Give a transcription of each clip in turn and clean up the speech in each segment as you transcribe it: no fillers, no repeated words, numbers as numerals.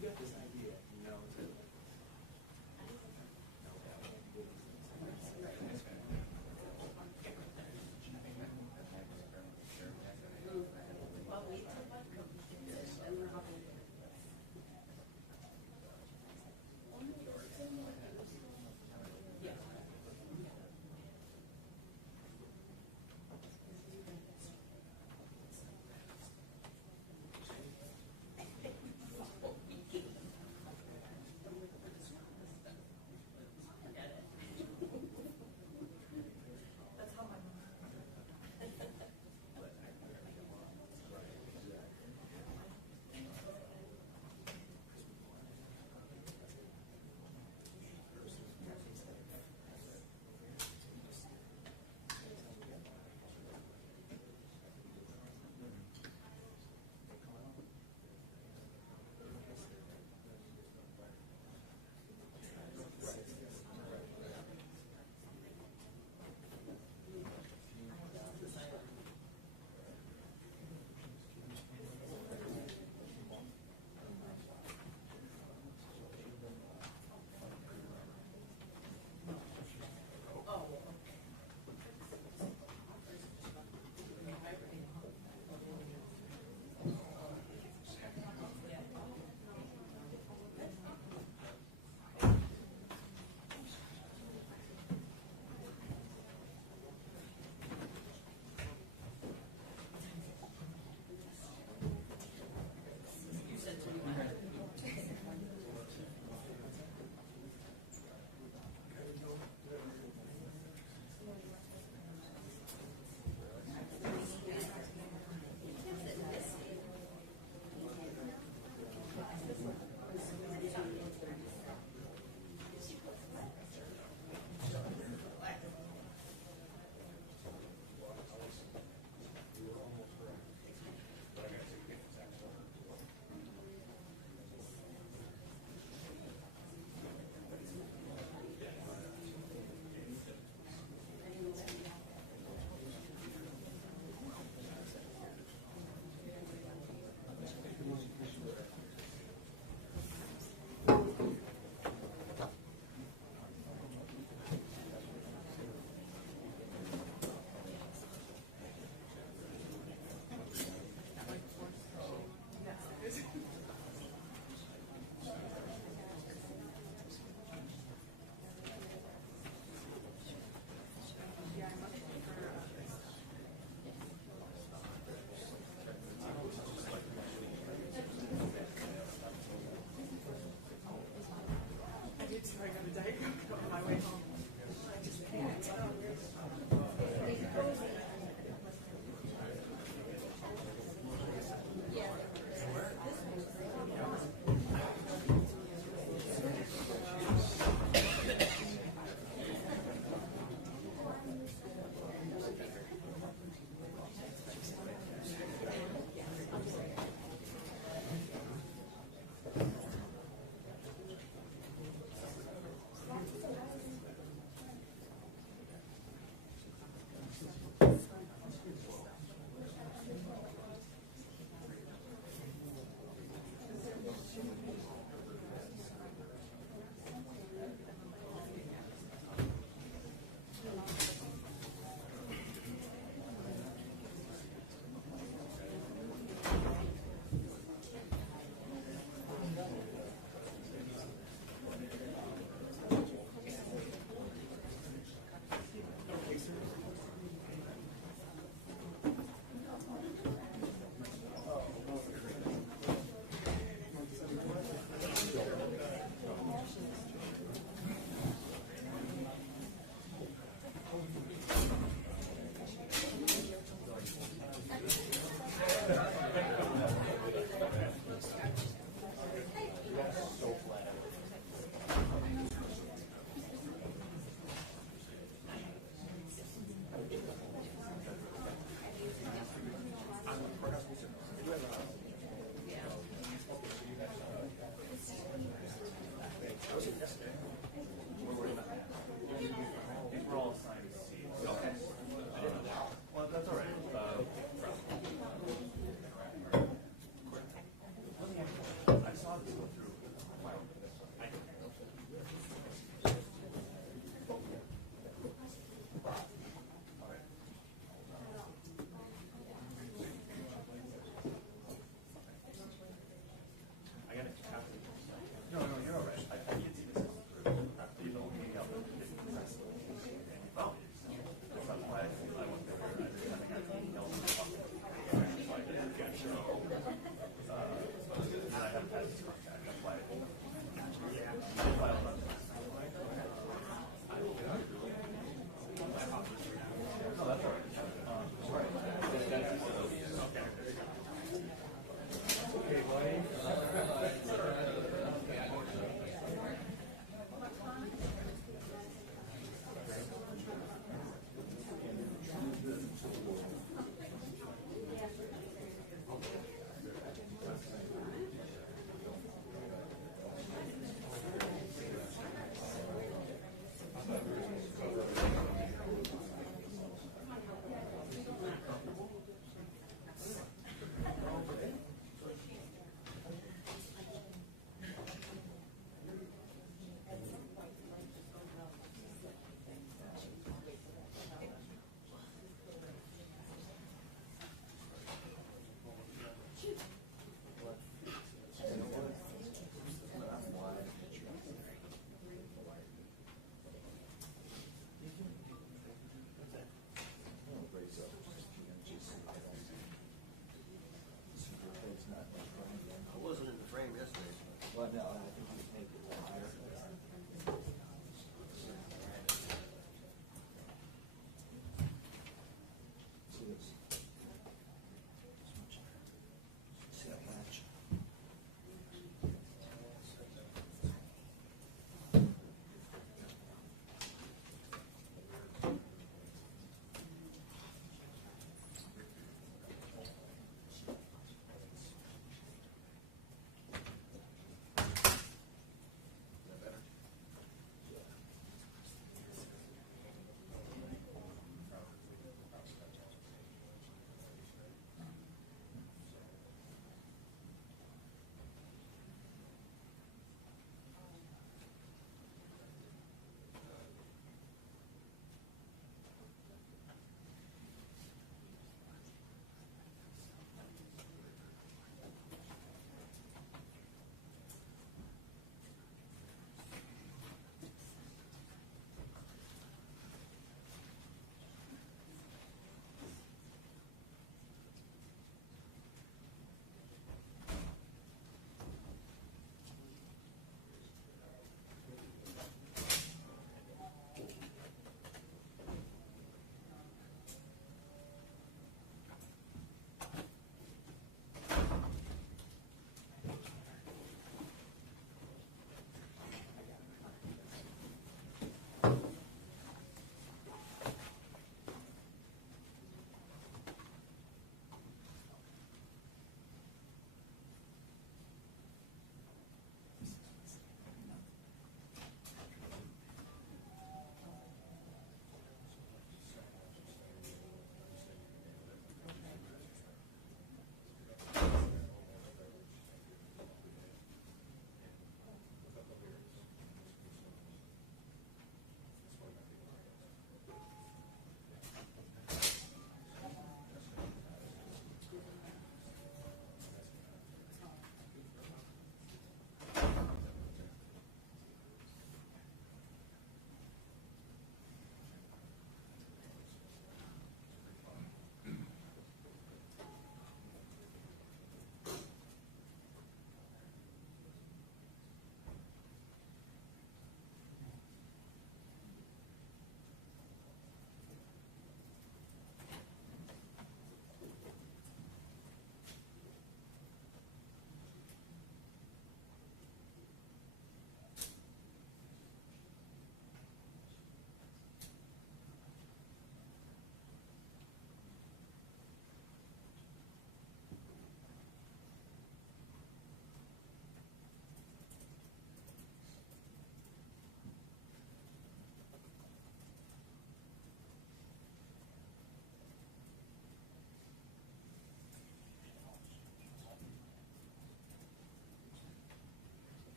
You got this idea, you know,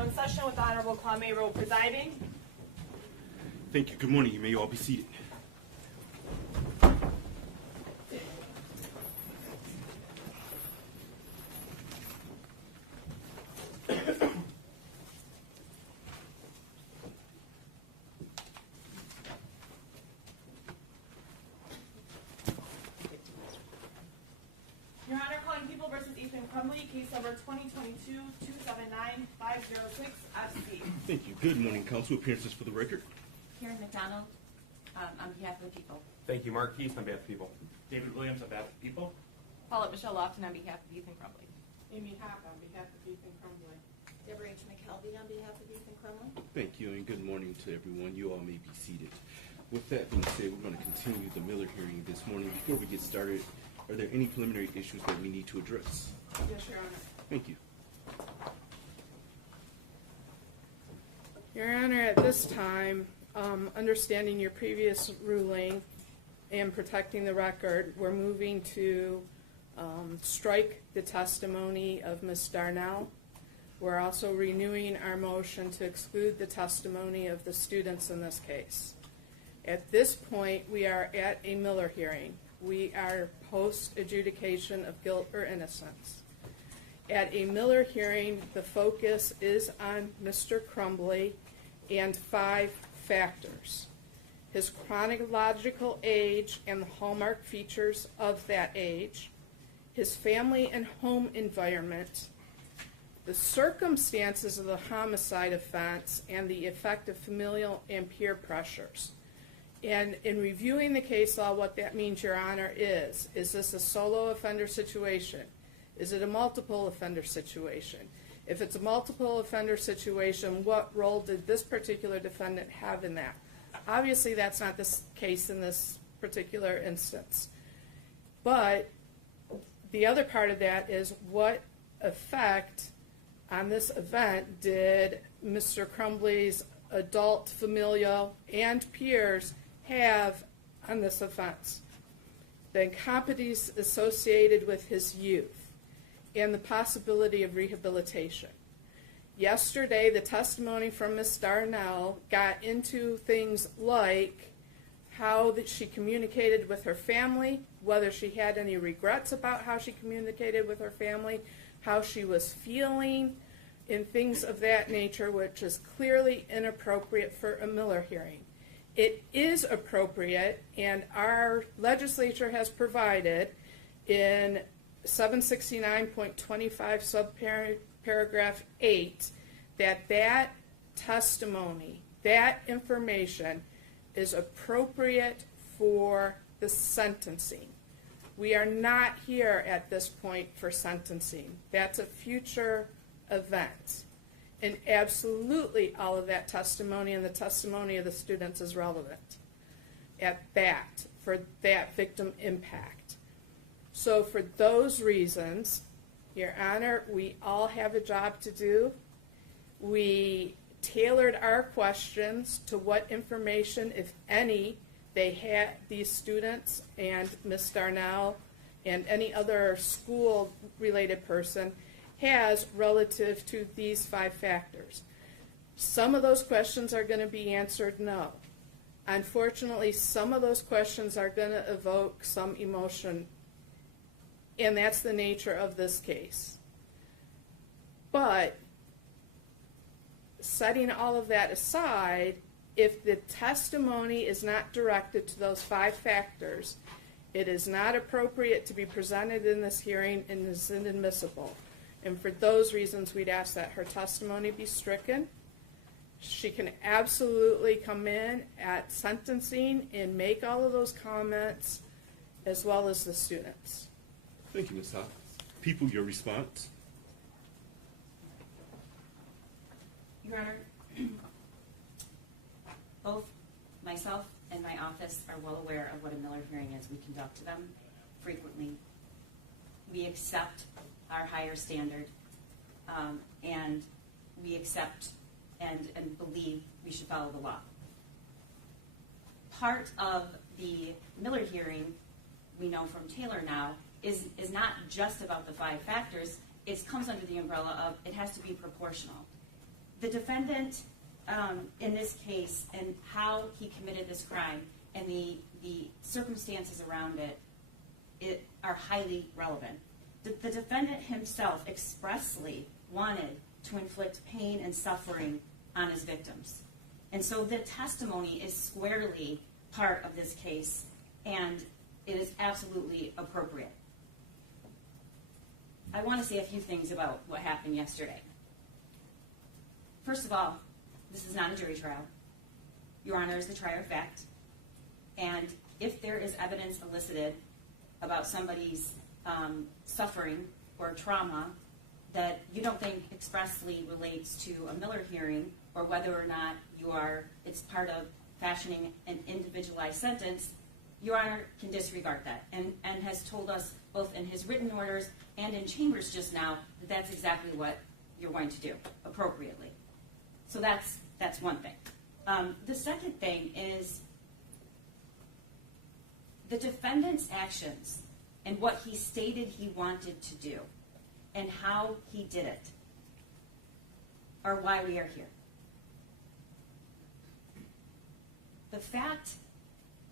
now in session with the Honorable Kwame Rowe presiding. Thank you. Good morning. You may all be seated. Your Honor, calling People v. Ethan Crumbley, case number 2022-279-506 FC. Thank you. Good morning, counsel. Appearances for the record. Karen McDonald, on behalf of the people. Thank you. Mark Heath on behalf of the people. David Williams on behalf of the people. Paulette Michelle Lofton on behalf of Ethan Crumbley. Amy Hack on behalf of Ethan Crumbley. Deborah H. McKelvey on behalf of Ethan Crumbley. Thank you, and good morning to everyone. You all may be seated. With that being said, we're going to continue the Miller hearing this morning. Before we get started, are there any preliminary issues that we need to address? Yes, Your Honor. Thank you. Your Honor, at this time, understanding your previous ruling and protecting the record, we're moving to strike the testimony of Ms. Darnell. We're also renewing our motion to exclude the testimony of the students in this case. At this point, we are at a Miller hearing. We are post-adjudication of guilt or innocence. At a Miller hearing, the focus is on Mr. Crumbley and 5 factors: his chronological age and the hallmark features of that age, his family and home environment, the circumstances of the homicide offense, and the effect of familial and peer pressures. And in reviewing the case law, what that means, Your Honor, is this a solo offender situation? Is it a multiple offender situation? If it's a multiple offender situation, what role did this particular defendant have in that? Obviously, that's not the case in this particular instance. But the other part of that is what effect on this event did Mr. Crumbley's adult, familial, and peers have on this offense? The incompetence associated with his youth and the possibility of rehabilitation. Yesterday, the testimony from Ms. Darnell got into things like how that she communicated with her family, whether she had any regrets about how she communicated with her family, how she was feeling, and things of that nature, which is clearly inappropriate for a Miller hearing. It is appropriate, and our legislature has provided in 769.25 subparagraph 8 that testimony, that information is appropriate for the sentencing. We are not here at this point for sentencing. That's a future event. And absolutely all of that testimony and the testimony of the students is relevant at that, for that victim impact. So for those reasons, Your Honor, we all have a job to do. We tailored our questions to what information, if any, they had, these students and Ms. Darnell and any other school-related person has relative to these 5 factors. Some of those questions are going to be answered no. Unfortunately, some of those questions are going to evoke some emotion, and that's the nature of this case. But setting all of that aside, if the testimony is not directed to those 5 factors, it is not appropriate to be presented in this hearing and is inadmissible. And for those reasons, we'd ask that her testimony be stricken. She can absolutely come in at sentencing and make all of those comments, as well as the students. Thank you, Ms. Hawkins. People, your response. Your Honor, both myself and my office are well aware of what a Miller hearing is. We conduct them frequently. We accept our higher standard, and we accept and believe we should follow the law. Part of the Miller hearing, we know from Taylor now, is not just about the 5 factors. It comes under the umbrella of it has to be proportional. the defendant in this case and how he committed this crime and the circumstances around it are highly relevant. The defendant himself expressly wanted to inflict pain and suffering on his victims. And so the testimony is squarely part of this case, and it is absolutely appropriate. I want to say a few things about what happened yesterday. First of all, this is not a jury trial. Your Honor is the trier of fact. And if there is evidence elicited about somebody's suffering or trauma that you don't think expressly relates to a Miller hearing, or whether or not it's part of fashioning an individualized sentence, Your Honor can disregard that and has told us both in his written orders and in chambers just now that that's exactly what you're going to do appropriately. So that's one thing. The second thing is the defendant's actions and what he stated he wanted to do and how he did it are why we are here. The fact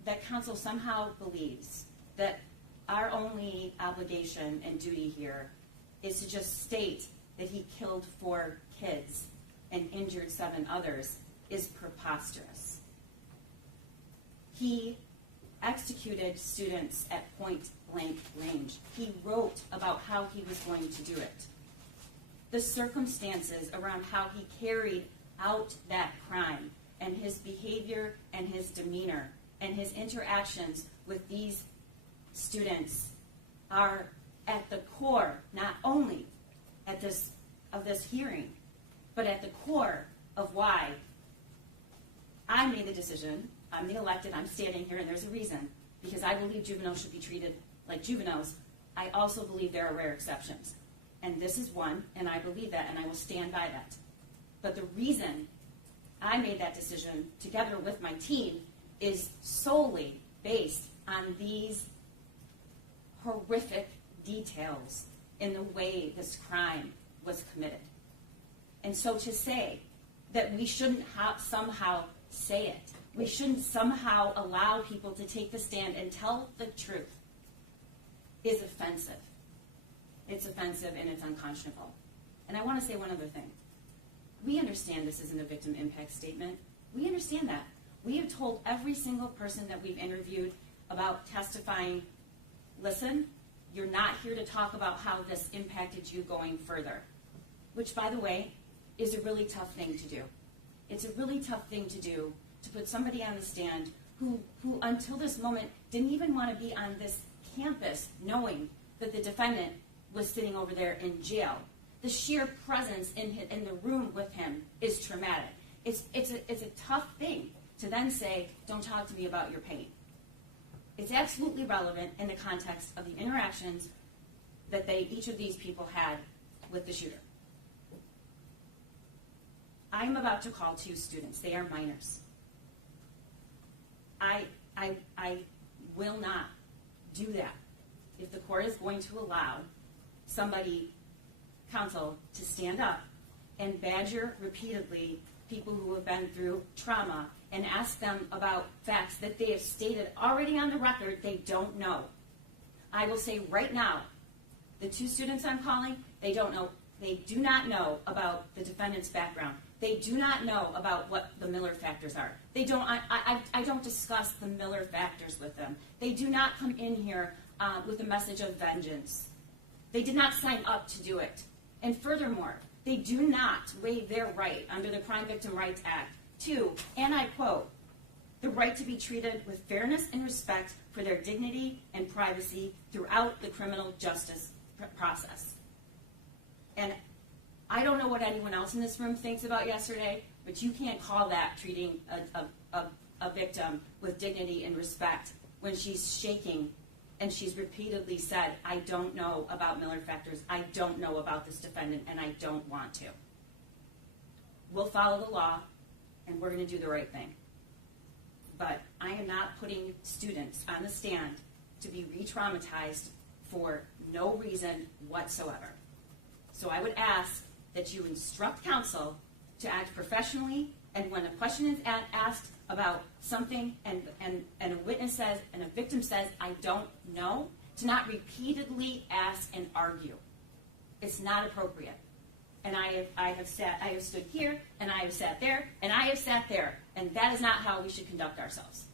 that counsel somehow believes that our only obligation and duty here is to just state that he killed 4 kids and injured 7 others is preposterous. He executed students at point blank range. He wrote about how he was going to do it. The circumstances around how he carried out that crime and his behavior and his demeanor and his interactions with these students are at the core, not only of this hearing, but at the core of why I made the decision. I'm the elected, I'm standing here, and there's a reason. Because I believe juveniles should be treated like juveniles. I also believe there are rare exceptions. And this is one, and I believe that, and I will stand by that. But the reason I made that decision, together with my team, is solely based on these horrific details in the way this crime was committed. And so to say that we shouldn't somehow say it, we shouldn't somehow allow people to take the stand and tell the truth is offensive. It's offensive and it's unconscionable. And I want to say one other thing. We understand this isn't a victim impact statement. We understand that. We have told every single person that we've interviewed about testifying, listen, you're not here to talk about how this impacted you going further. Which, by the way, is a really tough thing to do. It's a really tough thing to do to put somebody on the stand who until this moment didn't even want to be on this campus knowing that the defendant was sitting over there in jail. The sheer presence in the room with him is traumatic. It's a tough thing to then say, don't talk to me about your pain. It's absolutely relevant in the context of the interactions that each of these people had with the shooter. I'm about to call 2 students. They are minors. I will not do that. If the court is going to allow counsel, to stand up and badger repeatedly people who have been through trauma and ask them about facts that they have stated already on the record they don't know. I will say right now, the 2 students I'm calling, they don't know. They do not know about the defendant's background. They do not know about what the Miller factors are. They don't. I don't discuss the Miller factors with them. They do not come in here with a message of vengeance. They did not sign up to do it. And furthermore, they do not waive their right under the Crime Victim Rights Act to, and I quote, the right to be treated with fairness and respect for their dignity and privacy throughout the criminal justice process. And I don't know what anyone else in this room thinks about yesterday, but you can't call that treating a victim with dignity and respect when she's shaking and she's repeatedly said, I don't know about Miller factors, I don't know about this defendant, and I don't want to. We'll follow the law, and we're going to do the right thing. But I am not putting students on the stand to be re-traumatized for no reason whatsoever. So I would ask that you instruct counsel to act professionally, and when a question is asked about something and a witness says, and a victim says, I don't know, to not repeatedly ask and argue. It's not appropriate. And I have stood here, and I have sat there, and I have sat there, and that is not how we should conduct ourselves.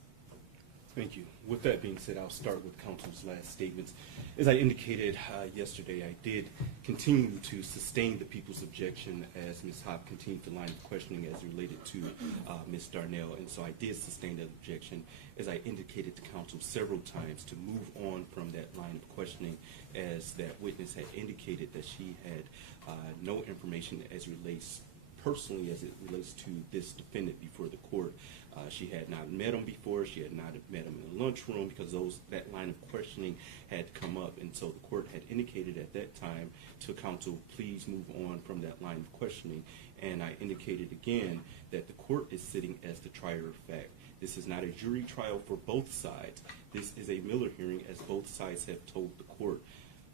Thank you. With that being said, I'll start with counsel's last statements. As I indicated yesterday, I did continue to sustain the people's objection as Ms. Hopp continued the line of questioning as related to Ms. Darnell, and so I did sustain that objection, as I indicated to counsel several times to move on from that line of questioning, as that witness had indicated that she had no information as relates personally as it relates to this defendant before the court. She had not met him before. She had not met him in the lunchroom because that line of questioning had come up. And so the court had indicated at that time to counsel, please move on from that line of questioning. And I indicated again that the court is sitting as the trier of fact. This is not a jury trial for both sides. This is a Miller hearing, as both sides have told the court.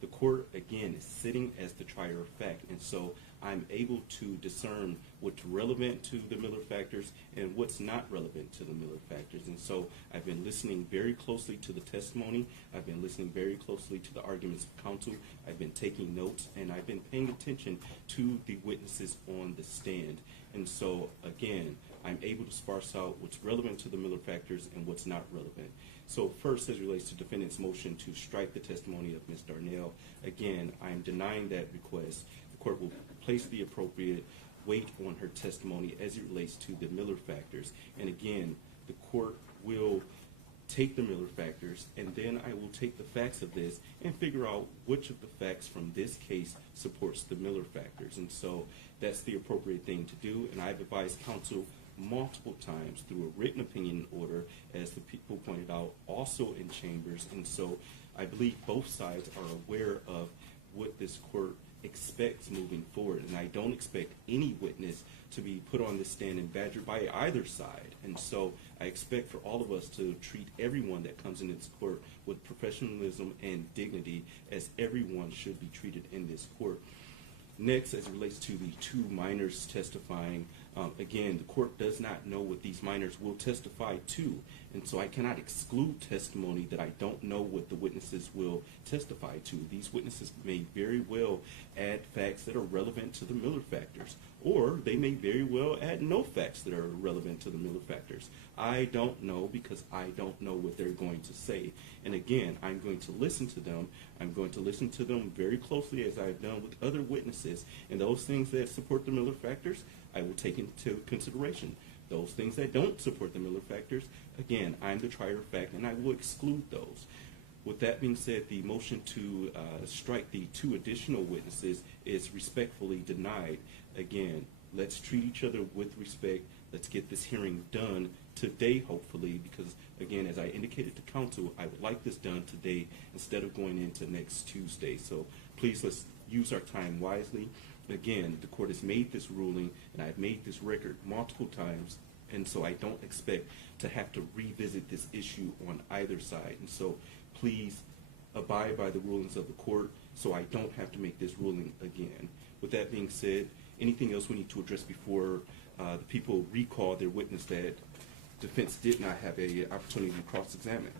The court, again, is sitting as the trier of fact. And so I'm able to discern what's relevant to the Miller factors and what's not relevant to the Miller factors. And so I've been listening very closely to the testimony. I've been listening very closely to the arguments of counsel. I've been taking notes, and I've been paying attention to the witnesses on the stand. And so, again, I'm able to sparse out what's relevant to the Miller factors and what's not relevant. So first, as it relates to defendant's motion to strike the testimony of Ms. Darnell, again, I'm denying that request. The court will place the appropriate weight on her testimony as it relates to the Miller factors. And again, the court will take the Miller factors, and then I will take the facts of this and figure out which of the facts from this case supports the Miller factors. And so that's the appropriate thing to do, and I've advised counsel multiple times through a written opinion order, as the people pointed out, also in chambers. And so I believe both sides are aware of what this court expects moving forward, and I don't expect any witness to be put on the stand and badgered by either side. And so I expect for all of us to treat everyone that comes into this court with professionalism and dignity, as everyone should be treated in this court. Next, as it relates to the two minors testifying, again, the court does not know what these minors will testify to, and so I cannot exclude testimony that I don't know what the witnesses will testify to. These witnesses may very well add facts that are relevant to the Miller factors, or they may very well add no facts that are relevant to the Miller factors. I don't know, because I don't know what they're going to say. And again, I'm going to listen to them. I'm going to listen to them very closely, as I've done with other witnesses, and those things that support the Miller factors, I will take into consideration. Those things that don't support the Miller factors, again, I'm the trier of fact, and I will exclude those. With that being said, the motion to strike the two additional witnesses is respectfully denied. Again, let's treat each other with respect. Let's get this hearing done today, hopefully, because, again, as I indicated to counsel, I would like this done today instead of going into next Tuesday. So please, let's use our time wisely. Again, the court has made this ruling, and I've made this record multiple times, and so I don't expect to have to revisit this issue on either side. And so please abide by the rulings of the court so I don't have to make this ruling again. With that being said, anything else we need to address before the people recall their witness that defense did not have an opportunity to cross-examine?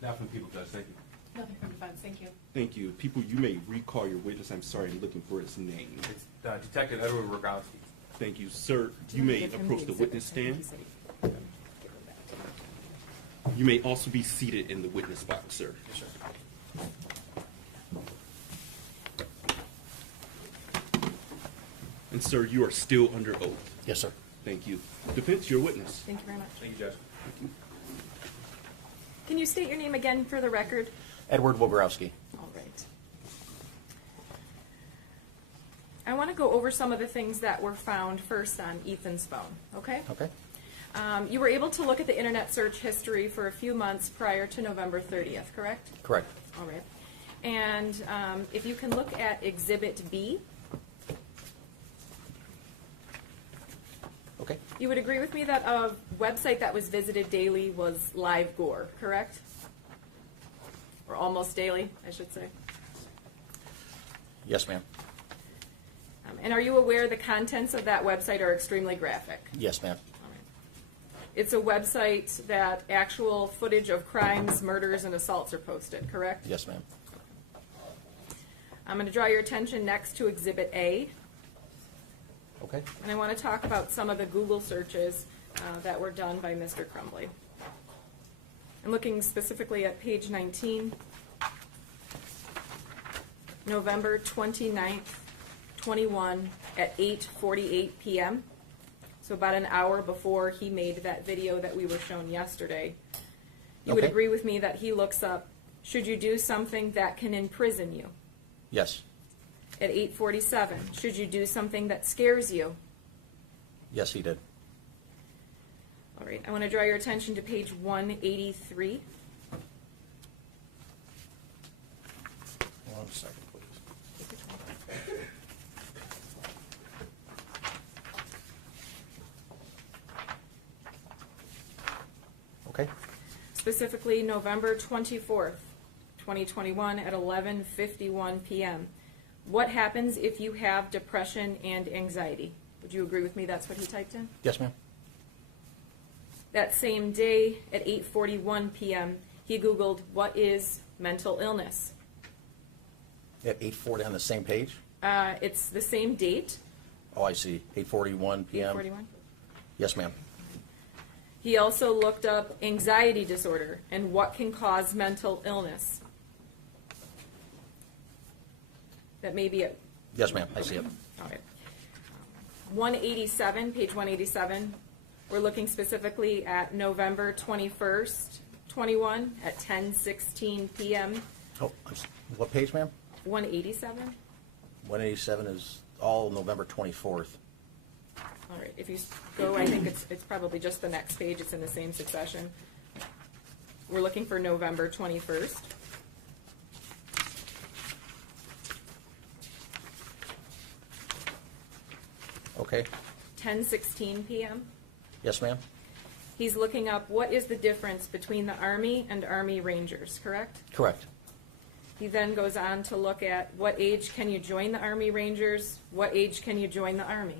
Now from people, Judge. Thank you. Nothing from defense, thank you. Thank you. People, you may recall your witness. I'm sorry, I'm looking for his name. It's Detective Edward Rogowski. Thank you, sir. You may approach the witness stand. You may also be seated in the witness box, sir. Yes, sir. And sir, you are still under oath. Yes, sir. Thank you. Defense, your witness. Thank you very much. Thank you, Judge. Can you state your name again for the record? Edward Wogarowski. All right. I want to go over some of the things that were found first on Ethan's phone, okay? Okay. You were able to look at the internet search history for a few months prior to November 30th, correct? Correct. All right. And if you can look at Exhibit B, Okay. you would agree with me that a website that was visited daily was Live Gore, correct? Or almost daily, I should say. Yes, ma'am. And are you aware the contents of that website are extremely graphic? Yes, ma'am. All right. It's a website that actual footage of crimes, murders, and assaults are posted, correct? Yes, ma'am. I'm going to draw your attention next to Exhibit A, Okay. and I want to talk about some of the Google searches that were done by Mr. Crumbly. I'm looking specifically at page 19, November 29th, 21 at 8:48 p.m. So about an hour before he made that video that we were shown yesterday. You would Okay. agree with me that he looks up, should you do something that can imprison you? Yes. At 8:47, should you do something that scares you? Yes, he did. All right, I want to draw your attention to page 183. 1 second, please. Okay. Specifically, November 24th, 2021 at 11:51 p.m. What happens if you have depression and anxiety? Would you agree with me that's what he typed in? Yes, ma'am. That same day at 8:41 p.m., he Googled, what is mental illness? At 8:40 on the same page? It's the same date, Oh, I see. 8:41 p.m. 8:41. Yes, ma'am. He also looked up anxiety disorder and what can cause mental illness. That may be it. Yes, ma'am. I see it. All right. 187, page 187, we're looking specifically at November 21st, 21 at 10:16 p.m. Oh, what page, ma'am? 187. 187 is all November 24th. All right, if you go, I think it's probably just the next page. It's in the same succession. We're looking for November 21st. Okay. 10:16 p.m. Yes, ma'am. He's looking up what is the difference between the Army and Army Rangers, correct? Correct. He then goes on to look at what age can you join the Army Rangers, what age can you join the Army?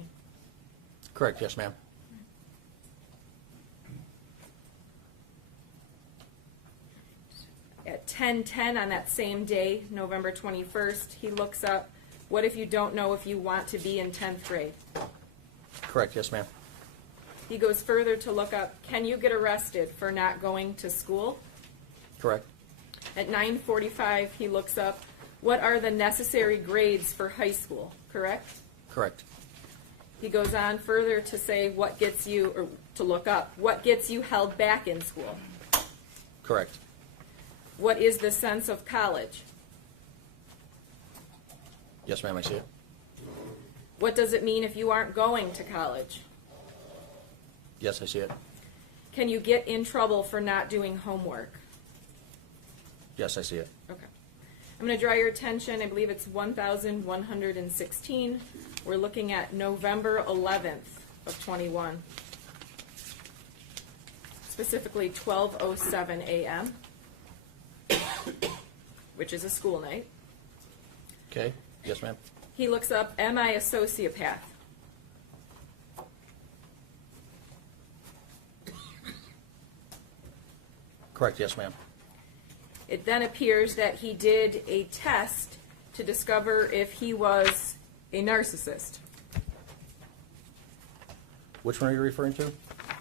Correct. Yes, ma'am. At 10:10 on that same day, November 21st, he looks up, what if you don't know if you want to be in 10th grade? Correct. Yes, ma'am. He goes further to look up, can you get arrested for not going to school? Correct. At 9:45, he looks up, what are the necessary grades for high school, correct? Correct. He goes on further to say what gets you, or to look up, what gets you held back in school? Correct. What is the sense of college? Yes, ma'am. I see it. What does it mean if you aren't going to college? Yes, I see it. Can you get in trouble for not doing homework? Yes, I see it. Okay. I'm going to draw your attention, I believe it's 1,116. We're looking at November 11th of 21. Specifically 12:07 a.m., which is a school night. Okay. Yes, ma'am. He looks up, am I a sociopath? Correct. Yes, ma'am. It then appears that he did a test to discover if he was a narcissist. Which one are you referring to?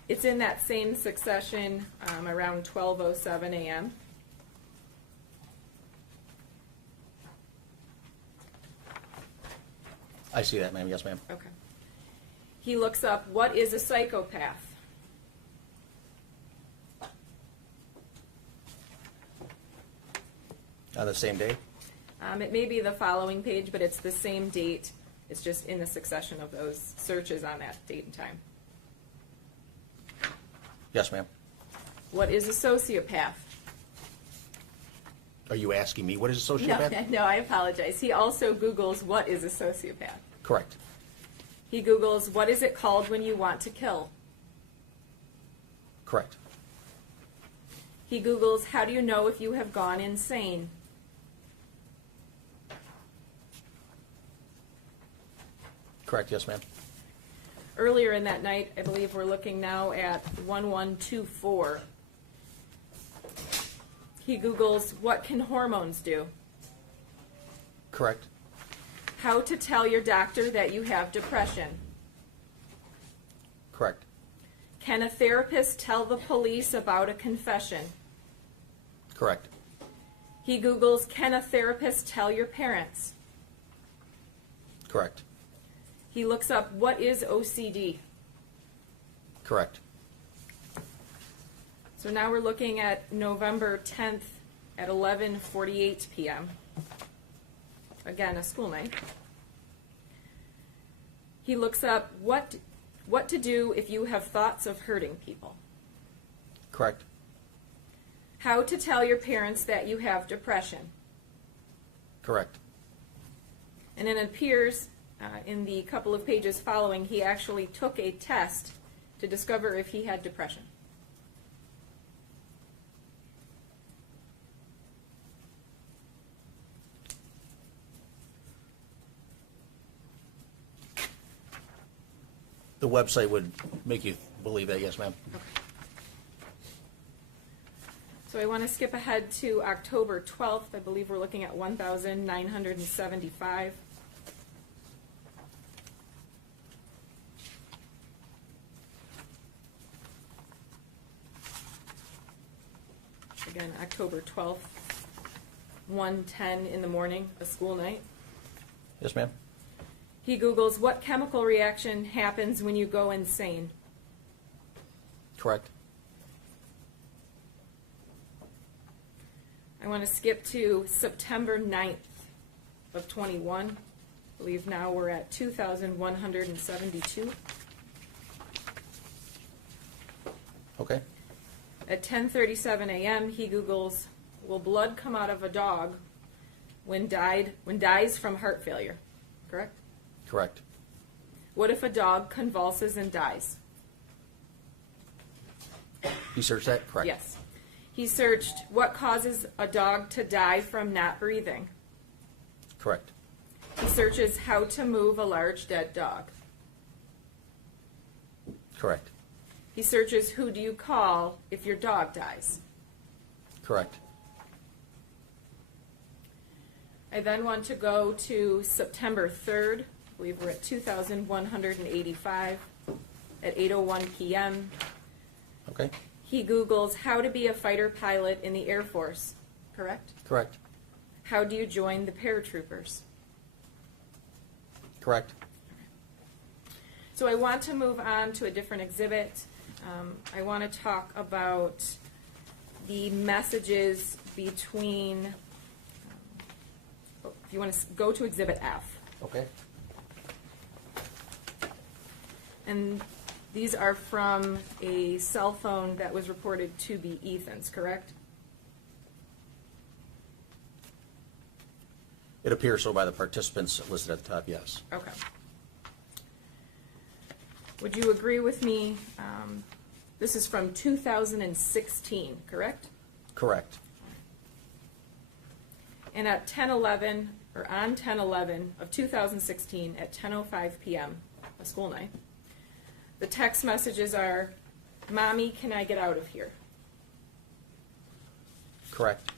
It's in that same succession around 12:07 a.m. I see that, ma'am. Yes, ma'am. Okay. He looks up, what is a psychopath? On the same day? It may be the following page, but it's the same date. It's just in the succession of those searches on that date and time. Yes, ma'am. What is a sociopath? Are you asking me what is a sociopath? No, I apologize. He also Googles, what is a sociopath? Correct. He Googles, what is it called when you want to kill? Correct. He Googles, how do you know if you have gone insane? Correct, yes, ma'am. Earlier in that night, I believe we're looking now at 1124. He Googles, what can hormones do? Correct. How to tell your doctor that you have depression. Correct. Can a therapist tell the police about a confession? Correct. He Googles, can a therapist tell your parents? Correct. He looks up, what is OCD? Correct. So now we're looking at November 10th at 11:48 p.m. Again, a school night. He looks up what to do if you have thoughts of hurting people. Correct. How to tell your parents that you have depression. Correct. And it appears in the couple of pages following, he actually took a test to discover if he had depression. The website would make you believe that, yes, ma'am. So I want to skip ahead to October 12th. I believe we're looking at 1,975. Again, October 12th, 1:10 in the morning, a school night. Yes, ma'am. He Googles, what chemical reaction happens when you go insane? Correct. I want to skip to September 9th of 21. I believe now we're at 2,172. Okay. At 10:37 a.m., he Googles, will blood come out of a dog when dies from heart failure? Correct? Correct. What if a dog convulses and dies? You searched that? Correct. Yes. He searched, what causes a dog to die from not breathing? Correct. He searches, how to move a large dead dog. Correct. He searches, who do you call if your dog dies? Correct. I then want to go to September 3rd. I believe we're at 2,185 at 8:01 p.m. Okay. He Googles how to be a fighter pilot in the Air Force, correct? Correct. How do you join the paratroopers? Correct. So I want to move on to a different exhibit. I want to talk about the messages between, if you want to go to Exhibit F. Okay. And these are from a cell phone that was reported to be Ethan's, correct? It appears so by the participants listed at the top, yes. Okay. Would you agree with me? This is from 2016, correct? Correct. And at 10:11, or on 10/11 of 2016 at 10:05 p.m., a school night, the text messages are, Mommy, can I get out of here? Correct.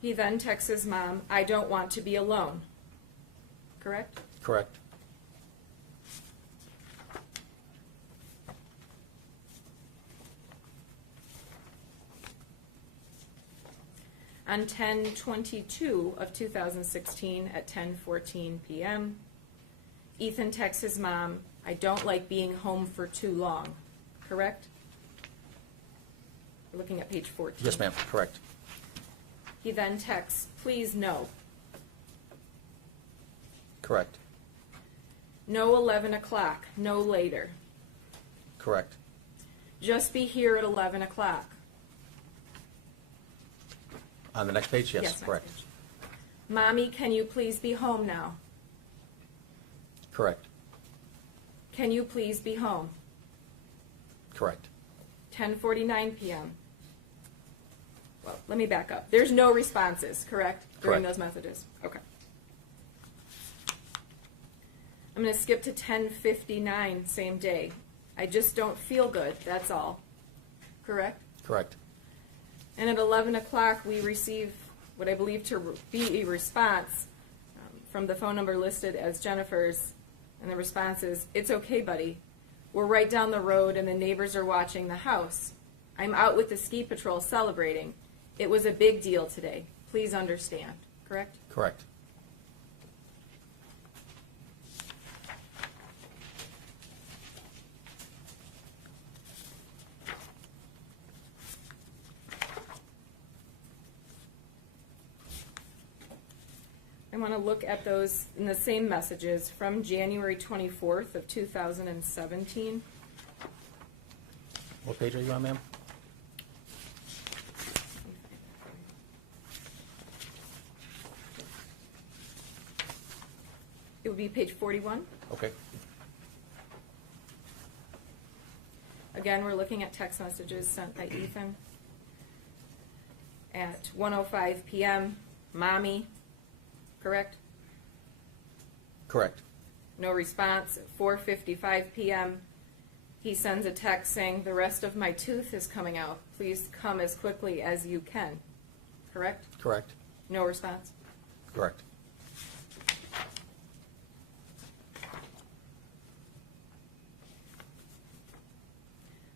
He then texts his mom, I don't want to be alone. Correct? Correct. On 10/22 of 2016 at 10:14 p.m., Ethan texts his mom, I don't like being home for too long. Correct? We're looking at page 14. Yes, ma'am. Correct. He then texts, please no. Correct. No 11 o'clock, no later. Correct. Just be here at 11 o'clock. On the next page? Yes, next correct. page. Mommy, can you please be home now? Correct. Can you please be home? Correct. 10:49 p.m. Well, let me back up. There's no responses, correct? During Correct. those messages? Okay. I'm going to skip to 10:59, same day. I just don't feel good, that's all. Correct? Correct. And at 11 o'clock, we receive what I believe to be a response from the phone number listed as Jennifer's. And the response is, "It's okay, buddy. We're right down the road and the neighbors are watching the house. I'm out with the ski patrol celebrating. It was a big deal today. Please understand." Correct? Correct. I want to look at those in the same messages from January 24th of 2017. What page are you on, ma'am? It would be page 41. Okay. Again, we're looking at text messages sent by Ethan. At 1:05 p.m., "Mommy," correct? Correct. No response. At 4:55 p.m., he sends a text saying, "The rest of my tooth is coming out. Please come as quickly as you can." Correct? Correct. No response. Correct.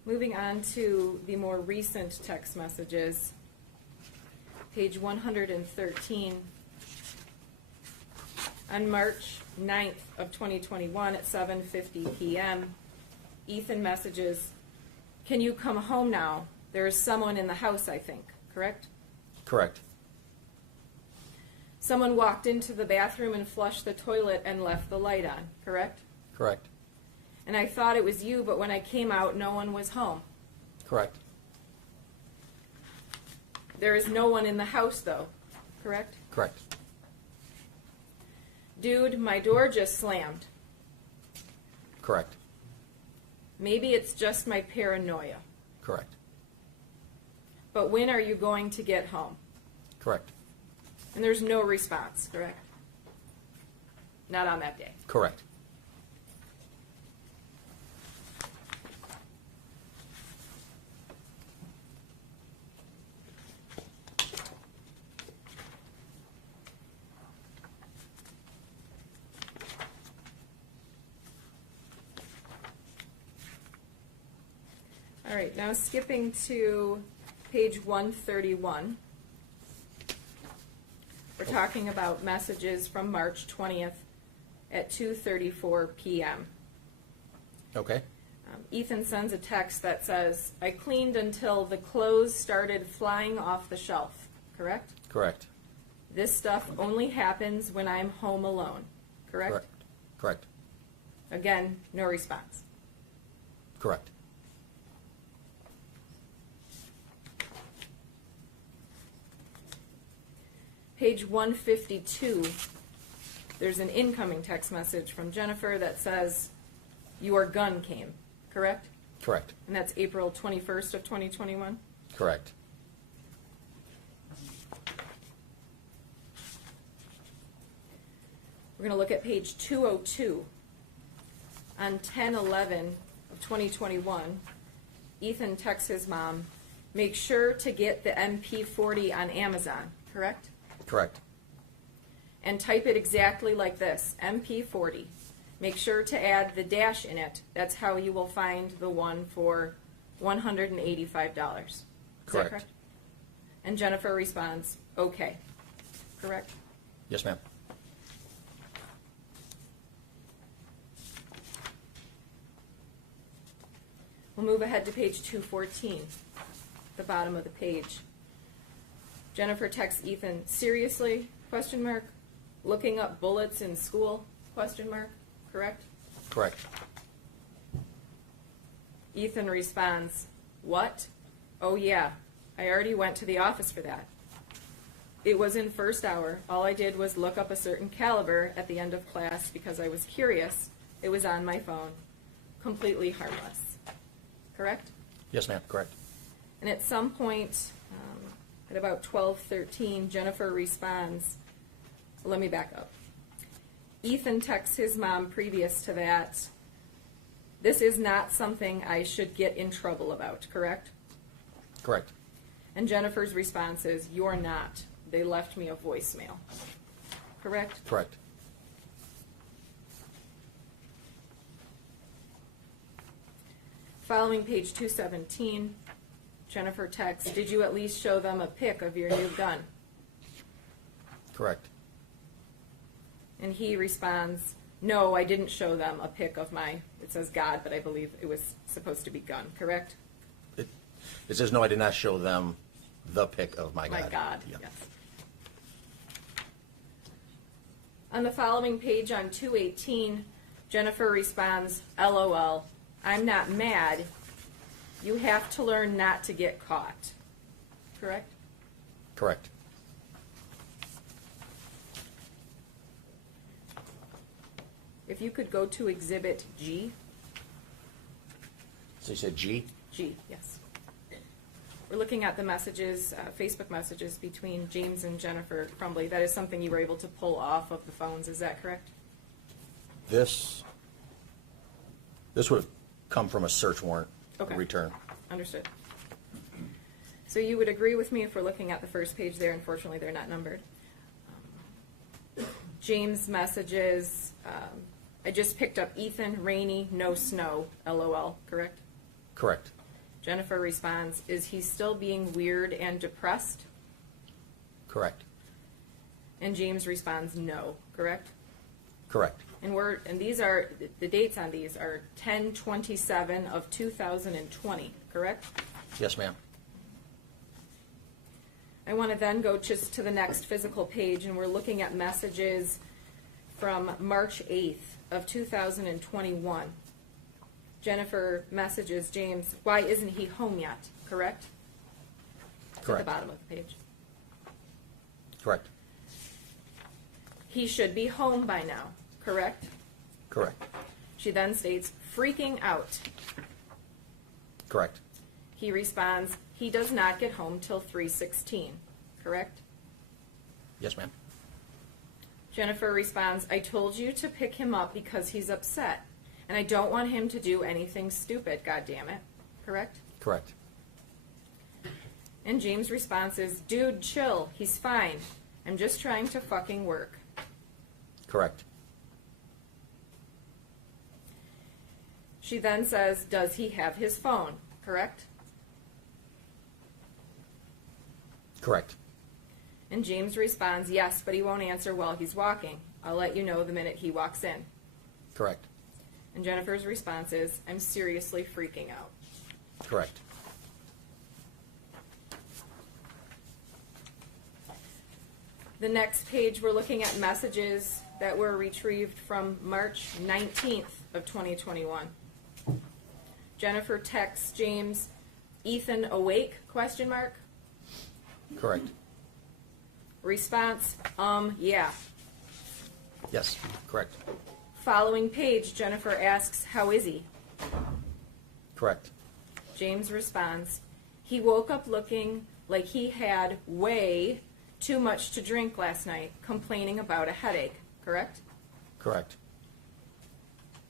Moving on to the more recent text messages, page 113. On March 9th of 2021 at 7:50 p.m., Ethan messages, "Can you come home now? There is someone in the house, I think." Correct? Correct. Someone walked into the bathroom and flushed the toilet and left the light on. Correct? Correct. And I thought it was you, but when I came out, no one was home. Correct. There is no one in the house, though. Correct? Correct. "Dude, my door just slammed." Correct. Maybe it's just my paranoia. Correct. But when are you going to get home? Correct. And there's no response, correct? Not on that day. Correct. All right, now skipping to page 131. We're talking about messages from March 20th at 2:34 p.m. Okay. Ethan sends a text that says, "I cleaned until the clothes started flying off the shelf." Correct? Correct. "This stuff only happens when I'm home alone." Correct? Correct. Correct. Again, no response. Correct. Page 152, there's an incoming text message from Jennifer that says, "Your gun came." Correct? Correct. And that's April 21st of 2021. Correct. We're going to look at page 202. On 10/11 of 2021, Ethan texts his mom, "Make sure to get the MP40 on Amazon." Correct? Correct. And type it exactly like this, MP40. Make sure to add the dash in it. That's how you will find the one for $185. Is that Correct. correct? And Jennifer responds, "Okay." Correct? Yes, ma'am. We'll move ahead to page 214, the bottom of the page. Jennifer texts Ethan, "Seriously? Question mark. Looking up bullets in school? Question mark. Correct?" Correct. Ethan responds, "What? Oh yeah, I already went to the office for that. It was in first hour. All I did was look up a certain caliber at the end of class because I was curious. It was on my phone. Completely harmless." Correct? Yes, ma'am. Correct. And at some point, at about 12:13, Jennifer responds, let me back up. Ethan texts his mom previous to that, this is not something I should get in trouble about, correct? Correct. And Jennifer's response is, you're not. They left me a voicemail. Correct? Correct. Following page 217, Jennifer texts, did you at least show them a pic of your new gun? Correct. And he responds, no, I didn't show them a pic of my, it says God, but I believe it was supposed to be gun, correct? It says, no, I did not show them the pic of my God. My God, Yeah. yes. On the following page on 218, Jennifer responds, LOL, I'm not mad. You have to learn not to get caught. Correct? Correct. If you could go to Exhibit G. So you said G? G, yes. We're looking at the messages, Facebook messages between James and Jennifer Crumbly. That is something you were able to pull off of the phones, is that correct? This would have come from a search warrant Okay. return. Understood. So you would agree with me if we're looking at the first page there. Unfortunately, they're not numbered. James messages, I just picked up Ethan, rainy, no snow, LOL, correct? Correct. Jennifer responds, is he still being weird and depressed? Correct. And James responds, no, correct? Correct. And these are, the dates on these are 10/27 of 2020, correct? Yes, ma'am. I want to then go just to the next physical page, and we're looking at messages from March 8th of 2021. Jennifer messages James, why isn't he home yet, correct? At the Correct. bottom of the page. Correct. He should be home by now, correct? Correct. She then states, freaking out. Correct. He responds, he does not get home till 3:16, correct? Yes, ma'am. Jennifer responds, I told you to pick him up because he's upset, and I don't want him to do anything stupid, goddammit, correct? Correct. And James' response is, dude, chill, he's fine. I'm just trying to fucking work. Correct. She then says, does he have his phone, correct? Correct. And James responds, yes, but he won't answer while he's walking. I'll let you know the minute he walks in. Correct. And Jennifer's response is, I'm seriously freaking out. Correct. The next page, we're looking at messages that were retrieved from March 19th of 2021. Jennifer texts James, Ethan awake, question mark? Correct. Response, yeah. Yes. Correct. Following page, Jennifer asks, how is he? Correct. James responds, he woke up looking like he had way too much to drink last night, complaining about a headache, correct? Correct.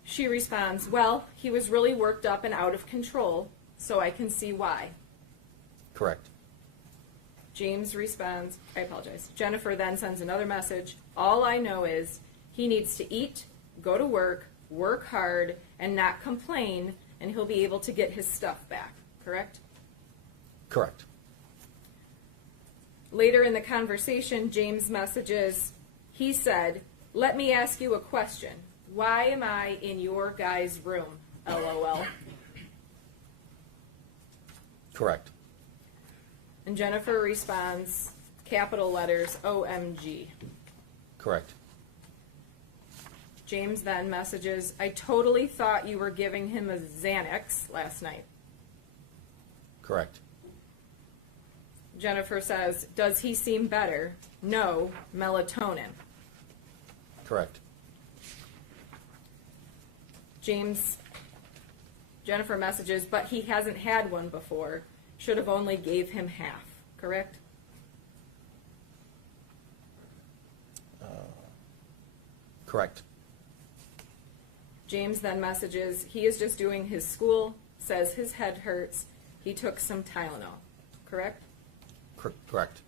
She responds, well, he was really worked up and out of control, so I can see why. Correct. James responds, I apologize. Jennifer then sends another message, all I know is he needs to eat, go to work hard, and not complain, and he'll be able to get his stuff back, correct? Correct. Later in the conversation, James messages, he said, let me ask you a question. Why am I in your guy's room? LOL. Correct. And Jennifer responds, capital letters, OMG. Correct. James then messages, I totally thought you were giving him a Xanax last night. Correct. Jennifer says, does he seem better? No, melatonin. Correct. Jennifer messages, but he hasn't had one before. Should have only gave him half, correct? Correct. James then messages, he is just doing his school, says his head hurts, he took some Tylenol, correct? Correct.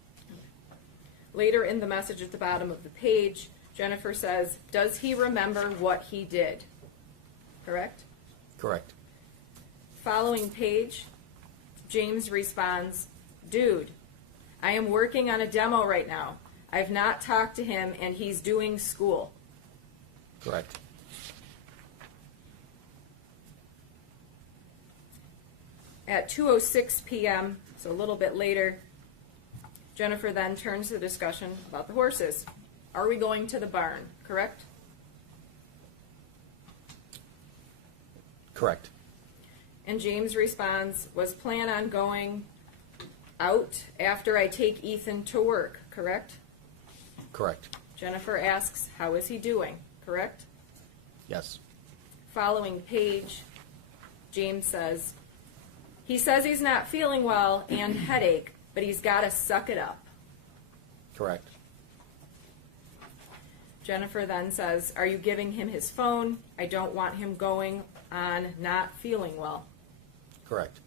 Later in the message at the bottom of the page, Jennifer says, does he remember what he did? Correct? Correct. Following page, James responds, dude, I am working on a demo right now. I've not talked to him and he's doing school. Correct. At 2:06 p.m., so a little bit later, Jennifer then turns the discussion about the horses. Are we going to the barn, correct? Correct. And James responds, was plan on going out after I take Ethan to work, correct? Correct. Jennifer asks, how is he doing, correct? Yes. Following page, James says, he says he's not feeling well and headache, but he's got to suck it up. Correct. Jennifer then says, are you giving him his phone? I don't want him going on not feeling well. Correct.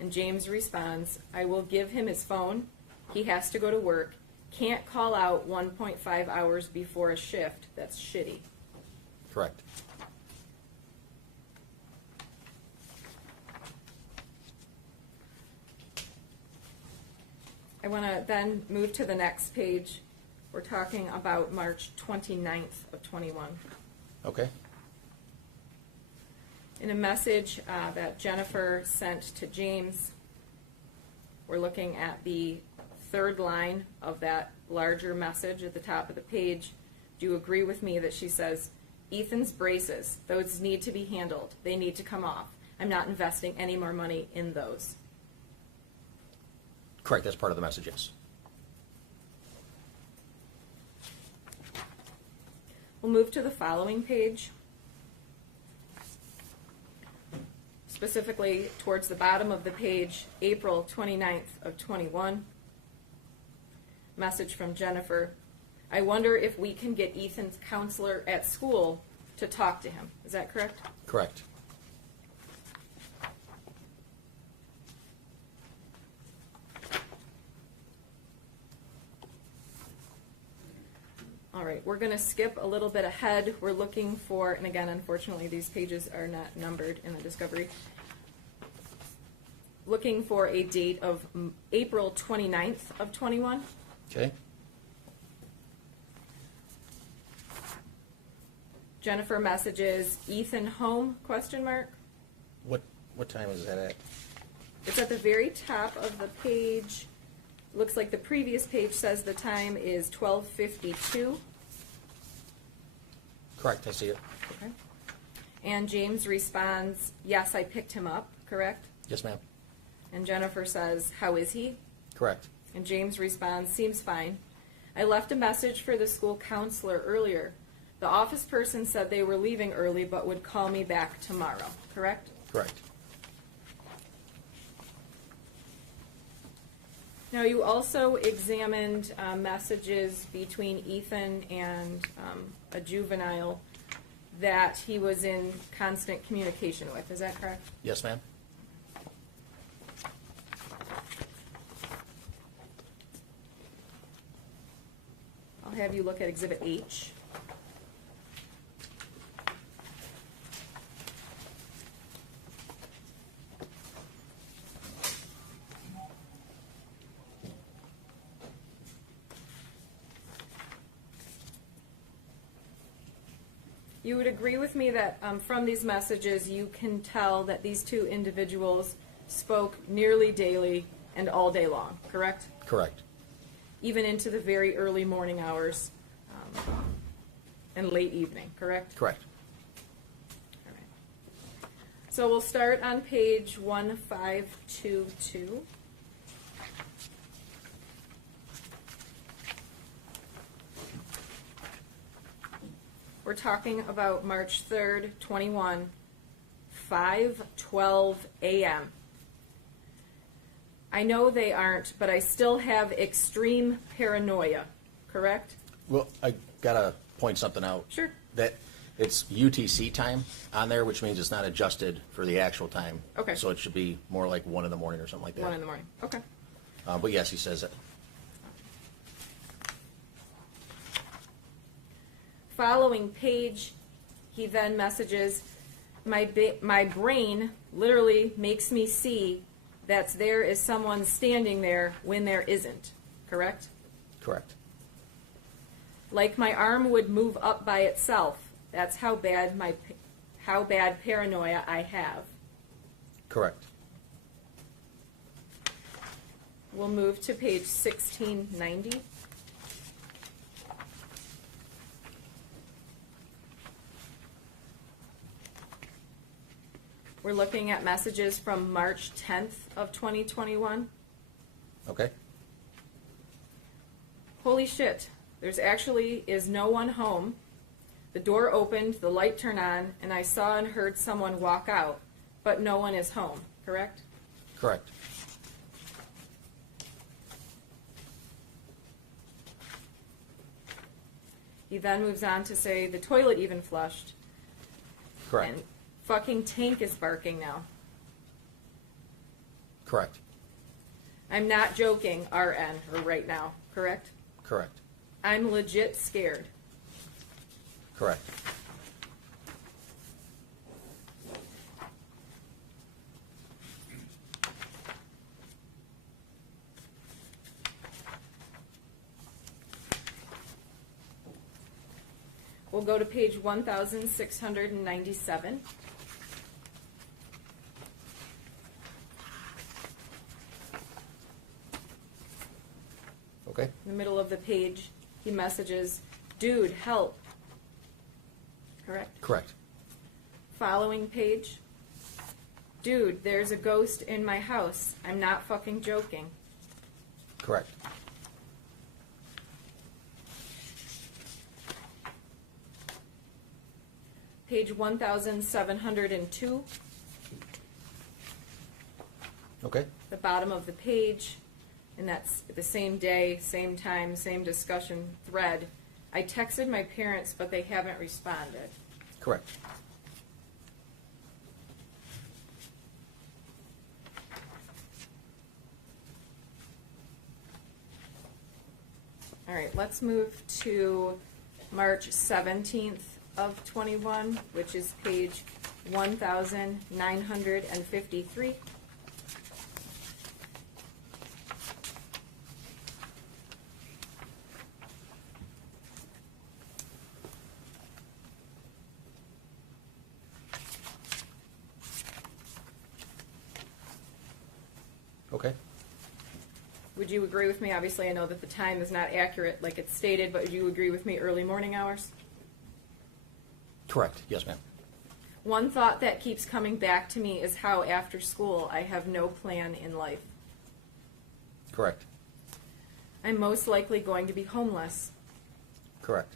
And James responds, I will give him his phone. He has to go to work. Can't call out 1.5 hours before a shift. That's shitty. Correct. I want to then move to the next page. We're talking about March 29th of 21. Okay. In a message that Jennifer sent to James, we're looking at the third line of that larger message at the top of the page. Do you agree with me that she says, Ethan's braces, those need to be handled. They need to come off. I'm not investing any more money in those. Correct. That's part of the message, yes. We'll move to the following page. Specifically towards the bottom of the page, April 29th of 21. Message from Jennifer. I wonder if we can get Ethan's counselor at school to talk to him. Is that correct? Correct. All right, we're going to skip a little bit ahead. We're looking for, and again, unfortunately, these pages are not numbered in the discovery. Looking for a date of April 29th of 21. Okay. Jennifer messages, Ethan home, question mark. What time is that at? It's at the very top of the page. Looks like the previous page says the time is 12:52. Correct. I see it. Okay. And James responds, yes, I picked him up, correct? Yes, ma'am. And Jennifer says, how is he? Correct. And James responds, seems fine. I left a message for the school counselor earlier. The office person said they were leaving early but would call me back tomorrow, correct? Correct. Now, you also examined messages between Ethan and a juvenile that he was in constant communication with. Is that correct? Yes, ma'am. I'll have you look at Exhibit H. You would agree with me that from these messages you can tell that these two individuals spoke nearly daily and all day long, correct? Correct. Even into the very early morning hours and late evening, correct? Correct. All right. So we'll start on page 1522. We're talking about March 3rd, 21, 5:12 a.m. I know they aren't, but I still have extreme paranoia, correct? Well, I got a point something out. Sure. That it's UTC time on there, which means it's not adjusted for the actual time. Okay. So it should be more like 1 in the morning or something like that. 1 in the morning. Okay. But yes, he says it. Following page, he then messages, my brain literally makes me see that there is someone standing there when there isn't. Correct? Correct. Like my arm would move up by itself. That's how bad paranoia I have. Correct. We'll move to page 1690. We're looking at messages from March 10th of 2021. Okay. Holy shit, there's actually is no one home. The door opened, the light turned on, and I saw and heard someone walk out, but no one is home, correct? Correct. He then moves on to say the toilet even flushed. Correct. And fucking tank is barking now. Correct. I'm not joking, RN, or right now, correct? Correct. I'm legit scared. Correct. We'll go to page 1697. Okay. In the middle of the page, he messages, dude, help. Correct? Correct. Following page, dude, there's a ghost in my house. I'm not fucking joking. Correct. Page 1702, Okay. the bottom of the page, and that's the same day, same time, same discussion thread. I texted my parents, but they haven't responded. Correct. All right, let's move to March 17th of 21, which is page 1953. Okay. Would you agree with me? Obviously, I know that the time is not accurate like it's stated, but would you agree with me early morning hours? Correct. Yes, ma'am. One thought that keeps coming back to me is how after school I have no plan in life. Correct. I'm most likely going to be homeless. Correct.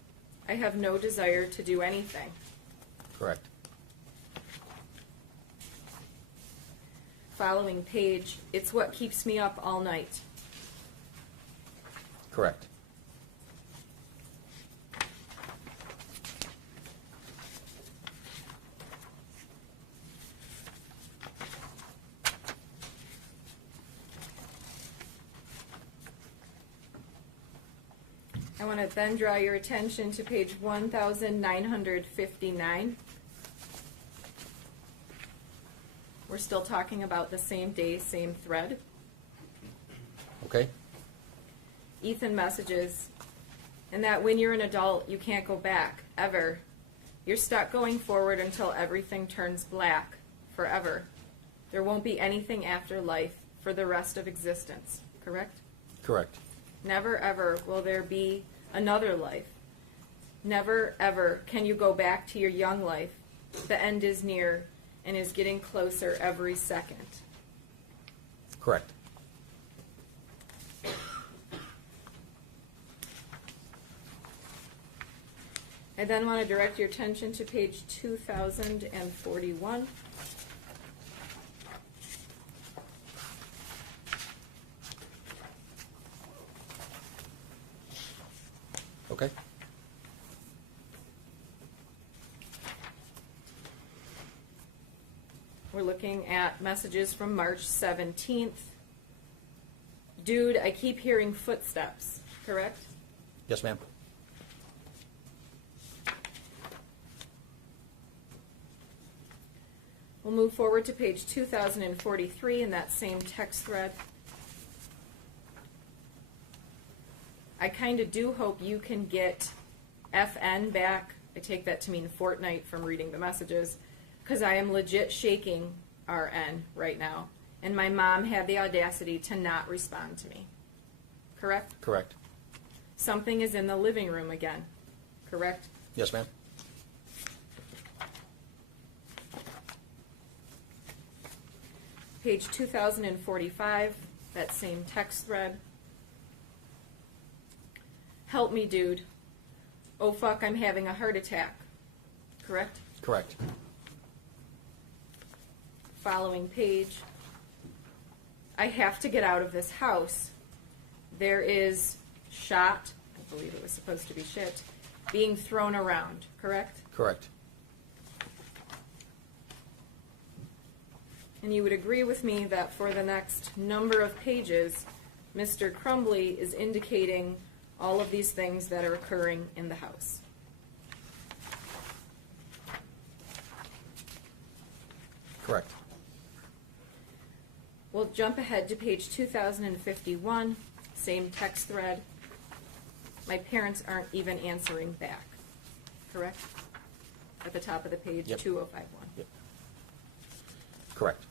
I have no desire to do anything. Correct. Following page, it's what keeps me up all night. Correct. I want to then draw your attention to page 1959. We're still talking about the same day, same thread. Okay. Ethan messages, and that when you're an adult, you can't go back, ever. You're stuck going forward until everything turns black, forever. There won't be anything after life for the rest of existence, correct? Correct. Never ever will there be another life. Never ever can you go back to your young life. The end is near and is getting closer every second. Correct. I then want to direct your attention to page 2041. Okay. We're looking at messages from March 17th. Dude, I keep hearing footsteps, correct? Yes, ma'am. We'll move forward to page 2043 in that same text thread. I kind of do hope you can get FN back. I take that to mean fortnight from reading the messages, because I am legit shaking RN right now. And my mom had the audacity to not respond to me. Correct? Correct. Something is in the living room again. Correct? Yes, ma'am. Page 2045, that same text thread. Help me, dude. Oh fuck, I'm having a heart attack. Correct? Correct. Following page. I have to get out of this house. There is shot, I believe it was supposed to be shit, being thrown around. Correct? Correct. And you would agree with me that for the next number of pages, Mr. Crumbly is indicating all of these things that are occurring in the house. Correct. We'll jump ahead to page 2051, same text thread. My parents aren't even answering back. Correct? At the top of the page, Yep. 2051. Yep. Correct.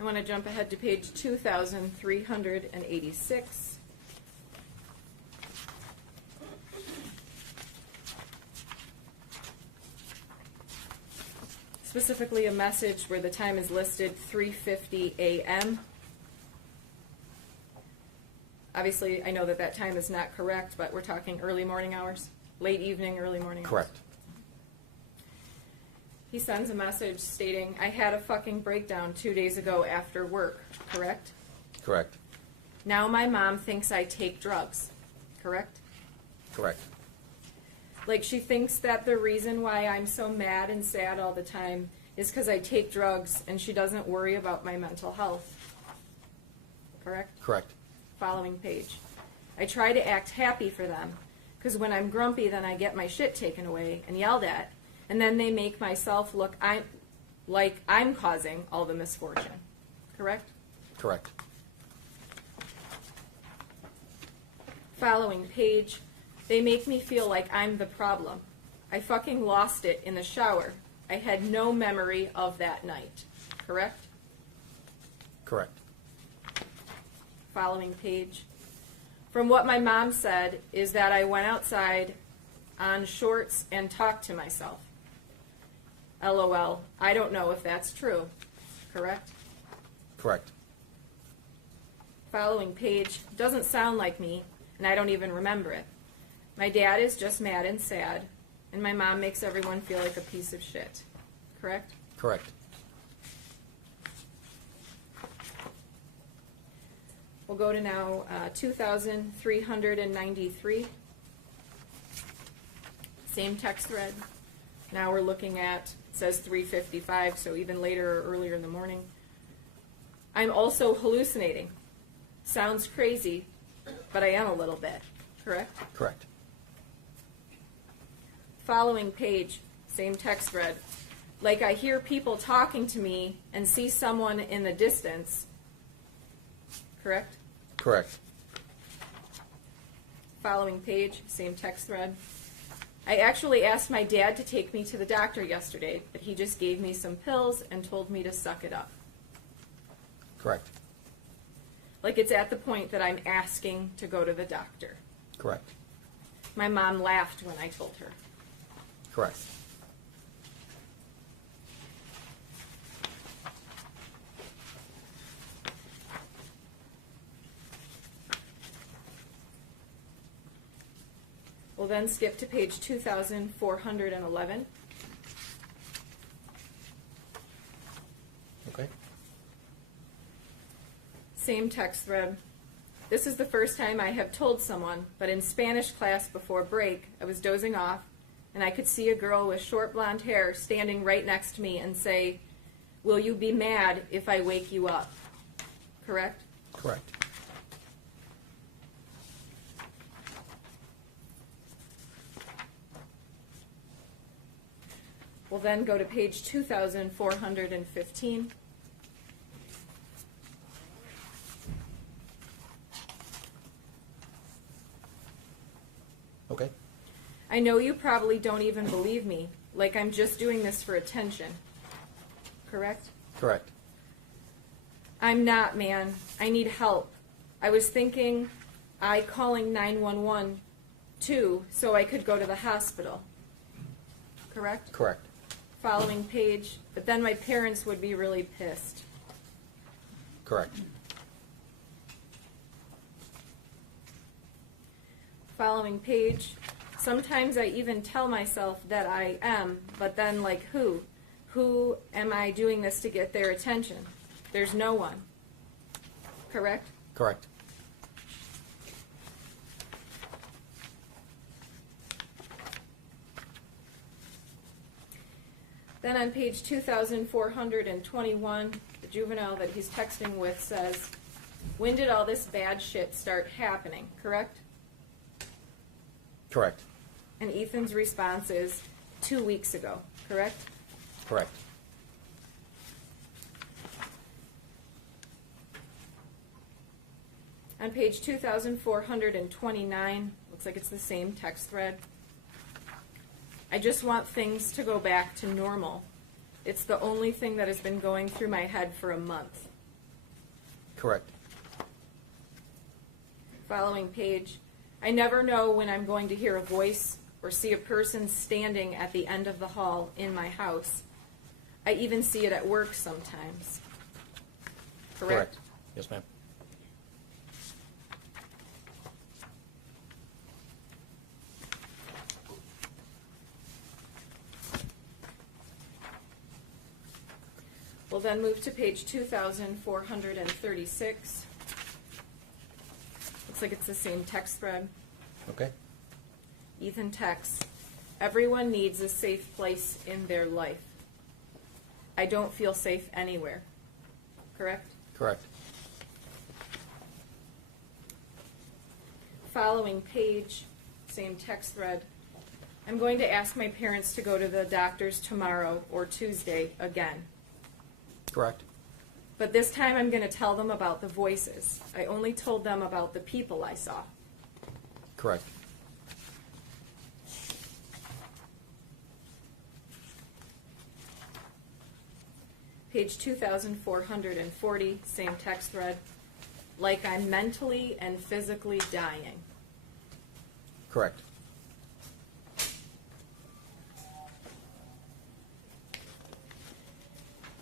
I want to jump ahead to page 2386. Specifically a message where the time is listed 3:50 a.m. Obviously, I know that that time is not correct, but we're talking early morning hours, late evening, early morning hours. Correct. He sends a message stating, I had a fucking breakdown 2 days ago after work, correct? Correct. Now my mom thinks I take drugs, correct? Correct. Like she thinks that the reason why I'm so mad and sad all the time is because I take drugs and she doesn't worry about my mental health, correct? Correct. Following page. I try to act happy for them because when I'm grumpy then I get my shit taken away and yelled at. And then they make myself look like I'm causing all the misfortune. Correct? Correct. Following page. They make me feel like I'm the problem. I fucking lost it in the shower. I had no memory of that night. Correct? Correct. Following page. From what my mom said is that I went outside on shorts and talked to myself. LOL. I don't know if that's true. Correct? Correct. Following page. Doesn't sound like me, and I don't even remember it. My dad is just mad and sad, and my mom makes everyone feel like a piece of shit. Correct? Correct. We'll go to now 2,393. Same text thread. Now we're looking at, it says 3:55, so even later or earlier in the morning. I'm also hallucinating. Sounds crazy, but I am a little bit. Correct? Correct. Following page, same text thread. Like I hear people talking to me and see someone in the distance. Correct? Correct. Following page, same text thread. I actually asked my dad to take me to the doctor yesterday, but he just gave me some pills and told me to suck it up. Correct. Like it's at the point that I'm asking to go to the doctor. Correct. My mom laughed when I told her. Correct. We'll then skip to page 2,411. Okay. Same text thread. This is the first time I have told someone, but in Spanish class before break, I was dozing off, and I could see a girl with short blonde hair standing right next to me and say, "Will you be mad if I wake you up?" Correct? Correct. We'll then go to page 2415. Okay. I know you probably don't even believe me, like I'm just doing this for attention. Correct? Correct. I'm not, man. I need help. I was thinking I calling 911 too, so I could go to the hospital. Correct? Correct. Following page, but then my parents would be really pissed. Correct. Following page, sometimes I even tell myself that I am, but then like who? Who am I doing this to get their attention? There's no one. Correct? Correct. Then on page 2421, the juvenile that he's texting with says, "When did all this bad shit start happening?" Correct? Correct. And Ethan's response is 2 weeks ago. Correct? Correct. On page 2429, looks like it's the same text thread. I just want things to go back to normal. It's the only thing that has been going through my head for a month. Correct. Following page, I never know when I'm going to hear a voice or see a person standing at the end of the hall in my house. I even see it at work sometimes. Correct? Yes, ma'am. We'll then move to page 2436. Looks like it's the same text thread. Okay. Ethan texts, everyone needs a safe place in their life. I don't feel safe anywhere. Correct? Correct. Following page, same text thread. I'm going to ask my parents to go to the doctor's tomorrow or Tuesday again. Correct. But this time I'm going to tell them about the voices. I only told them about the people I saw. Correct. Page 2440, same text thread. Like I'm mentally and physically dying. Correct.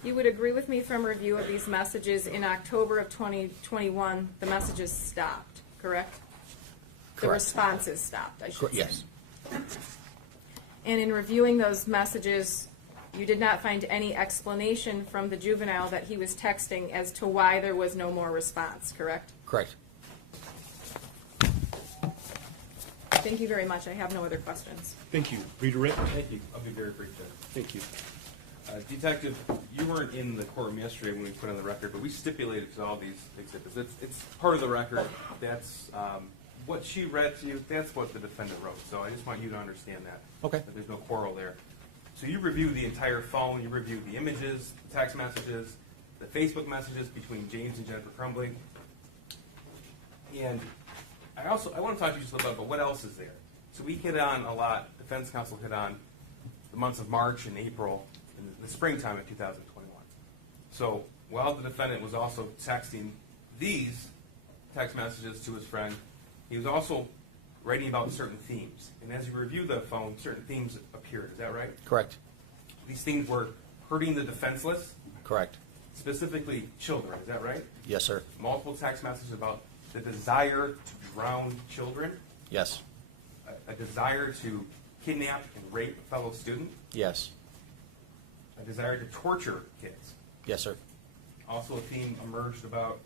You would agree with me from review of these messages in October of 2021, the messages stopped, correct? The Correct. responses stopped, I should say. Yes. And in reviewing those messages, you did not find any explanation from the juvenile that he was texting as to why there was no more response, correct? Correct. Thank you very much. I have no other questions. Thank you. Redirect. Thank you. I'll be very brief, Judge. Thank you. Detective, you weren't in the courtroom yesterday when we put on the record, but we stipulated to all these exhibits. It's part of the record. That's what she read to you. That's what the defendant wrote. So I just want you to understand that. Okay. That there's no quarrel there. So you reviewed the entire phone. You reviewed the images, the text messages, the Facebook messages between James and Jennifer Crumbly. And I want to talk to you just a little bit about what else is there. So we hit on a lot. Defense counsel hit on the months of March and April in the springtime of 2021. So while the defendant was also texting these text messages to his friend, he was also writing about certain themes. And as you review the phone, certain themes appeared. Is that right? Correct. These themes were hurting the defenseless, Correct. specifically children. Is that right? Yes, sir. Multiple text messages about the desire to drown children, Yes. a desire to kidnap and rape a fellow student, Yes. a desire to torture kids. Yes, sir. Also, a theme emerged about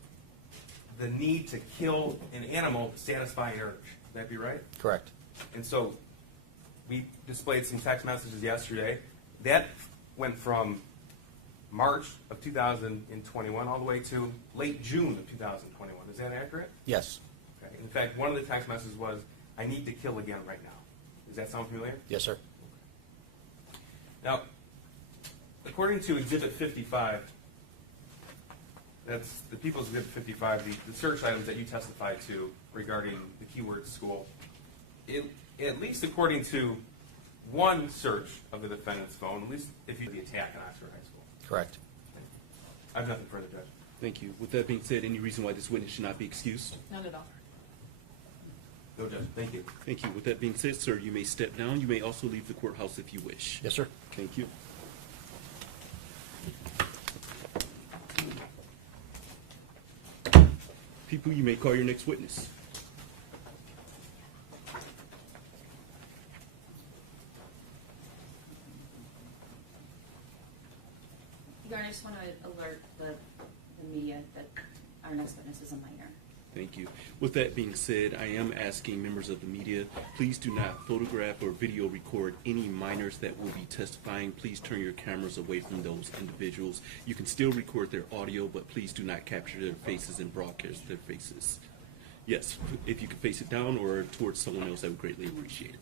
the need to kill an animal to satisfy an urge. Would that be right? Correct. And so we displayed some text messages yesterday. That went from March of 2021 all the way to late June of 2021. Is that accurate? Yes. Okay. In fact, one of the text messages was, "I need to kill again right now." Does that sound familiar? Yes, sir. Now, according to Exhibit 55, that's the People's Exhibit 55, the search items that you testified to regarding the keyword school, at least according to one search of the defendant's phone, at least if you the attack on Oxford High School. Correct. I have nothing further, Judge. Thank you. With that being said, any reason why this witness should not be excused? None at all. No, Judge. Thank you. Thank you. With that being said, sir, you may step down. You may also leave the courthouse if you wish. Yes, sir. Thank you. People, you may call your next witness. Your Honor, I just want to alert the media that our next witness is a minor. Thank you. With that being said, I am asking members of the media, please do not photograph or video record any minors that will be testifying. Please turn your cameras away from those individuals. You can still record their audio, but please do not capture their faces and broadcast their faces. Yes, if you could face it down or towards someone else, I would greatly appreciate it.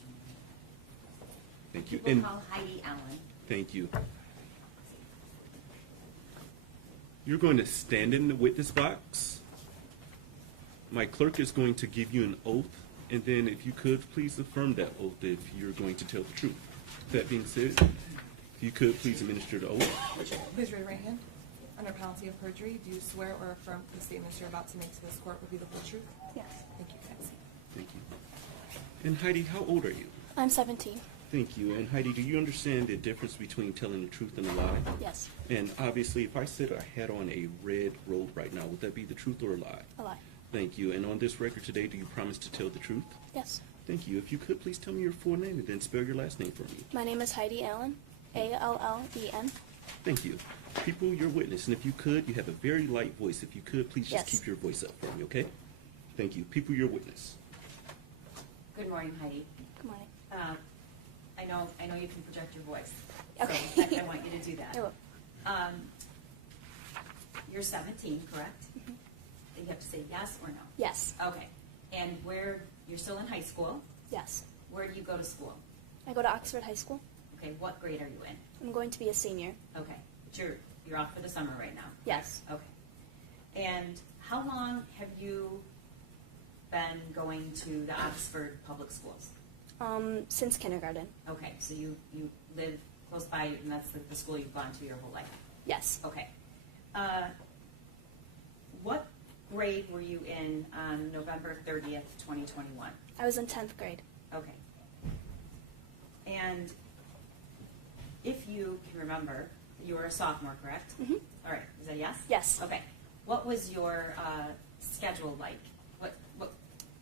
Thank you. People call Heidi Allen. Thank you. You're going to stand in the witness box. My clerk is going to give you an oath, and then if you could, please affirm that oath if you're going to tell the truth. That being said, if you could, please administer the oath. Please raise your right hand. Under penalty of perjury, do you swear or affirm the statements you're about to make to this court will be the whole truth? Yes. Thank you, guys. Thank you. And Heidi, how old are you? I'm 17. Thank you. And Heidi, do you understand the difference between telling the truth and a lie? Yes. And obviously, if I said I had on a red robe right now, would that be the truth or a lie? A lie. Thank you. And on this record today, do you promise to tell the truth? Yes. Thank you. If you could, please tell me your full name and then spell your last name for me. My name is Heidi Allen. Allen. Thank you. People, your witness, and if you could, you have a very light voice. If you could, please just Yes. keep your voice up for me, okay? Thank you. People, your witness. Good morning, Heidi. Good morning. I know you can project your voice. Okay. So I want you to do that. I will. You're 17, correct? Mhm. You have to say yes or no. Yes. Okay. And you're still in high school. Yes. Where do you go to school? I go to Oxford High School. Okay. What grade are you in? I'm going to be a senior. Okay. But you're off for the summer right now. Yes. Okay. And how long have you been going to the Oxford public schools? Since kindergarten. Okay. So you live close by, and that's the school you've gone to your whole life. Yes. Okay. What grade were you in on November 30th, 2021? I was in 10th grade. Okay. And if you can remember, you were a sophomore, correct? Mm-hmm. All right. Is that a yes? Yes. Okay. What was your schedule like?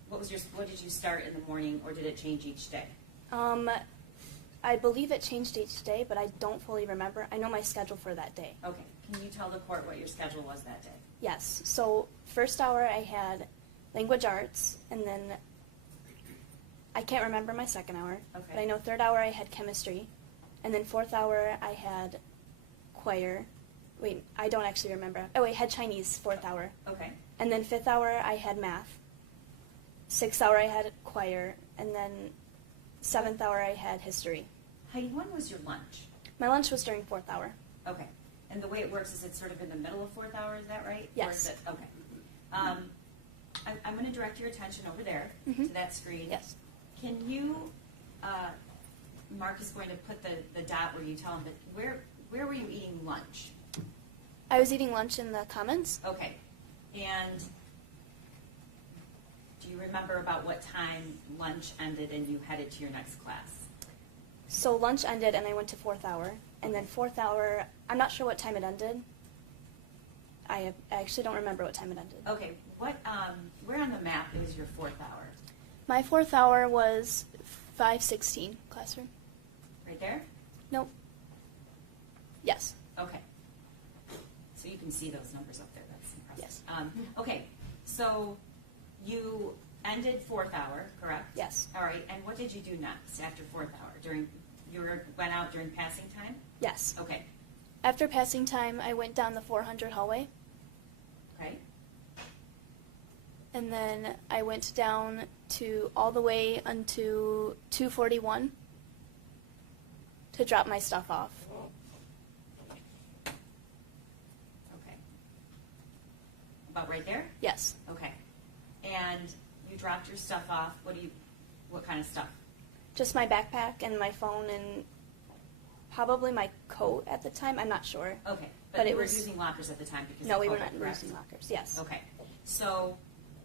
What did you start in the morning, or did it change each day? I believe it changed each day, but I don't fully remember. I know my schedule for that day. Okay. Can you tell the court what your schedule was that day? Yes. So first hour I had language arts, and then I can't remember my second hour. Okay. But I know third hour I had chemistry, and then fourth hour I had choir. Wait, I don't actually remember. Oh wait, had Chinese fourth hour. Okay. And then fifth hour I had math. Sixth hour I had choir, and then seventh hour I had history. Heidi, when was your lunch? My lunch was during fourth hour. Okay. And the way it works is it's sort of in the middle of fourth hour, is that right? Yes. Or is it, okay. I'm going to direct your attention over there Mhm. to that screen. Yes. Can you, Mark is going to put the dot where you tell him, but where were you eating lunch? I was eating lunch in the commons. Okay. And do you remember about what time lunch ended and you headed to your next class? So lunch ended and I went to fourth hour. And then fourth hour, I'm not sure what time it ended. I actually don't remember what time it ended. Okay. Where on the map is your fourth hour? My fourth hour was 5:16 classroom. Right there? Nope. Yes. Okay. So you can see those numbers up there. That's impressive. Yes. Okay. So you ended fourth hour, correct? Yes. All right, and what did you do next after fourth hour? Went out during passing time? Yes. Okay, After passing time, I went down the 400 hallway, okay, and then I went down to all the way unto 241 to drop my stuff off. okay. About right there? Yes. Okay. And you dropped your stuff off. What kind of stuff? Just my backpack and my phone and probably my coat at the time. I'm not sure. Okay, But but it you were was- using lockers at the time because No, of we were COVID, not correct? using lockers. Yes. Okay, so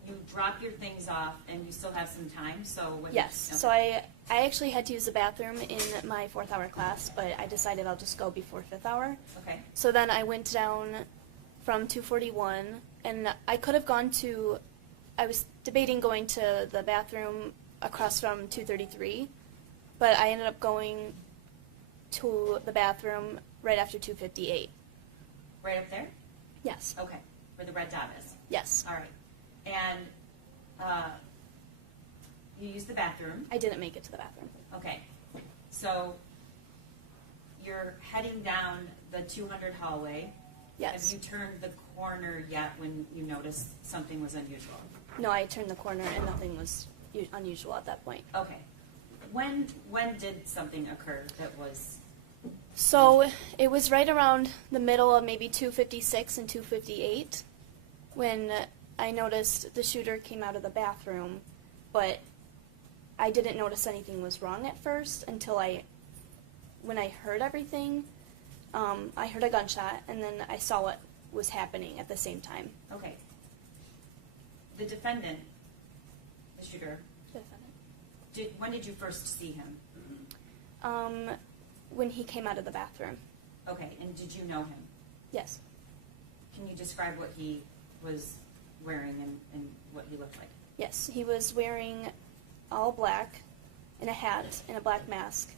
you drop your things off and you still have some time, so what? Yes. okay. So I actually had to use the bathroom in my 4th hour class, but I decided I'll just go before 5th hour. Okay, So then I went down from 241, and I could have gone to, I was debating going to the bathroom across from 233, but I ended up going to the bathroom right after 258. right up there? Yes. Okay, where the red dot is. Yes. All right, and you used the bathroom. I didn't make it to the bathroom. Okay, so you're heading down the 200 hallway. Yes. Have you turned the corner yet when you noticed something was unusual? No, I turned the corner and nothing was unusual at that point. Okay. When did something occur that was? So it was right around the middle of maybe 256 and 258 when I noticed the shooter came out of the bathroom, but I didn't notice anything was wrong at first until when I heard everything, I heard a gunshot and then I saw what was happening at the same time. Okay. The defendant, the shooter, when did you first see him? When he came out of the bathroom. Okay, and did you know him? Yes. Can you describe what he was wearing and what he looked like? Yes, he was wearing all black and a hat and a black mask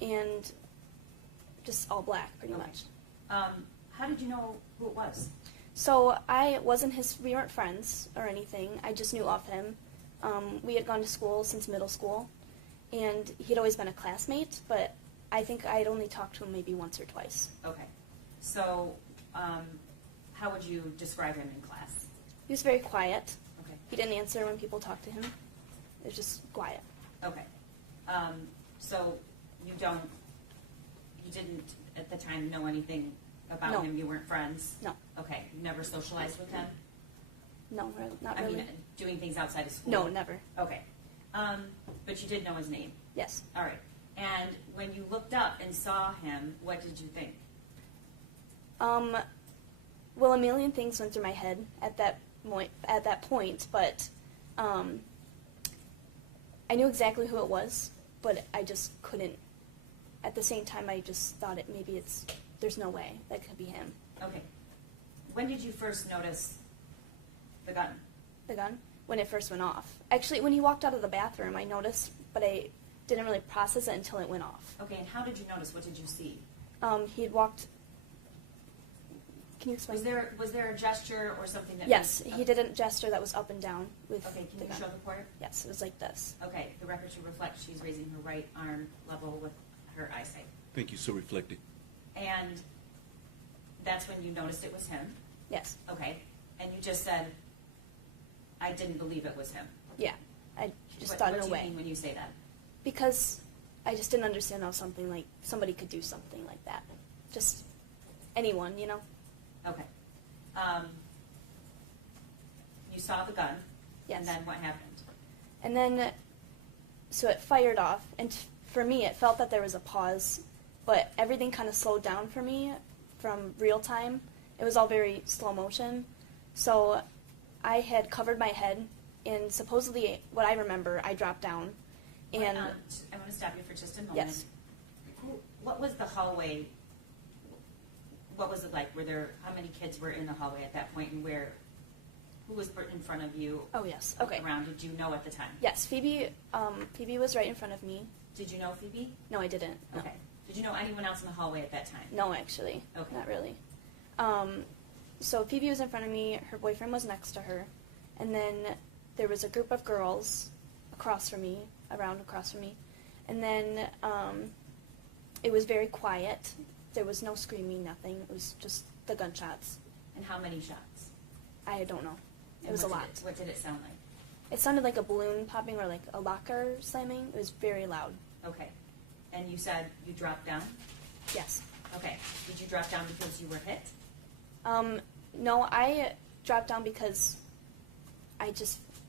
and just all black pretty Okay. much. How did you know who it was? So we weren't friends or anything. I just knew of him. We had gone to school since middle school and he'd always been a classmate, but I think I'd only talked to him maybe once or twice. Okay. So, how would you describe him in class? He was very quiet. Okay. He didn't answer when people talked to him. It was just quiet. Okay. So you didn't at the time know anything about No. him? You weren't friends? No. Okay. You never socialized with him? No, not I really. mean, doing things outside of school? No, never. Okay. But you did know his name? Yes. All right. And when you looked up and saw him, what did you think? Well, a million things went through my head at that point, but I knew exactly who it was, but I just couldn't. At the same time, I just thought there's no way that could be him. Okay. When did you first notice the gun? The gun? When it first went off. Actually, when he walked out of the bathroom, I noticed, but I didn't really process it until it went off. Okay, and how did you notice? What did you see? He had walked. Can you explain? Was there a gesture or something that? Yes, was, he did a gesture that was up and down with Okay, can the you gun. show the court? Yes, it was like this. Okay, the record should reflect she's raising her right arm level with her eyesight. Thank you, so reflected. And that's when you noticed it was him? Yes. Okay, and you just said, I didn't believe it was him. Yeah. I just What thought do no you way. mean when you say that? Because I just didn't understand how somebody could do something like that. Just anyone, you know? Okay. You saw the gun? Yes. And then what happened? And then, so it fired off, and for me, it felt that there was a pause, but everything kind of slowed down for me from real time. It was all very slow motion. So I had covered my head, and supposedly, what I remember, I dropped down. And I want to stop you for just a moment. Yes. What was the hallway? What was it like? How many kids were in the hallway at that point, and who was in front of you? Oh, yes. Okay. Around? Did you know at the time? Yes, Phoebe was right in front of me. Did you know Phoebe? No, I didn't. No. Okay. Did you know anyone else in the hallway at that time? No, actually. Okay. Not really. So Phoebe was in front of me, her boyfriend was next to her, And then there was a group of girls across from me, and then it was very quiet. There was no screaming, nothing. It was just the gunshots. And how many shots? I don't know. It And was a what lot. did what did it sound like? It sounded like a balloon popping or like a locker slamming. It was very loud. Okay. And you said you dropped down? Yes. Okay. Did you drop down because you were hit? No, I dropped down because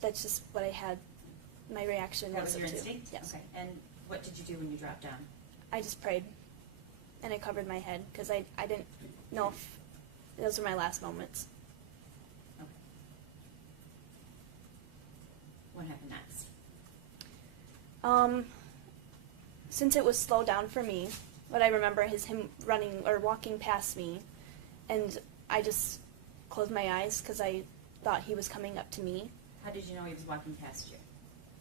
that's just what I had. My reaction That was was your to. instinct? Yes. Okay. And what did you do when you dropped down? I just prayed, and I covered my head because I didn't know if those were my last moments. Okay. What happened next? Since it was slow down for me, what I remember is him running or walking past me, and I just closed my eyes because I thought he was coming up to me. How did you know he was walking past you?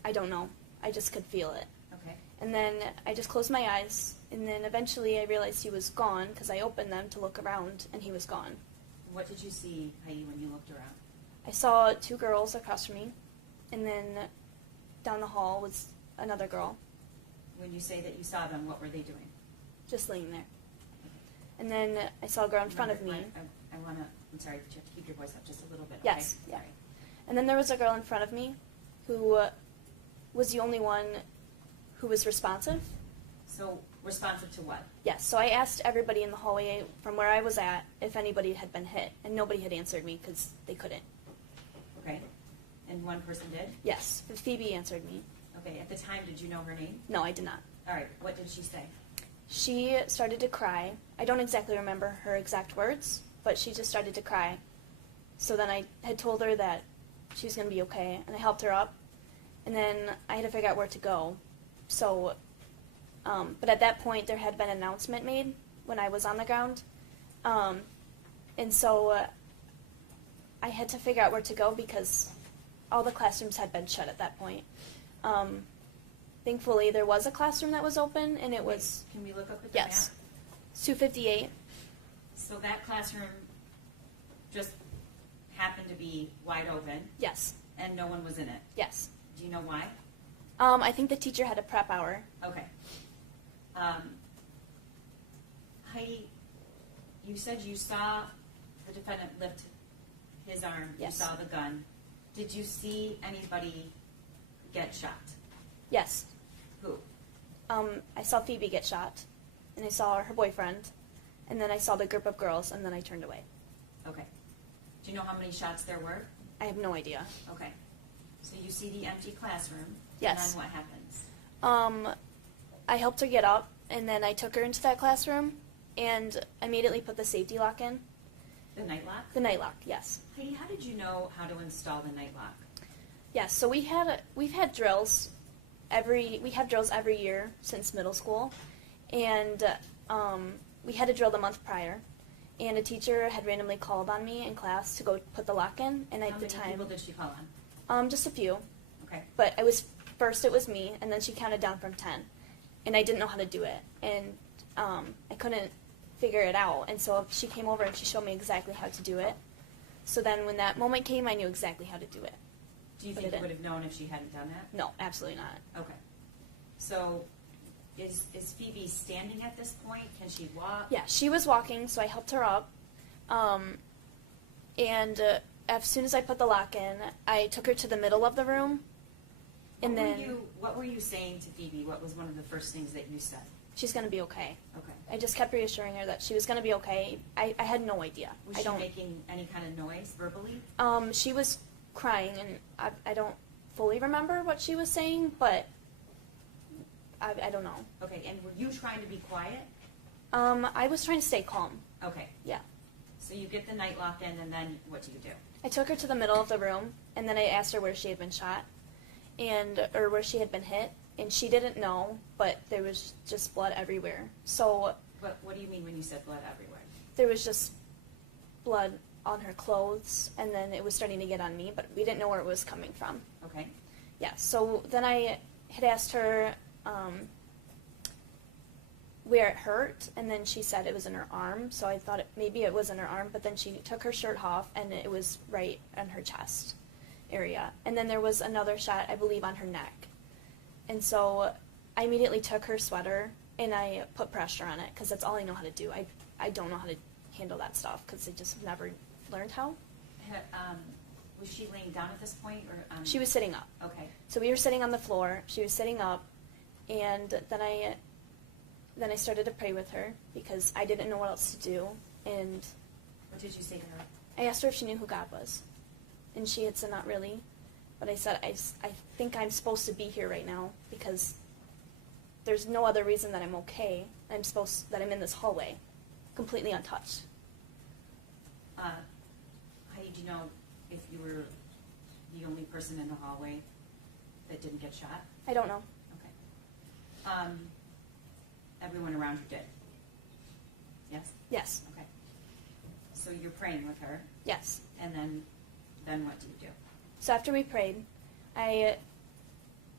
I don't know. I just could feel it. Okay. And then I just closed my eyes, and then eventually I realized he was gone because I opened them to look around, and he was gone. What did you see, Heidi, when you looked around? I saw two girls across from me, and then down the hall was another girl When you say that you saw them, what were they doing? just laying there. And then I saw a girl in front of me. I'm sorry, but you have to keep your voice up just a little bit, okay? Yes, yeah. Sorry. And then there was a girl in front of me who was the only one who was responsive. So, responsive to what? Yes, so I asked everybody in the hallway from where I was at if anybody had been hit, and nobody had answered me because they couldn't. Okay. And one person did? Yes, Phoebe answered me. Okay. At the time, did you know her name? No, I did not. All right. What did she say? She started to cry. I don't exactly remember her exact words, but she just started to cry. So then I had told her that she was going to be okay, and I helped her up. And then I had to figure out where to go. So, but at that point, there had been an announcement made when I was on the ground. And so I had to figure out where to go because all the classrooms had been shut at that point. Thankfully, there was a classroom that was open, and it was, Can we look up at the yes, map? 258. So that classroom just happened to be wide open, Yes, and no one was in it. yes. Do you know why? I think the teacher had a prep hour. Okay. Heidi, you said you saw the defendant lift his arm. Yes. You saw the gun. Did you see anybody get shot? Yes. Who? I saw Phoebe get shot, and I saw her boyfriend, and then I saw the group of girls, and then I turned away. Okay. Do you know how many shots there were? I have no idea. Okay. So you see the empty classroom. Yes. And then what happens? I helped her get up, and then I took her into that classroom, and immediately put the safety lock in. The night lock? The night lock, yes. Heidi, how did you know how to install the night lock? Yes, so we've had drills we have drills every year since middle school, and we had a drill the month prior, and a teacher had randomly called on me in class to go put the lock in, and How at the many time, people did she call on? just a few, Okay. but first it was me, and then she counted down from 10, and I didn't know how to do it, and I couldn't figure it out, and so she came over and she showed me exactly how to do it. So then when that moment came, I knew exactly how to do it. Do you But think I you would have known if she hadn't done that? No, absolutely not. Okay. So is Phoebe standing at this point? Can she walk? Yeah, she was walking, so I helped her up. And as soon as I put the lock in, I took her to the middle of the room. And What were you saying to Phoebe? What was one of the first things that you said? she's going to be okay. Okay. I just kept reassuring her that she was going to be okay. I had no idea. Was she making any kind of noise verbally? She was crying, and I don't fully remember what she was saying, but I don't know. Okay, and were you trying to be quiet? I was trying to stay calm. Okay. Yeah. So you get the night lock in, and then what do you do? I took her to the middle of the room, and then I asked her where she had been shot, or where she had been hit, and she didn't know, but there was just blood everywhere. So What do you mean when you said blood everywhere? there was just blood on her clothes, and then it was starting to get on me, but we didn't know where it was coming from. Okay. Yeah, so then I had asked her where it hurt, and then she said it was in her arm, so I thought maybe it was in her arm, but then she took her shirt off, and it was right on her chest. area. And then there was another shot, I believe, on her neck. And so I immediately took her sweater and I put pressure on it because that's all I know how to do. I don't know how to handle that stuff because I just never learned how. Was she laying down at this point, or She was sitting up. Okay. So we were sitting on the floor. She was sitting up, and then I started to pray with her because I didn't know what else to do. And What did you say to her? I asked her if she knew who God was, and she had said not really. But I said I think I'm supposed to be here right now because there's no other reason that I'm okay. That I'm in this hallway, completely untouched. Heidi, do you know if you were the only person in the hallway that didn't get shot? I don't know. Okay. Everyone around you did? Yes? Yes. Okay. So you're praying with her, Yes. and then what do you do? So after we prayed, I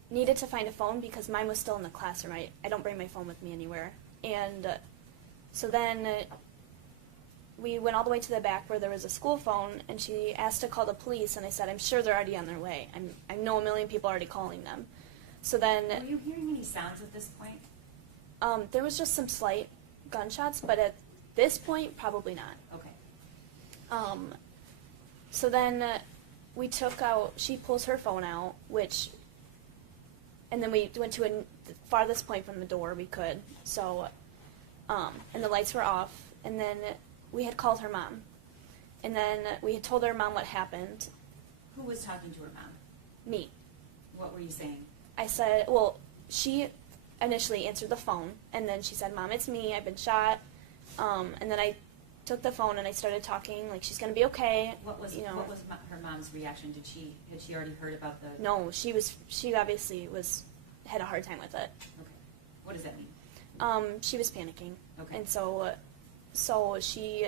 needed to find a phone because mine was still in the classroom. I don't bring my phone with me anywhere. And so then we went all the way to the back where there was a school phone, and she asked to call the police, and I said, I'm sure they're already on their way. I know a million people are already calling them. So then Were you hearing any sounds at this point? there was just some slight gunshots, but at this point, probably not. Okay. So then we took out, she pulls her phone out, and then we went to the farthest point from the door we could. So, and the lights were off, and then we had called her mom. And then we had told her mom what happened. Who was talking to her mom? Me. What were you saying? I said, well, she initially answered the phone, and then she said, Mom, it's me, I've been shot. And then I took the phone and I started talking, like, she's going to be okay. What was her mom's reaction? Had she already heard about the? No, she obviously had a hard time with it. Okay. What does that mean? She was panicking. Okay. And so she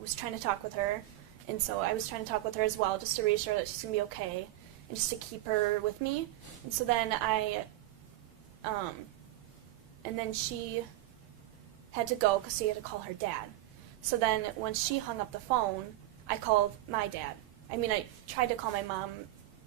was trying to talk with her, and so I was trying to talk with her as well, just to reassure that she's going to be okay, and just to keep her with me. And so then and then she had to go because she had to call her dad. So then when she hung up the phone, I called my dad. I mean, I tried to call my mom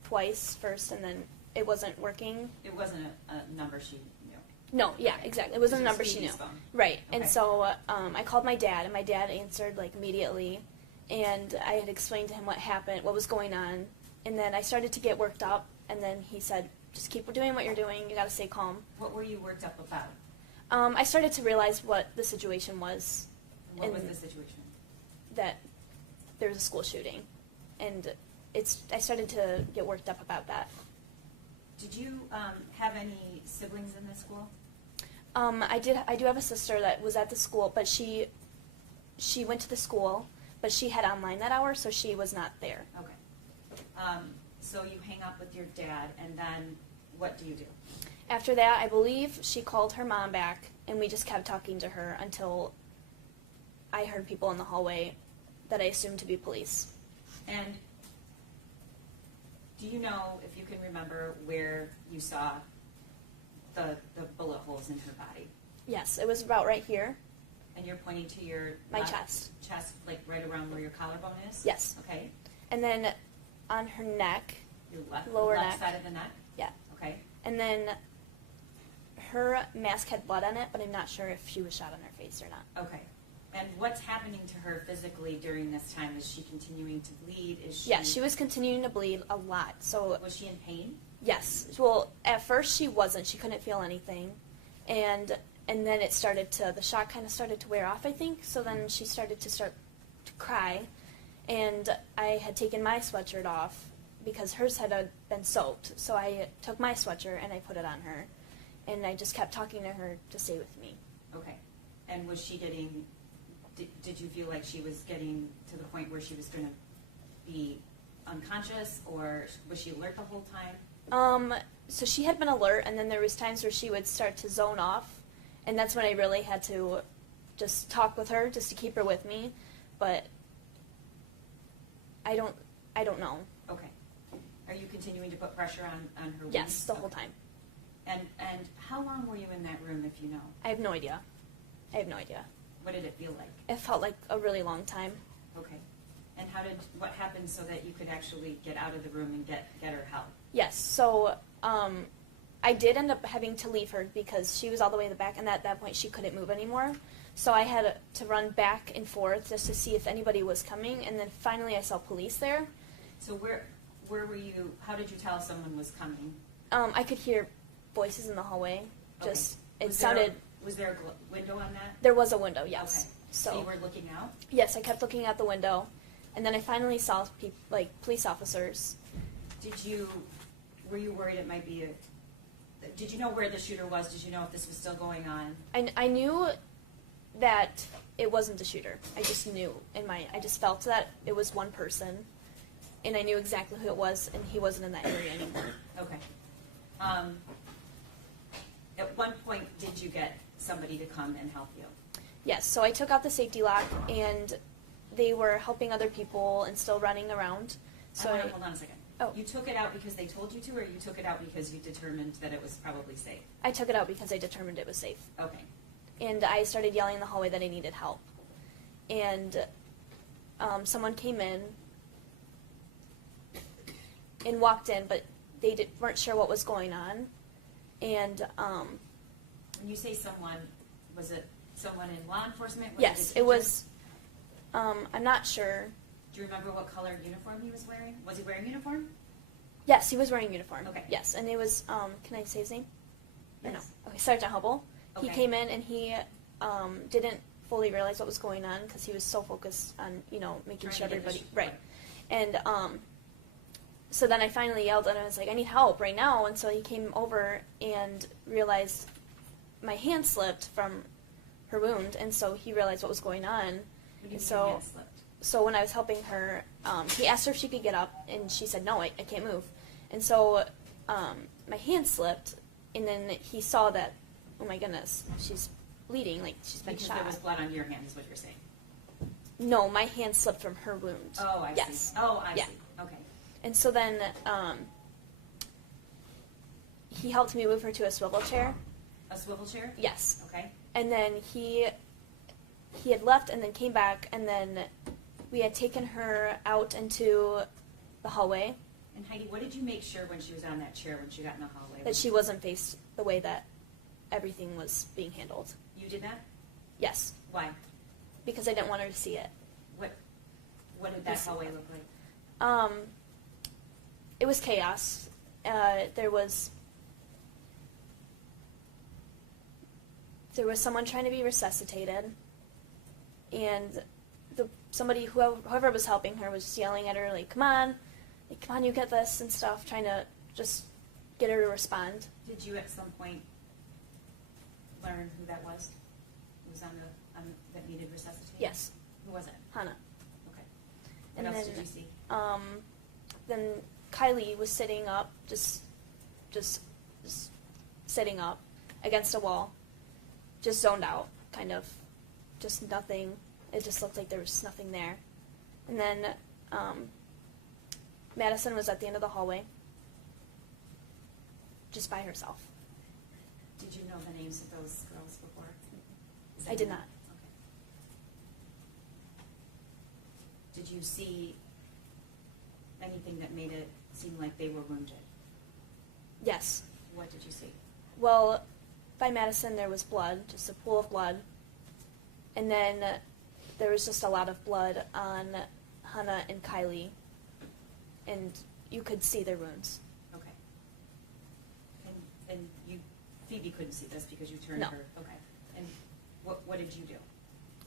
twice first, and then it wasn't working. It wasn't a number she knew. No, yeah, exactly. It wasn't a This was number she knew. Phoebe's phone. Right. Okay. And so I called my dad, and my dad answered, like, immediately. And I had explained to him what happened, what was going on. And then I started to get worked up, and then he said, just keep doing what you're doing. You got to stay calm. What were you worked up about? I started to realize what the situation was. What was And the situation? that there was a school shooting. And I started to get worked up about that. Did you have any siblings in this school? I do have a sister that was at the school, but she went to the school, but she had online that hour, so she was not there. Okay. So you hang up with your dad, and then what do you do? After that, I believe she called her mom back, and we just kept talking to her until I heard people in the hallway that I assumed to be police. And do you know, if you can remember, where you saw the bullet holes in her body? Yes, it was about right here. And you're pointing to your My left chest. chest, like right around where your collarbone is? Yes. Okay. And then on her neck, Your left, Lower left neck. side of the neck? yeah. Okay. And then her mask had blood on it, but I'm not sure if she was shot on her face or not. Okay. And what's happening to her physically during this time? Is she continuing to bleed? Is she? Yeah, she was continuing to bleed a lot. So Was she in pain? yes. Well, at first she wasn't. She couldn't feel anything. And then the shock kind of started to wear off, I think. So then she started to cry. And I had taken my sweatshirt off because hers had been soaked. So I took my sweatshirt and I put it on her. And I just kept talking to her to stay with me. Okay. And was she getting, did you feel like she was getting to the point where she was going to be unconscious, or was she alert the whole time? So she had been alert, and then there was times where she would start to zone off, and that's when I really had to just talk with her just to keep her with me. But I don't know. Okay. Are you continuing to put pressure on her? Yes, wounds? the whole Okay. time. And how long were you in that room, if you know? I have no idea. What did it What did it feel like? It felt like a really long time. Okay. And what happened so that you could actually get out of the room and get her help? Yes, so I did end up having to leave her because she was all the way in the back, and at that point she couldn't move anymore. So I had to run back and forth just to see if anybody was coming, and then finally I saw police there. So where were you, how did you tell someone was coming? I could hear voices in the hallway. Just Okay. it sounded. Was there a window on that? There was a window, yes. Okay. So you were looking out? yes, I kept looking out the window, and then I finally saw police officers. Were you worried it might be did you know where the shooter was? Did you know if this was still going on? I knew that it wasn't the shooter. I just knew I just felt that it was one person, and I knew exactly who it was, and he wasn't in that area anymore. Okay. At one point, did you get somebody to come and help you? Yes, so I took out the safety lock, and they were helping other people and still running around. So Hold on a second. Oh. You took it out because they told you to, or you took it out because you determined that it was probably safe? I took it out because I determined it was safe. Okay. And I started yelling in the hallway that I needed help. And someone came in and walked in, but they weren't sure what was going on. And When you say someone, was it someone in law enforcement? Was yes, a it was. I'm not sure. Do you remember what color uniform he was wearing? Was he wearing uniform? Yes, he was wearing uniform. Okay. Yes, and it was. Can I say his name? Or Yes. no. Okay, Sergeant Hubble. Okay. He came in and he didn't fully realize what was going on because he was so focused on making Trying sure to get the everybody sh- right. And so then I finally yelled and I was like, I need help right now. And so he came over and realized my hand slipped from her wound, and so he realized what was going on. What do you mean So- your hand slipped? So when I was helping her, he asked her if she could get up, and she said, no, I can't move. And so my hand slipped, and then he saw that, oh my goodness, she's bleeding, like she's been Because shot. there was blood on your hand, is what you're saying. No, my hand slipped from her wound. Oh, I Yes. see. Oh, I Yeah. see. Okay. And so then he helped me move her to a swivel chair. A swivel chair? Yes. Okay. And then he had left and then came back, and then we had taken her out into the hallway, And Heidi, what did you make sure when she was on that chair when she got in the hallway? that she wasn't faced the way that everything was being handled. You did that? Yes, Why? because I didn't want her to see it. What did that This- hallway look like? It was chaos. There was someone trying to be resuscitated, and whoever was helping her was just yelling at her like, come on, you get this and stuff, trying to just get her to respond. Did you at some point learn who that was? Who was that needed resuscitation? Yes, Who was it? Hannah. Okay. What And else then, did you see? Then Kylie was sitting up, just sitting up against a wall, just zoned out, kind of, just nothing. It just looked like there was nothing there. And then Madison was at the end of the hallway, just by herself. Did you know the names of those girls before? Is I that did you? not. Okay. Did you see anything that made it seem like they were wounded? Yes. What did you see? Well, by Madison there was blood, just a pool of blood. And then there was just a lot of blood on Hannah and Kylie. And you could see their wounds. Okay. And Phoebe couldn't see this because you turned No. her. Okay. And what did you do?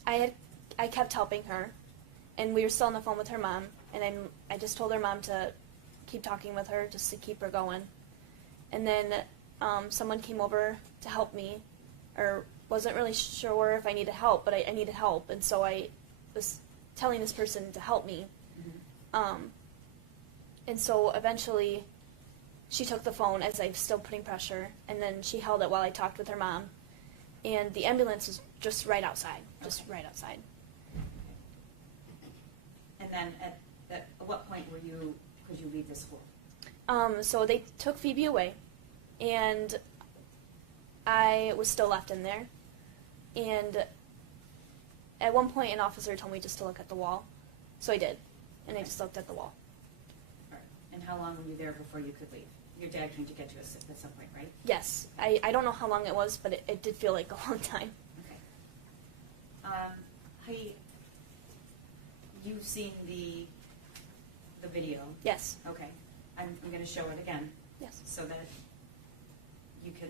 I kept helping her, and we were still on the phone with her mom, and I just told her mom to keep talking with her just to keep her going. And then someone came over to help me, or wasn't really sure if I needed help, but I needed help, and so I was telling this person to help me. Mm-hmm. And so eventually she took the phone as I was still putting pressure, and then she held it while I talked with her mom. And the ambulance was just right outside, right outside. And then at what point could you leave the school? So they took Phoebe away, and I was still left in there. And at one point, an officer told me just to look at the wall, so I did. and I just looked at the wall. All right. And how long were you there before you could leave? Your dad came to get you at some point, right? Yes, I don't know how long it was, but it did feel like a long time. Okay. Heidi, you've seen the video. Yes, Okay. I'm going to show it again yes, so that you can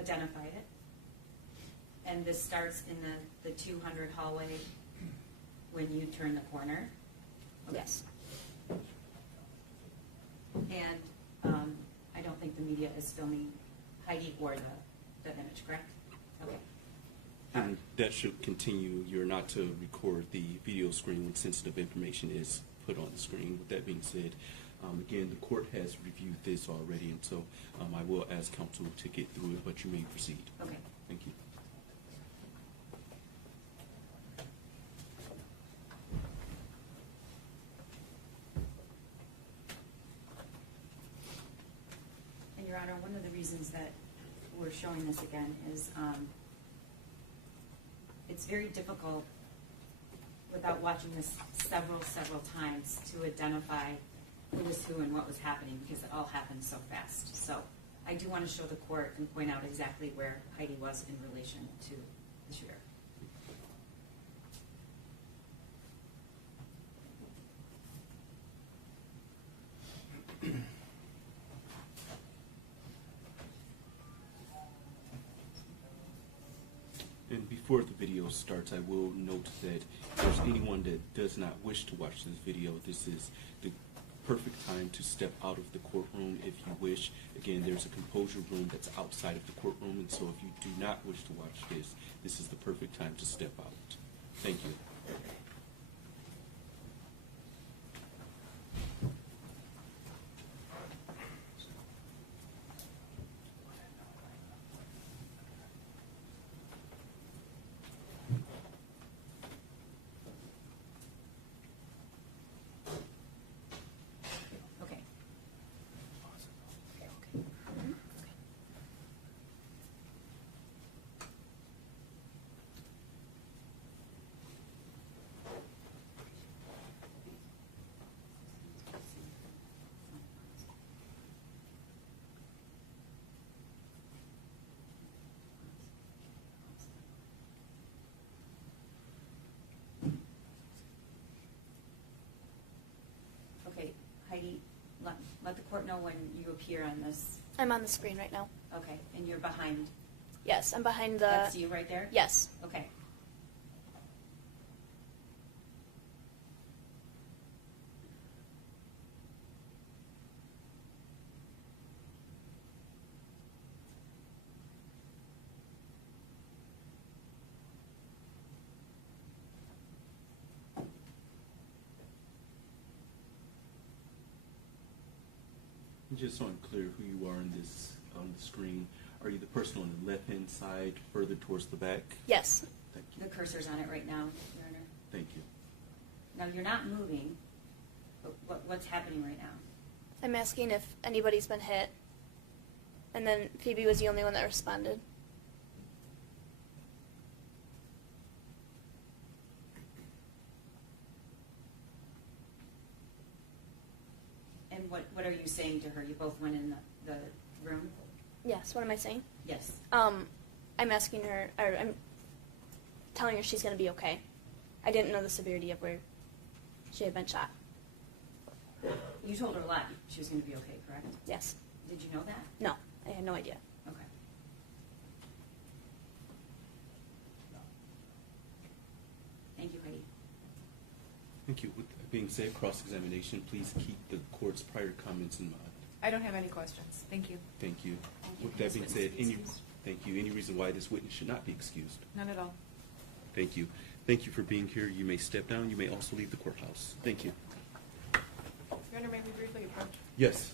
identify it. And this starts in the 200 hallway when you turn the corner. Okay. yes. And I don't think the media is filming Heidi or the image, correct? Okay. And that should continue. You're not to record the video screen when sensitive information is put on the screen. With that being said, again, the court has reviewed this already, and so I will ask counsel to get through it, but you may proceed. Okay. Thank you. And Your Honor, one of the reasons that we're showing this again is it's very difficult without watching this several times to identify who was who and what was happening because it all happened so fast. So I do want to show the court and point out exactly where Heidi was in relation to the shooter. And before the video starts, I will note that if there's anyone that does not wish to watch this video, this is the perfect time to step out of the courtroom if you wish. Again, there's a composure room that's outside of the courtroom, and so if you do not wish to watch this, this is the perfect time to step out. Thank you. Okay. Okay, Heidi, let the court know when you appear on this. I'm on the screen right now. Okay, and you're behind. Yes, I'm behind the. That's you right there? Yes. Okay. Just so I'm clear who you are on this on the screen, are you the person on the left-hand side, further towards the back? Yes. Thank you. The cursor's on it right now, Your Honor. Thank you. Now, you're not moving, but what's happening right now? I'm asking if anybody's been hit, and then Phoebe was the only one that responded. And what are you saying to her? You both went in the room? Yes. What am I saying? Yes. I'm asking her, or I'm telling her she's going to be okay. I didn't know the severity of where she had been shot. You told her a lot. She was going to be okay, correct? Yes. Did you know that? No, I had no idea. Okay. Thank you, Heidi. Thank you. With that being said, cross-examination, please keep the court's prior comments in mind. I don't have any questions. Thank you. Thank you. Thank you. With that being This said, witness be excused. thank you. Any reason why this witness should not be excused? None at all. Thank you. Thank you for being here. You may step down. You may also leave the courthouse. Thank you. Your Honor, may we briefly approach? Yes.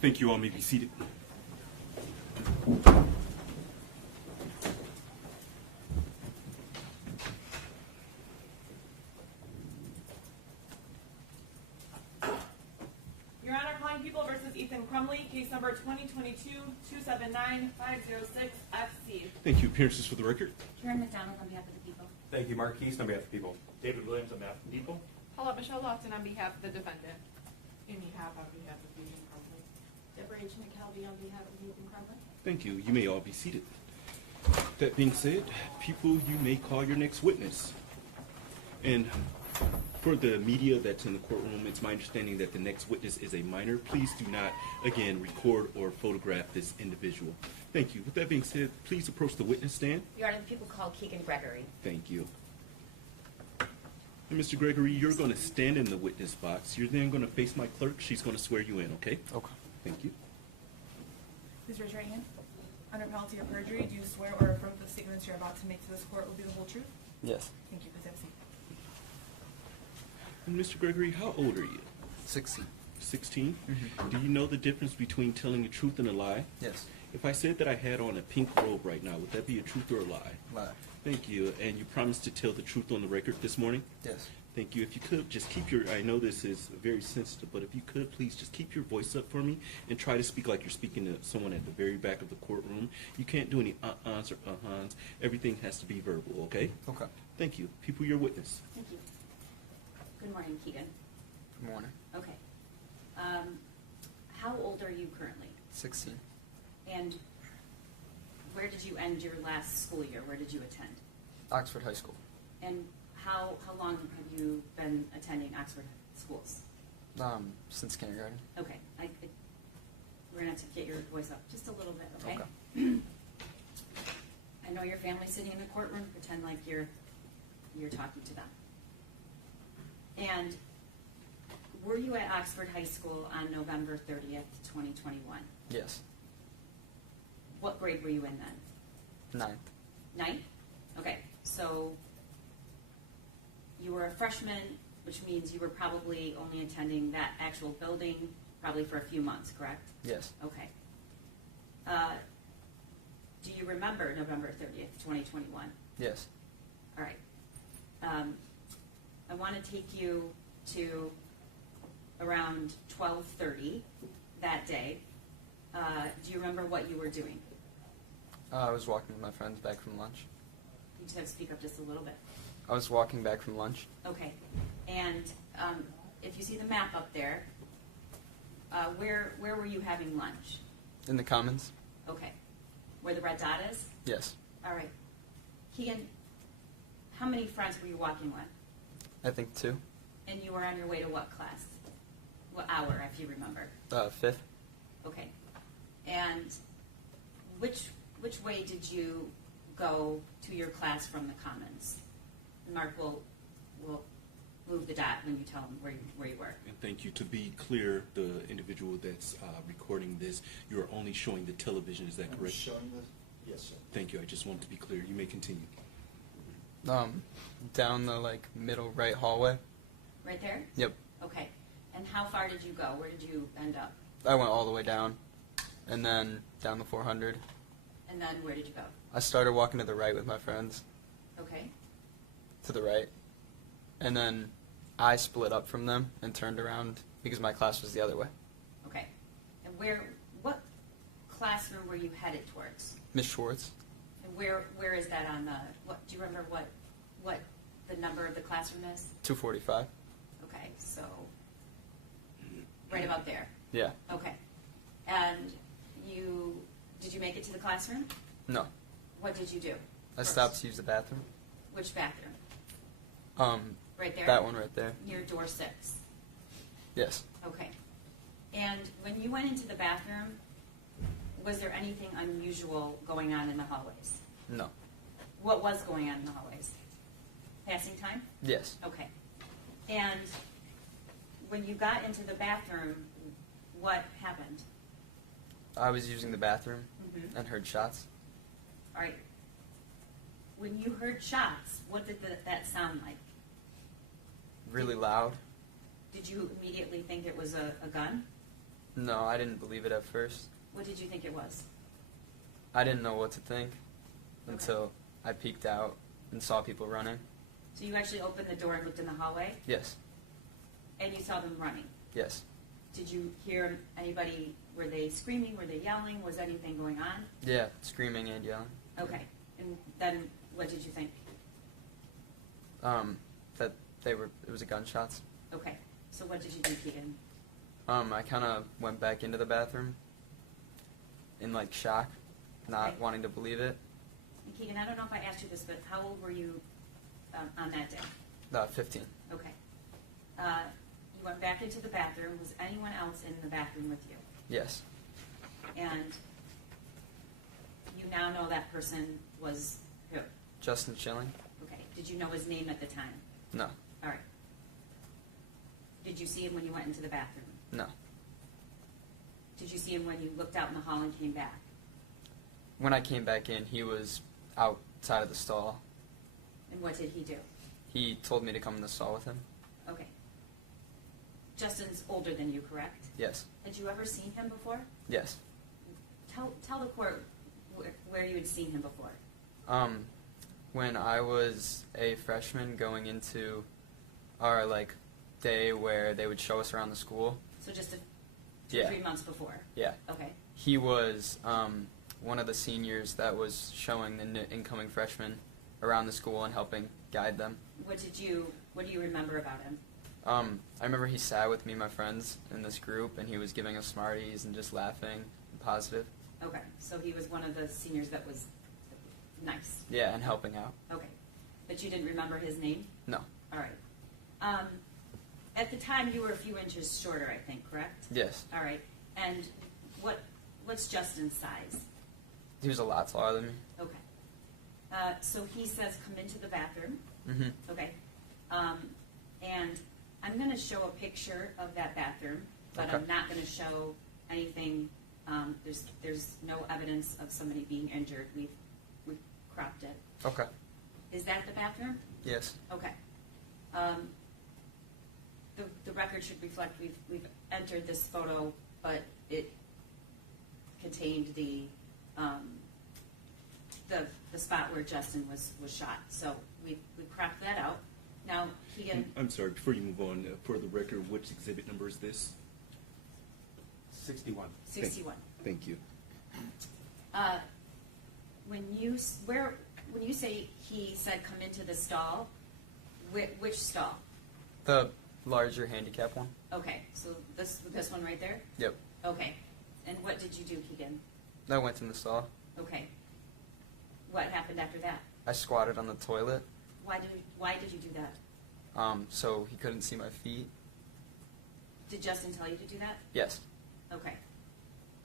Thank you. All may be seated. Your Honor, calling People versus Ethan Crumley, case number 2022-279-506-FC. Thank you. Appearances for the record. Karen McDonald on behalf of the people. Thank you, Marquise, on behalf of the people. David Williams on behalf of the people. Hello, Michelle Lawson on behalf of the defendant. Amy Happ on behalf of Ethan Crumley. Deborah H. McKelvey on behalf of Ethan Crumley. Thank you. You may all be seated. That being said, people, you may call your next witness. And for the media that's in the courtroom, it's my understanding that the next witness is a minor. Please do not, again, record or photograph this individual. Thank you. With that being said, please approach the witness stand. Your Honor, the people called Keegan Gregory. Thank you. And Mr. Gregory, you're going to stand in the witness box. You're then going to face my clerk. She's going to swear you in, okay? Okay. Thank you. Please raise your right hand. Under penalty of perjury, do you swear or affirm that the statements you're about to make to this court will be the whole truth? Yes. Thank you. Please have a seat. And Mr. Gregory, how old are you? 16. 16? Do you know the difference between telling the truth and a lie? Yes. If I said that I had on a pink robe right now, would that be a truth or a lie? Lie. Thank you. And you promised to tell the truth on the record this morning? Yes. Thank you. If you could, just keep your, I know this is very sensitive, but if you could, please just keep your voice up for me and try to speak like you're speaking to someone at the very back of the courtroom. You can't do any uh-uhs or uh-huns. Everything has to be verbal, okay? Okay. Thank you. People, your witness. Thank you. Good morning, Keegan. Good morning. Okay. How old are you currently? 16. And where did you end your last school year? Where did you attend? Oxford High School. And how long have you been attending Oxford schools? Since kindergarten. Okay. We're going to have to get your voice up just a little bit, okay? Okay. I know your family's sitting in the courtroom. Pretend like you're talking to them. And were you at Oxford High School on November 30th, 2021? Yes. What grade were you in then? 9th. Ninth? Okay, so you were a freshman, which means you were probably only attending that actual building probably for a few months, correct? Yes. Okay. Do you remember November 30th, 2021? Yes. All right. I want to take you to around 12:30 that day. Do you remember what you were doing? I was walking with my friends back from lunch. You just have to speak up just a little bit. I was walking back from lunch. Okay. And if you see the map up there, where were you having lunch? In the Commons? Okay. Where the red dot is? Yes. All right. Keegan, how many friends were you walking with? I think 2. And you were on your way to what class? What hour, if you remember? 5th. Okay. And which way did you go to your class from the Commons? Mark will move the dot when you tell him where you were. And thank you. To be clear, the individual that's recording this, you are only showing the television. Is that correct? Showing this? Yes, sir. Thank you. I just wanted to be clear. You may continue. Down the middle right hallway. Right there? Yep. Okay. And how far did you go? Where did you end up? I went all the way down, and then down the 400. And then where did you go? I started walking to the right with my friends. Okay. To the right. And then I split up from them and turned around because my class was the other way. Okay. And what classroom were you headed towards? Miss Schwartz. And where is that on the, do you remember what the number of the classroom is? 245. Okay, so right about there. Yeah. Okay. And did you make it to the classroom? No. What did you do? I first? stopped to use the bathroom. Which bathroom? Right there? That one right there. Near door 6. Yes. Okay. And when you went into the bathroom, was there anything unusual going on in the hallways? No. What was going on in the hallways? Passing time? Yes. Okay. And when you got into the bathroom, what happened? I was using the bathroom Mhm. and heard shots. All right. When you heard shots, what did that sound like? Really loud. Did you immediately think it was a gun? No, I didn't believe it at first. What did you think it was? I didn't know what to think Okay. until I peeked out and saw people running. So you actually opened the door and looked in the hallway, Yes, and you saw them running. yes, Did you hear anybody? Were they screaming? Were they yelling? Was anything going on? yeah, screaming and yelling. Okay. And then what did you think? That it was a gunshots. Okay. So what did you do, Keegan? I kind of went back into the bathroom in like shock, not Okay. wanting to believe it. And Keegan, I don't know if I asked you this, but how old were you on that day? 15. Okay. You went back into the bathroom. Was anyone else in the bathroom with you? Yes, And you now know that person was who? Justin Schilling. Okay. Did you know his name at the time? No, All right. Did you see him when you went into the bathroom? no. Did you see him when you looked out in the hall and came back? When I came back in, he was outside of the stall. And what did he do? He told me to come in the stall with him. Okay. Justin's older than you, correct? Yes, Had you ever seen him before? yes. Tell the court where you had seen him before. When I was a freshman going into our day where they would show us around the school. So just two Yeah. 3 months before. Yeah. Okay. He was one of the seniors that was showing the incoming freshmen around the school and helping guide them. What do you remember about him? I remember he sat with me and my friends in this group, and he was giving us Smarties and just laughing and positive. Okay. So he was one of the seniors that was nice. Yeah, and helping out. Okay. But you didn't remember his name? No. All right. At the time, you were a few inches shorter, I think, correct? Yes. All right. And what's Justin's size? He was a lot taller than me. Okay. So he says, come into the bathroom. Mm-hmm. Okay. And I'm going to show a picture of that bathroom, but Okay. I'm not going to show anything. There's no evidence of somebody being injured. We've cropped it. Okay. Is that the bathroom? Yes. Okay. The record should reflect we've entered this photo, but it contained the spot where Justin was shot. So we cropped that out. Now Keegan, I'm sorry, before you move on, for the record, which exhibit number is this? 61. 61. Thank you. When you say he said come into the stall, which stall? The larger handicap one. Okay, so this one right there. Yep. Okay, and what did you do, Keegan? I went in the stall. Okay, what happened after that? I squatted on the toilet, Why did you do that? so he couldn't see my feet. Did Justin tell you to do that? Yes. Okay,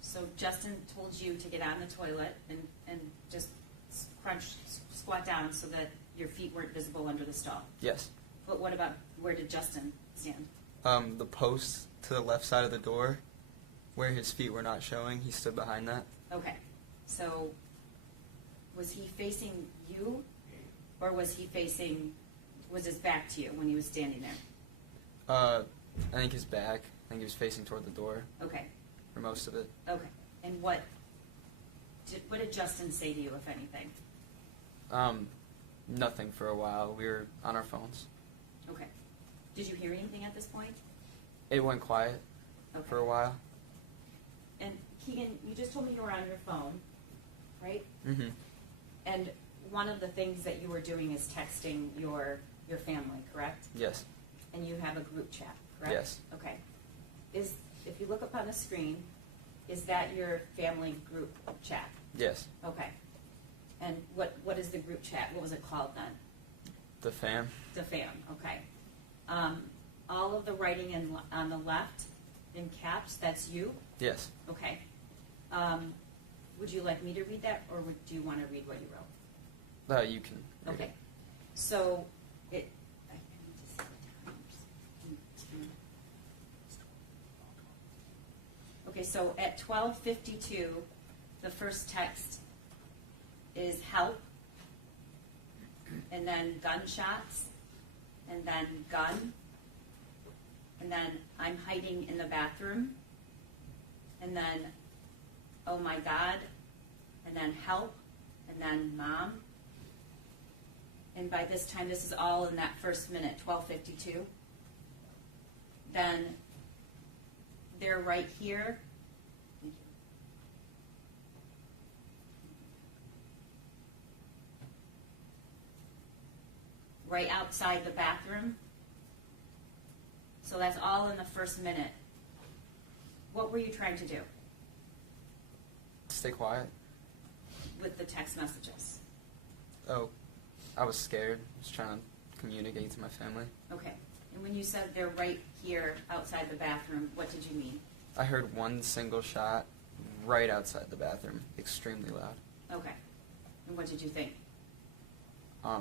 so Justin told you to get on the toilet and just squat down so that your feet weren't visible under the stall. Yes. But what about, where did Justin stand? The post to the left side of the door, where his feet were not showing, he stood behind that. Okay, so was he facing you, or was his back to you when he was standing there? I think his back. I think he was facing toward the door Okay, for most of it. okay. And what did Justin say to you, if anything? Nothing for a while. We were on our phones. Okay. Did you hear anything at this point? It went quiet Okay. for a while. And Keegan, you just told me you were on your phone, right? Mm-hmm. And one of the things that you were doing is texting your family, correct? Yes. And you have a group chat, correct? Yes. Okay. If you look up on the screen, is that your family group chat? Yes. Okay. And what is the group chat? What was it called then? The fam. The fam, okay. All of the writing on the left in caps, that's you? Yes. Okay. Would you like me to read that, or do you want to read what you wrote? You can. read Okay. it. So I need to see the times. Okay, so at 12:52, the first text is help, and then gunshots, and then gun, and then I'm hiding in the bathroom, and then, oh my God, and then help, and then mom. And by this time, this is all in that first minute, 12:52. Then they're right here. Thank you. Right outside the bathroom. So that's all in the first minute. What were you trying to do Stay quiet. with the text messages? Oh, I was scared. I was trying to communicate to my family. Okay. And when you said they're right here outside the bathroom, what did you mean? I heard one single shot right outside the bathroom, extremely loud. Okay. And what did you think? I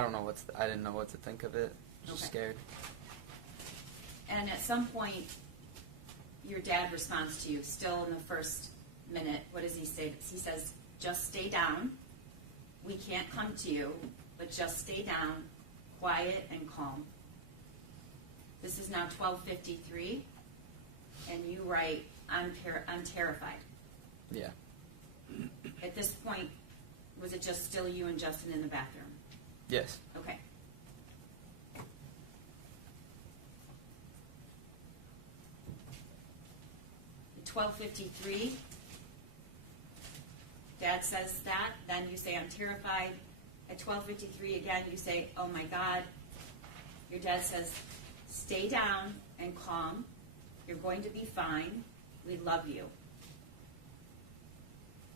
don't know I didn't know what to think of it. I was just Okay. scared. And at some point, your dad responds to you, still in the first minute. What does he say? He says, just stay down. We can't come to you, but just stay down, quiet and calm. This is now 12:53, and you write, I'm terrified. Yeah. At this point, was it just still you and Justin in the bathroom? Yes. Okay. At 12:53, Dad says that. Then you say, I'm terrified. At 12:53 again, you say, oh my God. Your dad says, stay down and calm. You're going to be fine. We love you.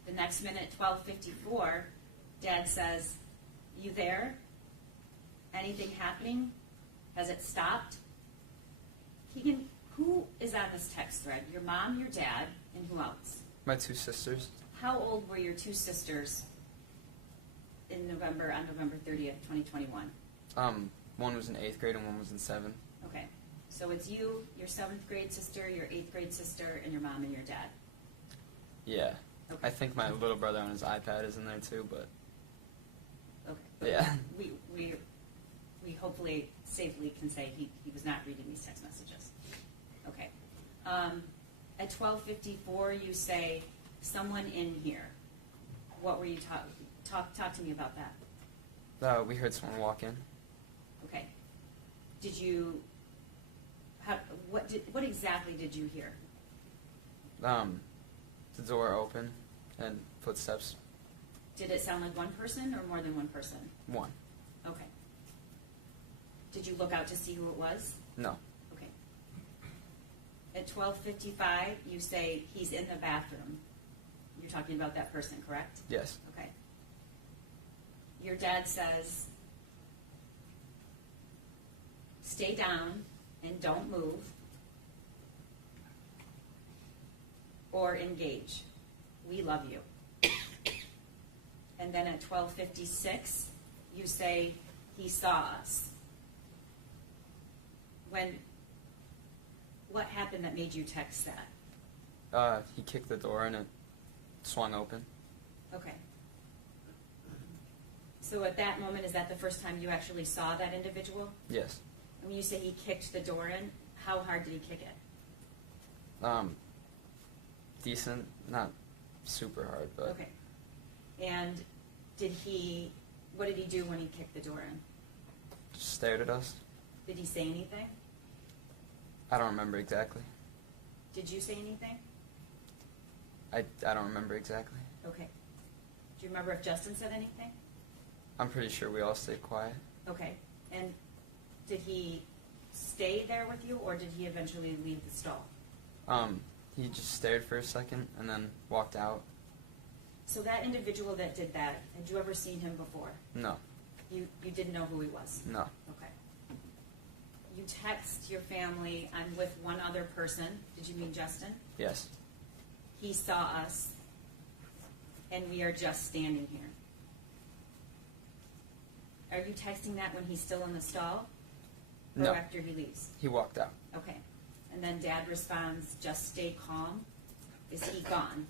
The next minute, 12:54, Dad says, you there? Anything happening? Has it stopped? Keegan, who is on this text thread? Your mom, your dad, and who else? My two sisters. How old were your two sisters on November 30th, 2021? One was in 8th grade and one was in 7th. Okay. So it's you, your 7th grade sister, your 8th grade sister, and your mom and your dad. Yeah. Okay. I think my little brother on his iPad is in there too, but Okay. yeah. We hopefully safely can say he was not reading these text messages. Okay. At 12:54, you say, someone in here. What were you talk to me about that? We heard someone walk in. Okay. Did you what exactly did you hear? The door open and footsteps. Did it sound like one person or more than one person? One. Okay. Did you look out to see who it was? No. Okay. At 12:55, you say he's in the bathroom. You're talking about that person, correct? Yes. Okay. Your dad says, stay down and don't move or engage. We love you. And then at 12:56, you say, he saw us. What happened that made you text that? He kicked the door and it swung open. Okay. So at that moment, is that the first time you actually saw that individual? Yes. And when you say he kicked the door in, how hard did he kick it? Decent, not super hard, but Okay. And what did he do when he kicked the door in? just stared at us. Did he say anything? I don't remember exactly. Did you say anything? I don't remember exactly. Okay. Do you remember if Justin said anything? I'm pretty sure we all stayed quiet. Okay. And did he stay there with you, or did he eventually leave the stall? He just stared for a second and then walked out. So that individual that did that, had you ever seen him before? No. You didn't know who he was? No. Okay. You text your family, I'm with one other person. Did you mean Justin? Yes. He saw us, and we are just standing here. Are you texting that when he's still in the stall? Or No. after he leaves? He walked out. Okay. And then Dad responds, just stay calm. Is he gone?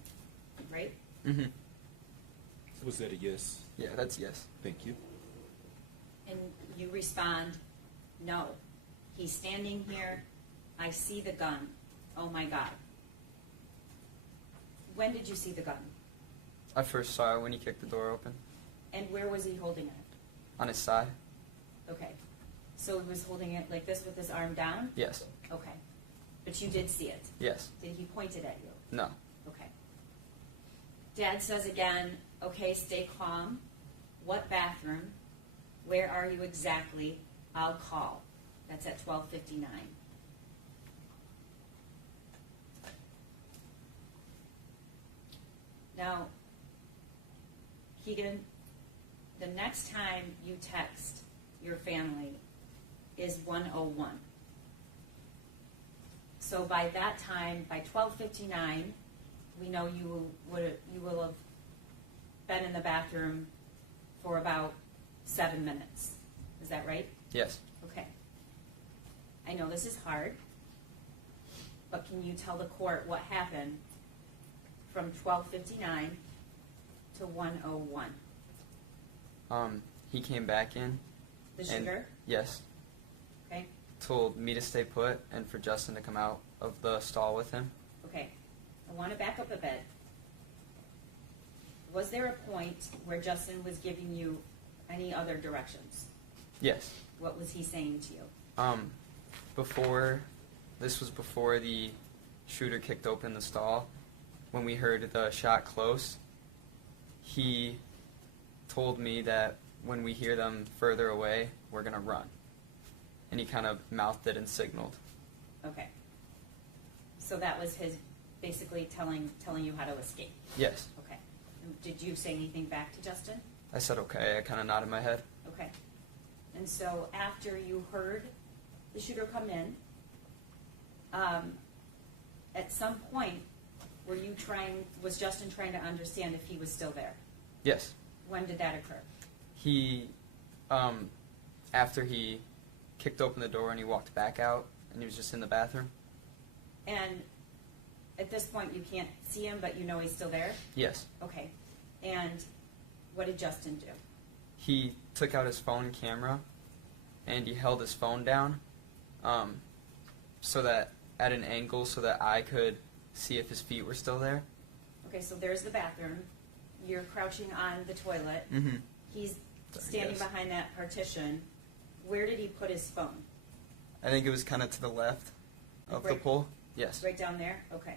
Right? Mm-hmm. Was that a yes? Yeah, that's yes. Thank you. And you respond, no. He's standing here. I see the gun. oh my God. When did you see the gun? I first saw it when he kicked the door open. And where was he holding it? On his side? Okay. So he was holding it like this with his arm down? Yes. Okay. But you did see it? Yes. Did he point it at you? No. Okay. Dad says again, okay, stay calm. What bathroom? Where are you exactly? I'll call. That's at 12:59. Now, Keegan, the next time you text your family is 1:01. So by that time, by 12:59, we know you will have been in the bathroom for about 7 minutes. Is that right? Yes. Okay. I know this is hard, but can you tell the court what happened from 12:59 to 1:01? He came back in. The and- shooter? Yes. Okay. Told me to stay put and for Justin to come out of the stall with him. Okay. I want to back up a bit. Was there a point where Justin was giving you any other directions? Yes. What was he saying to you? This was before the shooter kicked open the stall. When we heard the shot close, he told me that when we hear them further away, we're going to run. And he kind of mouthed it and signaled. Okay. So that was his basically telling you how to escape. Yes. Okay. And did you say anything back to Justin? I said okay. I kind of nodded my head. Okay. And so after you heard the shooter come in, at some point, was Justin trying to understand if he was still there? Yes. When did that occur? He, after he kicked open the door and he walked back out and he was just in the bathroom. And at this point, you can't see him, but you know he's still there? Yes. Okay. And what did Justin do? He took out his phone camera and he held his phone down so that at an angle so that I could see if his feet were still there. Okay, so there's the bathroom. You're crouching on the toilet. Mm-hmm. He's standing yes. behind that partition. Where did he put his phone? I think it was kind of to the left of the Right- pole. Yes. Right down there? Okay.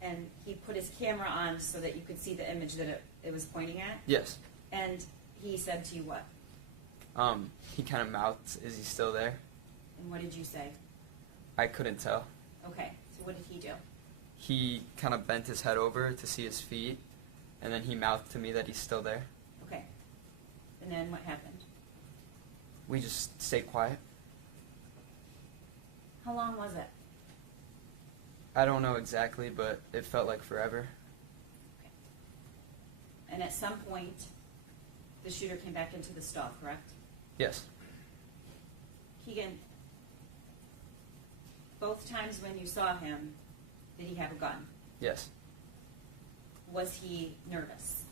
And he put his camera on so that you could see the image that it was pointing at? Yes. And he said to you what? He kind of mouthed, "Is he still there?" And what did you say? I couldn't tell. Okay, so what did he do? He kind of bent his head over to see his feet, and then he mouthed to me that he's still there. Okay. And then what happened? We just stayed quiet. How long was it? I don't know exactly, but it felt like forever. Okay. And at some point, the shooter came back into the stall, correct? Yes. Keegan, both times when you saw him, did he have a gun? Yes. Was he nervous?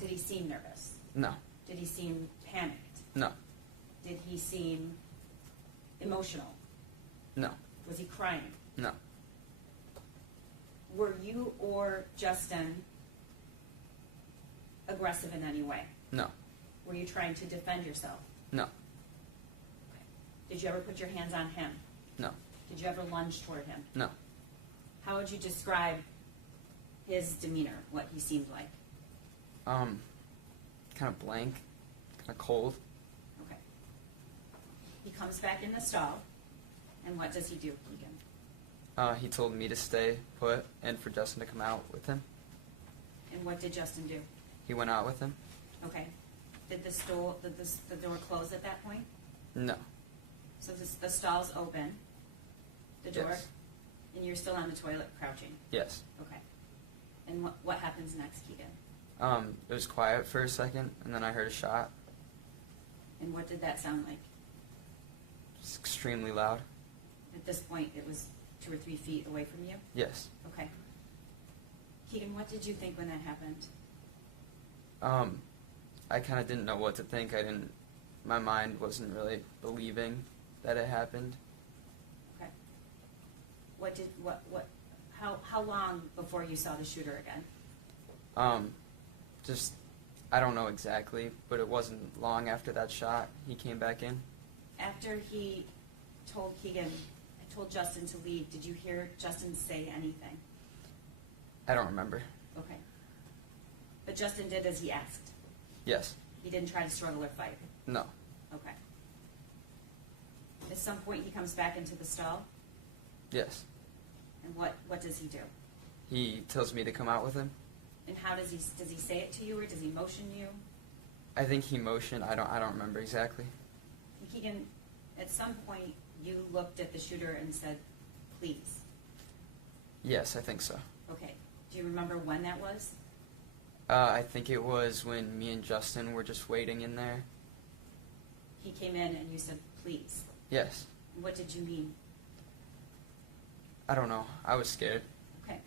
Did he seem nervous? No. Did he seem panicked? No. Did he seem emotional? No. Was he crying? No. Were you or Justin aggressive in any way? No. Were you trying to defend yourself? No. Okay. Did you ever put your hands on him? No. Did you ever lunge toward him? No. How would you describe his demeanor, what he seemed like? Kind of blank, kind of cold. Okay. He comes back in the stall, and what does he do, Keegan? He told me to stay put and for Justin to come out with him. And what did Justin do? He went out with him. Okay. Did the door close at that point? No. So the stall's open, the door, Yes. and you're still on the toilet crouching. Yes. Okay. And what happens next, Keegan? It was quiet for a second, and then I heard a shot. And what did that sound like? It's extremely loud. At this point, it was 2 or 3 feet away from you? Yes. Okay. Keegan, what did you think when that happened? I kind of didn't know what to think. My mind wasn't really believing that it happened. Okay. How long before you saw the shooter again? Just, I don't know exactly, but it wasn't long after that shot he came back in. After he told Justin to leave, did you hear Justin say anything? I don't remember. Okay. But Justin did as he asked. Yes. He didn't try to struggle or fight. No. Okay. At some point he comes back into the stall, Yes. and what does he do? He tells me to come out with him. And how does he say it to you, or does he motion you? I think he motioned. I don't remember exactly. Keegan, at some point you looked at the shooter and said, please. Yes, I think so. Okay. Do you remember when that was? I think it was when me and Justin were just waiting in there. He came in and you said, please. Yes. What did you mean? I don't know. I was scared. Okay.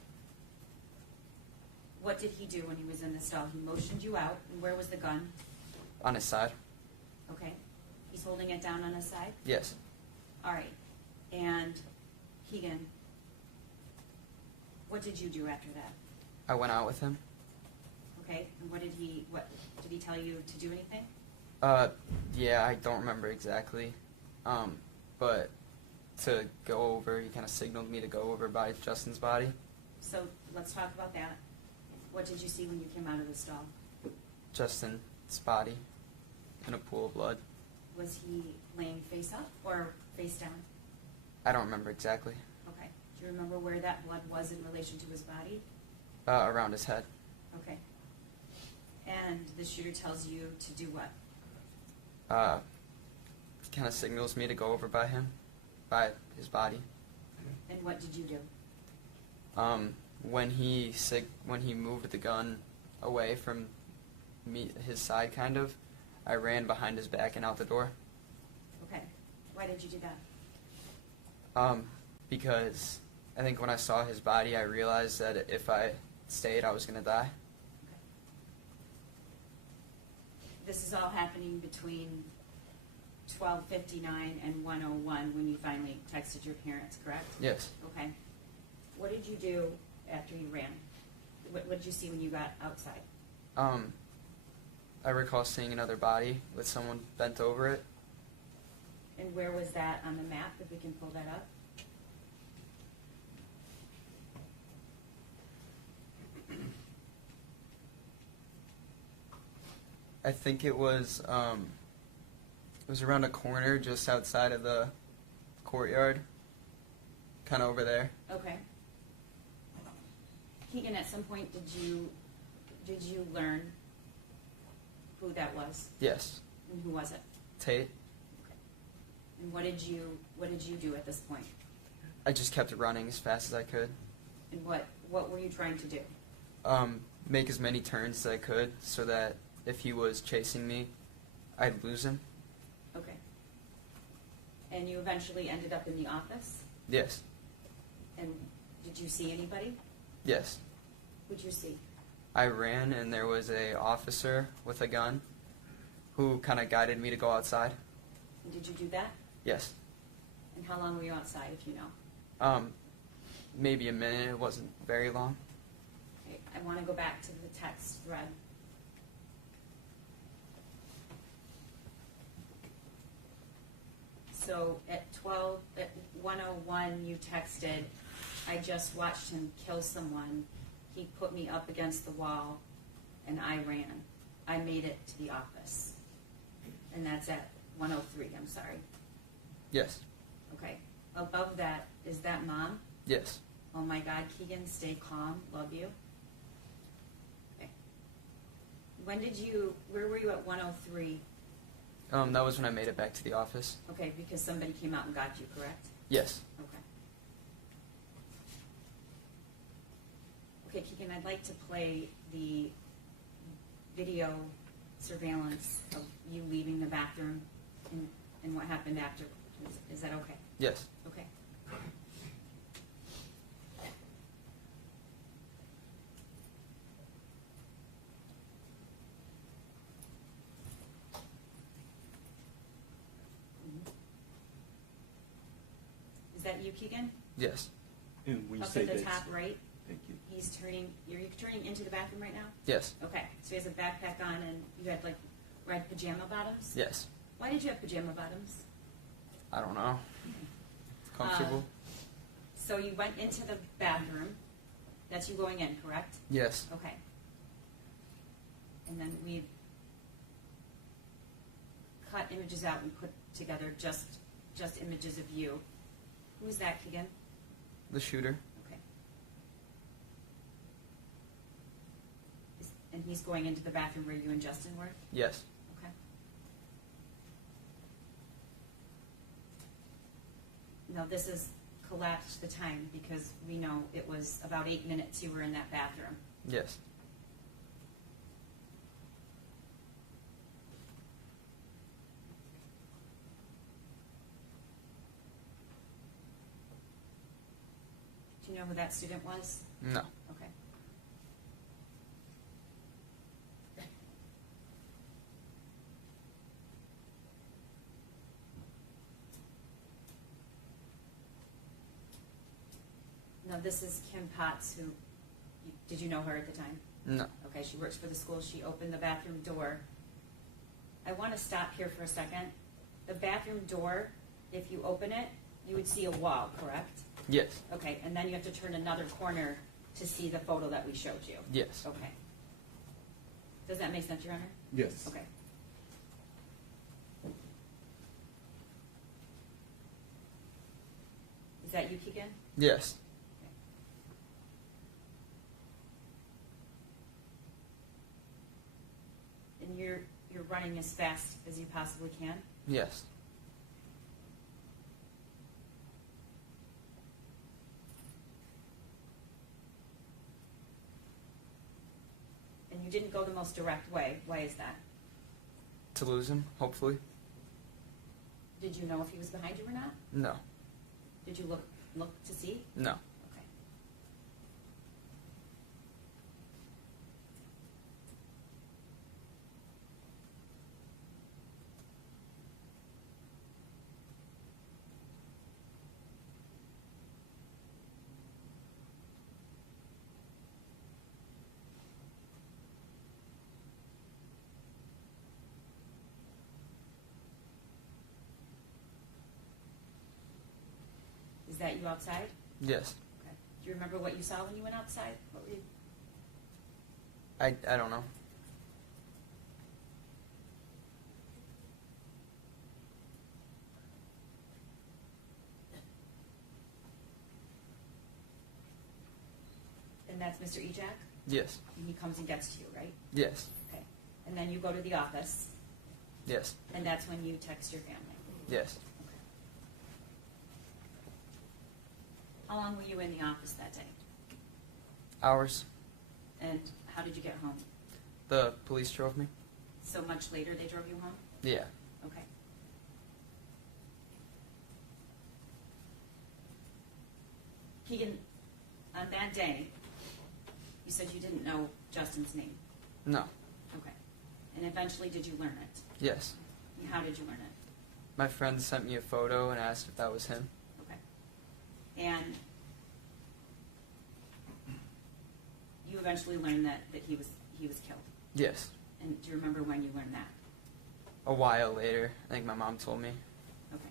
What did he do when he was in the stall? He motioned you out, and where was the gun? On his side. Okay. He's holding it down on his side? Yes. All right. And Keegan, what did you do after that? I went out with him. Okay. And what did he tell you to do anything? Yeah, I don't remember exactly. But to go over, he kind of signaled me to go over by Justin's body. So let's talk about that. What did you see when you came out of the stall? Justin's body in a pool of blood. Was he laying face up or face down? I don't remember exactly. Okay. Do you remember where that blood was in relation to his body? Around his head. Okay. And the shooter tells you to do what? Kind of signals me to go over by him, by his body. And what did you do? When he moved the gun away from me, his side kind of, I ran behind his back and out the door. Okay. Why did you do that? Because I think when I saw his body, I realized that if I stayed, I was gonna die. Okay. This is all happening between 12:59 and 1:01 when you finally texted your parents, correct? Yes. Okay. What did you do after you ran? What did you see when you got outside? I recall seeing another body with someone bent over it. And where was that on the map, if we can pull that up? I think it was around a corner just outside of the courtyard, kind of over there. Okay. Keegan, at some point did you learn who that was? Yes. And who was it? Tate. Okay. And what did you do at this point? I just kept running as fast as I could. And what were you trying to do? Make as many turns as I could so that if he was chasing me, I'd lose him. Okay. And you eventually ended up in the office? Yes. And did you see anybody? Yes. Who'd you see? I ran and there was a officer with a gun who kind of guided me to go outside. And did you do that? Yes. And how long were you outside, if you know? Maybe a minute. It wasn't very long. Okay. I want to go back to the text thread. So at 1:01 you texted, I just watched him kill someone. He put me up against the wall and I ran. I made it to the office. And that's at 1:03, I'm sorry. Yes. Okay. Above that, is that Mom? Yes. Oh my God, Keegan, stay calm. Love you. Okay. Where were you at 1:03? That was when I made it back to the office. Okay, because somebody came out and got you, correct? Yes. Okay. Okay, Keegan, I'd like to play the video surveillance of you leaving the bathroom and what happened after. Is that okay? Yes. Okay. Is that you, Keegan? Yes. And when you Up say at the that, top right, thank you. you're turning into the bathroom right now? Yes. Okay, so he has a backpack on and you had like red pajama bottoms? Yes. Why did you have pajama bottoms? I don't know. Comfortable? So you went into the bathroom. That's you going in, correct? Yes. Okay. And then we cut images out and put together just images of you. Who's that, Keegan? The shooter? Okay. And he's going into the bathroom where you and Justin were? Yes. Okay. Now this is collapsed the time because we know it was about 8 minutes you were in that bathroom. Yes. Do you know who that student was? No. Okay. Now this is Kim Potts, who, did you know her at the time? No. Okay, she works for the school. She opened the bathroom door. I want to stop here for a second. The bathroom door, if you open it, you would see a wall, correct? Yes. Okay, and then you have to turn another corner to see the photo that we showed you. Yes. Okay. Does that make sense, Your Honor? Yes. Okay. Is that you, Keegan? Yes. And you're running as fast as you possibly can? Yes. And you didn't go the most direct way. Why is that? To lose him, hopefully? Did you know if he was behind you or not? No. Did you look to see? No. Okay. Is that you outside? Yes. Okay. Do you remember what you saw when you went outside? What were you? I don't know. And that's Mr. Ejak? Yes. And he comes and gets to you, right? Yes. Okay. And then you go to the office, Yes. and that's when you text your family. Yes. Okay. How long were you in the office that day? Hours. And how did you get home? The police drove me. So much later they drove you home? Yeah. Okay. Keegan, on that day, you said you didn't know Justin's name. No. Okay. And eventually did you learn it? Yes. And how did you learn it? My friend sent me a photo and asked if that was him. Okay. And you eventually learned that he was killed. Yes. And do you remember when you learned that? A while later. I think my mom told me. Okay.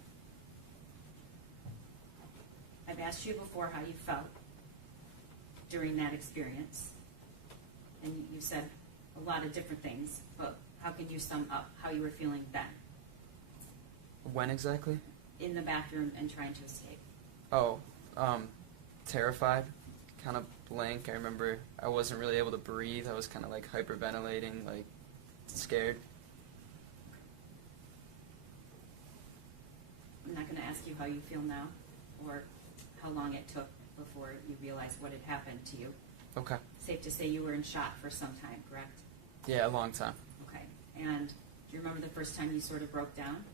I've asked you before how you felt during that experience. And you said a lot of different things, but how could you sum up how you were feeling then? When exactly? In the bathroom and trying to escape. Oh, terrified. Kind of blank. I remember I wasn't really able to breathe. I was kind of like hyperventilating, like scared. I'm not going to ask you how you feel now or how long it took before you realized what had happened to you. Okay. Safe to say you were in shock for some time, correct? Yeah, a long time. Okay. And do you remember the first time you sort of broke down?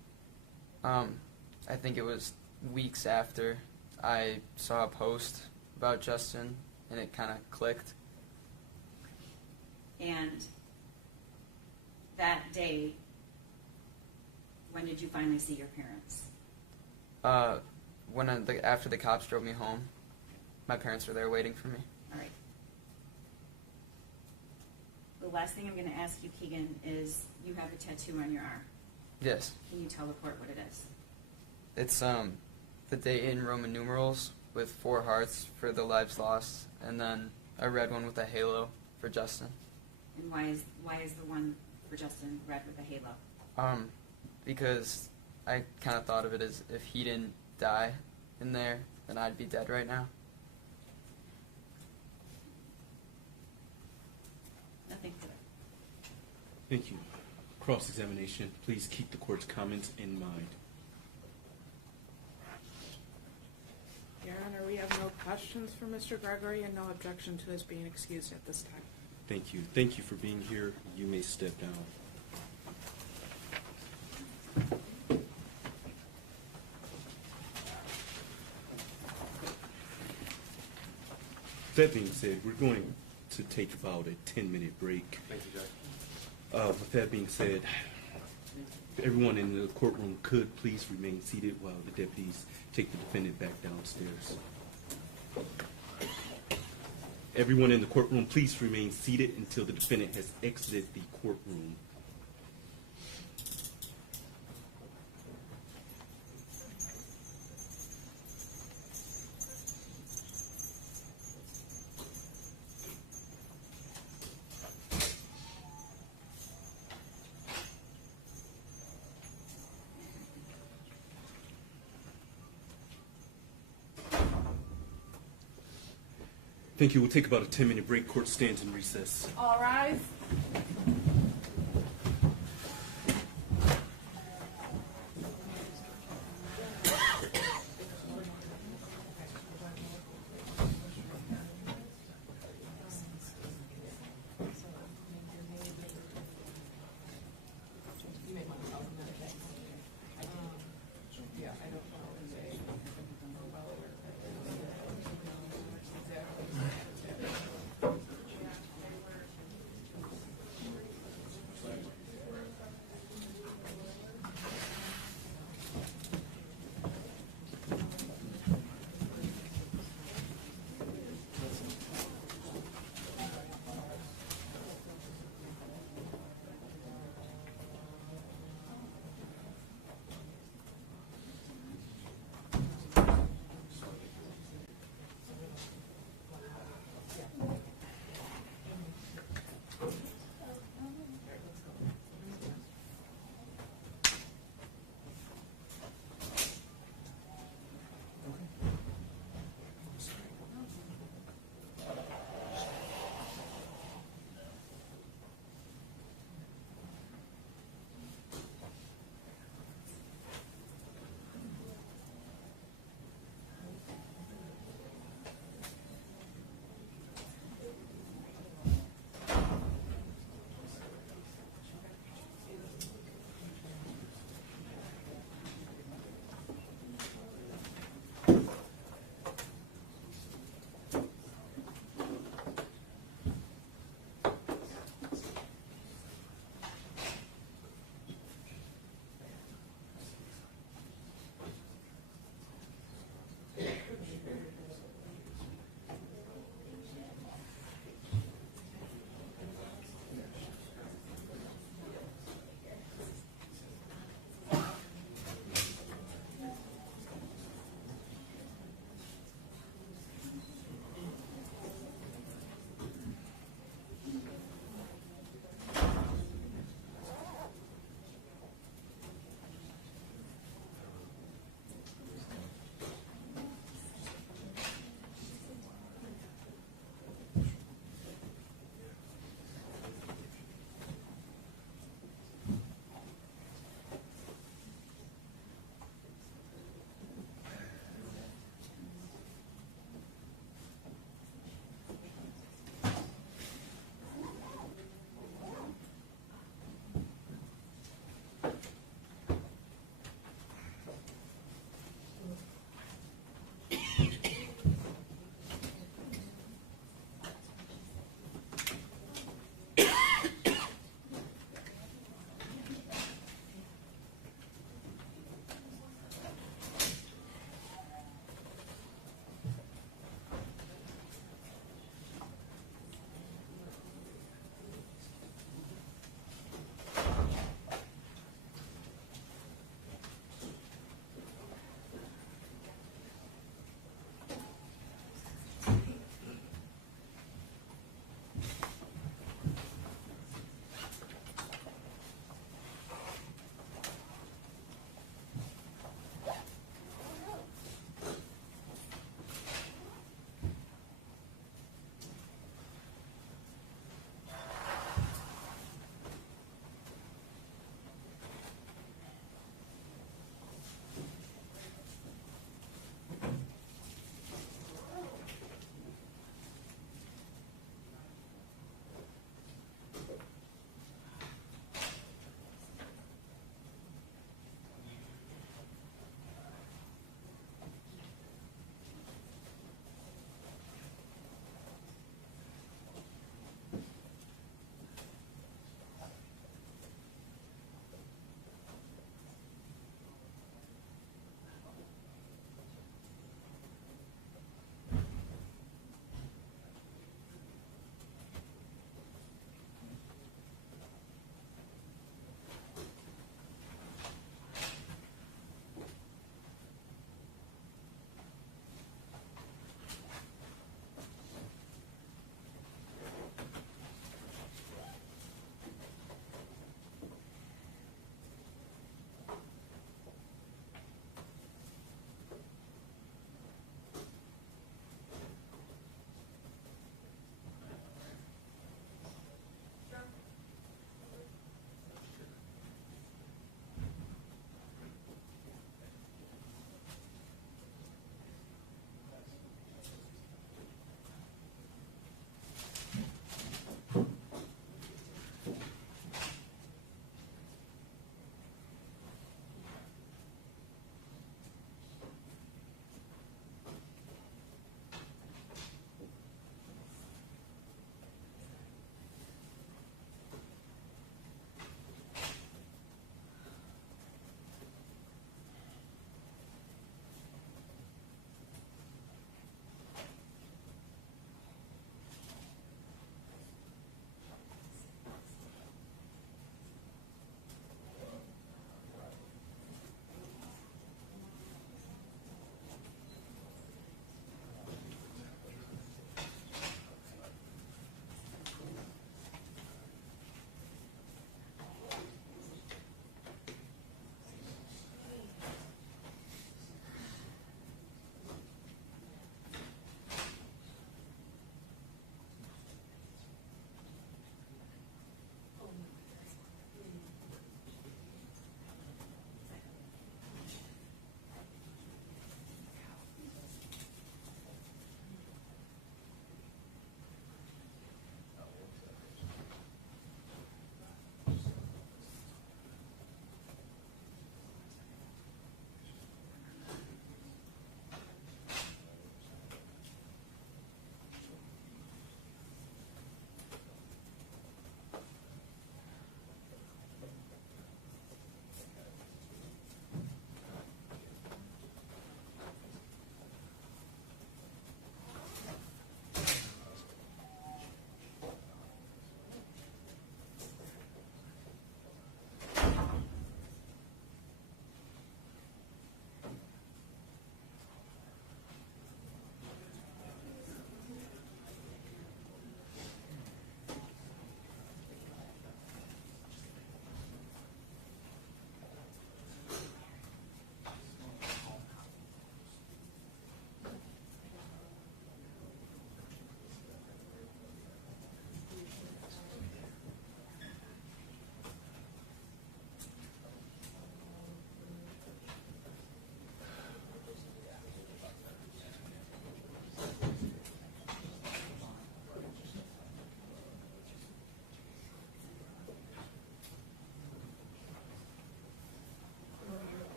I think it was weeks after I saw a post about Justin, and it kind of clicked. And that day, when did you finally see your parents? After the cops drove me home, My parents were there waiting for me. All right. The last thing I'm going to ask you, Keegan, is you have a tattoo on your arm. Yes. Can you tell the court what it is? It's the date in Roman numerals with 4 hearts for the lives lost, and then a red one with a halo for Justin. And why is the one for Justin red with a halo? Because I kind of thought of it as if he didn't die in there, then I'd be dead right now. Nothing further. Thank you. Cross-examination. Please keep the court's comments in mind. Your Honor, we have no questions for Mr. Gregory and no objection to his being excused at this time. Thank you. Thank you for being here. You may step down. That being said, we're going to take about a 10-minute break. Thank you, Judge. With that being said, if everyone in the courtroom could please remain seated while the deputies take the defendant back downstairs. Everyone in the courtroom, please remain seated until the defendant has exited the courtroom. Thank you. We'll take about a 10-minute break. Court stands in recess. All rise.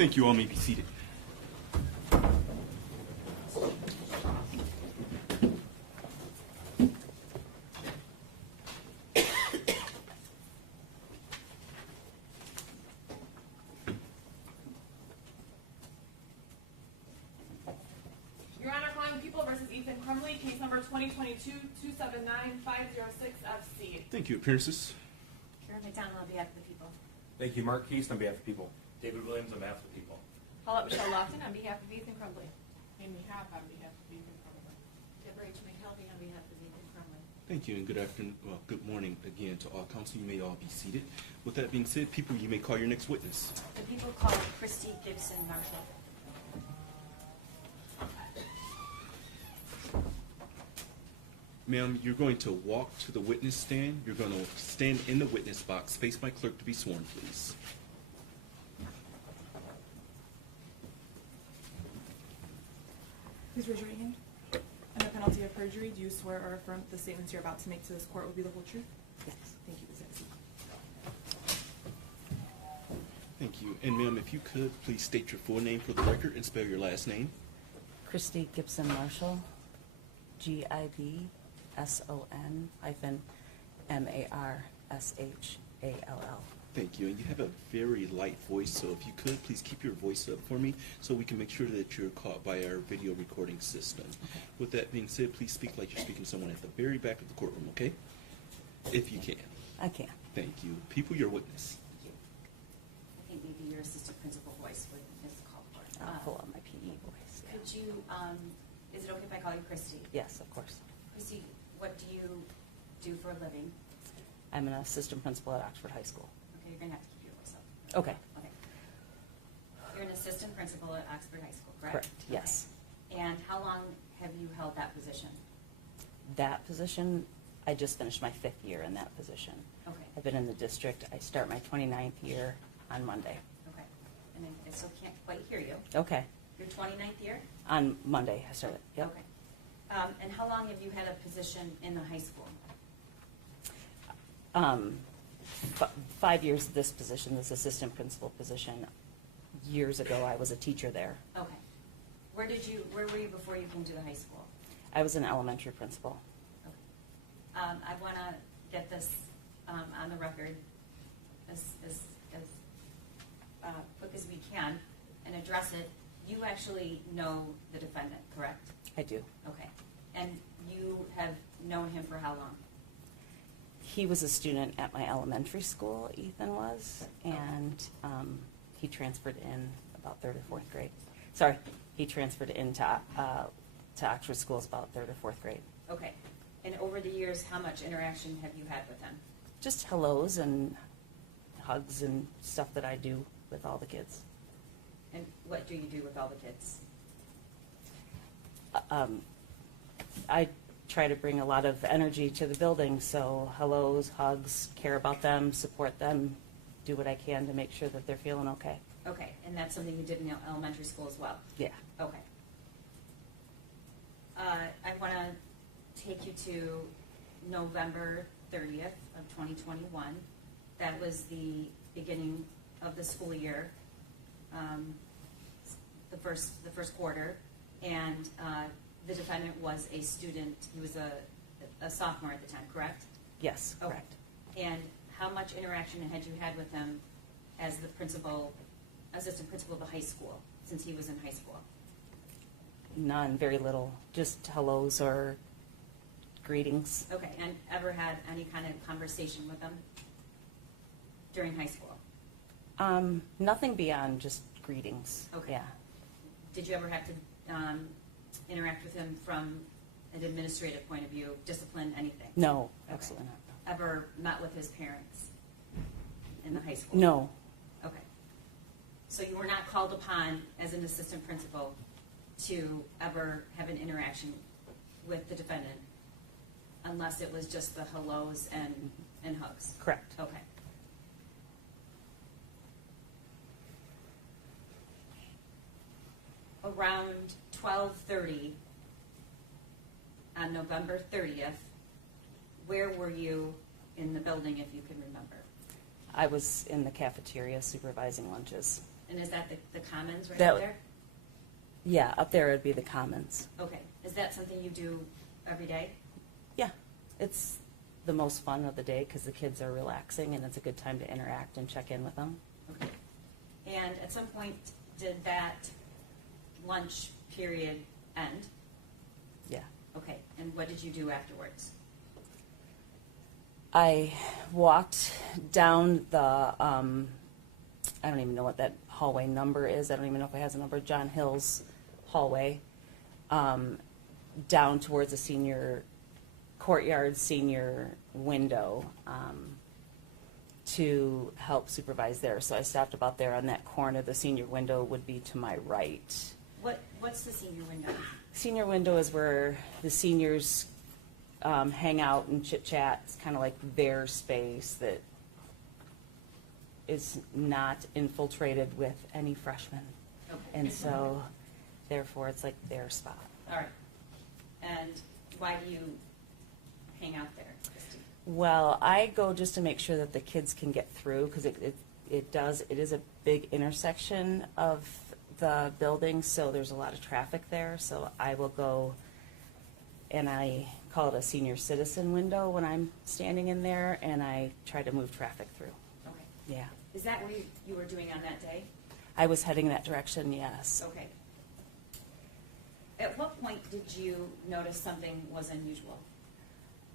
Thank you. All may be seated. Your Honor, calling People versus Ethan Crumley, case number 2022-279-506 FC. Thank you. Appearances. Karen McDonald on behalf of the people. Thank you, Mark Keast, on behalf of the people. David Williams on behalf of the people. Paulette Michelle Lofton on behalf of Ethan Crumbley. Amy Happ on behalf of Ethan Crumbley. Deborah H. McKelvey on behalf of Ethan Crumley. Thank you, and good afternoon. Well, good morning again to all counsel. You may all be seated. With that being said, people, you may call your next witness. The people call Christy Gibson Marshall. Ma'am, you're going to walk to the witness stand. You're going to stand in the witness box. Face my clerk to be sworn, please. Please raise your right hand. Under penalty of perjury, do you swear or affirm the statements you're about to make to this court will be the whole truth? Yes. Thank you, Ms. Nancy. Thank you. And ma'am, if you could, please state your full name for the record and spell your last name. Christy Gibson Marshall, GIBSON-MARSHALL. Thank you. And you have a very light voice, so if you could, please keep your voice up for me so we can make sure that you're caught by our video recording system. Okay. With that being said, please speak like you're speaking to someone at the very back of the courtroom, okay? If you can. I can. Thank you. People, your witness. Thank you. I think maybe your assistant principal voice would Ms. Caldwell. I'll pull out my PE voice. Yeah. Could you, is it okay if I call you Christy? Yes, of course. Christy, what do you do for a living? I'm an assistant principal at Oxford High School. Okay, you're gonna have to keep your voice up. Okay. Okay. You're an assistant principal at Oxford High School, correct? Correct, yes. Okay. And how long have you held that position? That position, I just finished my 5th year in that position. Okay. I've been in the district. I start my 29th year on Monday. Okay. And I still can't quite hear you. Okay. Your 29th year? On Monday, I started. Yep. Okay. And how long have you had a position in the high school? 5 years this position, this assistant principal position. Years ago, I was a teacher there. Okay. Where were you before you came to the high school? I was an elementary principal. Okay. I want to get this on the record as quick as we can and address it. You actually know the defendant, correct? I do. Okay. And you have known him for how long? He was a student at my elementary school, Ethan was, and he transferred in about 3rd or 4th grade. Sorry, he transferred into to Oxford Schools about 3rd or 4th grade. Okay. And over the years, how much interaction have you had with him? Just hellos and hugs and stuff that I do with all the kids. And what do you do with all the kids? I try to bring a lot of energy to the building, so hellos, hugs, care about them, support them, do what I can to make sure that they're feeling okay. Okay, and that's something you did in elementary school as well? Yeah. Okay. I want to take you to November 30th of 2021. That was the beginning of the school year, the first quarter, and the defendant was a student. He was a sophomore at the time, correct? Yes, Okay. correct. And how much interaction had you had with him as the assistant principal of the high school, since he was in high school? None, very little, just hellos or greetings. Okay, and ever had any kind of conversation with him during high school? Nothing beyond just greetings. Okay. Yeah. Did you ever have to interact with him from an administrative point of view, discipline, anything? No, Okay. absolutely not. Ever met with his parents in the high school? No, Okay. So you were not called upon as an assistant principal to ever have an interaction with the defendant unless it was just the hellos and hugs? correct. Okay. Around 12:30 on November 30th, where were you in the building, if you can remember? I was in the cafeteria supervising lunches. And is that the commons right That- up there? Yeah, up there would be the commons. Okay. Is that something you do every day? Yeah, it's the most fun of the day because the kids are relaxing and it's a good time to interact and check in with them. Okay. And at some point, did that lunch period end? Yeah. Okay. And what did you do afterwards? I walked down the, I don't even know what that hallway number is. I don't even know if it has a number. John Hill's hallway, down towards the senior courtyard, senior window, to help supervise there. So I stopped about there on that corner. The senior window would be to my right. What's the senior window? Senior window is where the seniors hang out and chit chat. It's kind of like their space that is not infiltrated with any freshmen. Okay. And so, therefore, it's like their spot. All right. And why do you hang out there, Christy? Well, I go just to make sure that the kids can get through because it is a big intersection of the building, so there's a lot of traffic there. So I will go, and I call it a senior citizen window when I'm standing in there, and I try to move traffic through. Okay. Yeah. Is that what you were doing on that day? I was heading that direction, yes. Okay. At what point did you notice something was unusual?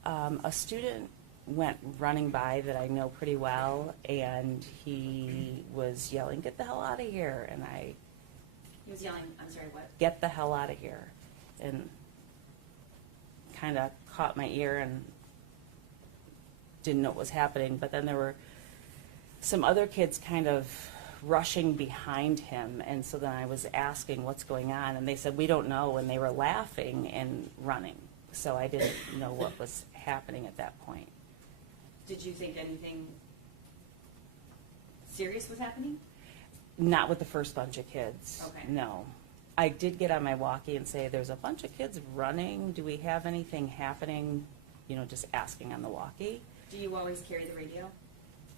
A student went running by that I know pretty well, and he was yelling, "Get the hell out of here!" And He was yelling, I'm sorry, what? "Get the hell out of here!" And kind of caught my ear and didn't know what was happening. But then there were some other kids kind of rushing behind him, and so then I was asking what's going on, and they said, "We don't know," and they were laughing and running. So I didn't know what was happening at that point. Did you think anything serious was happening? Not with the first bunch of kids. Okay. No. I did get on my walkie and say, "There's a bunch of kids running. Do we have anything happening?" You know, just asking on the walkie. Do you always carry the radio?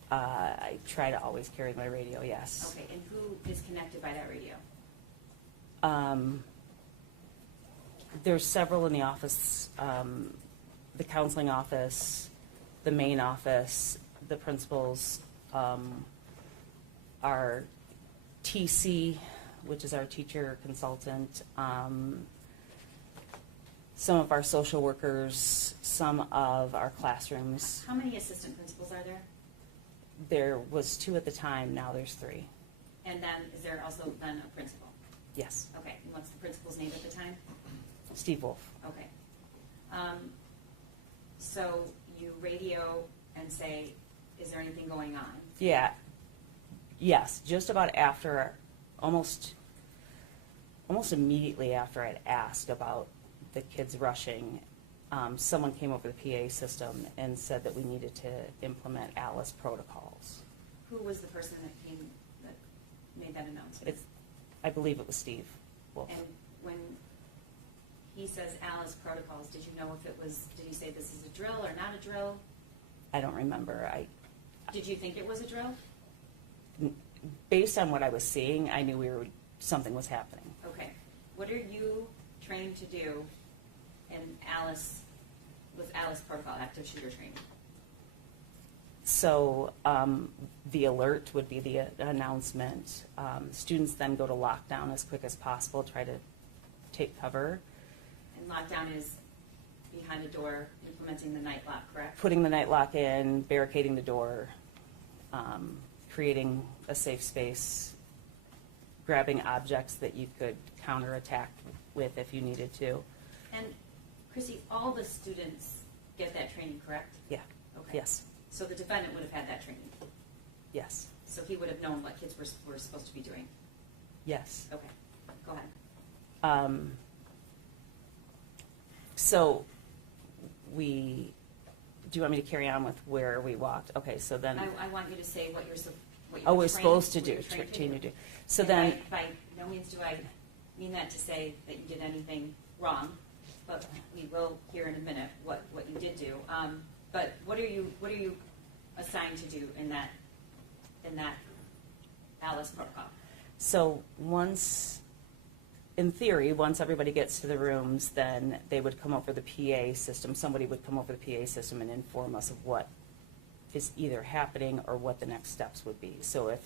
I try to always carry my radio, yes. Okay, and who is connected by that radio? There's several in the office, the counseling office, the main office, the principals, our TC, which is our teacher consultant, some of our social workers, some of our classrooms. How many assistant principals are there? There was 2 at the time, now there's 3. And then, is there also then a principal? Yes. Okay, and what's the principal's name at the time? Steve Wolf. Okay. So you radio and say, is there anything going on? Yeah. Yes, just about after, almost immediately after I'd asked about the kids rushing, someone came over the PA system and said that we needed to implement ALICE protocols. Who was the person that made that announcement? I believe it was Steve Wolf. And when he says Alice protocols, did you know if it was, did he say this is a drill or not a drill? I don't remember. Did you think it was a drill? Based on what I was seeing, I knew something was happening. Okay. What are you trained to do in Alice protocol, active shooter training? So the alert would be the announcement. Students then go to lockdown as quick as possible, try to take cover. And lockdown is behind a door, implementing the night lock, correct? Putting the night lock in, barricading the door, creating a safe space, grabbing objects that you could counterattack with if you needed to. And Chrissy, all the students get that training, correct? Yeah. Okay. Yes. So the defendant would have had that training? Yes. So he would have known what kids were supposed to be doing? Yes. Okay, go ahead. So do you want me to carry on with where we walked? Okay, so then. I want you to say what you're we're supposed to what do, you're trained train to do. So And then, by no means do I mean that to say that you did anything wrong, but we will hear in a minute what you did do. But what are you assigned to do in that Alice protocol? So once, in theory, once everybody gets to the rooms, then they would come over the PA system, somebody would come over the PA system and inform us of what is either happening or what the next steps would be. So if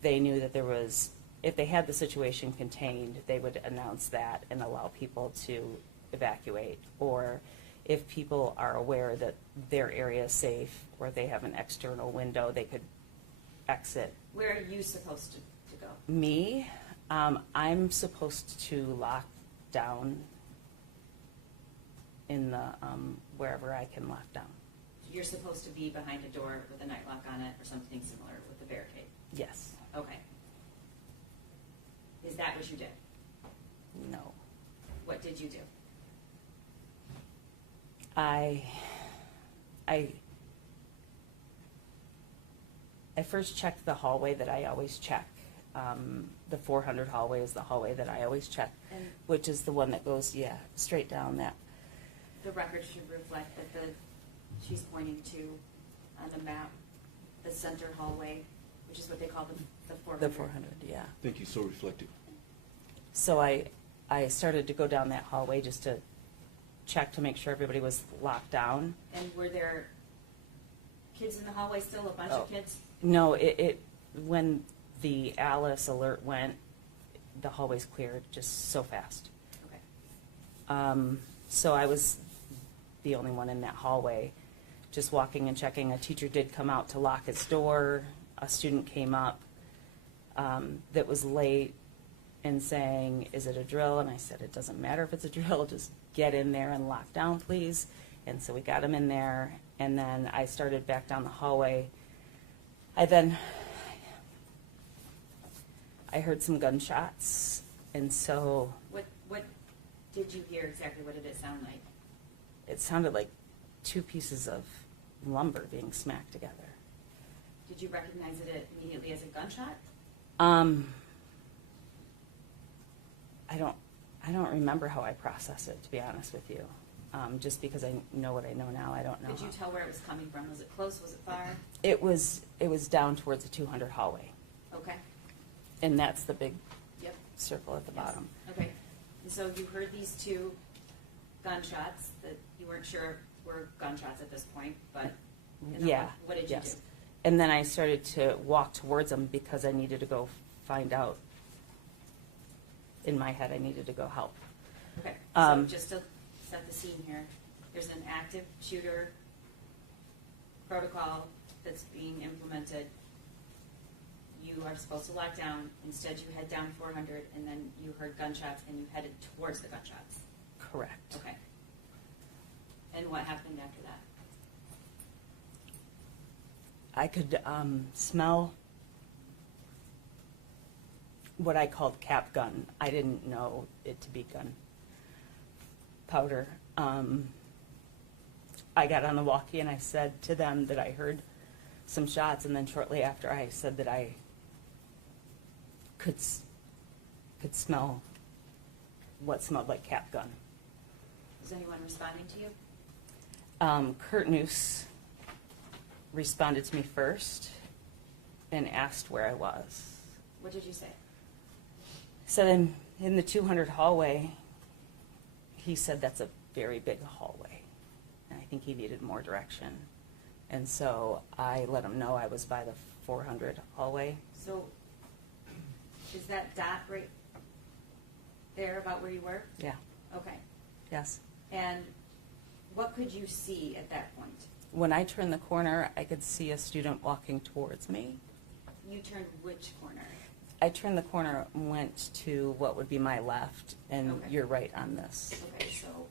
they knew that there was, if they had the situation contained, they would announce that and allow people to evacuate. Or if people are aware that their area is safe or they have an external window, they could exit. Where are you supposed to go? Me, I'm supposed to lock down in the, wherever I can lock down. You're supposed to be behind a door with a night lock on it or something similar with a barricade? Yes. Okay. Is that what you did? No. What did you do? I first checked the hallway that I always check. The 400 hallway is the hallway that I always check, And which is the one that goes, straight down that. the record should reflect that she's pointing to, on the map, the center hallway, which is what they call the 400. The 400, yeah. Thank you, so reflective. So I started to go down that hallway just to check to make sure everybody was locked down. And were there kids in the hallway still, a bunch Oh. of kids? No, when the Alice alert went, the hallways cleared just so fast. Okay. So I was the only one in that hallway, just walking and checking. A teacher did come out to lock his door. A student came up that was late and saying, "Is it a drill?" And I said, "It doesn't matter if it's a drill, just get in there and lock down, please." And so we got him in there, and then I started back down the hallway. I heard some gunshots, and so What did you hear exactly? What did it sound like? it sounded like two pieces of lumber being smacked together. Did you recognize it immediately as a gunshot? I don't remember how I processed it, to be honest with you. Just because I know what I know now, I don't know. Could you tell where it was coming from? Was it close? Was it far? It was down towards the 200 hallway, Okay. and that's the big Yep. circle at the Yes. bottom. Okay. And so you heard these two gunshots that you weren't sure were gunshots at this point, but and then Yeah. what did you yes. do? And then I started to walk towards them because I needed to go find out. In my head, I needed to go help. Okay. So just to set the scene here, there's an active shooter protocol that's being implemented. You are supposed to lock down. Instead, you head down 400, and then you heard gunshots, and you headed towards the gunshots. Correct. Okay. And what happened after that? I could smell what I called cap gun. I didn't know it to be gunpowder. I got on the walkie and I said to them that I heard some shots, and then shortly after I said that I could smell what smelled like cap gun. Was anyone responding to you? Kurt Noose responded to me first and asked where I was. What did you say? So in the 200 hallway, he said that's a very big hallway, and I think he needed more direction. And so I let him know I was by the 400 hallway. So is that dot right there about where you were? Yeah. Okay. Yes. And what could you see at that point? When I turned the corner, I could see a student walking towards me. You turned which corner? I turned the corner and went to what would be my left, and Okay. you're right on this. Okay, so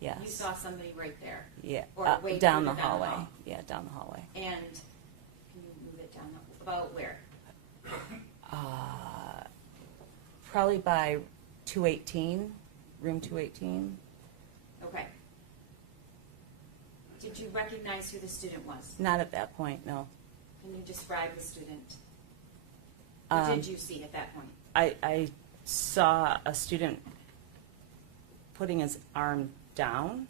Yes. you saw somebody right there. Yeah. Or way down the further down the hallway. hall. Yeah, down the hallway. And can you move it down about where? Probably by 218, room 218. Okay. Did you recognize who the student was? Not at that point, no. Can you describe the student? What did you see at that point? I saw a student putting his arm down.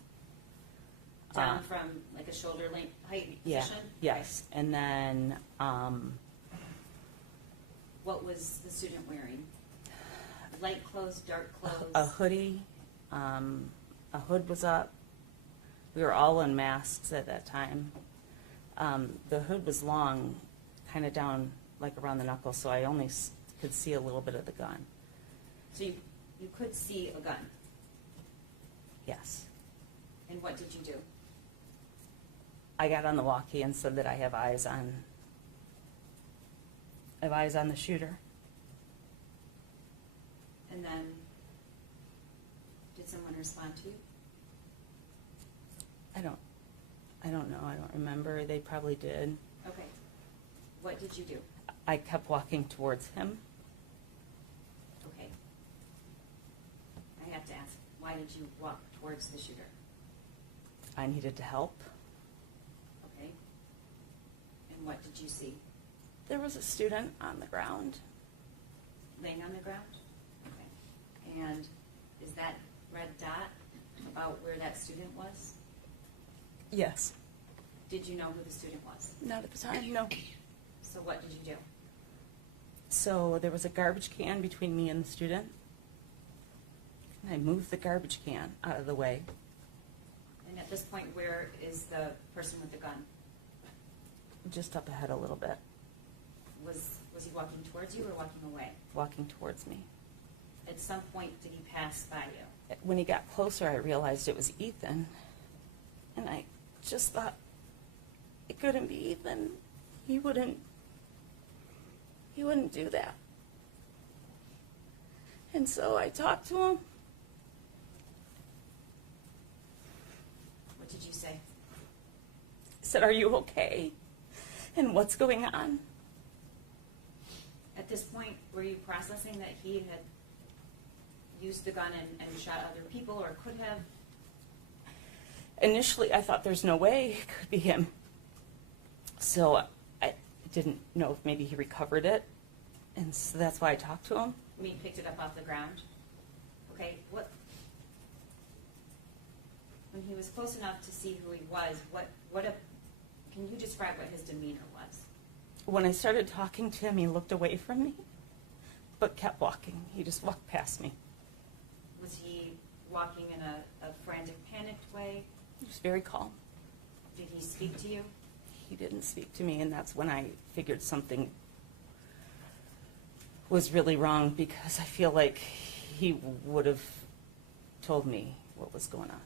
Down from like a shoulder length height Yeah, position? yes. And then What was the student wearing? Light clothes, dark clothes? A hoodie, a hood was up. We were all in masks at that time. The hood was long, kind of down like around the knuckles, so I only could see a little bit of the gun. So you could see a gun. Yes. And what did you do? I got on the walkie and said that I have eyes on the shooter. And then, did someone respond to you? I don't know. I don't remember. They probably did. Okay. What did you do? I kept walking towards him. Okay. I have to ask, why did you walk towards the shooter? I needed to help. Okay. And what did you see? There was a student on the ground. Laying on the ground? Okay. And is that red dot about where that student was? Yes. Did you know who the student was? Not at the time, no. So what did you do? So there was a garbage can between me and the student. And I moved the garbage can out of the way. And at this point, where is the person with the gun? Just up ahead a little bit, Was he walking towards you or walking away? walking towards me. At some point, did he pass by you? When he got closer, I realized it was Ethan. And I just thought, it couldn't be Ethan. He wouldn't do that. And so I talked to him. What did you say? I said, "Are you okay? And what's going on?" At this point, were you processing that he had used the gun and shot other people or could have? Initially, I thought there's no way it could be him. So I didn't know if maybe he recovered it. And so that's why I talked to him. I mean, picked it up off the ground? Okay, when he was close enough to see who he was, can you describe what his demeanor was? When I started talking to him, he looked away from me, but kept walking. He just walked past me. Was he walking in a frantic, panicked way? He was very calm. Did he speak to you? He didn't speak to me, and that's when I figured something was really wrong, because I feel like he would have told me what was going on.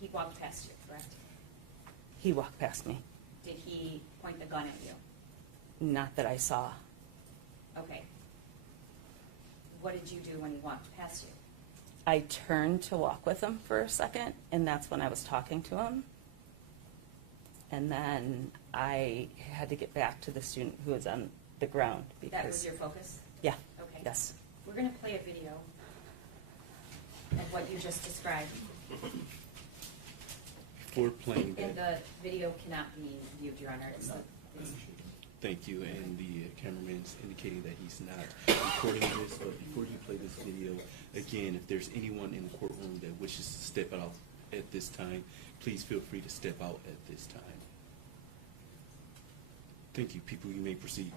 He walked past you, correct? He walked past me. Did he point the gun at you? Not that I saw. Okay. What did you do when he walked past you? I turned to walk with him for a second, and that's when I was talking to him. And then I had to get back to the student who was on the ground. Because, That was your focus? yeah. Okay. Yes. We're going to play a video of what you just described. For playing And that. the video cannot be viewed, Your Honor. It's Thank you, and the cameraman's indicating that he's not recording this, but before you play this video, again, if there's anyone in the courtroom that wishes to step out at this time, please feel free to step out at this time. Thank you, people, you may proceed.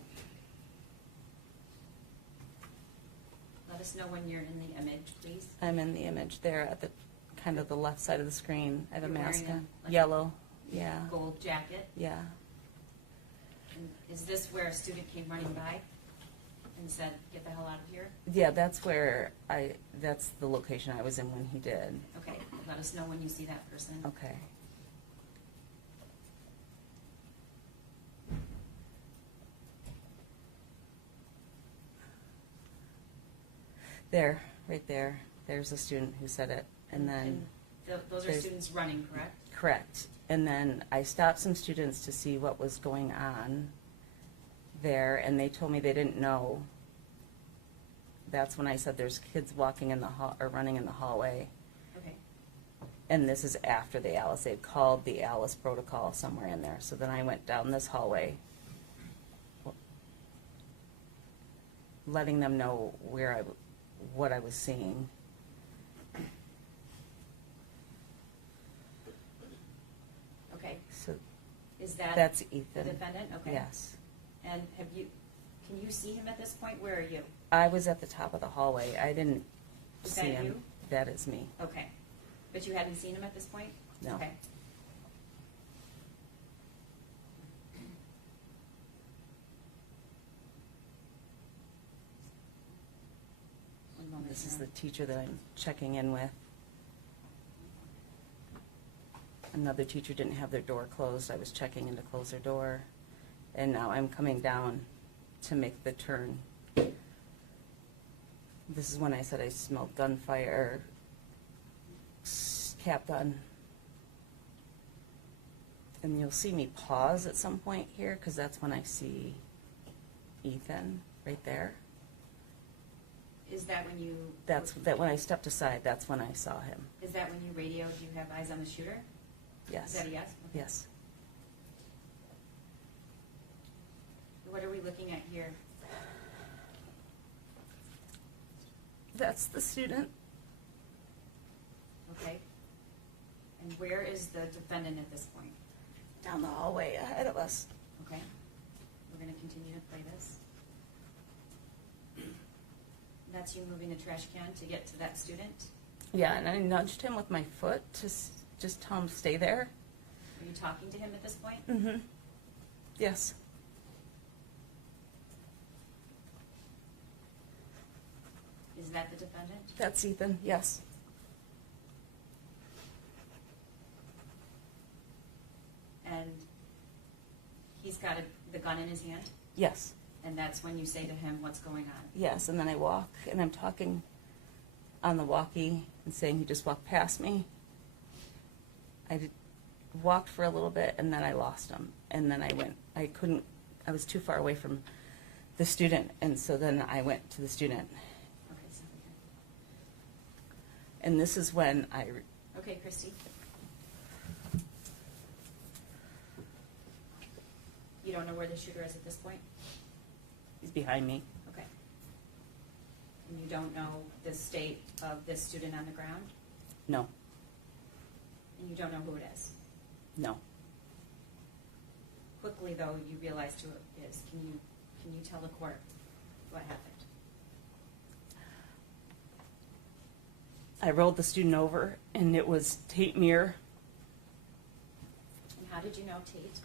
Let us know when you're in the image, please. I'm in the image there at the kind of the left side of the screen. I have You're a mask wearing on. like Yellow. Yeah. Gold jacket. Yeah. And is this where a student came running by and said, "Get the hell out of here"? Yeah, that's the location I was in when he did. Okay, let us know when you see that person. Okay. There, right there. There's a student who said it. And then, Those are there's- students running, correct? correct. And then I stopped some students to see what was going on there, and they told me they didn't know. That's when I said there's kids walking in the hall or running in the hallway. Okay. And this is after the Alice. They called the Alice protocol somewhere in there. So then I went down this hallway, letting them know what I was seeing. Okay. Okay. So Is that that's the Ethan. defendant? Okay. Yes. And can you see him at this point? Where are you? I was at the top of the hallway. I didn't Is see that him. you? That is me. Okay. But you hadn't seen him at this point? No. Okay. One moment This is here. the teacher that I'm checking in with. Another teacher didn't have their door closed. I was checking in to close their door. And now I'm coming down to make the turn. This is when I said I smelled gunfire, cap gun. And you'll see me pause at some point here, because that's when I see Ethan right there. Is that when you? That's that when I stepped aside, that's when I saw him. Is that when you radioed? You have eyes on the shooter? Yes. Is that a yes? Okay. Yes. What are we looking at here? That's the student. Okay. And where is the defendant at this point? Down the hallway ahead of us. Okay. We're going to continue to play this. That's you moving the trash can to get to that student? Yeah, and I nudged him with my foot to just tell him to stay there. Are you talking to him at this point? Mm-hmm. Yes. Is that the defendant? That's Ethan, yes. And he's got the gun in his hand? Yes. And that's when you say to him, what's going on? Yes, and then I walk, and I'm talking on the walkie and saying he just walked past me. Walked for a little bit, and then I lost him. And then I was too far away from the student, and so then I went to the student. Okay, so And this is when okay, Christy. You don't know where the shooter is at this point? he's behind me. Okay. And you don't know the state of this student on the ground? No, And you don't know who it is? no. Quickly, though, you realized who it is. Can you tell the court what happened? I rolled the student over, and it was Tate Muir. And how did you know Tate?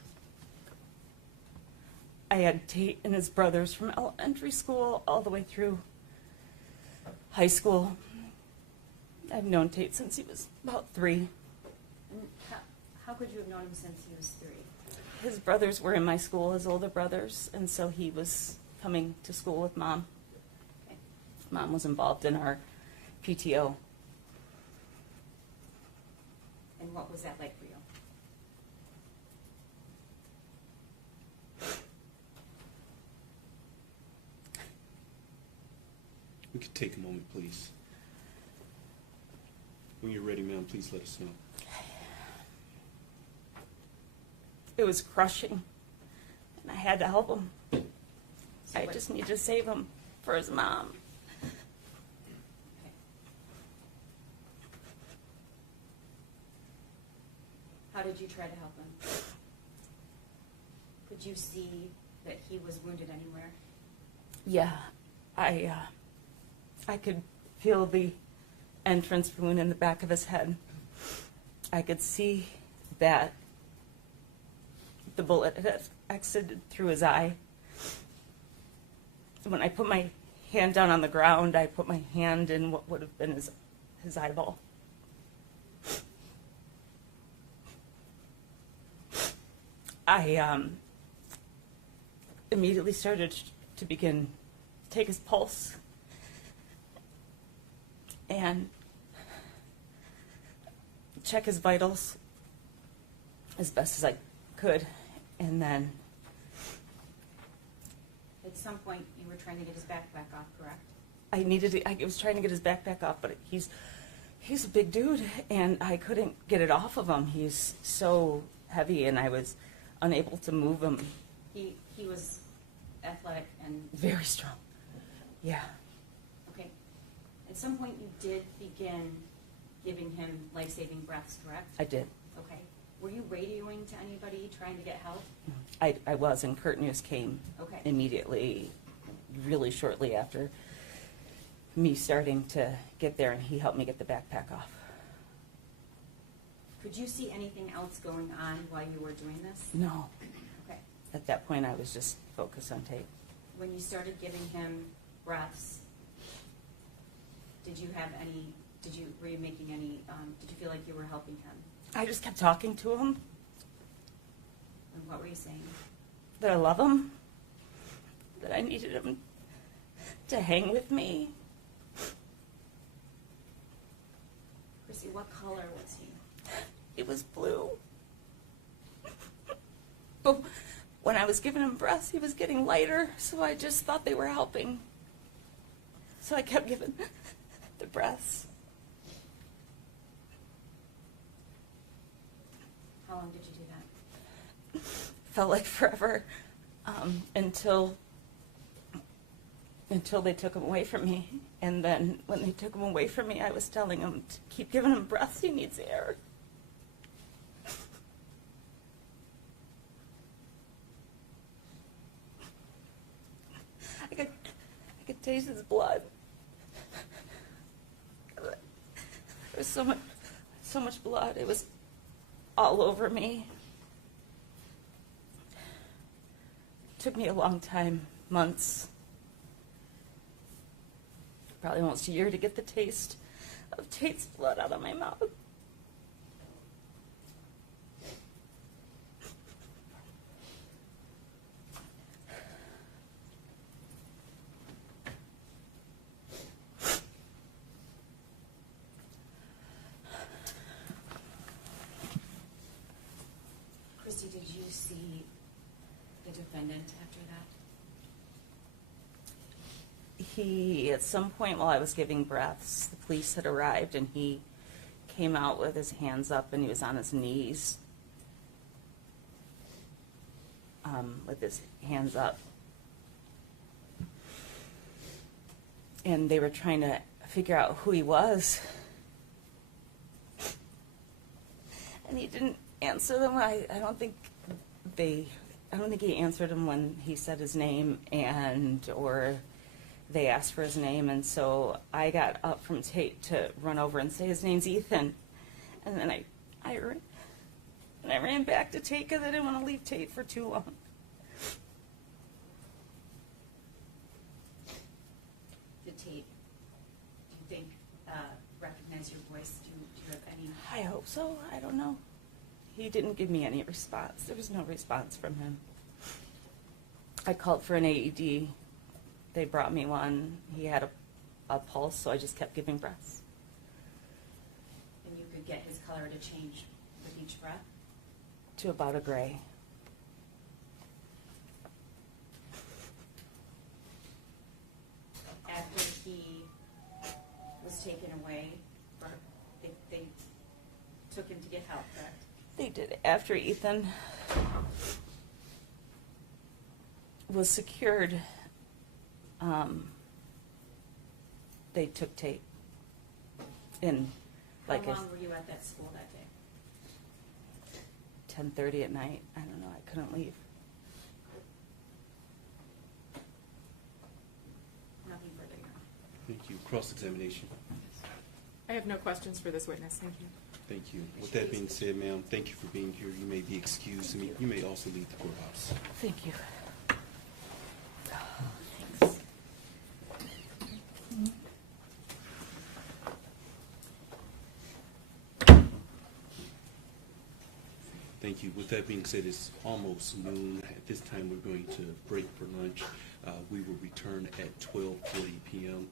I had Tate and his brothers from elementary school all the way through high school. I've known Tate since he was about 3. And how could you have known him since he was 3? His brothers were in my school, his older brothers, and so he was coming to school with Mom. Okay. Mom was involved in our PTO. And what was that like for you? We could take a moment, please. When you're ready, ma'am, please let us know. It was crushing, and I had to help him. So I what- just needed to save him for his mom. Okay. How did you try to help him? Could you see that he was wounded anywhere? Yeah, I could feel the entrance wound in the back of his head. I could see that the bullet had exited through his eye. When I put my hand down on the ground, I put my hand in what would have been his eyeball. I immediately started to begin to take his pulse and check his vitals as best as I could, and then At some point, you were trying to get his backpack off, correct? I was trying to get his backpack off, but he's a big dude, and I couldn't get it off of him. He's so heavy, and I was unable to move him. He was athletic and Very strong. Yeah. okay. At some point, you did begin giving him life-saving breaths, correct? I did. Okay. Were you radioing to anybody trying to get help? I was, and Kurt News came Okay. immediately, really shortly after me starting to get there, and he helped me get the backpack off. Could you see anything else going on while you were doing this? No. Okay. At that point, I was just focused on tape. When you started giving him breaths, were you making any, did you feel like you were helping him? I just kept talking to him, And what were you saying? that I love him, that I needed him to hang with me. Chrissy, what color was he? It was blue. But when I was giving him breaths, he was getting lighter, so I just thought they were helping. So I kept giving the breaths. How long did you do that? Felt like forever, until they took him away from me. And then when they took him away from me, I was telling him to keep giving him breaths. He needs air. I could taste his blood. There was so much blood. It was all over me. It took me a long time, months, probably almost a year, to get the taste of Tate's blood out of my mouth. Christy, did you see the defendant after that? He, at some point while I was giving breaths, the police had arrived, and he came out with his hands up, and he was on his knees with his hands up. And they were trying to figure out who he was. And he didn't answer them. I don't think he answered them when he said his name, or they asked for his name. And so I got up from Tate to run over and say his name's Ethan. And then I ran back to Tate because I didn't want to leave Tate for too long. Did Tate, do you think, recognize your voice? Do you have any? I hope so. I don't know. He didn't give me any response. There was no response from him. I called for an AED. They brought me one. He had a pulse, so I just kept giving breaths. And you could get his color to change with each breath? To about a gray. After he was taken away, they took him to get help, correct? They did. After Ethan was secured, they took Tate in, like, How long were you at that school that day? 10:30 at night. I don't know. I couldn't leave. Nothing further, Your Honor. Thank you. Cross-examination. I have no questions for this witness. Thank you. Thank you. With that being said, ma'am, thank you for being here. You may be excused. You may also leave the courthouse. Thank you. Thank you. With that being said, it's almost noon. At this time, we're going to break for lunch. We will return at 12:40 p.m.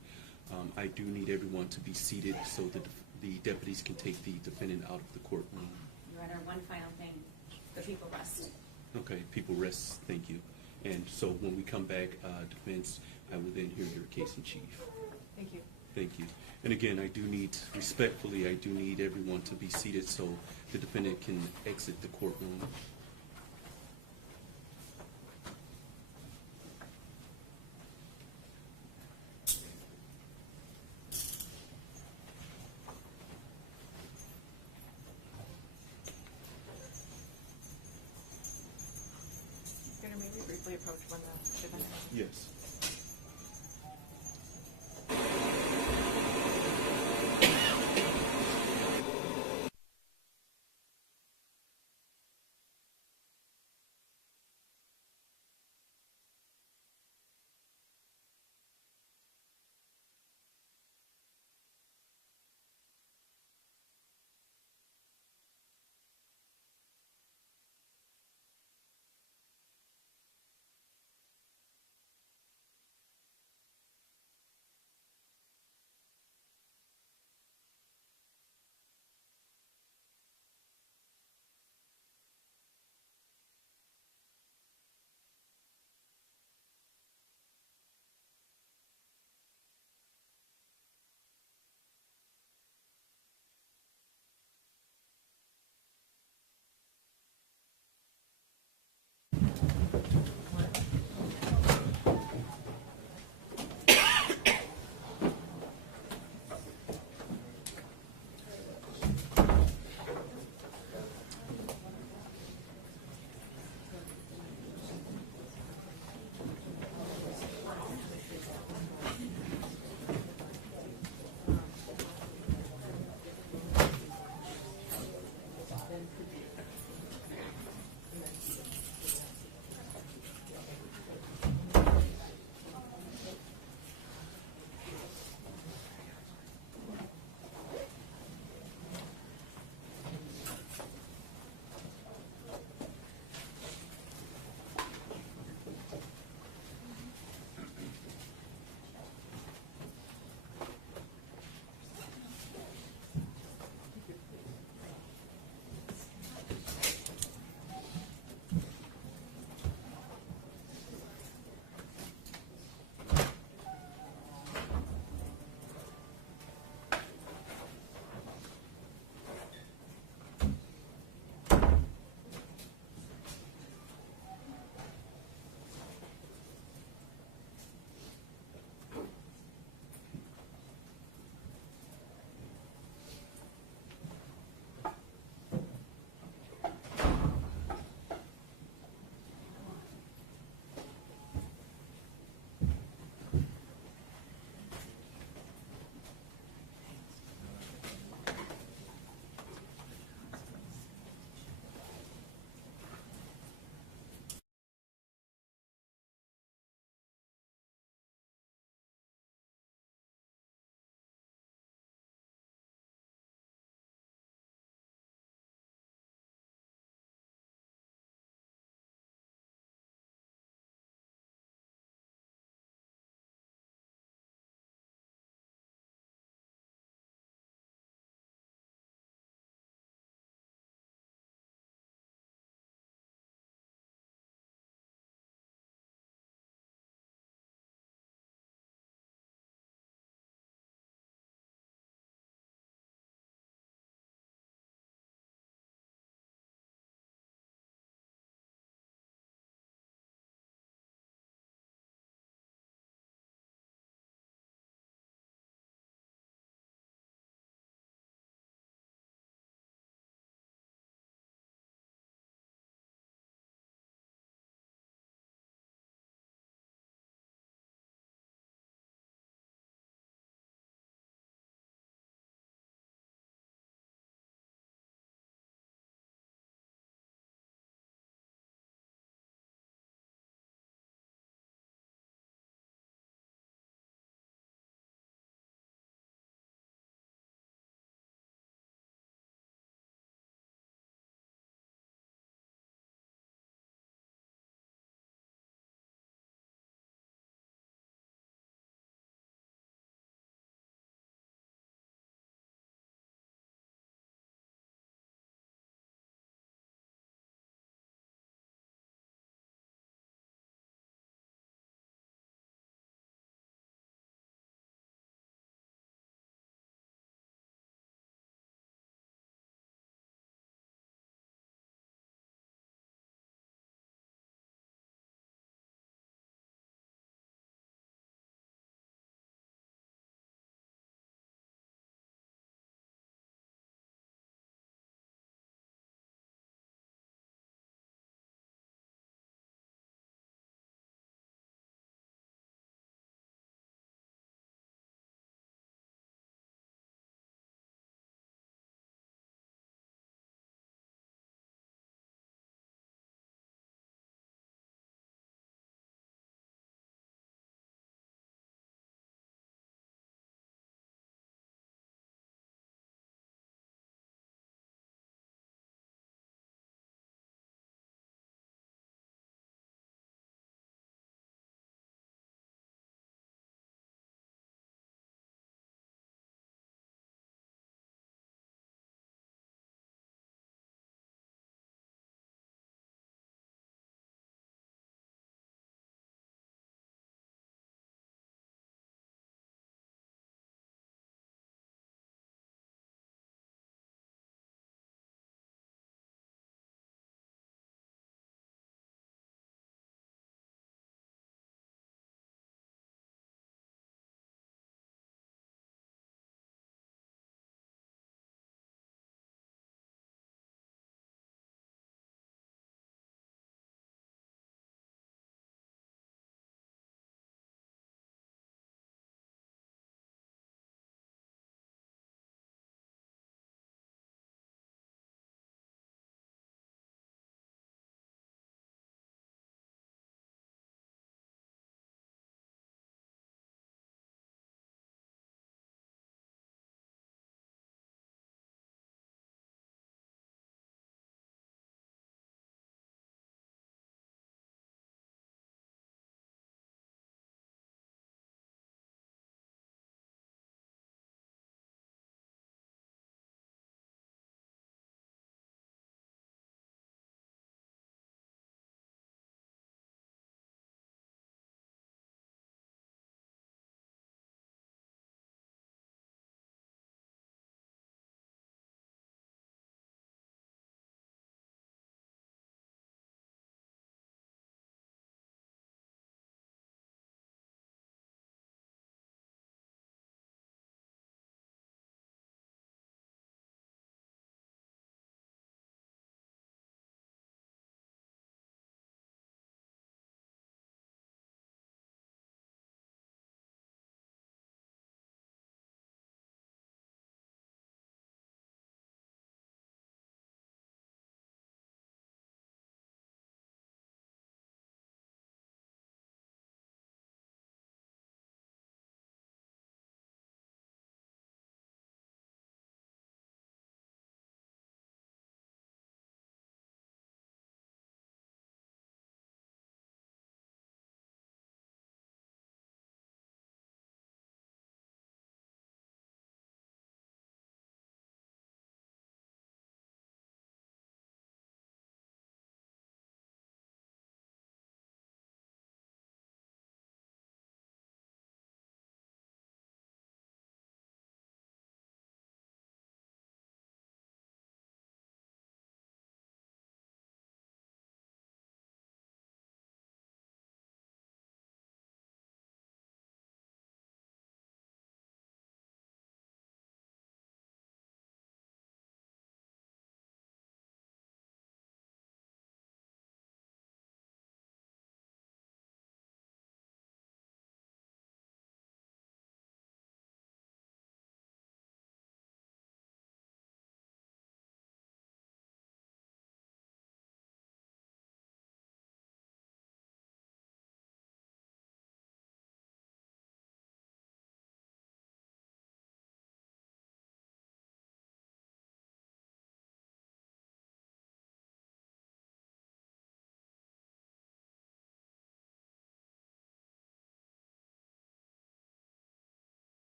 I do need everyone to be seated so that the deputies can take the defendant out of the courtroom. Your Honor, one final thing. The people rest. Okay, people rest. Thank you. And so when we come back, defense, I will then hear your case in chief. Thank you. Thank you. And again, respectfully, I do need everyone to be seated so the defendant can exit the courtroom. may we briefly approach when the event ends? Yes.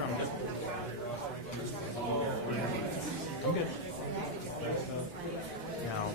there? I'm good. I'm good. Now.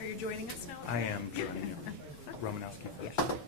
Are you joining us now? I am joining you. Romanowski first.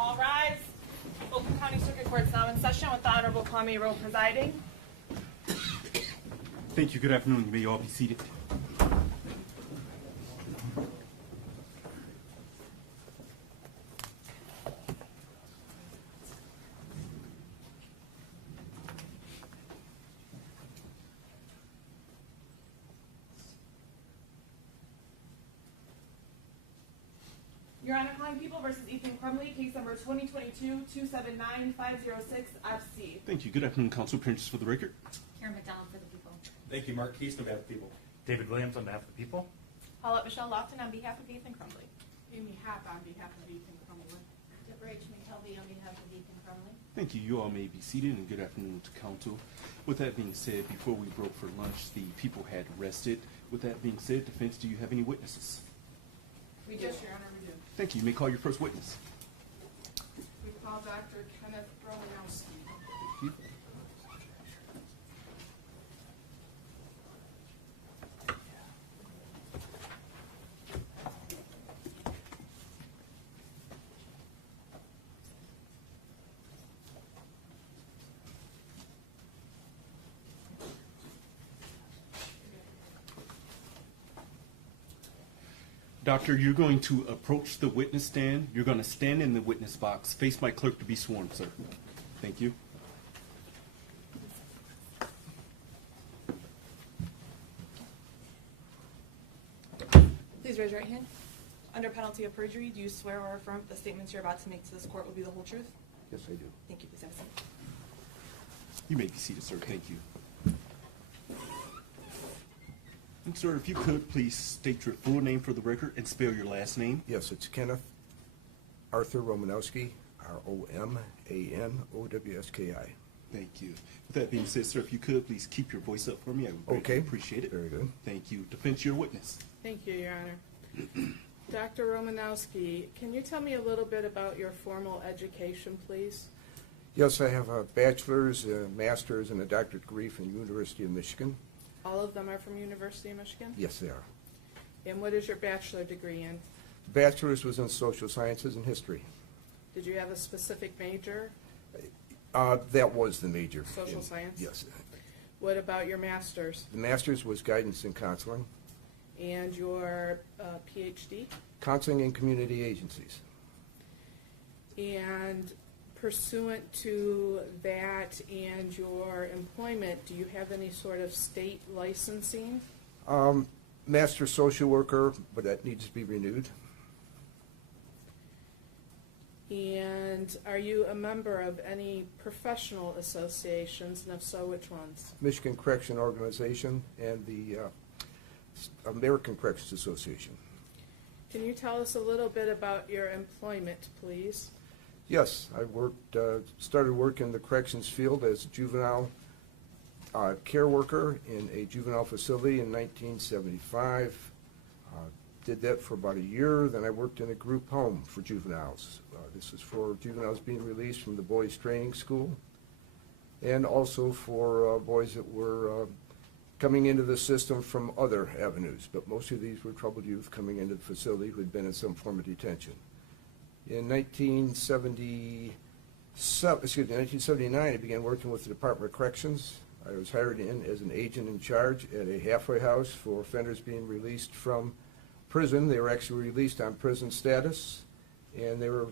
All rise. Oakland County Circuit Court is now in session with the Honorable Kwame Rowe presiding. Thank you. Good afternoon. You may all be seated. Your Honor, calling People versus Ethan Crumley, case number 2022-279-506-FC. Thank you. Good afternoon, counsel. Appearances for the record. Karen McDonald for the people. Thank you, Mark Keast on behalf of the people. David Williams on behalf of the people. Paulette Michelle Lofton on behalf of Ethan Crumley. Amy Happ on behalf of Ethan Crumley. Deborah H. McKelvey on behalf of Ethan Crumley. Thank you. You all may be seated, and good afternoon to counsel. With that being said, before we broke for lunch, the people had rested. With that being said, defense, do you have any witnesses? We do. Yes, Your Honor, we do. Thank you. You may call your first witness. We call Dr. Kenneth Romanowski. Thank you. Doctor, you're going to approach the witness stand. You're going to stand in the witness box. Face my clerk to be sworn, sir. Thank you. Please raise your right hand. Under penalty of perjury, do you swear or affirm the statements you're about to make to this court will be the whole truth? Yes, I do. Thank you. Please have a seat. You may be seated, sir. Thank you. And sir, if you could, please state your full name for the record and spell your last name. Yes, it's Kenneth Arthur Romanowski, R-O-M-A-N-O-W-S-K-I. Thank you. With that being said, sir, if you could, please keep your voice up for me. I would greatly appreciate it. Very good. Thank you. Defense, your witness. Thank you, Your Honor. Dr. Romanowski, can you tell me a little bit about your formal education, please? Yes, I have a bachelor's, a master's, and a doctorate degree from the University of Michigan. All of them are from University of Michigan? Yes, they are. And what is your bachelor degree in? The bachelor's was in social sciences and history. Did you have a specific major? That was the major. Social science? Yes. What about your master's? The master's was guidance and counseling. And your PhD? Counseling and community agencies. And pursuant to that and your employment, do you have any sort of state licensing? Master social worker, but that needs to be renewed. And are you a member of any professional associations, and if so, which ones? Michigan Correction Organization and the American Corrections Association. Can you tell us a little bit about your employment, please? Yes, I started work in the corrections field as a juvenile care worker in a juvenile facility in 1975. Did that for about a year. Then I worked in a group home for juveniles. This is for juveniles being released from the boys training school, and also for boys that were coming into the system from other avenues. But most of these were troubled youth coming into the facility who had been in some form of detention. In 1979, I began working with the Department of Corrections. I was hired in as an agent in charge at a halfway house for offenders being released from prison. They were actually released on prison status, and they were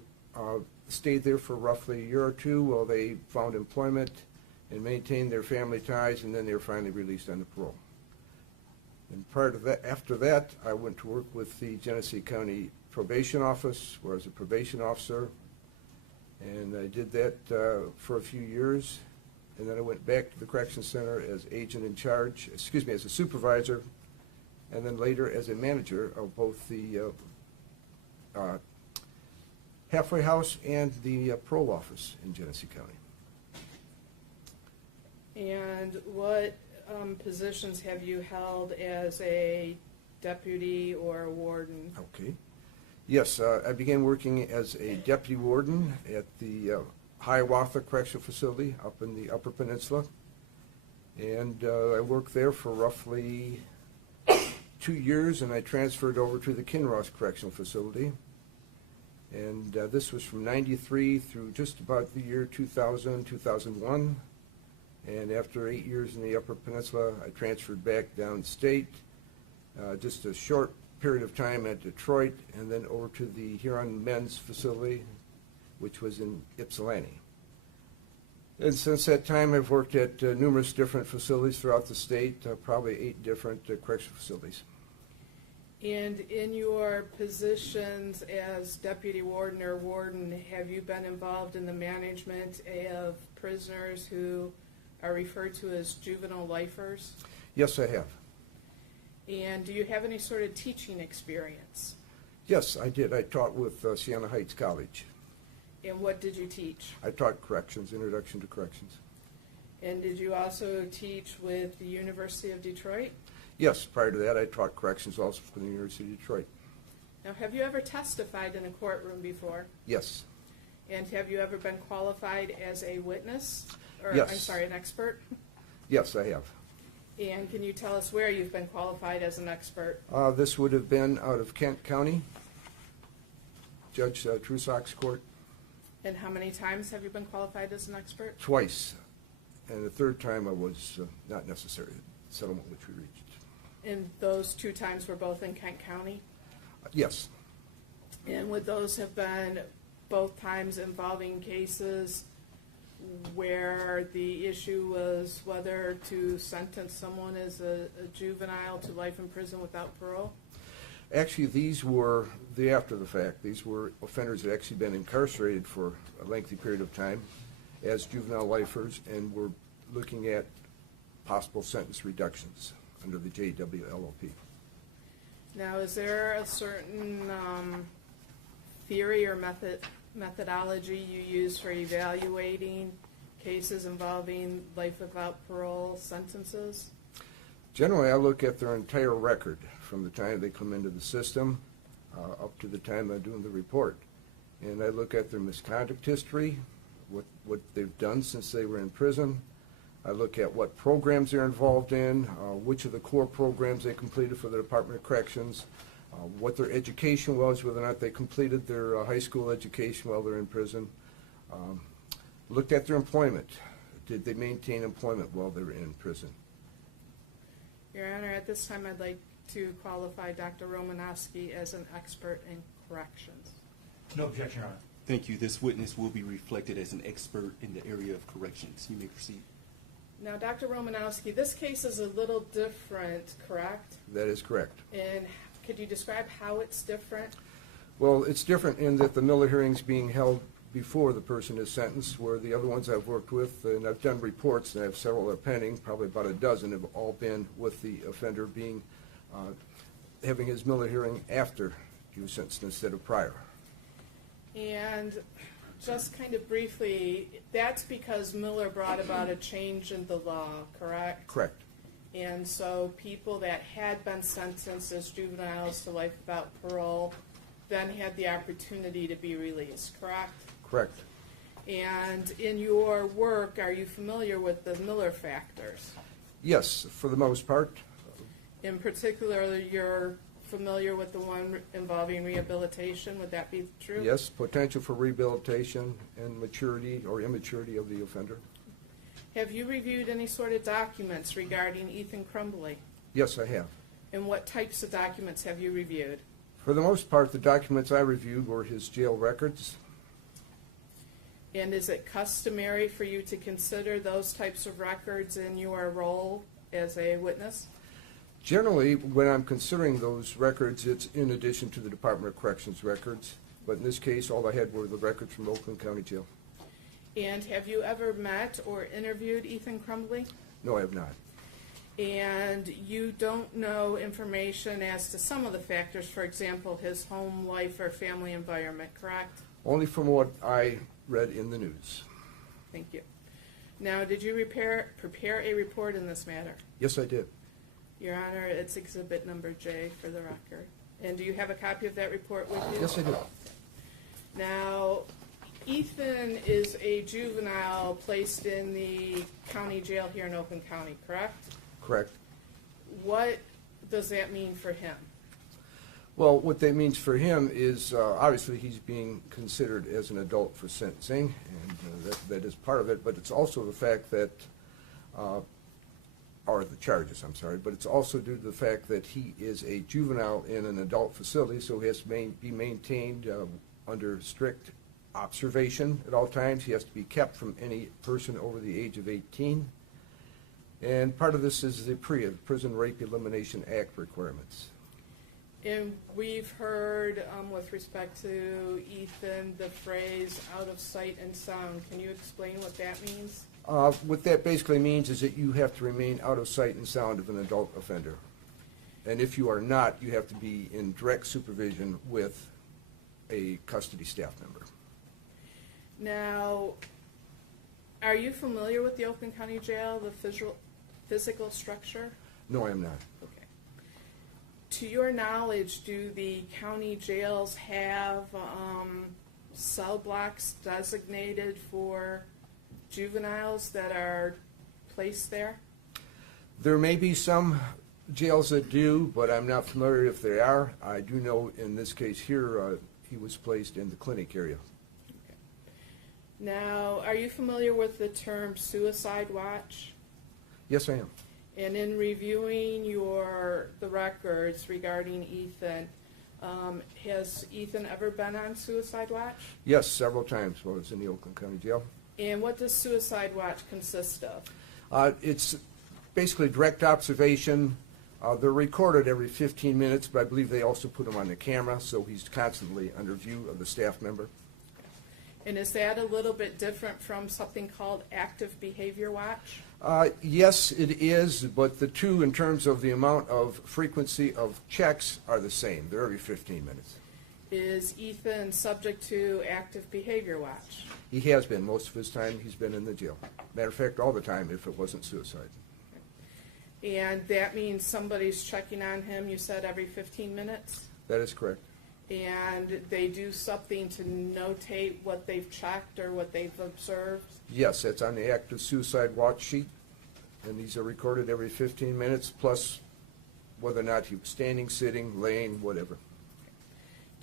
stayed there for roughly a year or two while they found employment and maintained their family ties, and then they were finally released on the parole. And prior to that, after that, I went to work with the Genesee County Probation Office, where I was a probation officer. And I did that for a few years. And then I went back to the Correction Center as agent in charge, as a supervisor, and then later as a manager of both the halfway house and the parole office in Genesee County. And what positions have you held as a deputy or a warden? Okay. Yes, I began working as a deputy warden at the Hiawatha Correctional Facility up in the Upper Peninsula. And I worked there for roughly 2 years, and I transferred over to the Kinross Correctional Facility. And this was from 93 through just about the year 2000, 2001. And after 8 years in the Upper Peninsula, I transferred back downstate, just a short period of time at Detroit, and then over to the Huron Men's Facility, which was in Ypsilanti. And since that time, I've worked at numerous different facilities throughout the state, probably 8 different correctional facilities. And in your positions as deputy warden or warden, have you been involved in the management of prisoners who are referred to as juvenile lifers? Yes, I have. And do you have any sort of teaching experience? Yes, I did. I taught with Siena Heights College. And what did you teach? I taught corrections, introduction to corrections. And did you also teach with the University of Detroit? Yes, prior to that, I taught corrections also for the University of Detroit. Now, have you ever testified in a courtroom before? Yes. And have you ever been qualified as a witness? Or, Yes. I'm sorry, an expert? Yes, I have. And can you tell us where you've been qualified as an expert? This would have been out of Kent County, Judge Trusock's court. And how many times have you been qualified as an expert? Twice. And the third time I was not necessary, the settlement which we reached. And those 2 times were both in Kent County? Yes. And would those have been both times involving cases where the issue was whether to sentence someone as a juvenile to life in prison without parole? Actually, these were after the fact. These were offenders that had actually been incarcerated for a lengthy period of time as juvenile lifers, and were looking at possible sentence reductions under the JWLOP. Now, is there a certain theory or methodology you use for evaluating cases involving life without parole sentences? Generally, I look at their entire record from the time they come into the system up to the time I'm doing the report. And I look at their misconduct history, what they've done since they were in prison. I look at what programs they're involved in, which of the core programs they completed for the Department of Corrections, what their education was, whether or not they completed their high school education while they're in prison. Looked at their employment. Did they maintain employment while they were in prison? Your Honor, at this time I'd like to qualify Dr. Romanowski as an expert in corrections. No objection, Your Honor. Thank you. This witness will be reflected as an expert in the area of corrections. You may proceed. Now, Dr. Romanowski, this case is a little different, correct? That is correct. And could you describe how it's different? Well, it's different in that the Miller hearing's being held before the person is sentenced, where the other ones I've worked with, and I've done reports, and I have several that are pending, probably about a dozen, have all been with the offender being, having his Miller hearing after he was sentenced instead of prior. And just kind of briefly, that's because Miller brought about a change in the law, correct? Correct. And so people that had been sentenced as juveniles to life without parole then had the opportunity to be released, correct? Correct. And in your work, are you familiar with the Miller factors? Yes, for the most part. In particular, you're familiar with the one involving rehabilitation, would that be true? Yes, potential for rehabilitation and maturity or immaturity of the offender. Have you reviewed any sort of documents regarding Ethan Crumbly? Yes, I have. And what types of documents have you reviewed? For the most part, the documents I reviewed were his jail records. And is it customary for you to consider those types of records in your role as a witness? Generally, when I'm considering those records, it's in addition to the Department of Corrections records. But in this case, all I had were the records from Oakland County Jail. And have you ever met or interviewed Ethan Crumbly? No, I have not. And you don't know information as to some of the factors, for example, his home life or family environment, correct? Only from what I read in the news. Thank you. Now, did you prepare a report in this matter? Yes, I did. Your Honor, it's exhibit number J for the record. And do you have a copy of that report with you? Yes, I do. Now, Ethan is a juvenile placed in the county jail here in Oakland County, correct? Correct. What does that mean for him? Well, what that means for him is, obviously, he's being considered as an adult for sentencing, and that is part of it, but it's also the fact that, or the charges, I'm sorry, but it's also due to the fact that he is a juvenile in an adult facility, so he has to be maintained under strict observation at all times. He has to be kept from any person over the age of 18. And part of this is the PREA, the Prison Rape Elimination Act requirements. And we've heard, with respect to Ethan, the phrase out of sight and sound. Can you explain what that means? What that basically means is that you have to remain out of sight and sound of an adult offender. And if you are not, you have to be in direct supervision with a custody staff member. Now, are you familiar with the Oakland County Jail, the physical structure? No, I am not. Okay. To your knowledge, do the county jails have cell blocks designated for juveniles that are placed there? There may be some jails that do, but I'm not familiar if they are. I do know in this case here, he was placed in the clinic area. Okay. Now, are you familiar with the term suicide watch? Yes, I am. And in reviewing the records regarding Ethan, has Ethan ever been on suicide watch? Yes, several times while I was in the Oakland County Jail. And what does suicide watch consist of? It's basically direct observation. They're recorded every 15 minutes, but I believe they also put him on the camera, so he's constantly under view of the staff member. And is that a little bit different from something called active behavior watch? Yes, it is, but the two, in terms of the amount of frequency of checks, are the same. They're every 15 minutes. Is Ethan subject to active behavior watch? He has been. Most of his time he's been in the jail. Matter of fact, all the time if it wasn't suicide. And that means somebody's checking on him, you said, every 15 minutes? That is correct. And they do something to notate what they've checked or what they've observed? Yes, that's on the active suicide watch sheet, and these are recorded every 15 minutes, plus whether or not he was standing, sitting, laying, whatever.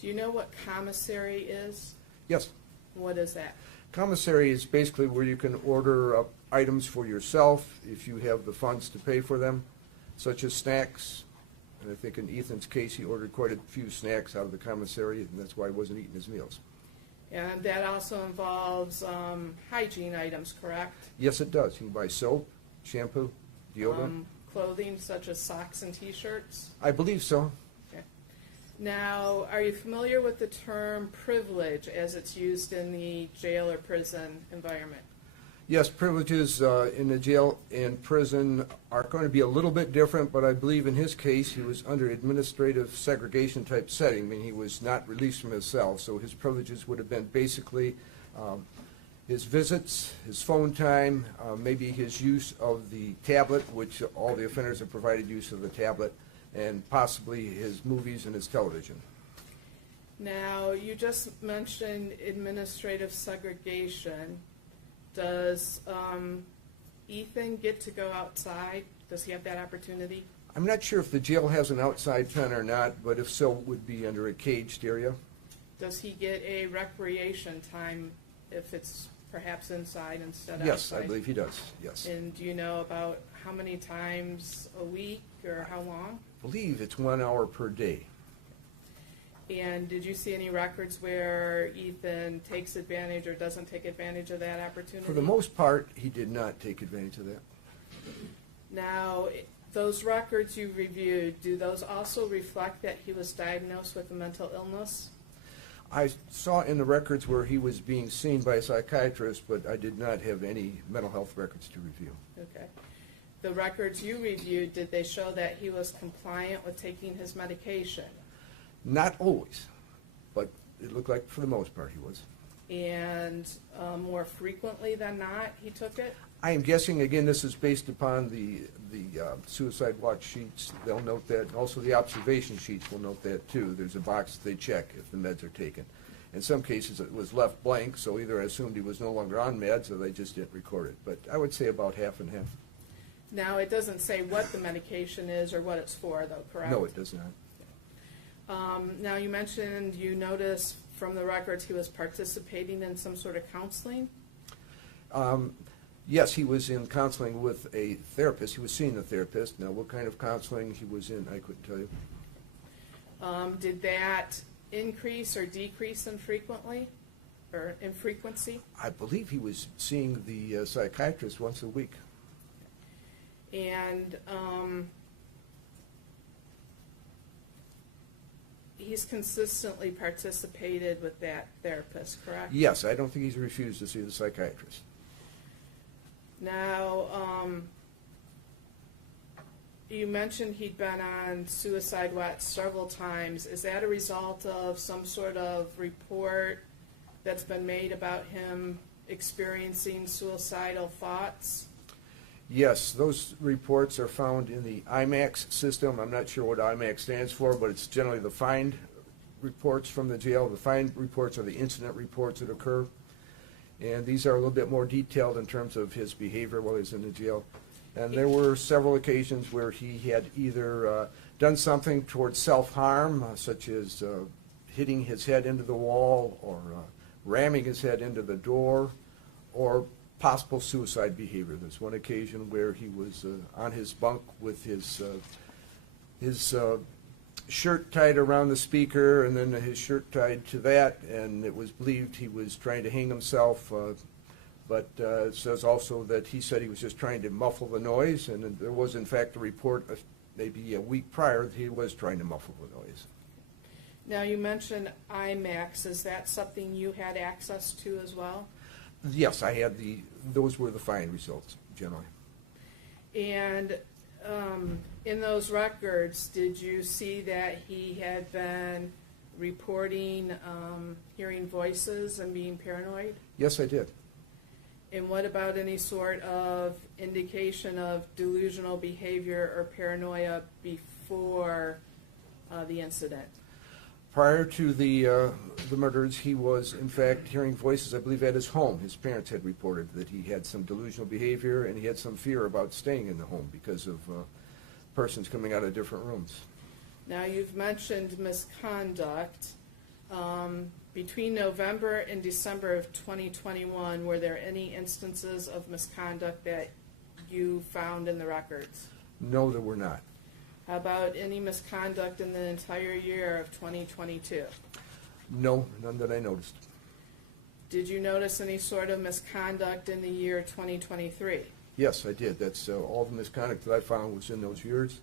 Do you know what commissary is? Yes. What is that? Commissary is basically where you can order items for yourself if you have the funds to pay for them, such as snacks. And I think in Ethan's case, he ordered quite a few snacks out of the commissary, and that's why he wasn't eating his meals. And that also involves hygiene items, correct? Yes, it does. You can buy soap, shampoo, deodorant. Clothing such as socks and T-shirts? I believe so. Okay. Now, are you familiar with the term privilege as it's used in the jail or prison environment? Yes, privileges in the jail and prison are going to be a little bit different, but I believe in his case he was under administrative segregation type setting. I mean, he was not released from his cell, so his privileges would have been basically his visits, his phone time, maybe his use of the tablet, which all the offenders have provided use of the tablet, and possibly his movies and his television. Now, you just mentioned administrative segregation. Does Ethan get to go outside? Does he have that opportunity? I'm not sure if the jail has an outside pen or not, but if so, it would be under a caged area. Does he get a recreation time if it's perhaps inside instead of Yes, outside? I believe he does, yes. And do you know about how many times a week or how long? I believe it's 1 hour per day. And did you see any records where Ethan takes advantage or doesn't take advantage of that opportunity? For the most part, he did not take advantage of that. Now, Those records you reviewed, do those also reflect that he was diagnosed with a mental illness? I saw in the records where he was being seen by a psychiatrist, but I did not have any mental health records to review. Okay. The records you reviewed, did they show that he was compliant with taking his medication? Not always, but it looked like for the most part he was. And more frequently than not, he took it? I am guessing, again, this is based upon the suicide watch sheets. They'll note that, and also the observation sheets will note that too. There's a box that they check if the meds are taken. In some cases, it was left blank, so either I assumed he was no longer on meds or they just didn't record it. But I would say about half and half. Now, it doesn't say what the medication is or what it's for, though, correct? No, it does not. Now, you mentioned you noticed from the records he was participating in some sort of counseling? Yes, he was in counseling with a therapist. He was seeing a therapist. Now, what kind of counseling he was in, I couldn't tell you. Did that increase or decrease in frequency? I believe he was seeing the psychiatrist once a week. And he's consistently participated with that therapist, correct? Yes, I don't think he's refused to see the psychiatrist. Now, you mentioned he'd been on suicide watch several times. Is that a result of some sort of report that's been made about him experiencing suicidal thoughts? Yes, those reports are found in the IMAX system. I'm not sure what IMAX stands for, but it's generally the find reports from the jail. The find reports are the incident reports that occur. And these are a little bit more detailed in terms of his behavior while he's in the jail. And there were several occasions where he had either done something towards self-harm, such as hitting his head into the wall or ramming his head into the door, or possible suicide behavior. There's one occasion where he was on his bunk with his shirt tied around the speaker and then his shirt tied to that, and it was believed he was trying to hang himself, but it says also that he said he was just trying to muffle the noise, and there was in fact a report maybe a week prior that he was trying to muffle the noise. Now, you mentioned IMAX. Is that something you had access to as well? Yes, I had those were the find results generally. And in those records, did you see that he had been reporting hearing voices and being paranoid? Yes, I did. And what about any sort of indication of delusional behavior or paranoia before the incident? Prior to the murders, he was, in fact, hearing voices, I believe, at his home. His parents had reported that he had some delusional behavior, and he had some fear about staying in the home because of persons coming out of different rooms. Now, you've mentioned misconduct. Between November and December of 2021, were there any instances of misconduct that you found in the records? No, there were not. How about any misconduct in the entire year of 2022? No, none that I noticed. Did you notice any sort of misconduct in the year 2023? Yes, I did. That's all the misconduct that I found was in those years.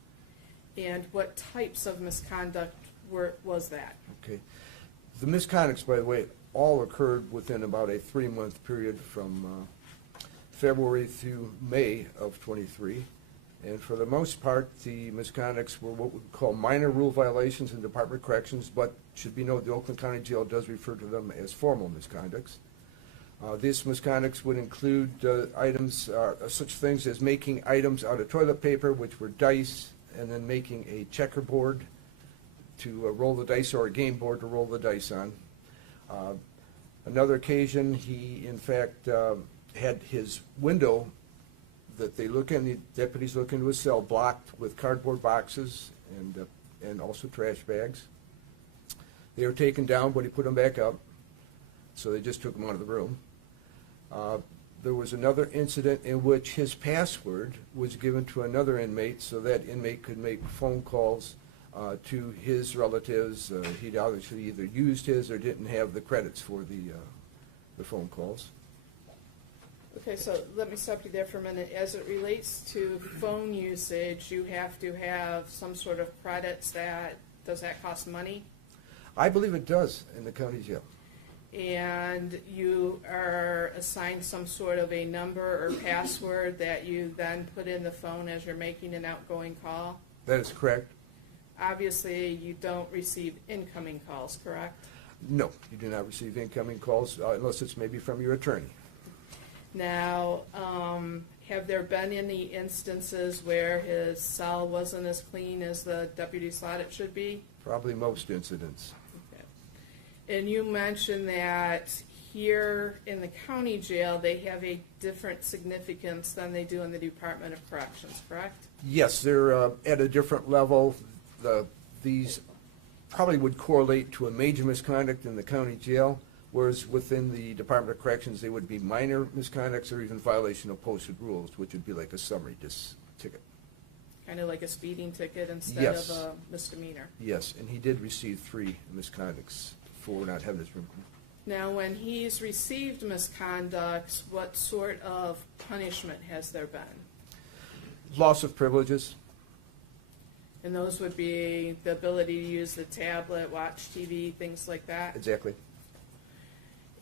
And what types of misconduct was that? Okay. The misconducts, by the way, all occurred within about a 3-month period from February through May of 23. And for the most part, the misconducts were what we call minor rule violations in Department of Corrections, but should be noted the Oakland County Jail does refer to them as formal misconducts. These misconducts would include items, such things as making items out of toilet paper, which were dice, and then making a checkerboard to roll the dice, or a game board to roll the dice on. Another occasion, he in fact had his window that they look in, the deputies look into his cell, blocked with cardboard boxes and also trash bags. They were taken down, but he put them back up, so they just took them out of the room. There was another incident in which his password was given to another inmate, so that inmate could make phone calls to his relatives. He'd obviously either used his or didn't have the credits for the phone calls. Okay, so let me stop you there for a minute. As it relates to phone usage, you have to have some sort of credits does that cost money? I believe it does in the county jail. And you are assigned some sort of a number or password that you then put in the phone as you're making an outgoing call? That is correct. Obviously, you don't receive incoming calls, correct? No, you do not receive incoming calls unless it's maybe from your attorney. Now, have there been any instances where his cell wasn't as clean as the deputies thought it should be? Probably most incidents. Okay. And you mentioned that here in the county jail, they have a different significance than they do in the Department of Corrections, correct? Yes, they're at a different level. These probably would correlate to a major misconduct in the county jail, whereas within the Department of Corrections, they would be minor misconducts or even violation of posted rules, which would be like a summary ticket. Kind of like a speeding ticket instead Yes. of a misdemeanor. Yes, and he did receive 3 misconducts for not having his room clean. Now, when he's received misconducts, what sort of punishment has there been? Loss of privileges. And those would be the ability to use the tablet, watch TV, things like that? Exactly.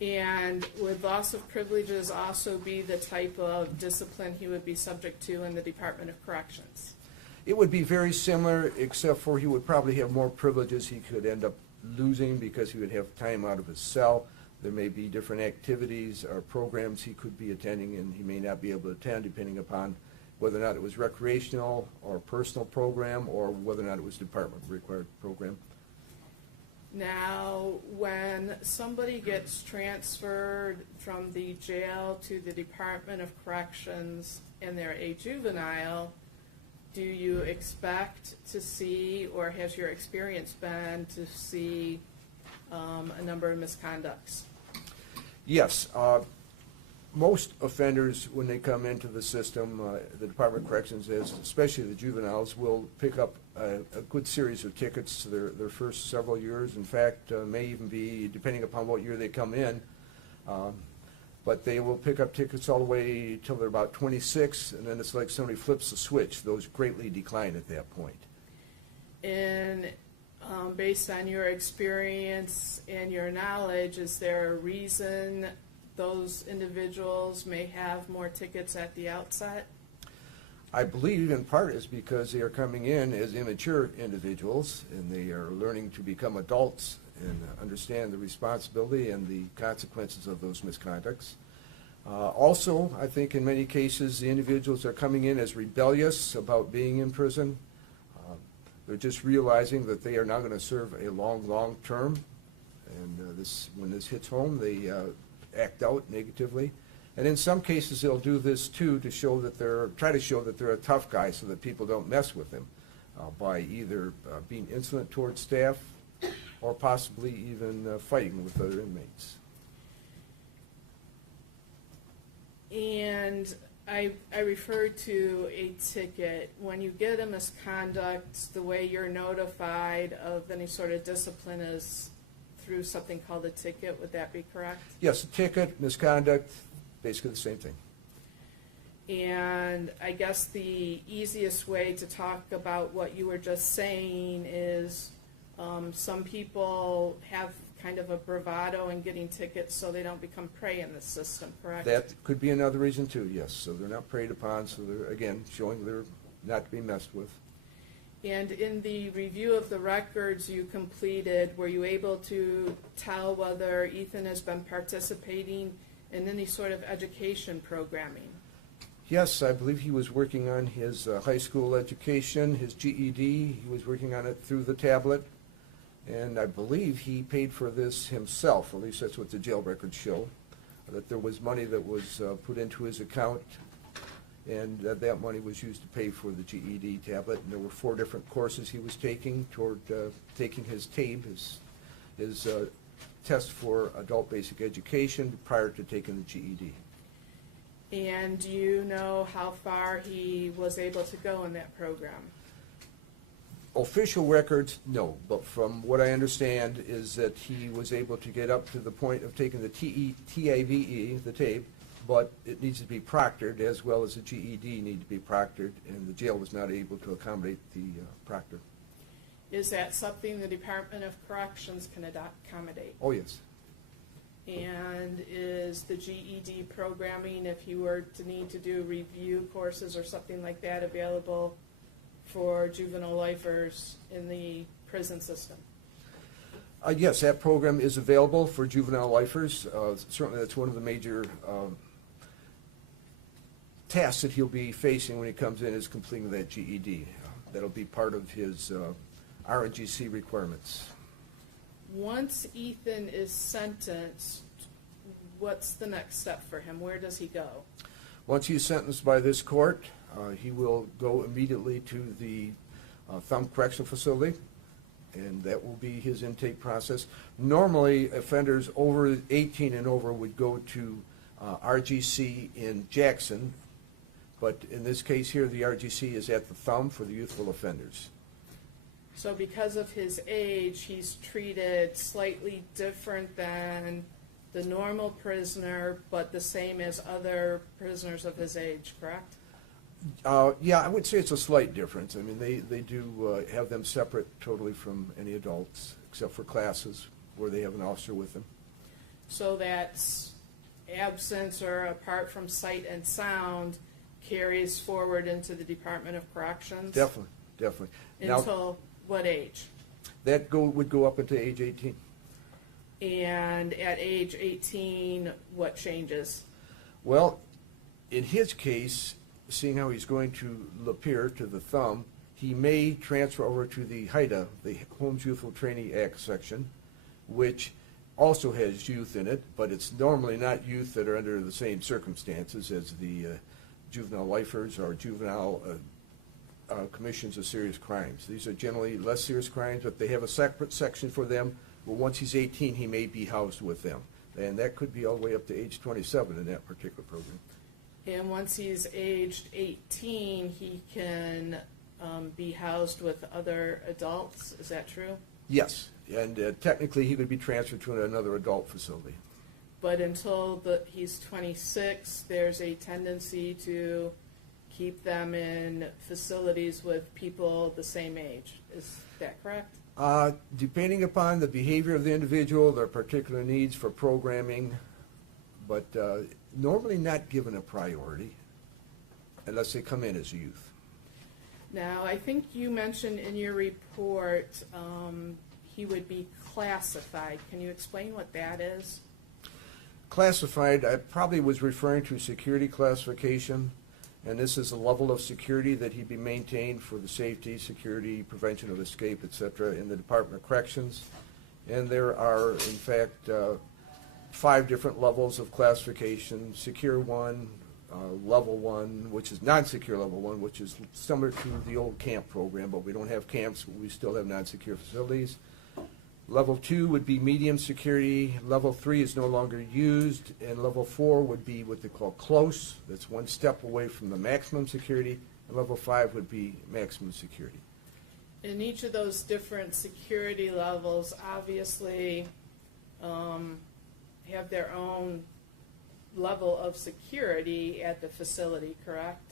And would loss of privileges also be the type of discipline he would be subject to in the Department of Corrections? It would be very similar, except for he would probably have more privileges he could end up losing because he would have time out of his cell. There may be different activities or programs he could be attending and he may not be able to attend depending upon whether or not it was recreational or personal program or whether or not it was department required program. Now, when somebody gets transferred from the jail to the Department of Corrections and they're a juvenile, do you expect to see, or has your experience been to see a number of misconducts? Yes. Most offenders, when they come into the system, the Department of Corrections, especially the juveniles, will pick up a good series of tickets to their first several years. In fact, may even be, depending upon what year they come in, but they will pick up tickets all the way till they're about 26, and then it's like somebody flips the switch. Those greatly decline at that point. And based on your experience and your knowledge, is there a reason those individuals may have more tickets at the outset? I believe in part is because they are coming in as immature individuals and they are learning to become adults and understand the responsibility and the consequences of those misconducts. Also, I think in many cases the individuals are coming in as rebellious about being in prison. They're just realizing that they are now going to serve a long term, and when this hits home, they act out negatively. And in some cases, they'll do this too to show that try to show that they're a tough guy so that people don't mess with them by either being insolent towards staff or possibly even fighting with other inmates. And I refer to a ticket. When you get a misconduct, the way you're notified of any sort of discipline is through something called a ticket. Would that be correct? Yes, a ticket, misconduct, basically the same thing. And I guess the easiest way to talk about what you were just saying is some people have kind of a bravado in getting tickets so they don't become prey in the system, correct? That could be another reason too, yes. So they're not preyed upon, so they're, again, showing they're not to be messed with. And in the review of the records you completed, were you able to tell whether Ethan has been participating in any sort of education programming? Yes, I believe he was working on his high school education, his GED. He was working on it through the tablet. And I believe he paid for this himself, at least that's what the jail records show, that there was money that was put into his account and that money was used to pay for the GED tablet. And there were 4 different courses he was taking toward taking his TABE, his test for adult basic education prior to taking the GED. And do you know how far he was able to go in that program? Official records, no, but from what I understand is that he was able to get up to the point of taking the TABE, the TABE, but it needs to be proctored, as well as the GED need to be proctored, and the jail was not able to accommodate the proctor. Is that something the Department of Corrections can accommodate? Oh, yes. And is the GED programming, if you were to need to do review courses or something like that, available for juvenile lifers in the prison system? Yes, that program is available for juvenile lifers. Certainly that's one of the major tasks that he'll be facing when he comes in, is completing that GED. That'll be part of his RNGC requirements. Once Ethan is sentenced, what's the next step for him? Where does he go? Once he's sentenced by this court, he will go immediately to the Thumb Correctional Facility, and that will be his intake process. Normally, offenders over 18 and over would go to RGC in Jackson, but in this case here, the RGC is at the Thumb for the youthful offenders. So because of his age, he's treated slightly different than the normal prisoner, but the same as other prisoners of his age, correct? Yeah, I would say it's a slight difference. I mean, they do have them separate totally from any adults, except for classes where they have an officer with them. So that's absence or apart from sight and sound carries forward into the Department of Corrections? Definitely, definitely. Until what age? That would go up into age 18. And at age 18, what changes? Well, in his case, seeing how he's going to Lapeer, to the Thumb, he may transfer over to the HIDA, the Homes Youthful Training Act section, which also has youth in it, but it's normally not youth that are under the same circumstances as the juvenile lifers or juvenile commissions of serious crimes. These are generally less serious crimes, but they have a separate section for them. But once he's 18, he may be housed with them. And that could be all the way up to age 27 in that particular program. And once he's aged 18, he can be housed with other adults, is that true? Yes, and technically he could be transferred to another adult facility. But until he's 26, there's a tendency to keep them in facilities with people the same age. Is that correct? Depending upon the behavior of the individual, their particular needs for programming, but normally not given a priority unless they come in as youth. Now, I think you mentioned in your report he would be classified. Can you explain what that is? Classified, I probably was referring to security classification, and this is a level of security that he'd be maintained for the safety, security, prevention of escape, etc. in the Department of Corrections. And there are, in fact, 5 different levels of classification: secure 1, level 1, which is non-secure level 1, which is similar to the old camp program, but we don't have camps, we still have non-secure facilities. Level 2 would be medium security, level 3 is no longer used, and level 4 would be what they call close, that's 1 step away from the maximum security, and level 5 would be maximum security. In each of those different security levels, obviously have their own level of security at the facility, correct?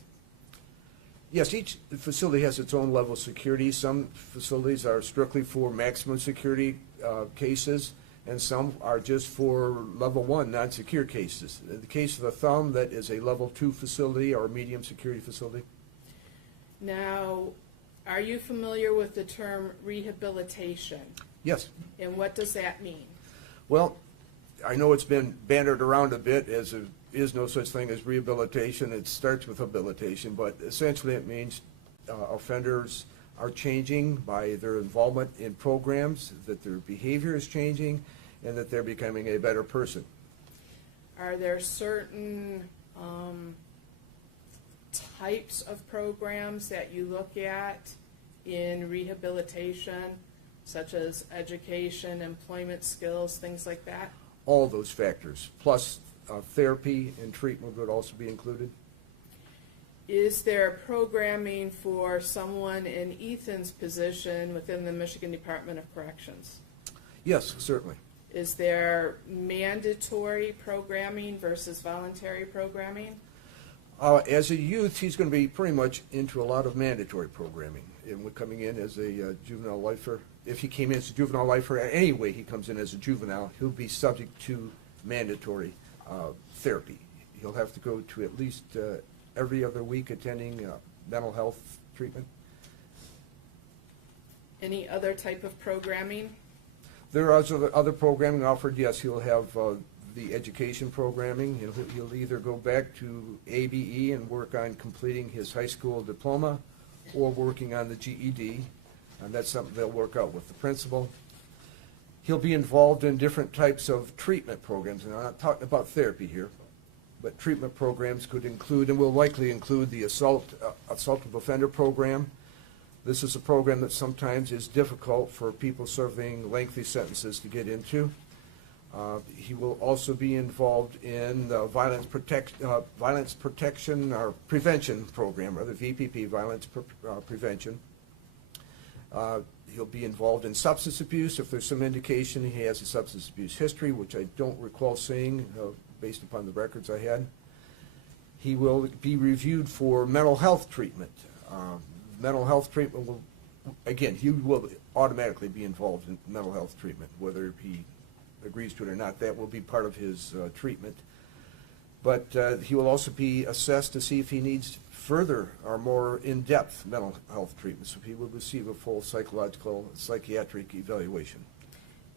Yes, each facility has its own level of security. Some facilities are strictly for maximum security cases, and some are just for level 1 non-secure cases. In the case of the Thumb, that is a level 2 facility or a medium security facility. Now, are you familiar with the term rehabilitation? Yes. And what does that mean? Well, I know it's been bantered around a bit, as there is no such thing as rehabilitation. It starts with habilitation, but essentially it means offenders are changing by their involvement in programs, that their behavior is changing, and that they're becoming a better person. Are there certain types of programs that you look at in rehabilitation, such as education, employment skills, things like that? All those factors, plus therapy and treatment would also be included. Is there programming for someone in Ethan's position within the Michigan Department of Corrections? Yes, certainly. Is there mandatory programming versus voluntary programming? As a youth, he's going to be pretty much into a lot of mandatory programming. And we're coming in as a juvenile lifer. If he came in as a juvenile lifer, anyway he comes in as a juvenile, he'll be subject to mandatory therapy. He'll have to go to at least every other week attending mental health treatment. Any other type of programming? There are other programming offered. Yes, he'll have the education programming. He'll either go back to ABE and work on completing his high school diploma or working on the GED, and that's something they'll work out with the principal. He'll be involved in different types of treatment programs, and I'm not talking about therapy here, but treatment programs could include, and will likely include, the assaultive offender program. This is a program that sometimes is difficult for people serving lengthy sentences to get into. He will also be involved in the violence protection or prevention program, or the VPP, violence prevention. He'll be involved in substance abuse if there's some indication he has a substance abuse history, which I don't recall seeing based upon the records I had. He will be reviewed for mental health treatment. Mental health treatment will, again, he will automatically be involved in mental health treatment, whether he agrees to it or not. That will be part of his treatment. But he will also be assessed to see if he needs further or more in-depth mental health treatment. So he will receive a full psychiatric evaluation.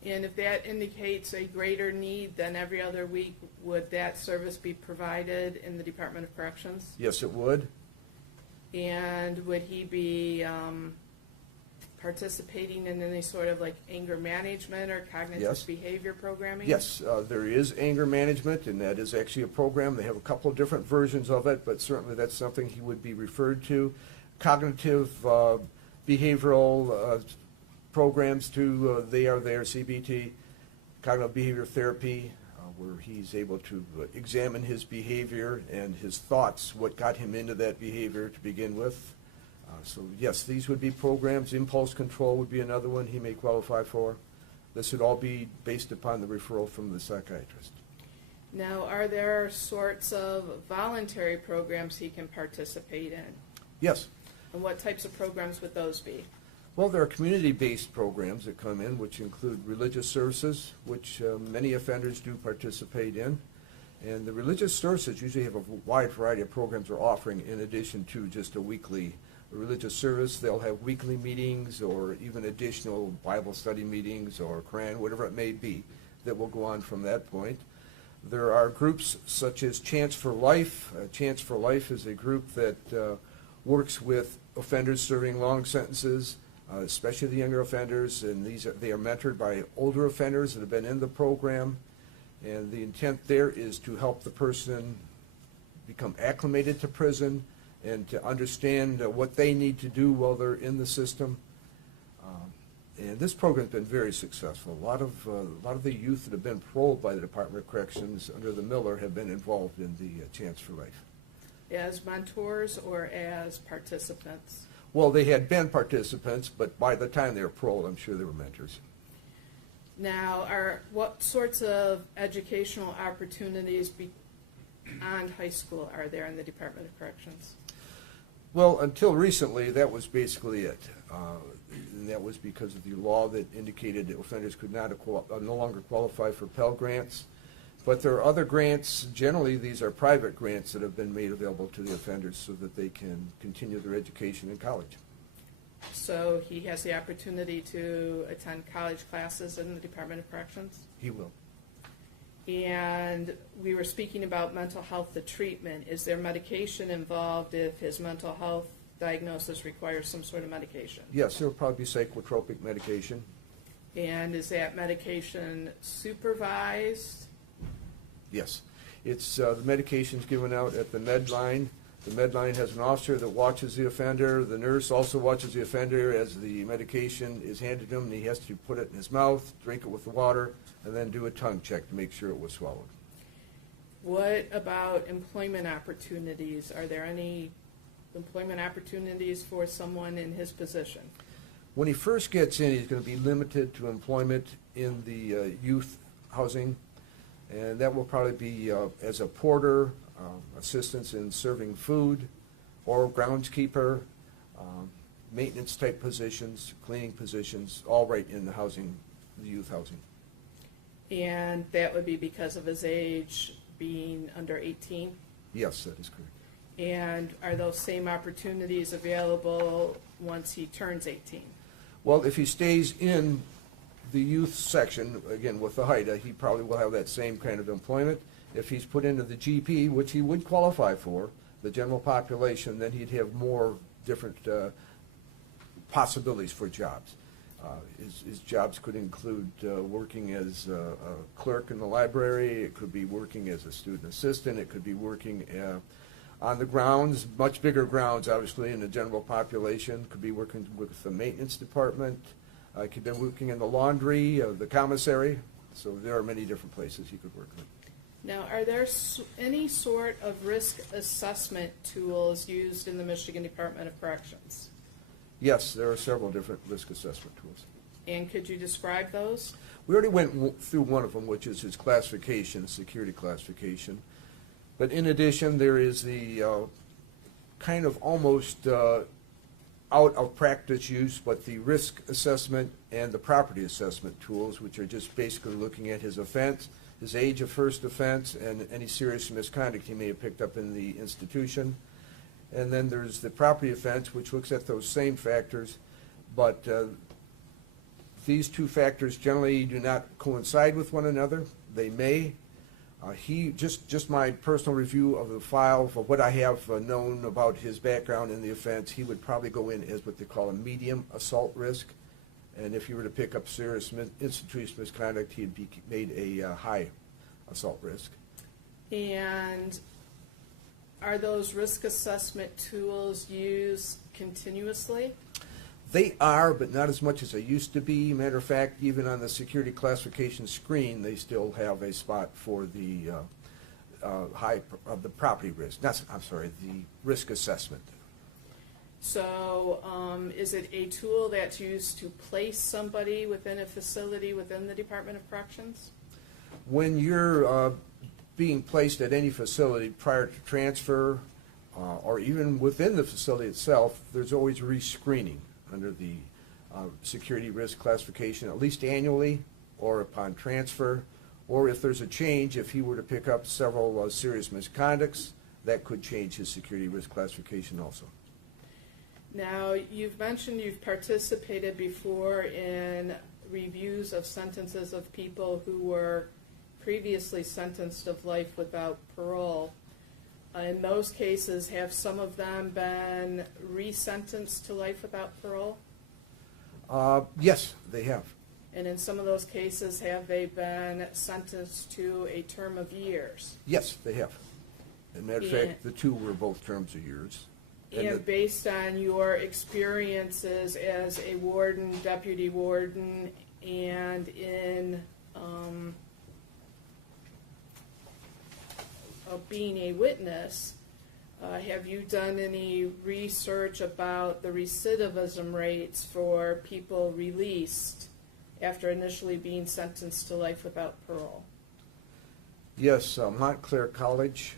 And if that indicates a greater need than every other week, would that service be provided in the Department of Corrections? Yes, it would. And would he be participating in any sort of like anger management or cognitive Yes. behavior programming? Yes, there is anger management, and that is actually a program. They have a couple of different versions of it, but certainly that's something he would be referred to. Cognitive behavioral programs too, they are there, CBT, cognitive behavior therapy, where he's able to examine his behavior and his thoughts, what got him into that behavior to begin with. So yes, these would be programs. Impulse control would be another one he may qualify for. This would all be based upon the referral from the psychiatrist. Now, are there sorts of voluntary programs he can participate in? Yes. And what types of programs would those be? Well, there are community-based programs that come in, which include religious services, which many offenders do participate in. And the religious services usually have a wide variety of programs they're offering in addition to just a weekly religious service. They'll have weekly meetings or even additional Bible study meetings or Quran, whatever it may be, that will go on from that point. There are groups such as Chance for Life. Chance for Life is a group that works with offenders serving long sentences, especially the younger offenders, and they are mentored by older offenders that have been in the program. And the intent there is to help the person become acclimated to prison and to understand what they need to do while they're in the system. And this program has been very successful. A lot of the youth that have been paroled by the Department of Corrections under the Miller have been involved in the Chance for Life. As mentors or as participants? Well, they had been participants, but by the time they were paroled, I'm sure they were mentors. Now, what sorts of educational opportunities beyond high school are there in the Department of Corrections? Well, until recently, that was basically it. And that was because of the law that indicated that offenders could no longer qualify for Pell Grants. But there are other grants. Generally, these are private grants that have been made available to the offenders so that they can continue their education in college. So he has the opportunity to attend college classes in the Department of Corrections? He will. And we were speaking about mental health, the treatment. Is there medication involved if his mental health diagnosis requires some sort of medication? Yes, there will probably be psychotropic medication. And is that medication supervised? Yes. It's the medication's given out at the med line. The med line has an officer that watches the offender. The nurse also watches the offender as the medication is handed to him, and he has to put it in his mouth, drink it with the water, and then do a tongue check to make sure it was swallowed. What about employment opportunities? Are there any employment opportunities for someone in his position? When he first gets in, he's going to be limited to employment in the youth housing, and that will probably be as a porter, assistance in serving food, or groundskeeper, maintenance type positions, cleaning positions, all right in the housing, the youth housing. And that would be because of his age being under 18? Yes, that is correct. And are those same opportunities available once he turns 18? Well, if he stays in the youth section, again, with the HIDA, he probably will have that same kind of employment. If he's put into the GP, which he would qualify for, the general population, then he'd have more different possibilities for jobs. His jobs could include working as a clerk in the library, it could be working as a student assistant, it could be working on the grounds, much bigger grounds, obviously, in the general population, could be working with the maintenance department, could be working in the laundry, the commissary, so there are many different places he could work in. Now, are there any sort of risk assessment tools used in the Michigan Department of Corrections? Yes, there are several different risk assessment tools. And could you describe those? We already went through one of them, which is his classification, security classification. But in addition, there is the kind of almost out of practice use, but the risk assessment and the property assessment tools, which are just basically looking at his offense, his age of first offense, and any serious misconduct he may have picked up in the institution. And then there's the property offense, which looks at those same factors, but these two factors generally do not coincide with one another. They may. Just my personal review of the file, for what I have known about his background in the offense, he would probably go in as what they call a medium assault risk. And if you were to pick up serious institutional misconduct, he'd be made a high assault risk. And are those risk assessment tools used continuously? They are, but not as much as they used to be. Matter of fact, even on the security classification screen, they still have a spot for the the property risk. The risk assessment. So is it a tool that's used to place somebody within a facility within the Department of Corrections? When you're being placed at any facility prior to transfer, or even within the facility itself, there's always rescreening under the security risk classification, at least annually or upon transfer, or if there's a change, if he were to pick up several serious misconducts, that could change his security risk classification also. Now, you've mentioned you've participated before in reviews of sentences of people who were previously sentenced of life without parole. In those cases, have some of them been resentenced to life without parole? Yes, they have. And in some of those cases, have they been sentenced to a term of years? Yes, they have. As a matter of fact, the two were both terms of years. And based on your experiences as a warden, deputy warden, and in being a witness, have you done any research about the recidivism rates for people released after initially being sentenced to life without parole? Yes, Montclair College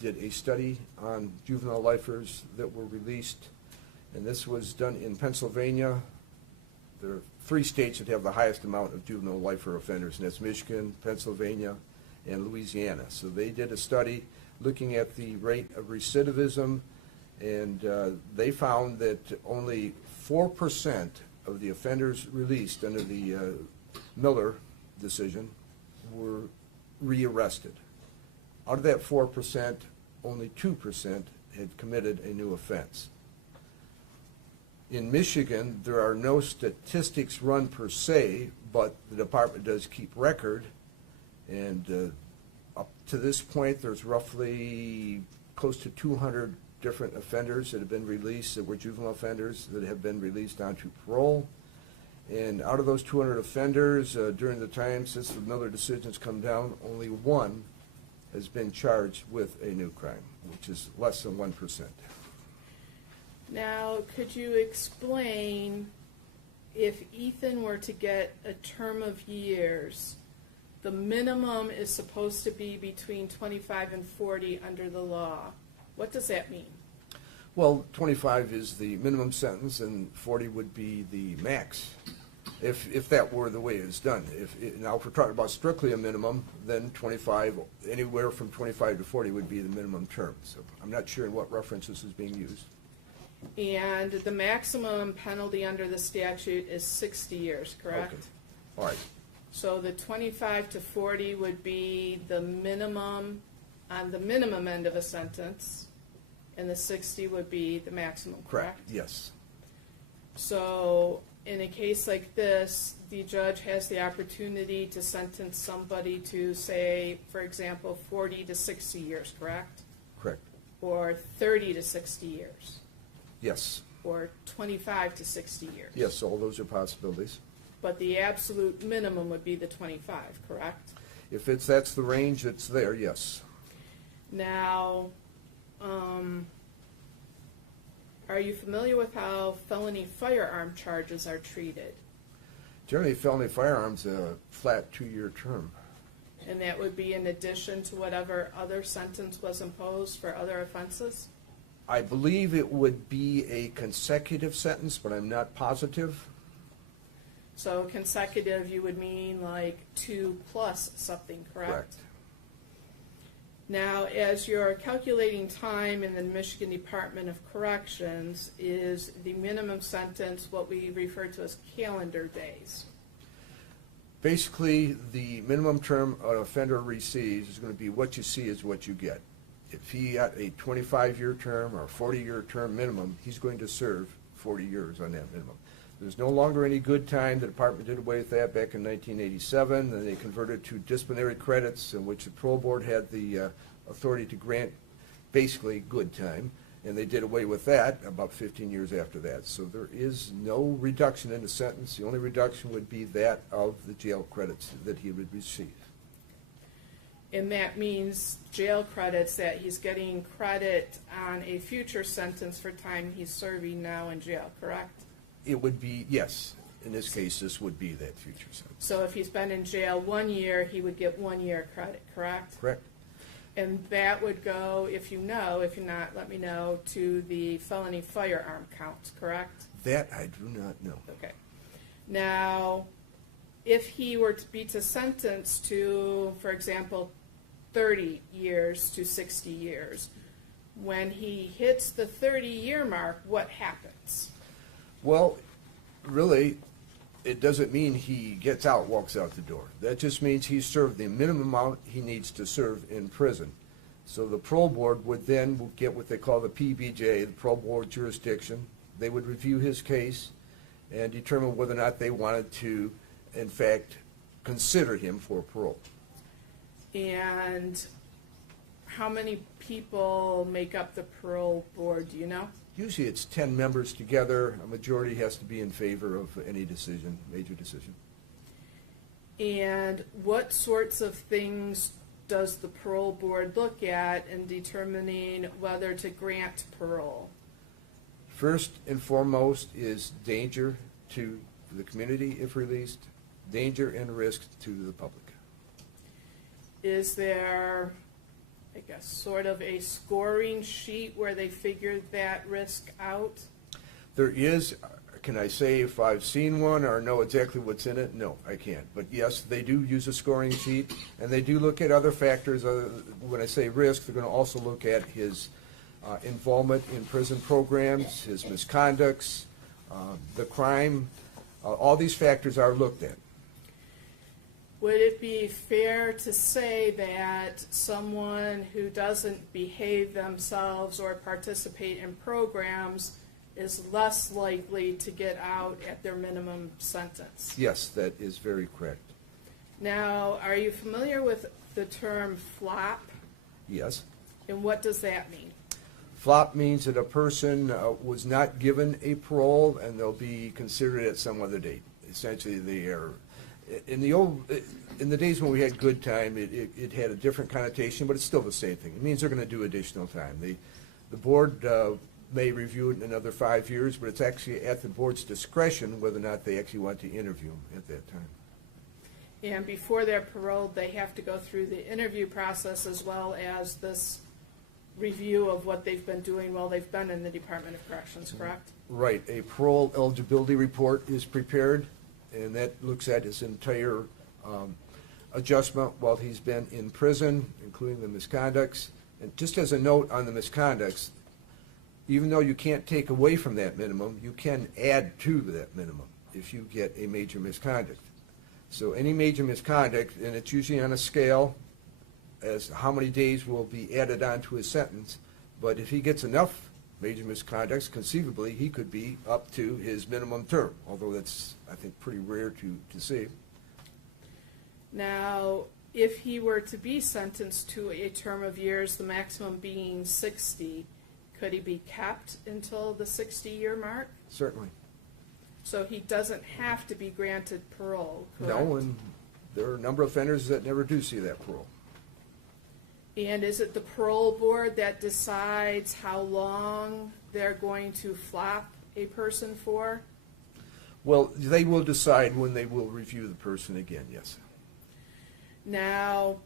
did a study on juvenile lifers that were released, and this was done in Pennsylvania. There are 3 states that have the highest amount of juvenile lifer offenders, and that's Michigan, Pennsylvania, and Louisiana. So they did a study looking at the rate of recidivism, and they found that only 4% of the offenders released under the Miller decision were rearrested. Out of that 4%, only 2% had committed a new offense. In Michigan, there are no statistics run per se, but the department does keep record, and up to this point, there's roughly close to 200 different offenders that have been released that were juvenile offenders that have been released onto parole. And out of those 200 offenders, during the time since the Miller decisions come down, only 1 has been charged with a new crime, which is less than 1%. Now, could you explain, if Ethan were to get a term of years, the minimum is supposed to be between 25 and 40 under the law. What does that mean? Well, 25 is the minimum sentence, and 40 would be the max, if that were the way it's done. Now, if we're talking about strictly a minimum, then 25, anywhere from 25 to 40 would be the minimum term. So I'm not sure in what reference this is being used. And the maximum penalty under the statute is 60 years, correct? Okay. All right. So the 25 to 40 would be the minimum, on the minimum end of a sentence, and the 60 would be the maximum, correct? Yes. So in a case like this, the judge has the opportunity to sentence somebody to, say, for example, 40 to 60 years, correct? Correct. Or 30 to 60 years, Yes. or 25 to 60 years. Yes, all those are possibilities. But the absolute minimum would be the 25, correct? If that's the range that's there, yes. Now, are you familiar with how felony firearm charges are treated? Generally, felony firearms, a flat 2-year term. And that would be in addition to whatever other sentence was imposed for other offenses? I believe it would be a consecutive sentence, but I'm not positive. So consecutive, you would mean like 2 plus something, correct? Correct. Now, as you're calculating time in the Michigan Department of Corrections, is the minimum sentence what we refer to as calendar days? Basically, the minimum term an offender receives is going to be what you see is what you get. If he got a 25-year term or a 40-year term minimum, he's going to serve 40 years on that minimum. There's no longer any good time. The department did away with that back in 1987, and they converted to disciplinary credits, in which the parole board had the authority to grant basically good time, and they did away with that about 15 years after that. So there is no reduction in the sentence. The only reduction would be that of the jail credits that he would receive. And that means jail credits, that he's getting credit on a future sentence for time he's serving now in jail, correct? It would be, yes. In this case, this would be that future sentence. So if he's been in jail 1 year, he would get 1 year credit, correct? Correct. And that would go, if you know, if you're not, let me know, to the felony firearm counts, correct? That I do not know. Okay. Now, if he were to be sentenced to, for example, 30 years to 60 years, when he hits the 30-year mark, what happens? Well, really, it doesn't mean he gets out, walks out the door. That just means he's served the minimum amount he needs to serve in prison. So the parole board would then get what they call the PBJ, the parole board jurisdiction. They would review his case and determine whether or not they wanted to, in fact, consider him for parole. And how many people make up the parole board, do you know? Usually it's 10 members together. A majority has to be in favor of any decision, major decision. And what sorts of things does the parole board look at in determining whether to grant parole? First and foremost is danger to the community if released, danger and risk to the public. Is there, I guess, sort of a scoring sheet where they figured that risk out? There is. Can I say if I've seen one or know exactly what's in it? No, I can't. But yes, they do use a scoring sheet, and they do look at other factors. When I say risk, they're going to also look at his involvement in prison programs, his misconducts, the crime. All these factors are looked at. Would it be fair to say that someone who doesn't behave themselves or participate in programs is less likely to get out at their minimum sentence? Yes, that is very correct. Now, are you familiar with the term flop? Yes. And what does that mean? Flop means that a person was not given a parole and they'll be considered at some other date. Essentially, they are. In the days when we had good time, it had a different connotation, but it's still the same thing. It means they're going to do additional time. The board may review it in another 5 years, but it's actually at the board's discretion whether or not they actually want to interview them at that time. And before they're paroled, they have to go through the interview process as well as this review of what they've been doing while they've been in the Department of Corrections, correct? Right, a parole eligibility report is prepared, and that looks at his entire adjustment while he's been in prison, including the misconducts. And just as a note on the misconducts, even though you can't take away from that minimum, you can add to that minimum if you get a major misconduct. So any major misconduct, and it's usually on a scale as how many days will be added on to his sentence, but if he gets enough major misconducts, conceivably, he could be up to his minimum term, although that's, I think, pretty rare to see. Now, if he were to be sentenced to a term of years, the maximum being 60, could he be capped until the 60-year mark? Certainly. So he doesn't have to be granted parole, correct? No, and there are a number of offenders that never do see that parole. And is it the parole board that decides how long they're going to flap a person for? Well, they will decide when they will review the person again, yes. Now,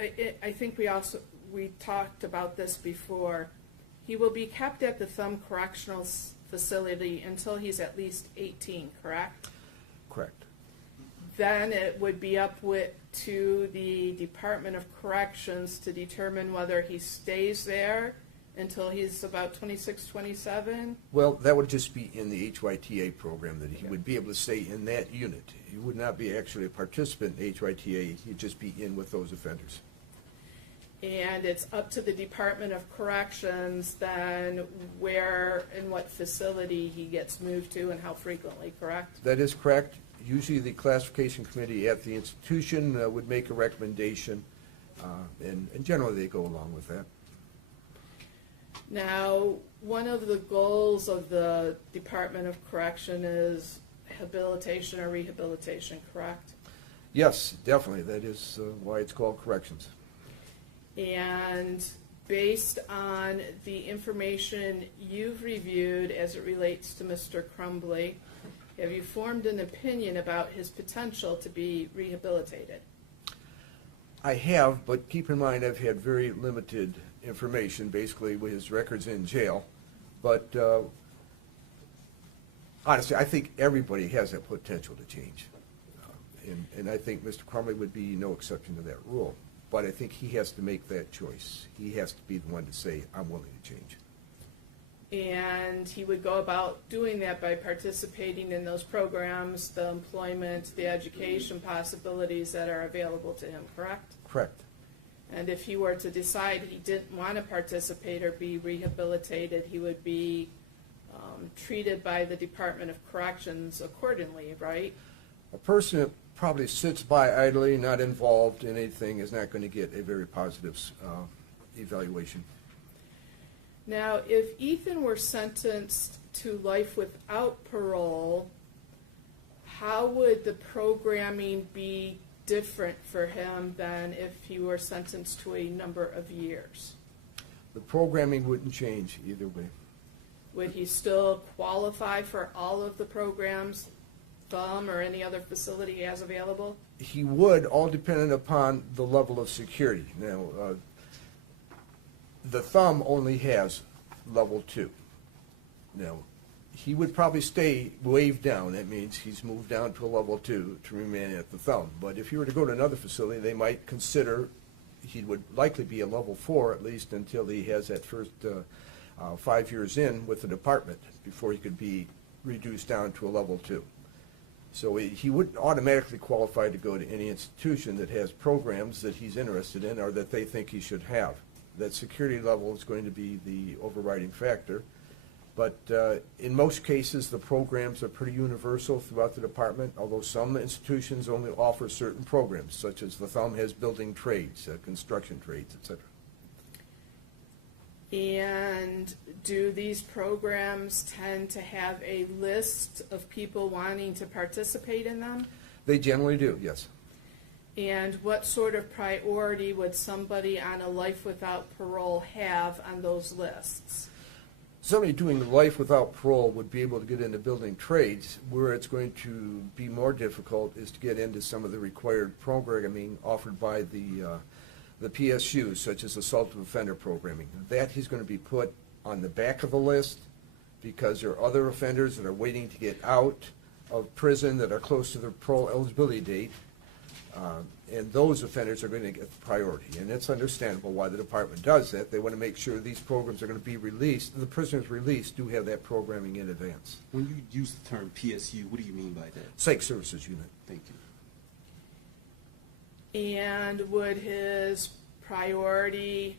I think we talked about this before. He will be kept at the Thumb Correctional Facility until he's at least 18, correct? Correct. Then it would be up to the Department of Corrections to determine whether he stays there until he's about 26, 27. Well, that would just be in the HYTA program, that he would be able to stay in that unit. He would not be actually a participant in HYTA, he'd just be in with those offenders. And it's up to the Department of Corrections then where and what facility he gets moved to and how frequently, correct? That is correct. Usually the classification committee at the institution would make a recommendation, and generally they go along with that. Now, one of the goals of the Department of Correction is habilitation or rehabilitation, correct? Yes, definitely. That is why it's called corrections. And based on the information you've reviewed as it relates to Mr. Crumbly, have you formed an opinion about his potential to be rehabilitated? I have, but keep in mind I've had very limited information, basically with his records in jail. But honestly, I think everybody has that potential to change. And I think Mr. Crumbly would be no exception to that rule. But I think he has to make that choice. He has to be the one to say, I'm willing to change. And he would go about doing that by participating in those programs, the employment, the education possibilities that are available to him, correct? Correct. And if he were to decide he didn't want to participate or be rehabilitated, he would be treated by the Department of Corrections accordingly, right? A person that probably sits by idly, not involved in anything, is not going to get a very positive evaluation. Now, if Ethan were sentenced to life without parole, how would the programming be different for him than if he were sentenced to a number of years? The programming wouldn't change either way. Would he still qualify for all of the programs, Thumb or any other facility he has available? He would, all dependent upon the level of security. Now, the Thumb only has level 2. Now, he would probably stay waved down. That means he's moved down to a level 2 to remain at the Thumb. But if he were to go to another facility, they might consider he would likely be a level 4 at least until he has that first 5 years in with the department before he could be reduced down to a level 2. So he wouldn't automatically qualify to go to any institution that has programs that he's interested in or that they think he should have. That security level is going to be the overriding factor. But in most cases, the programs are pretty universal throughout the department, although some institutions only offer certain programs, such as the Thumb has building trades, construction trades, etc. And do these programs tend to have a list of people wanting to participate in them? They generally do, yes. And what sort of priority would somebody on a life without parole have on those lists? somebody doing life without parole would be able to get into building trades. Where it's going to be more difficult is to get into some of the required programming offered by the PSUs, such as assault offender programming. That he's going to be put on the back of the list because there are other offenders that are waiting to get out of prison that are close to their parole eligibility date. And those offenders are going to get priority. And it's understandable why the department does that. They want to make sure these programs are going to be released. The prisoners released do have that programming in advance. When you use the term PSU, what do you mean by that? Psych Services Unit. Thank you. And would his priority,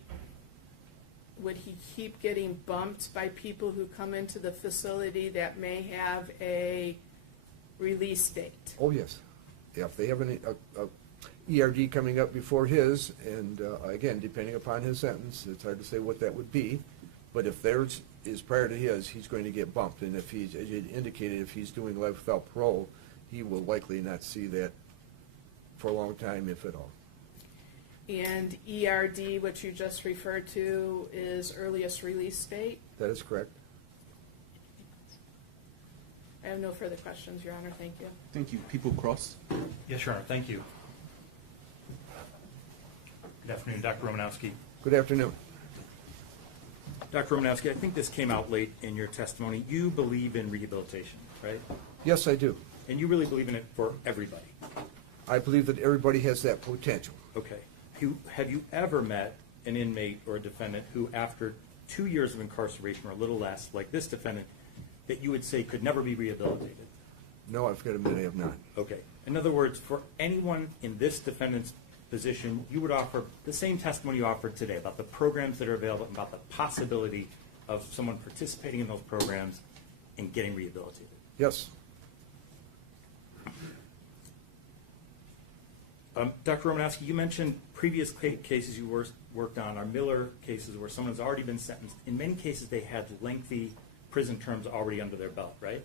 would he keep getting bumped by people who come into the facility that may have a release date? Oh, yes. Yeah, if they have an ERD coming up before his, and again, depending upon his sentence, it's hard to say what that would be, but if theirs is prior to his, he's going to get bumped. And if he's, as you indicated, if he's doing life without parole, he will likely not see that for a long time, if at all. And ERD, which you just referred to, is earliest release date? That is correct. I have no further questions, Your Honor. Thank you. Thank you. People Cross. Yes, Your Honor, thank you. Good afternoon, Dr. Romanowski. Good afternoon. Dr. Romanowski, I think this came out late in your testimony. You believe in rehabilitation, right? Yes, I do. And you really believe in it for everybody? I believe that everybody has that potential. Okay. Have you ever met an inmate or a defendant who, after 2 years of incarceration or a little less, like this defendant, that you would say could never be rehabilitated? No, I've got to admit I have not. Okay. In other words, for anyone in this defendant's position, you would offer the same testimony you offered today about the programs that are available and about the possibility of someone participating in those programs and getting rehabilitated. Yes. Dr. Romanowski, you mentioned previous cases you worked on are Miller cases where someone has already been sentenced. In many cases, they had lengthy prison terms already under their belt, right?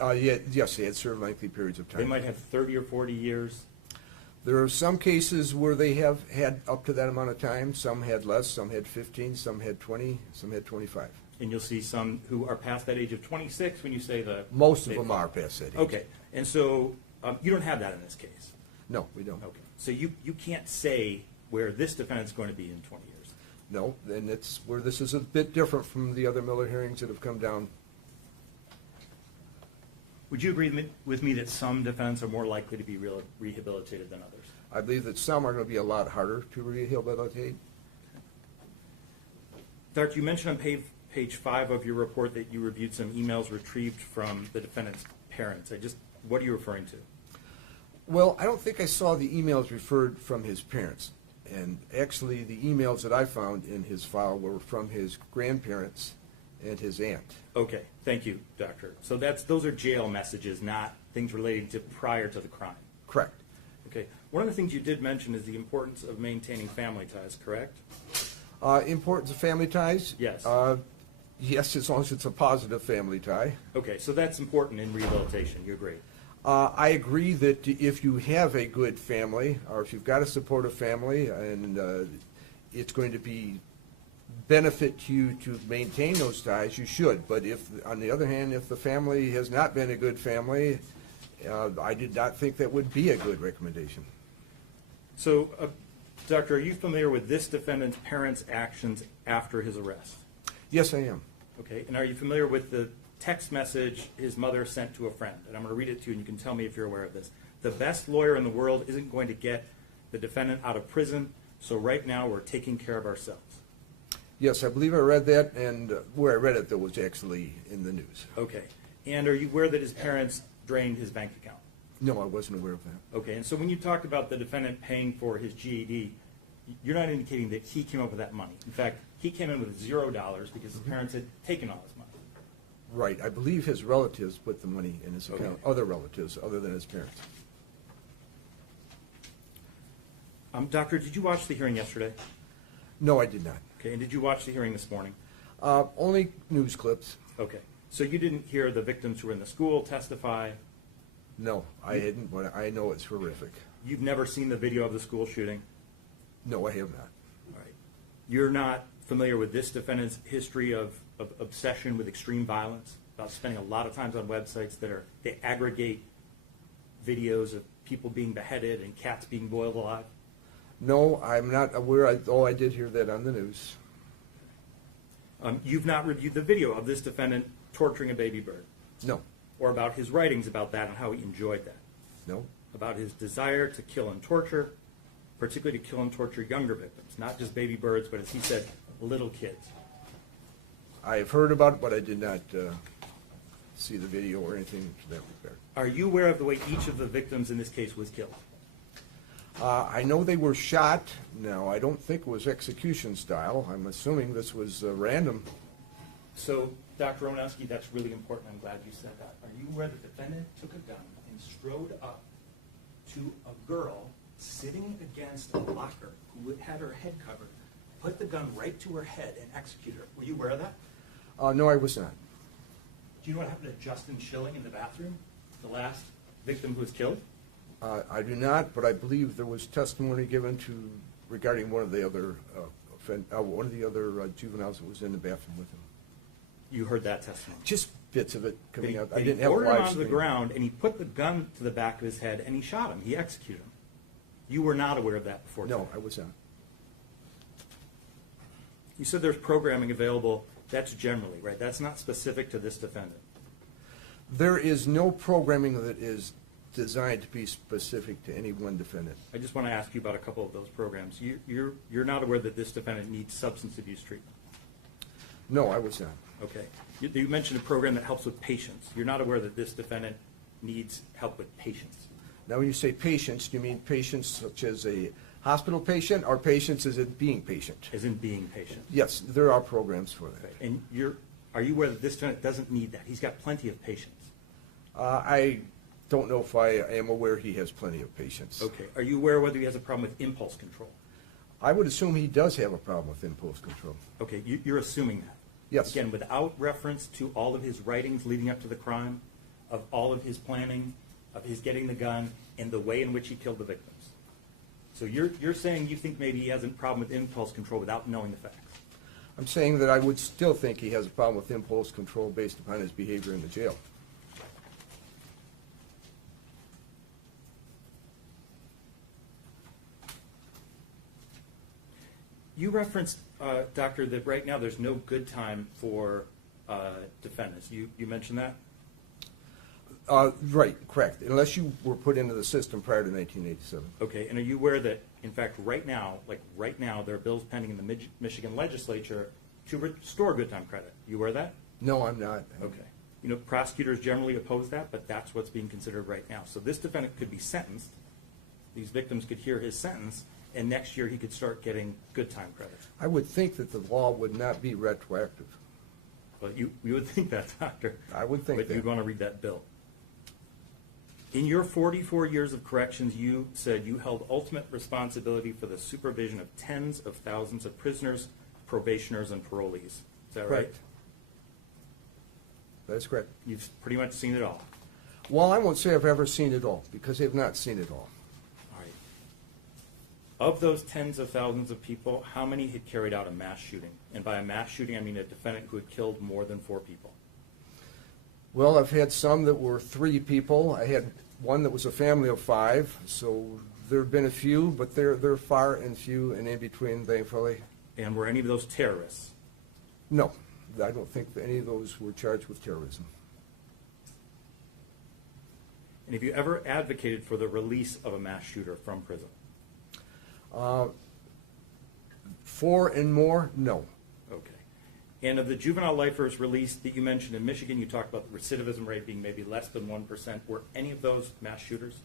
Yes, they had served lengthy periods of time. They might have 30 or 40 years. There are some cases where they have had up to that amount of time. Some had less, some had 15, some had 20, some had 25. And you'll see some who are past that age of 26 when you say the... Most of them are past that age. Okay. And so you don't have that in this case? No, we don't. Okay. So you can't say where this defendant's going to be in 20 years? No, and it's where this is a bit different from the other Miller hearings that have come down. Would you agree with me that some defendants are more likely to be rehabilitated than others? I believe that some are going to be a lot harder to rehabilitate. Doctor, you mentioned on page 5 of your report that you reviewed some emails retrieved from the defendant's parents. What are you referring to? Well, I don't think I saw the emails referred from his parents. And actually, the emails that I found in his file were from his grandparents and his aunt. Okay, thank you, Doctor. So those are jail messages, not things relating to prior to the crime. Correct. Okay. One of the things you did mention is the importance of maintaining family ties, correct? Importance of family ties? Yes. Yes, as long as it's a positive family tie. Okay, so that's important in rehabilitation. You agree? I agree that if you have a good family, or if you've got a supportive family, and it's going to be benefit to you to maintain those ties, you should. But if, on the other hand, if the family has not been a good family, I did not think that would be a good recommendation. So, Doctor, are you familiar with this defendant's parents' actions after his arrest? Yes, I am. Okay, and are you familiar with the text message his mother sent to a friend? And I'm going to read it to you, and you can tell me if you're aware of this. The best lawyer in the world isn't going to get the defendant out of prison, so right now we're taking care of ourselves. Yes, I believe I read that, and where I read it, that was actually in the news. Okay, and are you aware that his parents drained his bank account? No, I wasn't aware of that. Okay, and so when you talked about the defendant paying for his GED, you're not indicating that he came up with that money. In fact, he came in with $0 because his parents had taken all his money. Right. I believe his relatives put the money in his account, Okay. other relatives other than his parents. Doctor, did you watch the hearing yesterday? No, I did not. Okay, and did you watch the hearing this morning? Only news clips. Okay, so you didn't hear the victims who were in the school testify? No, I didn't, but I know it's horrific. You've never seen the video of the school shooting? No, I have not. All right. You're not familiar with this defendant's history of obsession with extreme violence, about spending a lot of time on websites they aggregate videos of people being beheaded and cats being boiled alive? No, I'm not aware, I did hear that on the news. You've not reviewed the video of this defendant torturing a baby bird? No, Or about his writings about that and how he enjoyed that? no. About his desire to kill and torture, particularly to kill and torture younger victims, not just baby birds, but as he said, little kids. I have heard about it, but I did not see the video or anything to that regard. Are you aware of the way each of the victims in this case was killed? I know they were shot. Now, I don't think it was execution style. I'm assuming this was random. So, Dr. Romanowski, that's really important. I'm glad you said that. Are you aware the defendant took a gun and strode up to a girl sitting against a locker who had her head covered, put the gun right to her head, and executed her? Were you aware of that? No, I was not. Do you know what happened to Justin Schilling in the bathroom, the last victim who was killed? I do not, but I believe there was testimony given regarding one of the other juveniles that was in the bathroom with him. You heard that testimony? Just bits of it coming out. I They didn't have a ordered him live onto the stream. ground, and he put the gun to the back of his head, and he shot him. He executed him. You were not aware of that before No, today? I was not. You said there's programming available. That's generally, right? That's not specific to this defendant. There is no programming that is designed to be specific to any one defendant. I just want to ask you about a couple of those programs. You're not aware that this defendant needs substance abuse treatment? No, I was not. Okay. You mentioned a program that helps with patients. You're not aware that this defendant needs help with patients? Now, when you say patients, do you mean patients such as a hospital patient, or patients as in being patient? As in being patient? Yes, there are programs for that. And are you aware that this defendant doesn't need that? He's got plenty of patients. I don't know if I am aware he has plenty of patients. Okay. Are you aware whether he has a problem with impulse control? I would assume he does have a problem with impulse control. Okay, you're assuming that? Yes. Again, without reference to all of his writings leading up to the crime, of all of his planning, of his getting the gun, and the way in which he killed the victims. So you're saying you think maybe he has a problem with impulse control without knowing the facts? I'm saying that I would still think he has a problem with impulse control based upon his behavior in the jail. You referenced, Doctor, that right now there's no good time for defendants. You mentioned that? Right, correct. Unless you were put into the system prior to 1987. Okay, and are you aware that, in fact, right now, there are bills pending in the Michigan legislature to restore good time credit? You aware of that? No, I'm not. Okay. You know, prosecutors generally oppose that, but that's what's being considered right now. So this defendant could be sentenced, these victims could hear his sentence, and next year he could start getting good time credit. I would think that the law would not be retroactive. Well, you would think that, Doctor. I would think but that. You're going to read that bill. In your 44 years of corrections, you said you held ultimate responsibility for the supervision of tens of thousands of prisoners, probationers, and parolees. Is that right? Correct. That is correct. You've pretty much seen it all. Well, I won't say I've ever seen it all, because I've not seen it all. All right. Of those tens of thousands of people, how many had carried out a mass shooting? And by a mass shooting, I mean a defendant who had killed more than 4 people. Well, I've had some that were 3 people. I had one that was a family of 5, so there have been a few, but they're far and few and in between, thankfully. And were any of those terrorists? No, I don't think that any of those were charged with terrorism. And have you ever advocated for the release of a mass shooter from prison? 4 and more, no. Okay. And of the juvenile lifers released that you mentioned in Michigan, you talked about the recidivism rate being maybe less than 1%. Were any of those mass shooters?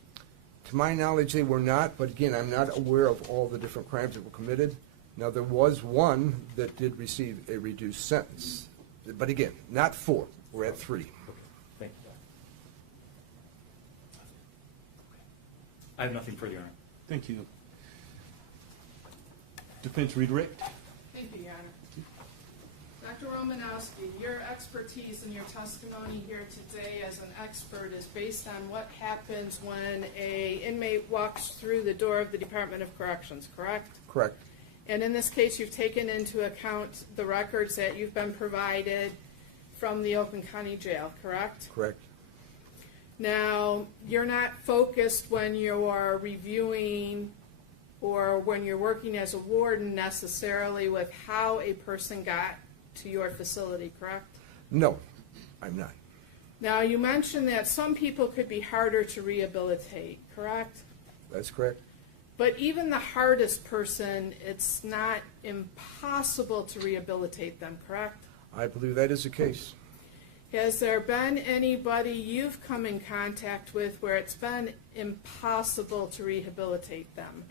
To my knowledge, they were not, but again, I'm not aware of all the different crimes that were committed. Now, there was one that did receive a reduced sentence, but again, not 4. We're at 3. Okay. Thank you, Doc. I have nothing further, Your Honor. Thank you. Defense redirect. Thank you, Your Honor. Dr. Romanowski, your expertise and your testimony here today as an expert is based on what happens when an inmate walks through the door of the Department of Corrections, correct? Correct. And in this case, you've taken into account the records that you've been provided from the Oakland County Jail, correct? Correct. Now, you're not focused when you are reviewing or when you're working as a warden necessarily with how a person got to your facility, correct? No, I'm not. Now, you mentioned that some people could be harder to rehabilitate, correct? That's correct. But even the hardest person, it's not impossible to rehabilitate them, correct? I believe that is the case. Has there been anybody you've come in contact with where it's been impossible to rehabilitate them?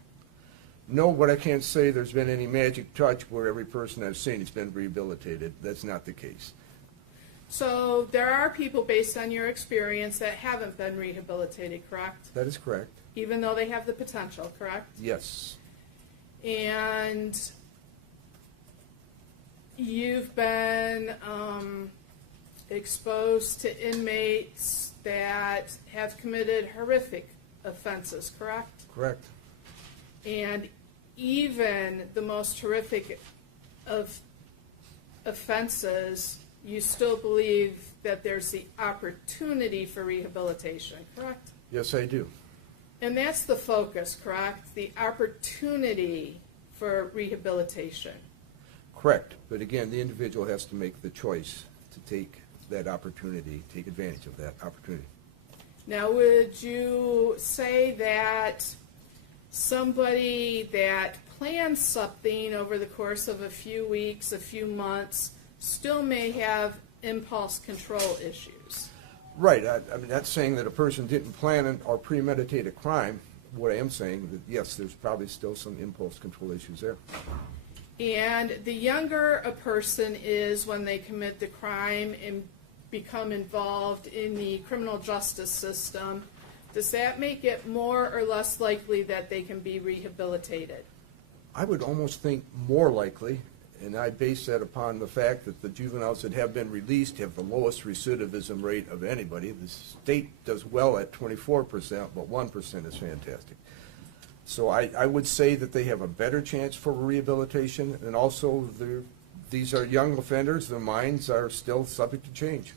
No, but I can't say there's been any magic touch where every person I've seen has been rehabilitated. That's not the case. So there are people, based on your experience, that haven't been rehabilitated, correct? That is correct. Even though they have the potential, correct? Yes. And you've been exposed to inmates that have committed horrific offenses, correct? Correct. And even the most horrific of offenses, you still believe that there's the opportunity for rehabilitation, correct? Yes, I do. And that's the focus, correct? The opportunity for rehabilitation. Correct. But again, the individual has to make the choice to take that opportunity, take advantage of that opportunity. Now, would you say that somebody that plans something over the course of a few weeks, a few months, still may have impulse control issues? Right. I'm not saying that a person didn't plan or premeditate a crime. What I am saying that, yes, there's probably still some impulse control issues there. And the younger a person is when they commit the crime and become involved in the criminal justice system, does that make it more or less likely that they can be rehabilitated? I would almost think more likely, and I base that upon the fact that the juveniles that have been released have the lowest recidivism rate of anybody. The state does well at 24%, but 1% is fantastic. So I would say that they have a better chance for rehabilitation, and also these are young offenders. Their minds are still subject to change.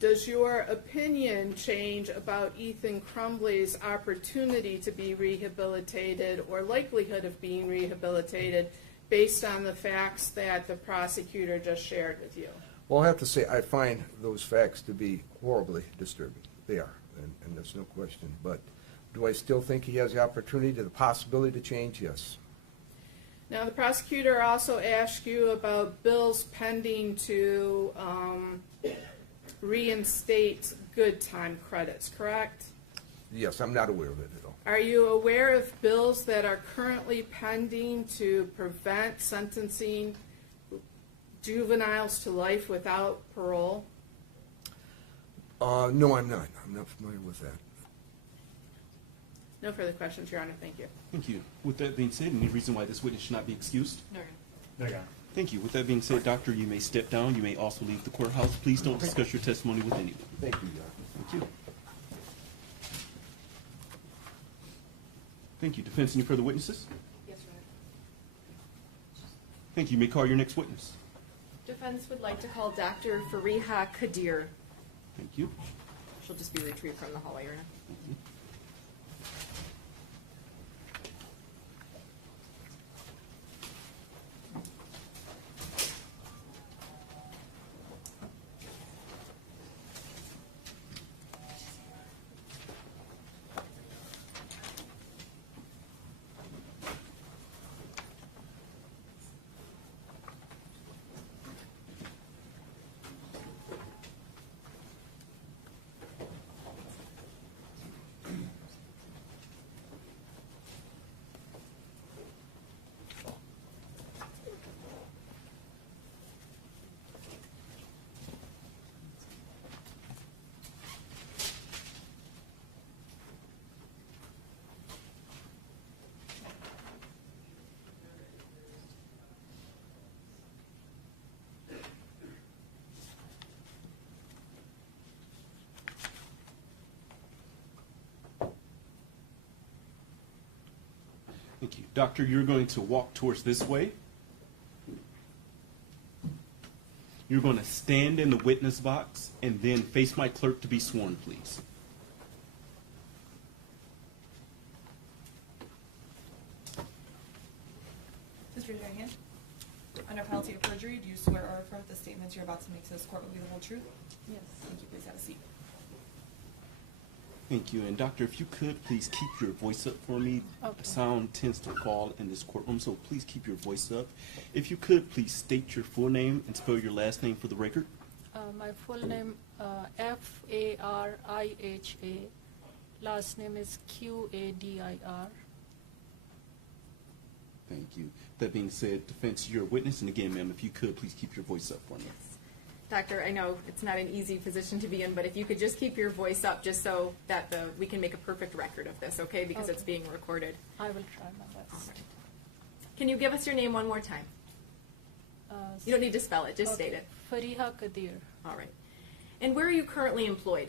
Does your opinion change about Ethan Crumbley's opportunity to be rehabilitated or likelihood of being rehabilitated based on the facts that the prosecutor just shared with you? Well, I have to say I find those facts to be horribly disturbing. They are, and there's no question. But do I still think he has the opportunity, the possibility to change? Yes. Now, the prosecutor also asked you about bills pending to reinstate good time credits, correct? Yes, I'm not aware of it at all. Are you aware of bills that are currently pending to prevent sentencing juveniles to life without parole? No, I'm not. I'm not familiar with that. No further questions, Your Honor. Thank you. Thank you. With that being said, any reason why this witness should not be excused? No. No, Your Honor. Thank you. With that being said, doctor, you may step down. You may also leave the courthouse. Please don't discuss your testimony with anyone. Thank you, Your Honor. Thank you. Thank you. Defense, any further witnesses? Yes, Your Honor. Thank you. You may call your next witness. Defense would like to call Dr. Fariha Kadir. Thank you. She'll just be retrieved from the hallway, Your Honor. Thank you. Doctor, you're going to walk towards this way. You're going to stand in the witness box and then face my clerk to be sworn, please. Please raise your hand. Under penalty of perjury, do you swear or affirm that the statements you're about to make to this court will be the whole truth? Yes. Thank you. Please have a seat. Thank you. And doctor, if you could, please keep your voice up for me. Okay. Sound tends to fall in this courtroom, so please keep your voice up. If you could, please state your full name and spell your last name for the record. My full name, Fariha. Last name is Qadir. Thank you. That being said, defense, you're a witness. And again, ma'am, if you could, please keep your voice up for me. Doctor, I know it's not an easy position to be in, but if you could just keep your voice up just so that we can make a perfect record of this, okay? Because Okay. it's being recorded. I will try my best. Can you give us your name one more time? You don't need to spell it, just state it. Fariha Qadir, All right. And where are you currently employed?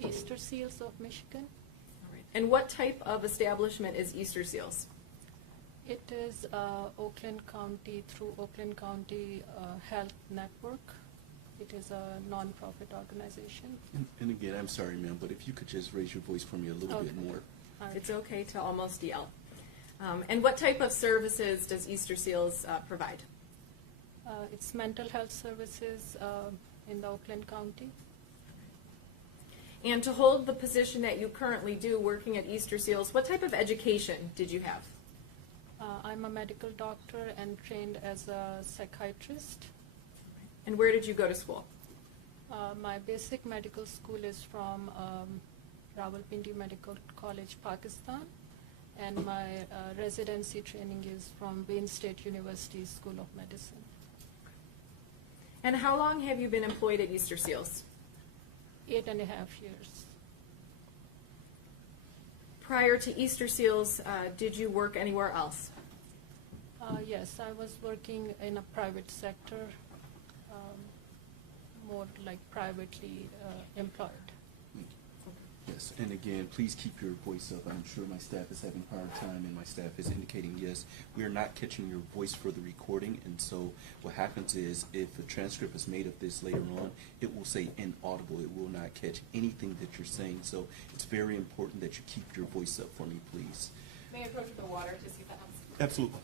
Easter Seals of Michigan. All right. And what type of establishment is Easter Seals? It is Oakland County, through Oakland County Health Network. It is a non-profit organization. And again, I'm sorry, ma'am, but if you could just raise your voice for me a little bit Okay. more. It's okay to almost yell. And what type of services does Easter Seals provide? It's mental health services in the Oakland County. And to hold the position that you currently do working at Easter Seals, what type of education did you have? I'm a medical doctor and trained as a psychiatrist. And where did you go to school? My basic medical school is from Rawalpindi Medical College, Pakistan, and my residency training is from Wayne State University School of Medicine. And how long have you been employed at Easter Seals? 8.5 years. Prior to Easter Seals, did you work anywhere else? Yes, I was working in a private sector, more like privately employed. Yes, and again, please keep your voice up. I'm sure my staff is having a hard time, and my staff is indicating yes, we are not catching your voice for the recording, and so what happens is if a transcript is made of this later on, it will say inaudible. It will not catch anything that you're saying, so it's very important that you keep your voice up for me, please. May I approach with the water to see if that helps? Absolutely.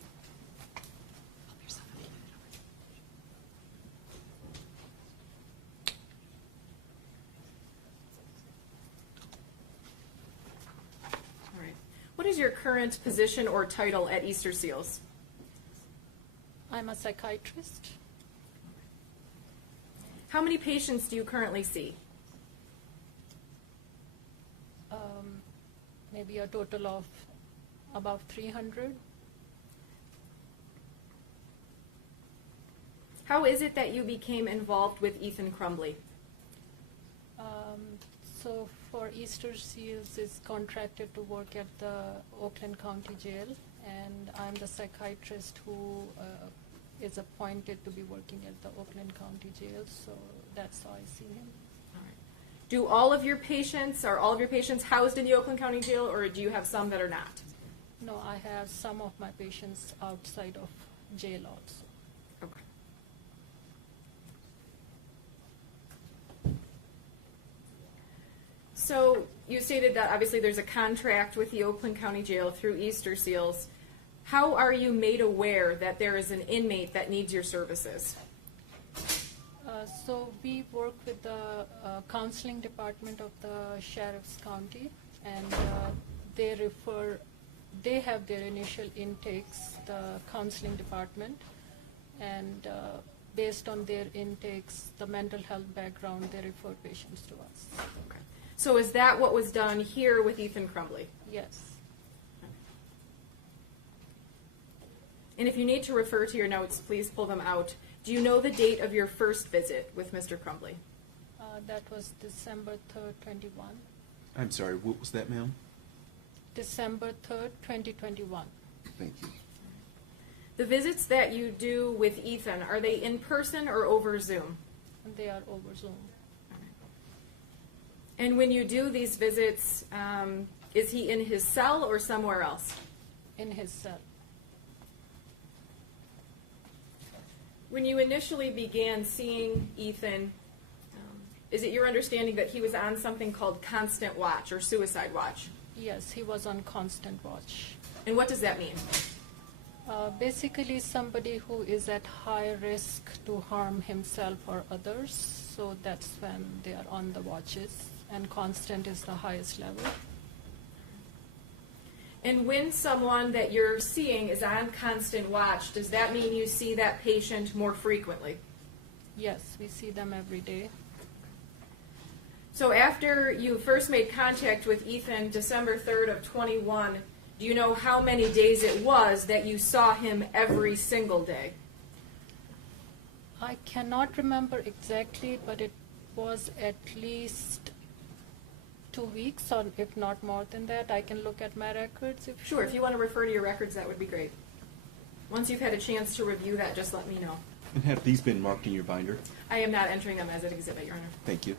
All right. What is your current position or title at Easter Seals? I'm a psychiatrist. How many patients do you currently see? Maybe a total of about 300. How is it that you became involved with Ethan Crumbly? So for Easter Seals is contracted to work at the Oakland County Jail, and I'm the psychiatrist who is appointed to be working at the Oakland County Jail, so that's how I see him. Do all of your patients, are all of your patients housed in the Oakland County Jail, or do you have some that are not? No, I have some of my patients outside of jail also. Okay. So you stated that obviously there's a contract with the Oakland County Jail through Easter Seals. How are you made aware that there is an inmate that needs your services? So we work with the counseling department of the Sheriff's County, and they have their initial intakes, the counseling department, and based on their intakes, the mental health background, they refer patients to us. Okay. So is that what was done here with Ethan Crumbly? Yes. And if you need to refer to your notes, please pull them out. Do you know the date of your first visit with Mr. Crumbly? That was December 3rd, 21. I'm sorry, what was that, ma'am? December 3rd, 2021. Thank you. The visits that you do with Ethan, are they in person or over Zoom? And they are over Zoom. And when you do these visits, is he in his cell or somewhere else? in his cell. When you initially began seeing Ethan, is it your understanding that he was on something called constant watch or suicide watch? Yes, he was on constant watch. And what does that mean? Basically, somebody who is at high risk to harm himself or others, so that's when they are on the watches, and constant is the highest level. And when someone that you're seeing is on constant watch, does that mean you see that patient more frequently? Yes, we see them every day. So after you first made contact with Ethan, December 3rd of 21, do you know how many days it was that you saw him every single day? I cannot remember exactly, but it was at least 2 weeks, or if not more than that. I can look at my records. Sure, if you want to refer to your records, that would be great. Once you've had a chance to review that, just let me know. And have these been marked in your binder? I am not entering them as an exhibit, Your Honor. Thank you.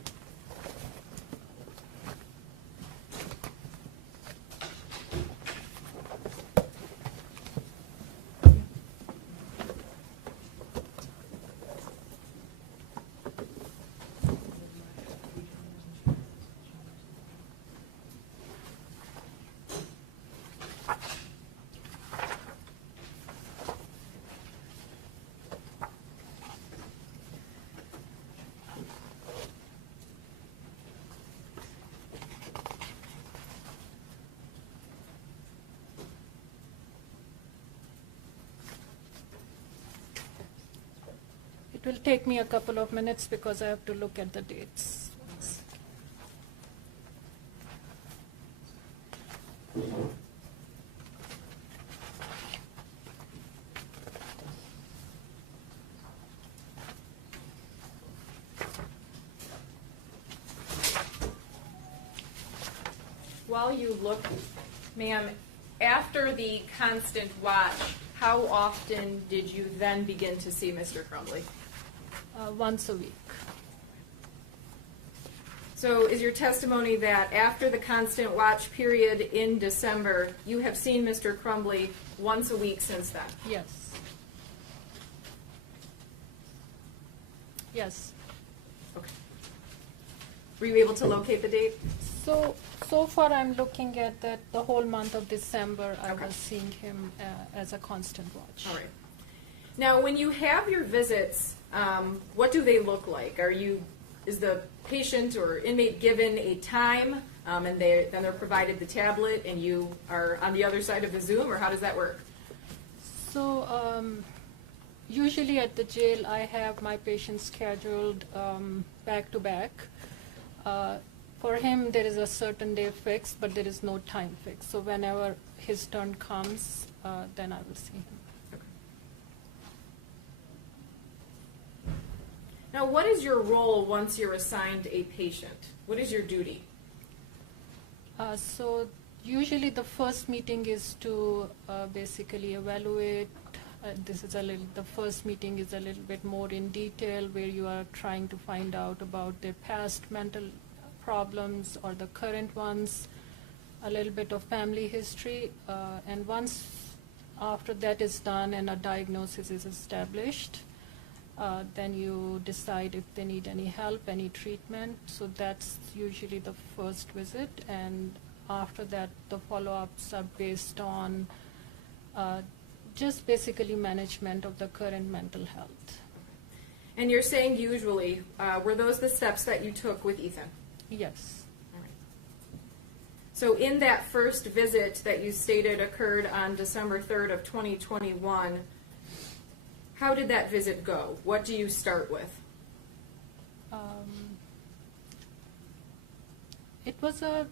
It will take me a couple of minutes because I have to look at the dates. While you look, ma'am, after the constant watch, how often did you then begin to see Mr. Crumbly? Once a week. So is your testimony that after the constant watch period in December, you have seen Mr. Crumbly once a week since then? Yes. Yes. Okay. Were you able to locate the date? So far I'm looking at that the whole month of December I Okay. was seeing him as a constant watch. All right. Now, when you have your visits, what do they look like? Is the patient or inmate given a time, and then they're provided the tablet, and you are on the other side of the Zoom, or how does that work? So usually at the jail I have my patients scheduled back to back. For him there is a certain day fixed, but there is no time fixed. So whenever his turn comes, then I will see him. Now, what is your role once you're assigned a patient? What is your duty? So usually the first meeting is to basically evaluate. The first meeting is a little bit more in detail, where you are trying to find out about their past mental problems or the current ones, a little bit of family history, and once after that is done and a diagnosis is established, then you decide if they need any help, any treatment. So that's usually the first visit, and after that the follow-ups are based on just basically management of the current mental health. And you're saying usually, were those the steps that you took with Ethan? Yes. All right. So in that first visit that you stated occurred on December 3rd of 2021, how did that visit go? What do you start with? It was a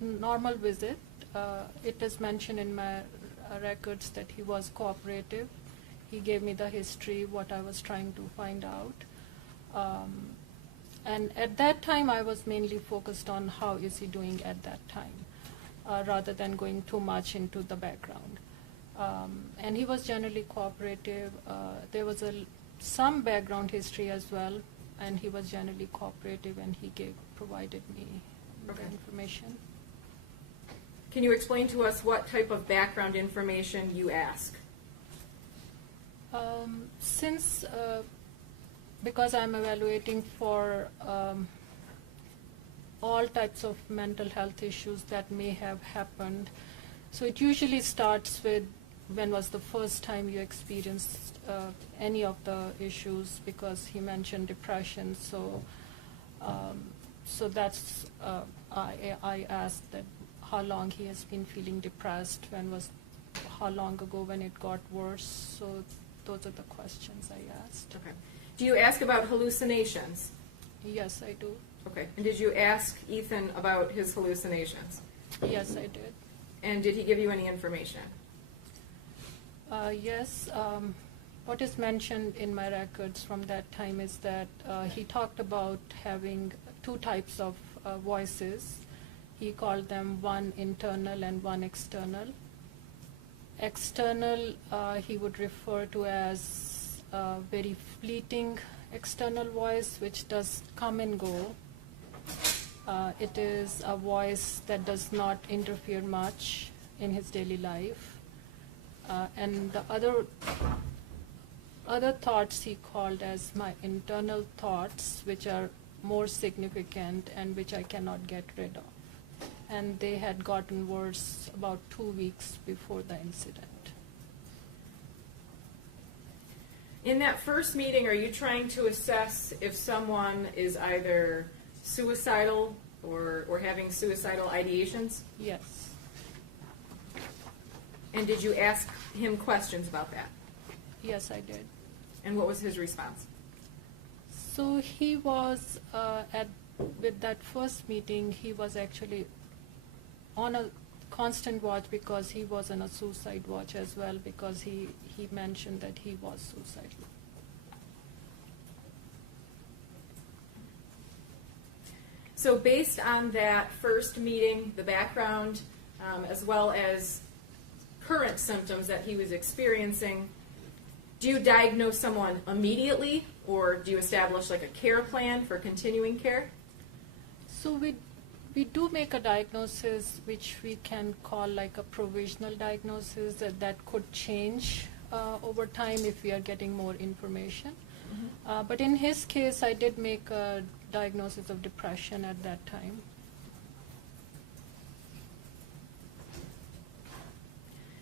normal visit. It is mentioned in my records that he was cooperative. He gave me the history, what I was trying to find out. And at that time, I was mainly focused on how is he doing at that time, rather than going too much into the background. And he was generally cooperative. There was some background history as well, and he was generally cooperative, and he provided me the information. Can you explain to us what type of background information you ask? Since, because I'm evaluating for all types of mental health issues that may have happened, so it usually starts with when was the first time you experienced any of the issues, because he mentioned depression, so so that's, I asked that how long he has been feeling depressed, how long ago when it got worse, so those are the questions I asked. Okay. Do you ask about hallucinations? Yes, I do. Okay. And did you ask Ethan about his hallucinations? Yes, I did. And did he give you any information? Yes. What is mentioned in my records from that time is that he talked about having two types of voices. He called them one internal and one external. External, he would refer to as a very fleeting external voice, which does come and go. It is a voice that does not interfere much in his daily life. And the other thoughts he called as my internal thoughts, which are more significant and which I cannot get rid of. And they had gotten worse about 2 weeks before the incident. In that first meeting, are you trying to assess if someone is either suicidal or having suicidal ideations? Yes. And did you ask him questions about that? Yes, I did. And what was his response? So he was, with that first meeting, he was actually on a constant watch, because he was on a suicide watch as well, because he mentioned that he was suicidal. So based on that first meeting, the background, as well as current symptoms that he was experiencing, do you diagnose someone immediately, or do you establish like a care plan for continuing care? So we do make a diagnosis which we can call like a provisional diagnosis that could change over time if we are getting more information. Mm-hmm. But in his case, I did make a diagnosis of depression at that time.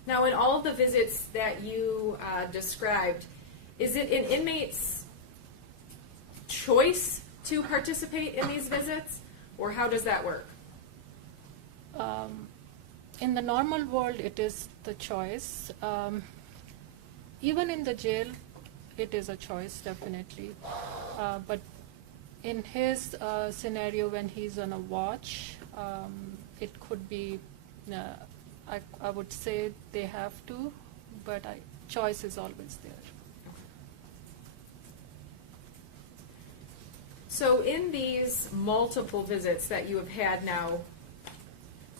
Now, in all of the visits that you described, is it an inmate's choice to participate in these visits, or how does that work? In the normal world, it is the choice. Even in the jail, it is a choice, definitely. But in his scenario, when he's on a watch, it could be, I would say they have to, but choice is always there. So in these multiple visits that you have had now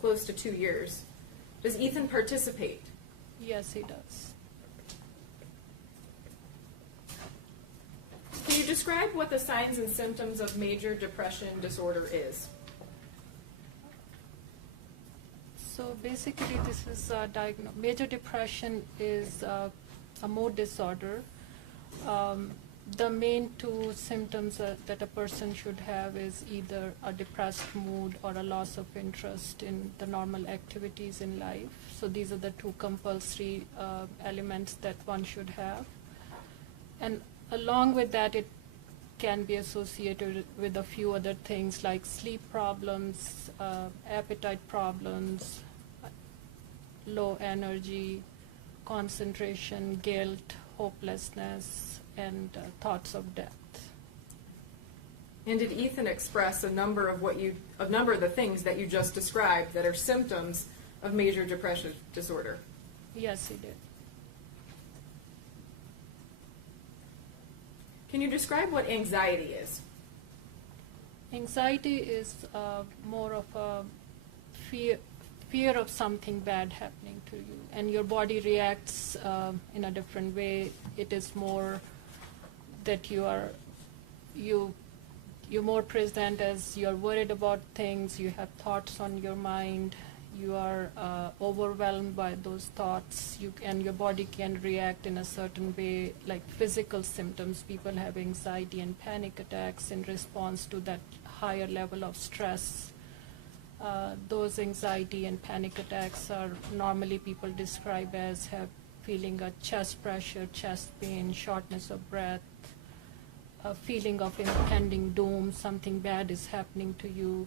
close to 2 years, does Ethan participate? Yes, he does. Can you describe what the signs and symptoms of major depression disorder is? So basically, this is major depression is a mood disorder. The main two symptoms that a person should have is either a depressed mood or a loss of interest in the normal activities in life. So these are the two compulsory elements that one should have. And along with that, it can be associated with a few other things like sleep problems, appetite problems, low energy, concentration, guilt, hopelessness, and thoughts of death. And did Ethan express a number of the things that you just described that are symptoms of major depressive disorder? Yes, he did. Can you describe what anxiety is? Anxiety is more of a fear of something bad happening to you, and your body reacts in a different way. It is more that you're more present as you're worried about things, you have thoughts on your mind, you are overwhelmed by those thoughts, and your body can react in a certain way, like physical symptoms. People have anxiety and panic attacks in response to that higher level of stress. Those anxiety and panic attacks are normally people describe as feeling a chest pressure, chest pain, shortness of breath, a feeling of impending doom, something bad is happening to you.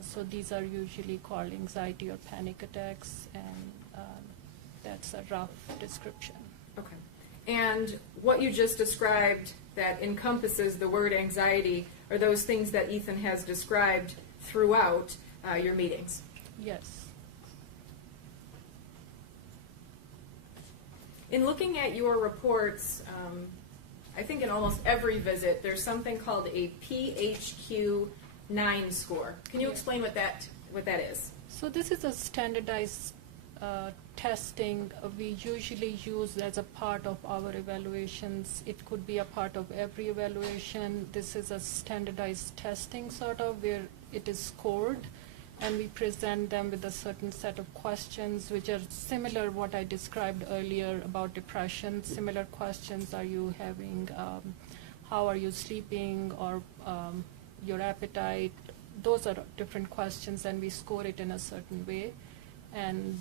So these are usually called anxiety or panic attacks, and that's a rough description. Okay. And what you just described that encompasses the word anxiety are those things that Ethan has described throughout your meetings? Yes. In looking at your reports, I think in almost every visit there's something called a PHQ-9 score. Can you explain what that is? So this is a standardized testing we usually use as a part of our evaluations. It could be a part of every evaluation. This is a standardized testing sort of where it is scored, and we present them with a certain set of questions which are similar what I described earlier about depression. Similar questions: are you having, how are you sleeping, or your appetite. Those are different questions, and we score it in a certain way. And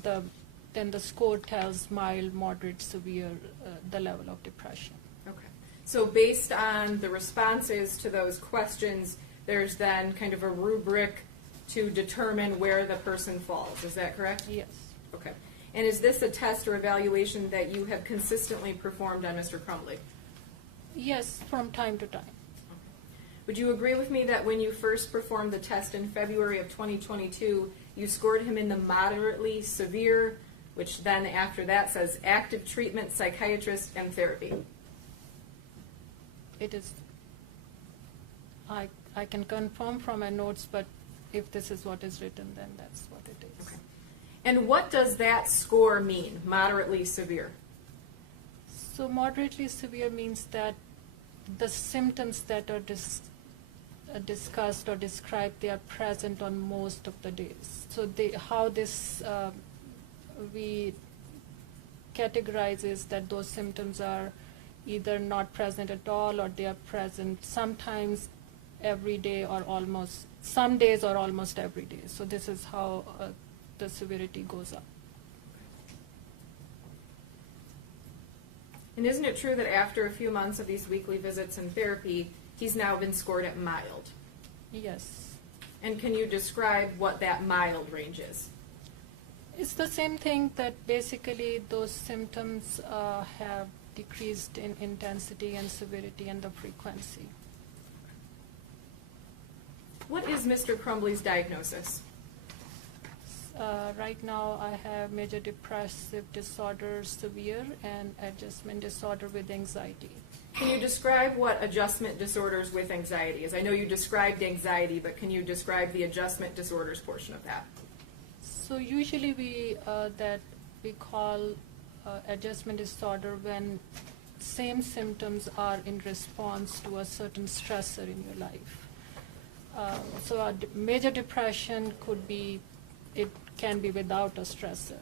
then the score tells mild, moderate, severe, the level of depression. Okay. So based on the responses to those questions, there's then kind of a rubric to determine where the person falls. Is that correct? Yes. Okay. And is this a test or evaluation that you have consistently performed on Mr. Crumbly? Yes, from time to time. Would you agree with me that when you first performed the test in February of 2022, you scored him in the moderately severe, which then after that says active treatment, psychiatrist, and therapy? It is, I can confirm from my notes, but if this is what is written, then that's what it is. Okay. And what does that score mean, moderately severe? So moderately severe means that the symptoms that are discussed or described, they are present on most of the days. So how this we categorize is that those symptoms are either not present at all, or they are present sometimes every day, or almost some days, or almost every day. So this is how the severity goes up. And isn't it true that after a few months of these weekly visits and therapy, he's now been scored at mild? Yes. And can you describe what that mild range is? It's the same thing, that basically those symptoms have decreased in intensity and severity and the frequency. What is Mr. Crumbly's diagnosis? Right now I have major depressive disorder, severe, and adjustment disorder with anxiety. Can you describe what adjustment disorders with anxiety is? I know you described anxiety, but can you describe the adjustment disorders portion of that? So usually we call adjustment disorder when same symptoms are in response to a certain stressor in your life. So a major depression it can be without a stressor,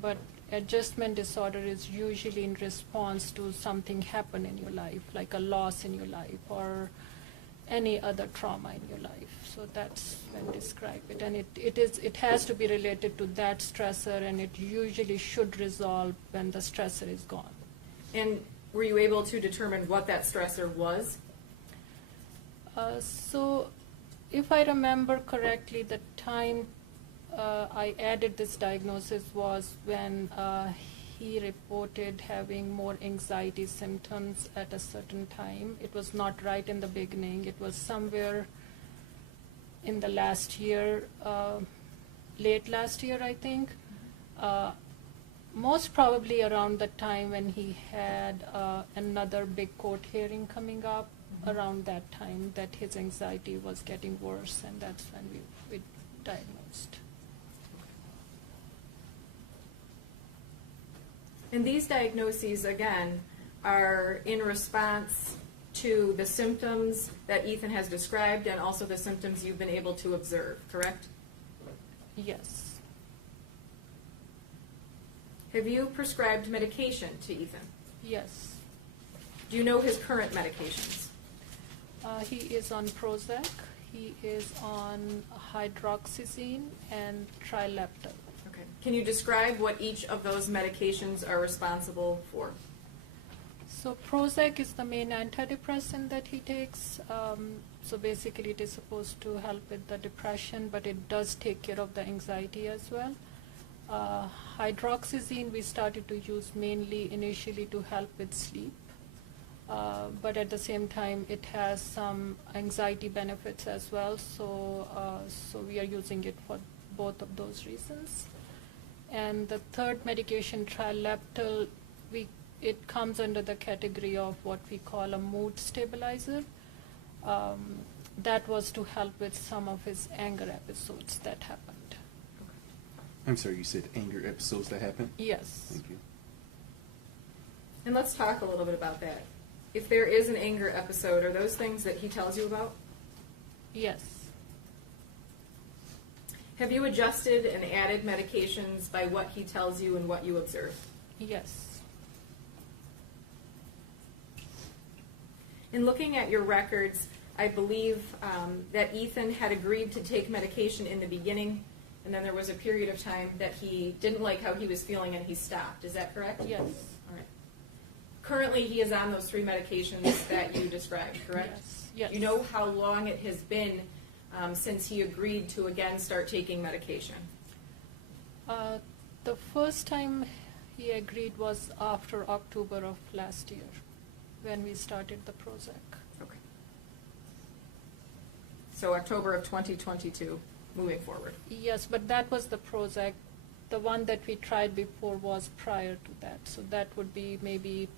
but adjustment disorder is usually in response to something happen in your life, like a loss in your life or any other trauma in your life. So that's when describe it, and it has to be related to that stressor, and it usually should resolve when the stressor is gone. And were you able to determine what that stressor was? So if I remember correctly, the time I added this diagnosis was when he reported having more anxiety symptoms at a certain time. It was not right in the beginning. It was somewhere in the last year, late last year, I think. Most probably around the time when he had another big court hearing coming up, around that time that his anxiety was getting worse, and that's when we diagnosed. And these diagnoses, again, are in response to the symptoms that Ethan has described and also the symptoms you've been able to observe, correct? Yes. Have you prescribed medication to Ethan? Yes. Do you know his current medications? He is on Prozac, he is on hydroxyzine and trileptal. Okay. Can you describe what each of those medications are responsible for? So Prozac is the main antidepressant that he takes. So basically it is supposed to help with the depression, but it does take care of the anxiety as well. Hydroxyzine we started to use mainly initially to help with sleep. But at the same time, it has some anxiety benefits as well, so we are using it for both of those reasons. And the third medication, trileptal, it comes under the category of what we call a mood stabilizer. That was to help with some of his anger episodes that happened. I'm sorry, you said anger episodes that happened? Yes. Thank you. And let's talk a little bit about that. If there is an anger episode, are those things that he tells you about? Yes. Have you adjusted and added medications by what he tells you and what you observe? Yes. In looking at your records, I believe that Ethan had agreed to take medication in the beginning, and then there was a period of time that he didn't like how he was feeling and he stopped. Is that correct? Yes. All right. Currently, he is on those 3 medications that you described, correct? Yes. Yes. You know how long it has been since he agreed to again start taking medication? The first time he agreed was after October of last year, when we started the Prozac. Okay. So October of 2022, moving forward. Yes, but that was the Prozac. The one that we tried before was prior to that, so that would be maybe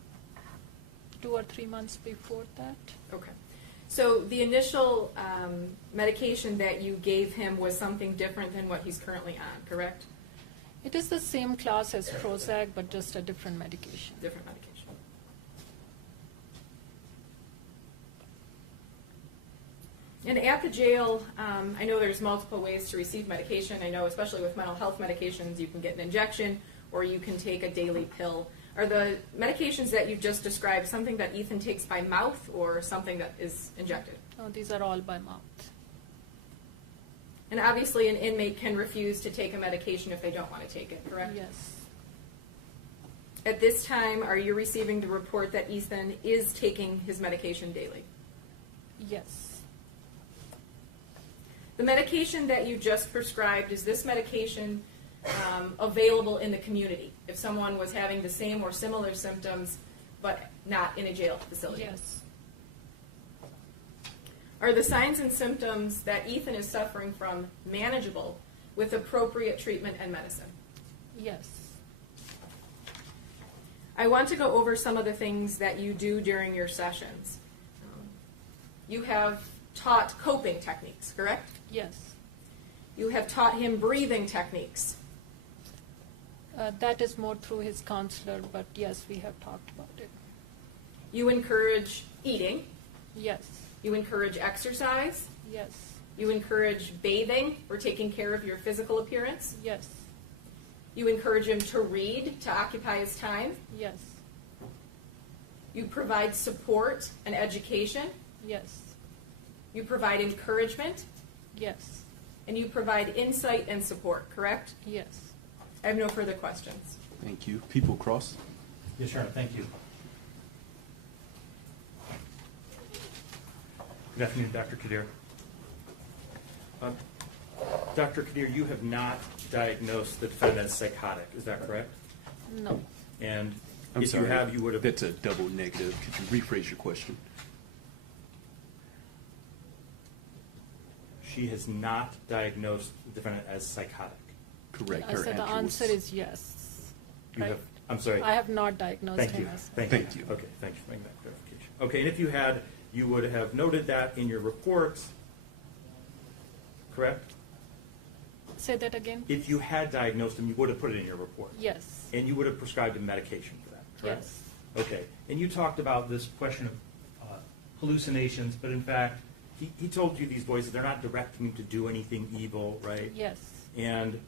2 or 3 months before that. Okay. So the initial medication that you gave him was something different than what he's currently on, correct? It is the same class as Prozac, but just a different medication. Different medication. And at the jail, I know there's multiple ways to receive medication. I know especially with mental health medications, you can get an injection or you can take a daily pill. Are the medications that you just described something that Ethan takes by mouth or something that is injected? No, these are all by mouth. And obviously an inmate can refuse to take a medication if they don't want to take it, correct? Yes. At this time, are you receiving the report that Ethan is taking his medication daily? Yes. The medication that you just prescribed, is this medication available in the community if someone was having the same or similar symptoms but not in a jail facility? Yes. Are the signs and symptoms that Ethan is suffering from manageable with appropriate treatment and medicine? Yes. I want to go over some of the things that you do during your sessions. You have taught coping techniques, correct? Yes. You have taught him breathing techniques. That is more through his counselor, but yes, we have talked about it. You encourage eating. Yes. You encourage exercise. Yes. You encourage bathing or taking care of your physical appearance. Yes. You encourage him to read to occupy his time. Yes. You provide support and education. Yes. You provide encouragement. Yes. And you provide insight and support, correct? Yes. I have no further questions. Thank you. People Cross. Yes, Sharon, thank you. Good afternoon, Dr. Kadir. Dr. Kadir, you have not diagnosed the defendant as psychotic, is that correct? No. And I'm if sorry, you have, you would have... That's a double negative. Could you rephrase your question? She has not diagnosed the defendant as psychotic. Correct. So the answer is yes. You Right? have, I'm sorry. I have not diagnosed Thank him you. as Thank you. you. Okay, thank you for making that clarification. Okay, and if you had, you would have noted that in your reports, correct? Say that again. If you had diagnosed him, you would have put it in your report. Yes. And you would have prescribed him medication for that, correct? Yes. Okay, and you talked about this question of hallucinations, but in fact, he told you these voices, they're not directing you to do anything evil, right? Yes. And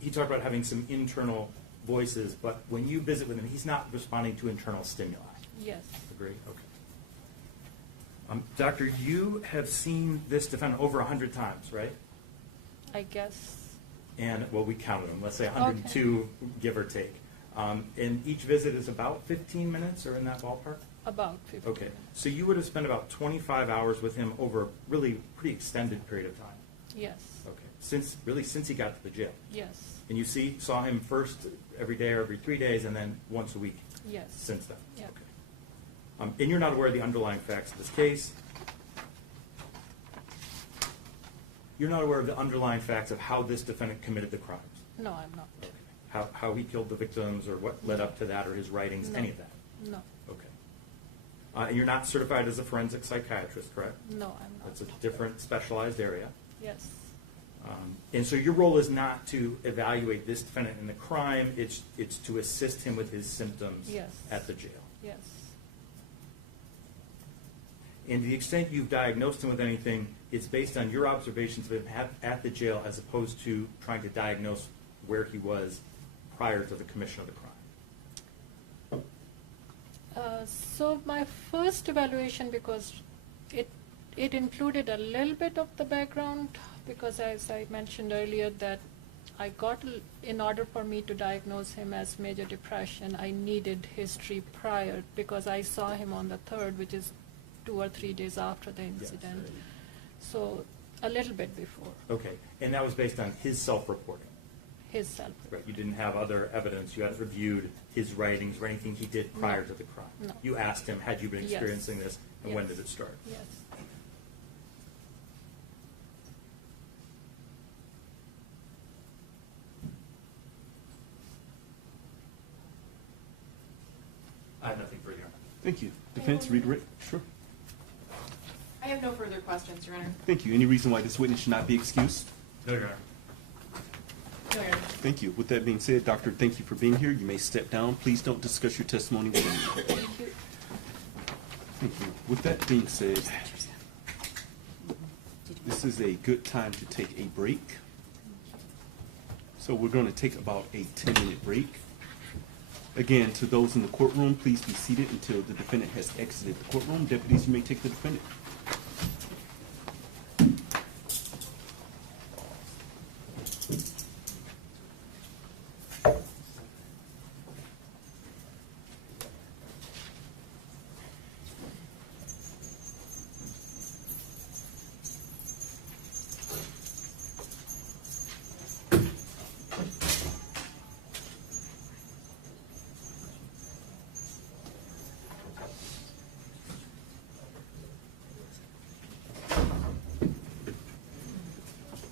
he talked about having some internal voices, but when you visit with him, he's not responding to internal stimuli. Yes. Agree? Okay. Doctor, you have seen this defendant over 100 times, right? I guess. And, well, we counted them. Let's say 102, give or take. And each visit is about 15 minutes, or in that ballpark? About 50. Okay. So you would have spent about 25 hours with him over a really pretty extended period of time. Yes. Okay. Since he got to the jail. Yes. And you saw him first every day or every 3 days, and then once a week. Yes. Since then. Yeah. Okay. And you're not aware of the underlying facts of this case. You're not aware of the underlying facts of how this defendant committed the crimes. No, I'm not. Okay. How he killed the victims, or what led up to that, or his writings, No. any of that. No. Okay. And you're not certified as a forensic psychiatrist, correct? No, I'm not. That's a different specialized area. Yes. And so your role is not to evaluate this defendant in the crime, it's to assist him with his symptoms Yes. at the jail. Yes. And to the extent you've diagnosed him with anything, it's based on your observations of him at the jail as opposed to trying to diagnose where he was prior to the commission of the crime. So my first evaluation, because it included a little bit of the background, because as I mentioned earlier that I got, in order for me to diagnose him as major depression, I needed history prior, because I saw him on the 3rd, which is 2 or 3 days after the incident. Yes. So a little bit before. Okay, and that was based on his self-reporting. His self. Right. You didn't have other evidence. You hadn't reviewed his writings or anything he did prior to the crime. No. You asked him, had you been Yes. experiencing this, and when Yes. did it start? Yes. I have nothing further. Thank you. Defense, redirect. Sure. I have no further questions, Your Honor. Thank you. Any reason why this witness should not be excused? No, Your Honor. No, Your Honor. Thank you. With that being said, doctor, thank you for being here. You may step down. Please don't discuss your testimony with anyone. Thank you. Thank you. With that being said, this is a good time to take a break. So we're going to take about a 10-minute break. Again, to those in the courtroom, please be seated until the defendant has exited the courtroom. Deputies, you may take the defendant.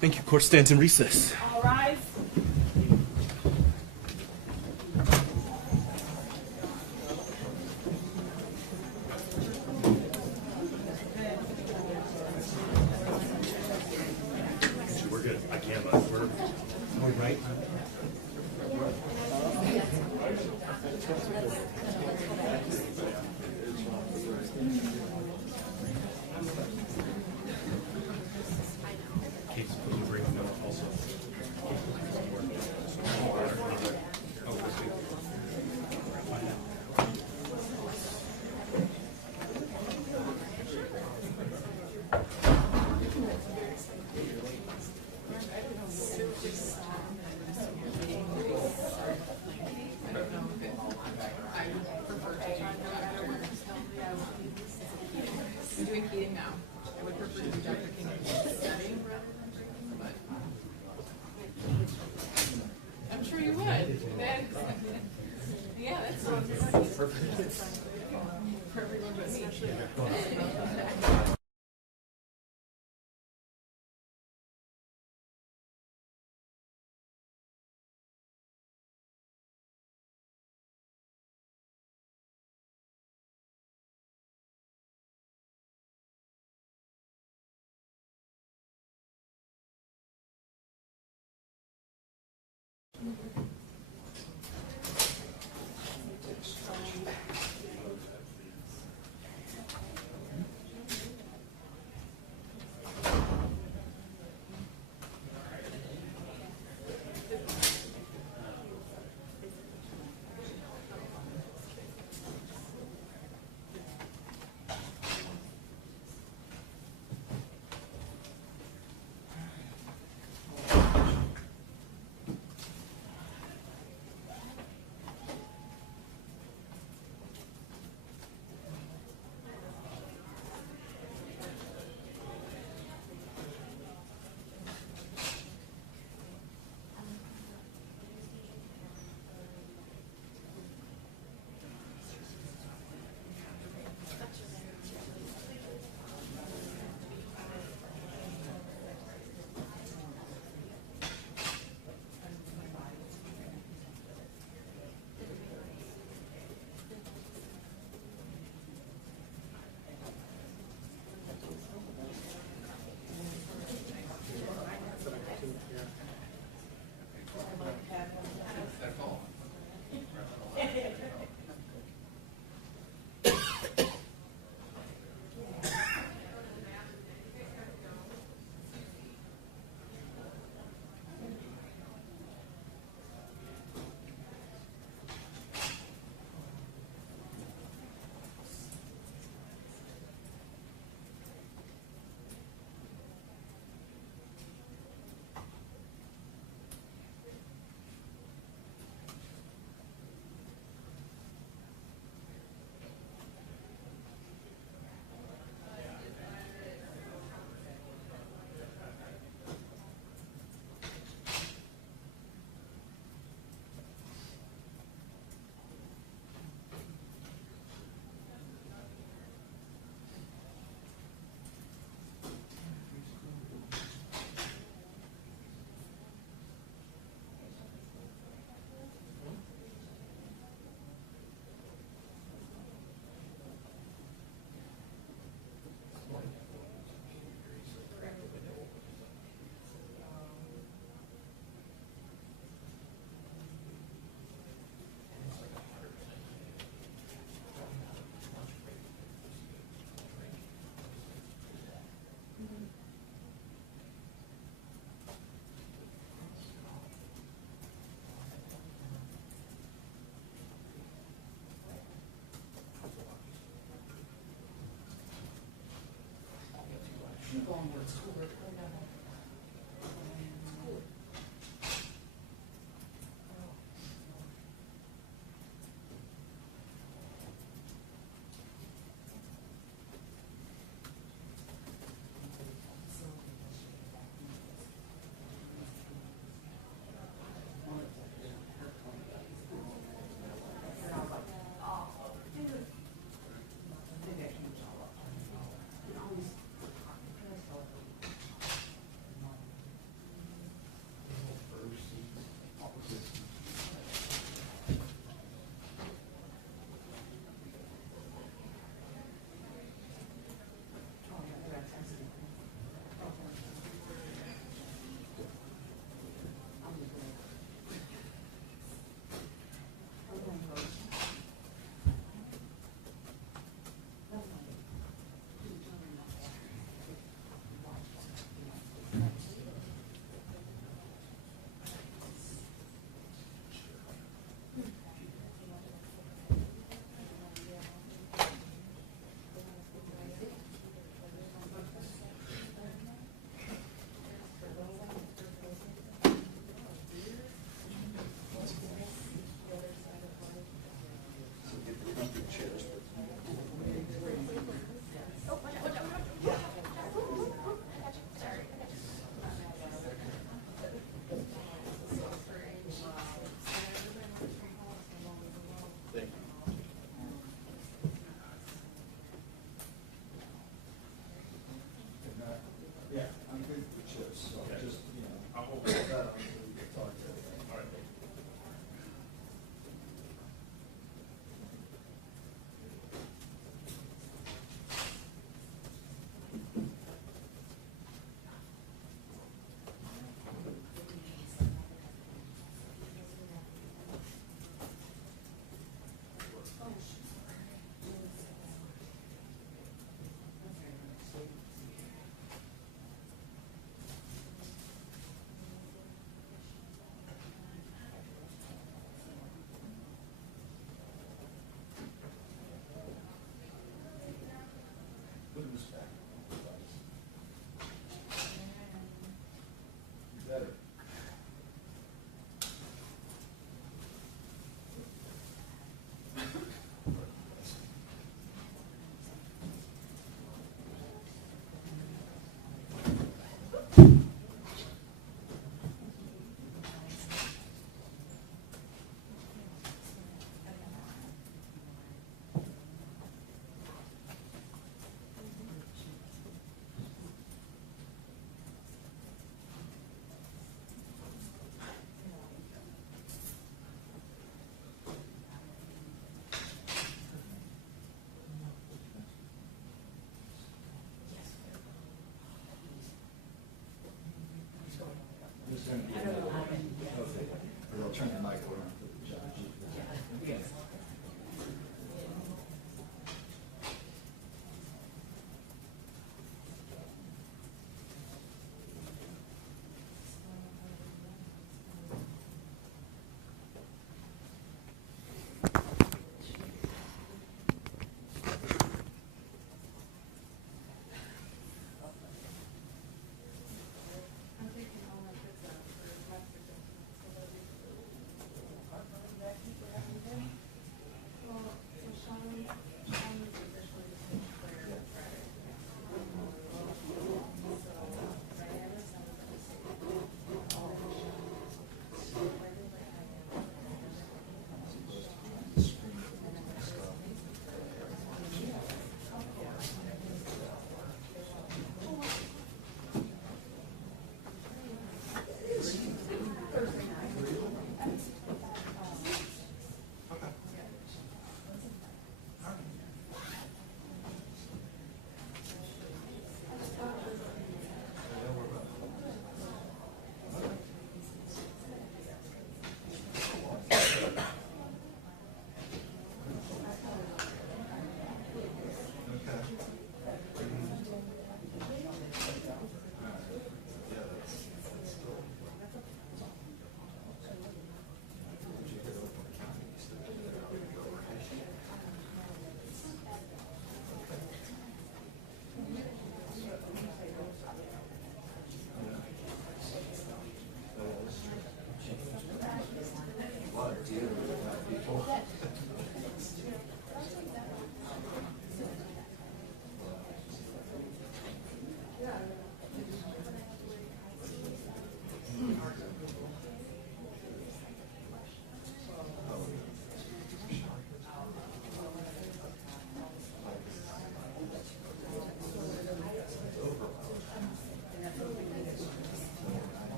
Thank you. Court stands in recess. All rise. We're good. I can't, but we're right. Case for the break note also. I'm doing Keating now. I would prefer to do Dr. King studying rather than breaking, but I'm sure you would. Yeah, that sounds perfect. For everyone but me.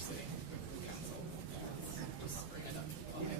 city council. Just bring it up. Okay.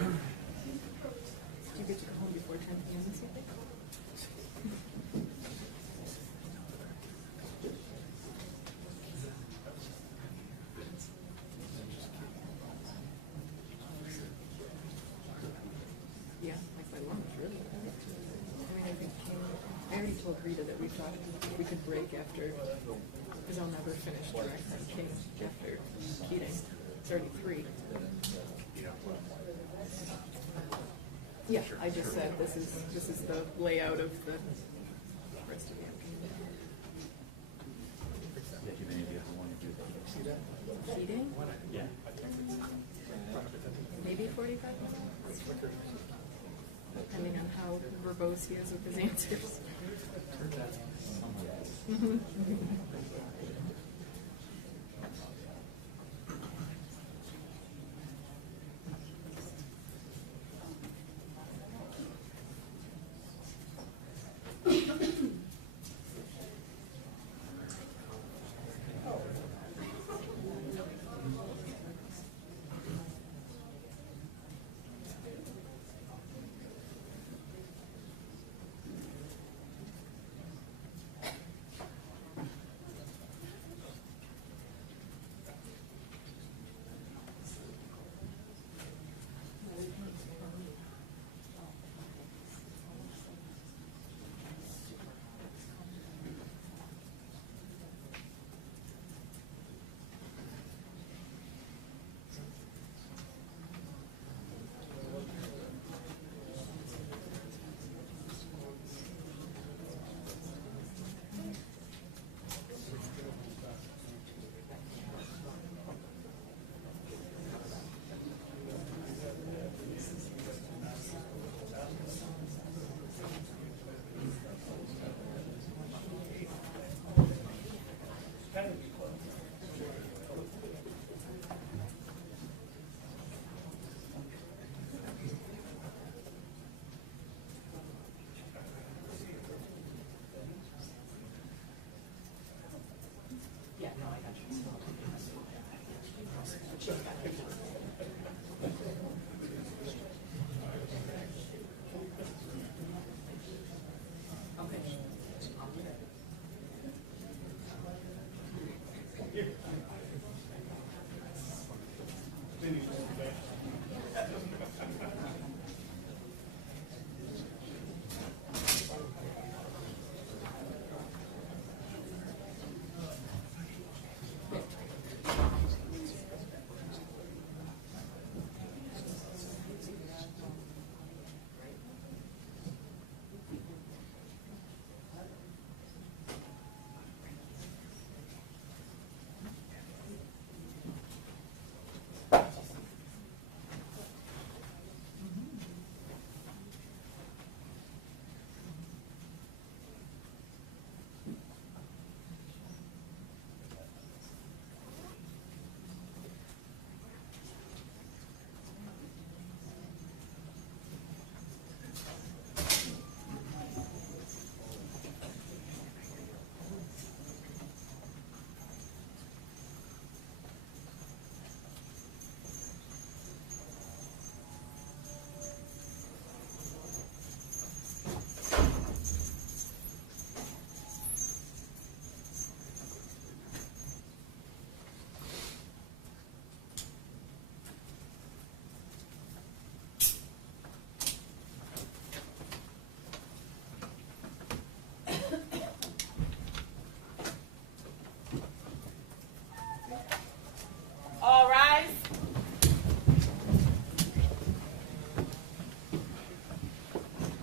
Did you get to go home before 10 p.m. this evening? Yeah, like my lunch, really. I mean, I already told Rita that we thought we could break after, because I'll never finish direct on King after Keating. It's already 3. Yeah, I just said this is the layout of the rest of the afternoon. Seating? Yeah. Maybe 45 minutes, depending on how verbose he is with his answers.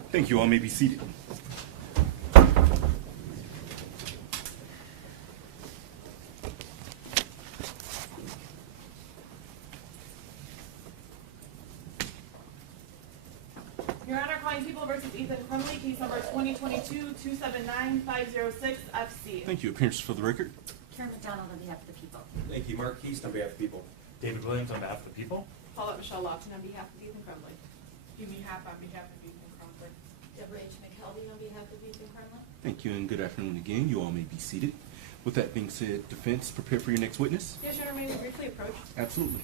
Thank you. All may be seated. Your Honor, calling People versus Ethan Crumley, case number 2022-279-506 FC. Thank you. Appearance for the record. Karen McDonald on behalf of the people. Thank you, Mark Keast on behalf of the people. David Williams on behalf of the people. Paulette Michelle Lawton on behalf of Ethan Crumley. Amy Happ on behalf of Ethan Crumley. Deborah H. McKelvey on behalf of Ethan Crumley. Thank you, and good afternoon again. You all may be seated. With that being said, defense, prepare for your next witness. Yes, Your Honor, may we briefly approach? Absolutely.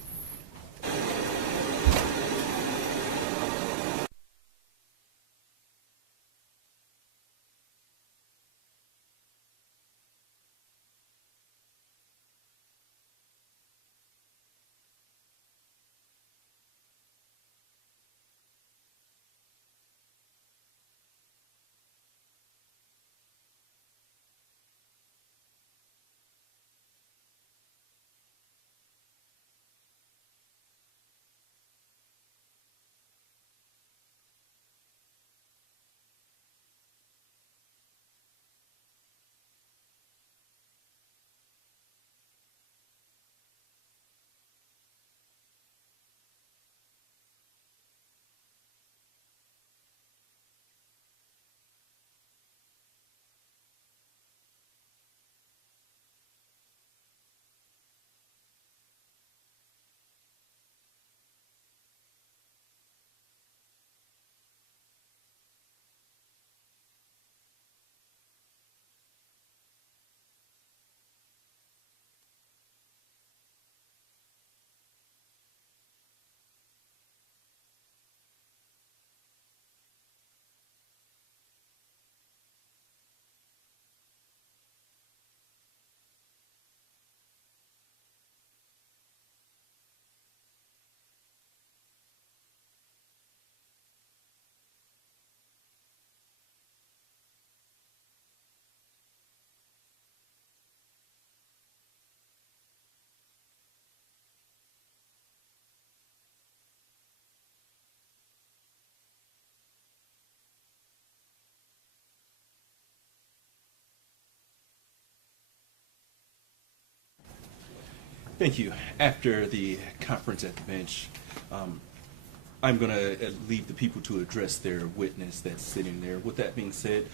Thank you. After the conference at the bench, I'm going to leave the people to address their witness that's sitting there. With that being said,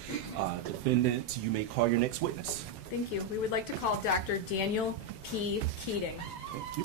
defendants, you may call your next witness. Thank you. We would like to call Dr. Daniel P. Keating. Thank you.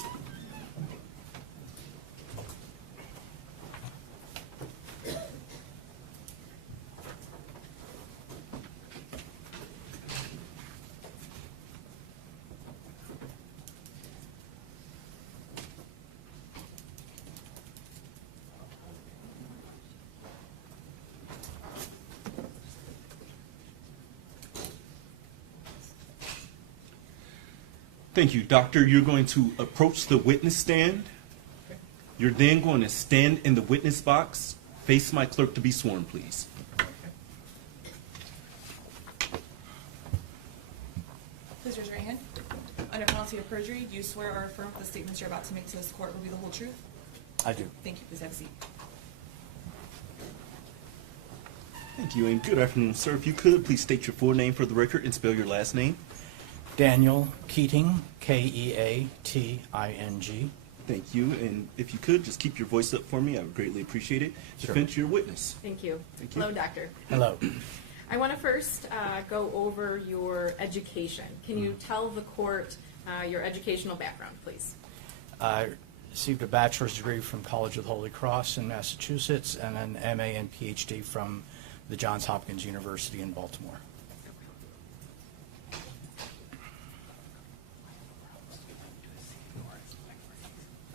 Thank you, Doctor. You're going to approach the witness stand. You're then going to stand in the witness box. Face my clerk to be sworn, please. Please raise your right hand. Under penalty of perjury, do you swear or affirm the statements you're about to make to this court will be the whole truth? I do. Thank you. Please have a seat. Thank you, and good afternoon, sir. If you could, please state your full name for the record and spell your last name. Daniel Keating, Keating. Thank you, and if you could, just keep your voice up for me. I would greatly appreciate it. Sure. Defense, your witness. Thank you. Thank you. Hello, doctor. Hello. I want to first go over your education. Can you tell the court your educational background, please? I received a bachelor's degree from College of the Holy Cross in Massachusetts and an MA and PhD from the Johns Hopkins University in Baltimore.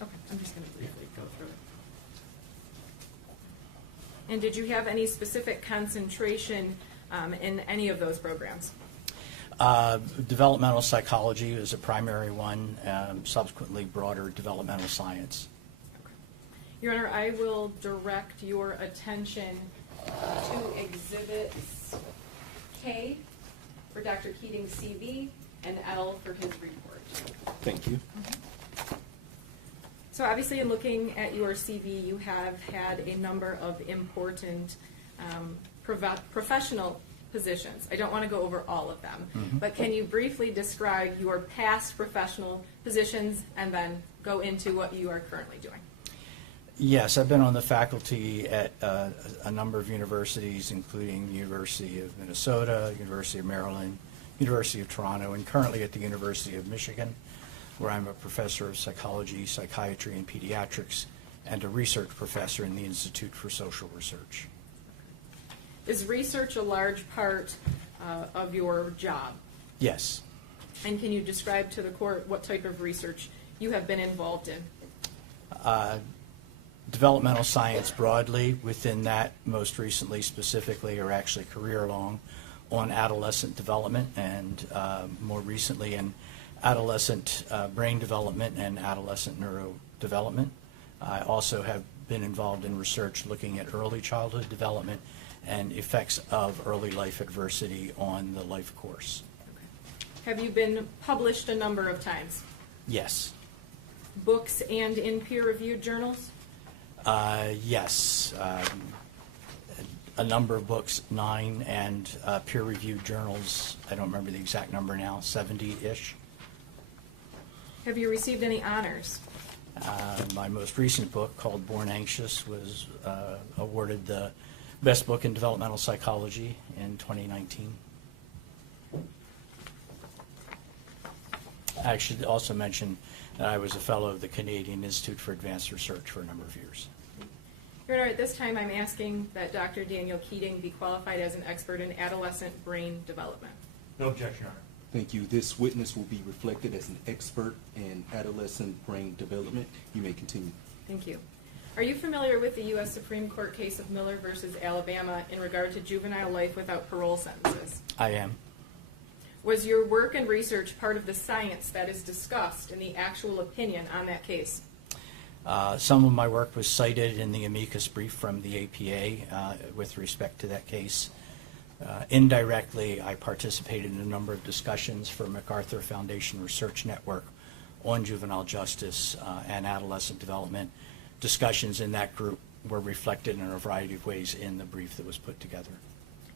Okay, I'm just going to briefly go through it. And did you have any specific concentration in any of those programs? Developmental psychology is a primary one, subsequently broader developmental science. Your Honor, I will direct your attention to Exhibits K for Dr. Keating's CV and L for his report. Thank you. So obviously in looking at your CV, you have had a number of important professional positions. I don't want to go over all of them, but can you briefly describe your past professional positions and then go into what you are currently doing? Yes, I've been on the faculty at a number of universities, including University of Minnesota, University of Maryland, University of Toronto, and currently at the University of Michigan, where I'm a professor of psychology, psychiatry, and pediatrics, and a research professor in the Institute for Social Research. Is research a large part of your job? Yes. And can you describe to the court what type of research you have been involved in? Developmental science broadly. Within that, most recently, specifically, or actually career-long, on adolescent development, and more recently in adolescent brain development and adolescent neurodevelopment. I also have been involved in research looking at early childhood development and effects of early life adversity on the life course. Have you been published a number of times? Yes. Books and in peer-reviewed journals? Yes. A number of books, 9, and peer-reviewed journals, I don't remember the exact number now, 70-ish. Have you received any honors? My most recent book, called Born Anxious, was awarded the Best Book in Developmental Psychology in 2019. I should also mention that I was a fellow of the Canadian Institute for Advanced Research for a number of years. Your Honor, at this time I'm asking that Dr. Daniel Keating be qualified as an expert in adolescent brain development. No objection, Your Honor. Thank you. This witness will be reflected as an expert in adolescent brain development. You may continue. Thank you. Are you familiar with the U.S. Supreme Court case of Miller versus Alabama in regard to juvenile life without parole sentences? I am. Was your work and research part of the science that is discussed in the actual opinion on that case? Some of my work was cited in the amicus brief from the APA with respect to that case. Indirectly, I participated in a number of discussions for MacArthur Foundation Research Network on juvenile justice and adolescent development. Discussions in that group were reflected in a variety of ways in the brief that was put together.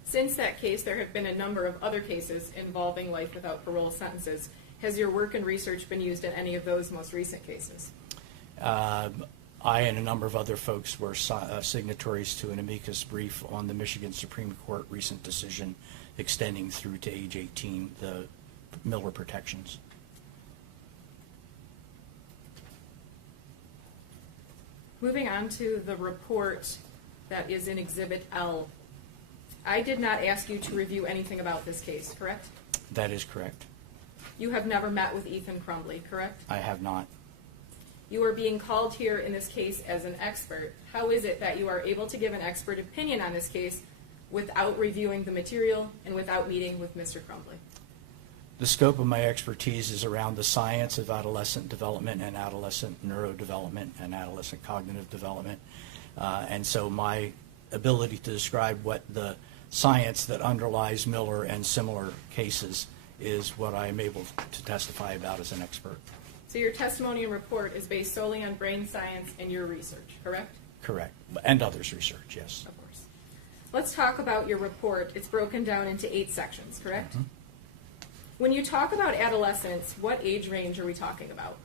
Since that case, there have been a number of other cases involving life without parole sentences. Has your work and research been used in any of those most recent cases? I and a number of other folks were signatories to an amicus brief on the Michigan Supreme Court recent decision extending through to age 18 the Miller protections. Moving on to the report that is in Exhibit L. I did not ask you to review anything about this case, correct? That is correct. You have never met with Ethan Crumbly, correct? I have not. You are being called here in this case as an expert. How is it that you are able to give an expert opinion on this case without reviewing the material and without meeting with Mr. Crumbly? The scope of my expertise is around the science of adolescent development and adolescent neurodevelopment and adolescent cognitive development. And so my ability to describe what the science that underlies Miller and similar cases is what I am able to testify about as an expert. So your testimony and report is based solely on brain science and your research, correct? Correct. And others' research, yes. Of course. Let's talk about your report. It's broken down into 8 sections, correct? Mm-hmm. When you talk about adolescence, what age range are we talking about?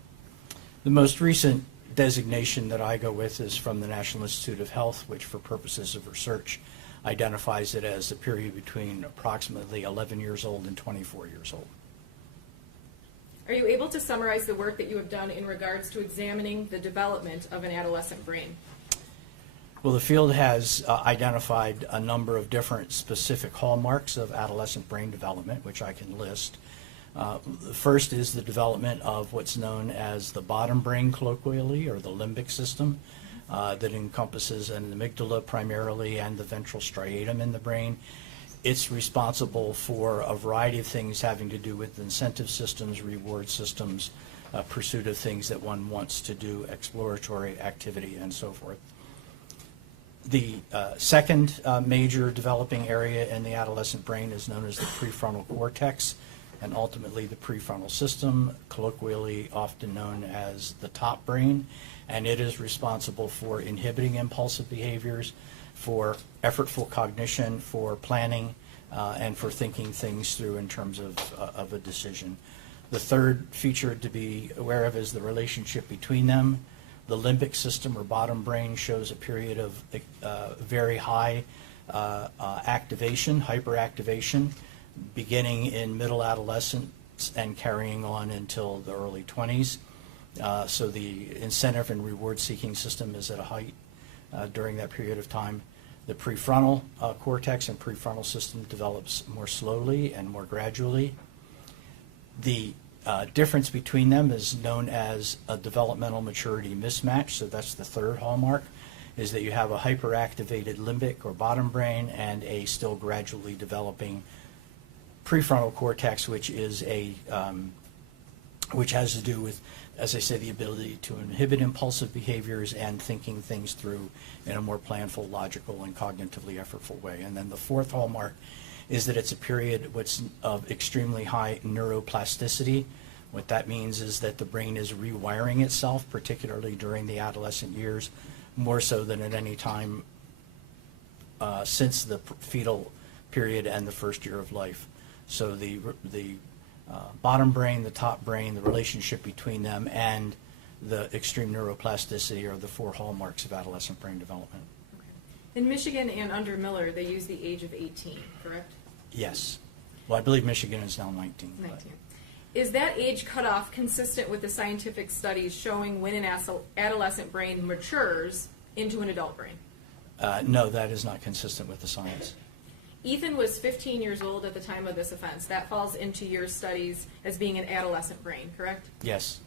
The most recent designation that I go with is from the National Institute of Health, which for purposes of research identifies it as a period between approximately 11 years old and 24 years old. Are you able to summarize the work that you have done in regards to examining the development of an adolescent brain? Well, the field has identified a number of different specific hallmarks of adolescent brain development, which I can list. The first is the development of what's known as the bottom brain colloquially, or the limbic system, that encompasses an amygdala primarily and the ventral striatum in the brain. It's responsible for a variety of things having to do with incentive systems, reward systems, pursuit of things that one wants to do, exploratory activity, and so forth. The second major developing area in the adolescent brain is known as the prefrontal cortex, and ultimately the prefrontal system, colloquially often known as the top brain, and it is responsible for inhibiting impulsive behaviors, for effortful cognition, for planning, and for thinking things through in terms of a decision. The third feature to be aware of is the relationship between them. The limbic system or bottom brain shows a period of very high activation, hyperactivation, beginning in middle adolescence and carrying on until the early 20s. So the incentive and reward-seeking system is at a height during that period of time. The prefrontal cortex and prefrontal system develops more slowly and more gradually. The difference between them is known as a developmental maturity mismatch, so that's the third hallmark, is that you have a hyperactivated limbic or bottom brain and a still gradually developing prefrontal cortex, which is which has to do with, as I say, the ability to inhibit impulsive behaviors and thinking things through in a more planful, logical, and cognitively effortful way. And then the fourth hallmark is that it's a period of extremely high neuroplasticity. What that means is that the brain is rewiring itself, particularly during the adolescent years, more so than at any time since the fetal period and the first year of life. So the bottom brain, the top brain, the relationship between them, and the extreme neuroplasticity are the four hallmarks of adolescent brain development. In Michigan and under Miller, they use the age of 18, correct? Yes. Well, I believe Michigan is now 19. 19. Is that age cutoff consistent with the scientific studies showing when an adolescent brain matures into an adult brain? No, that is not consistent with the science. Ethan was 15 years old at the time of this offense. That falls into your studies as being an adolescent brain, correct? Yes.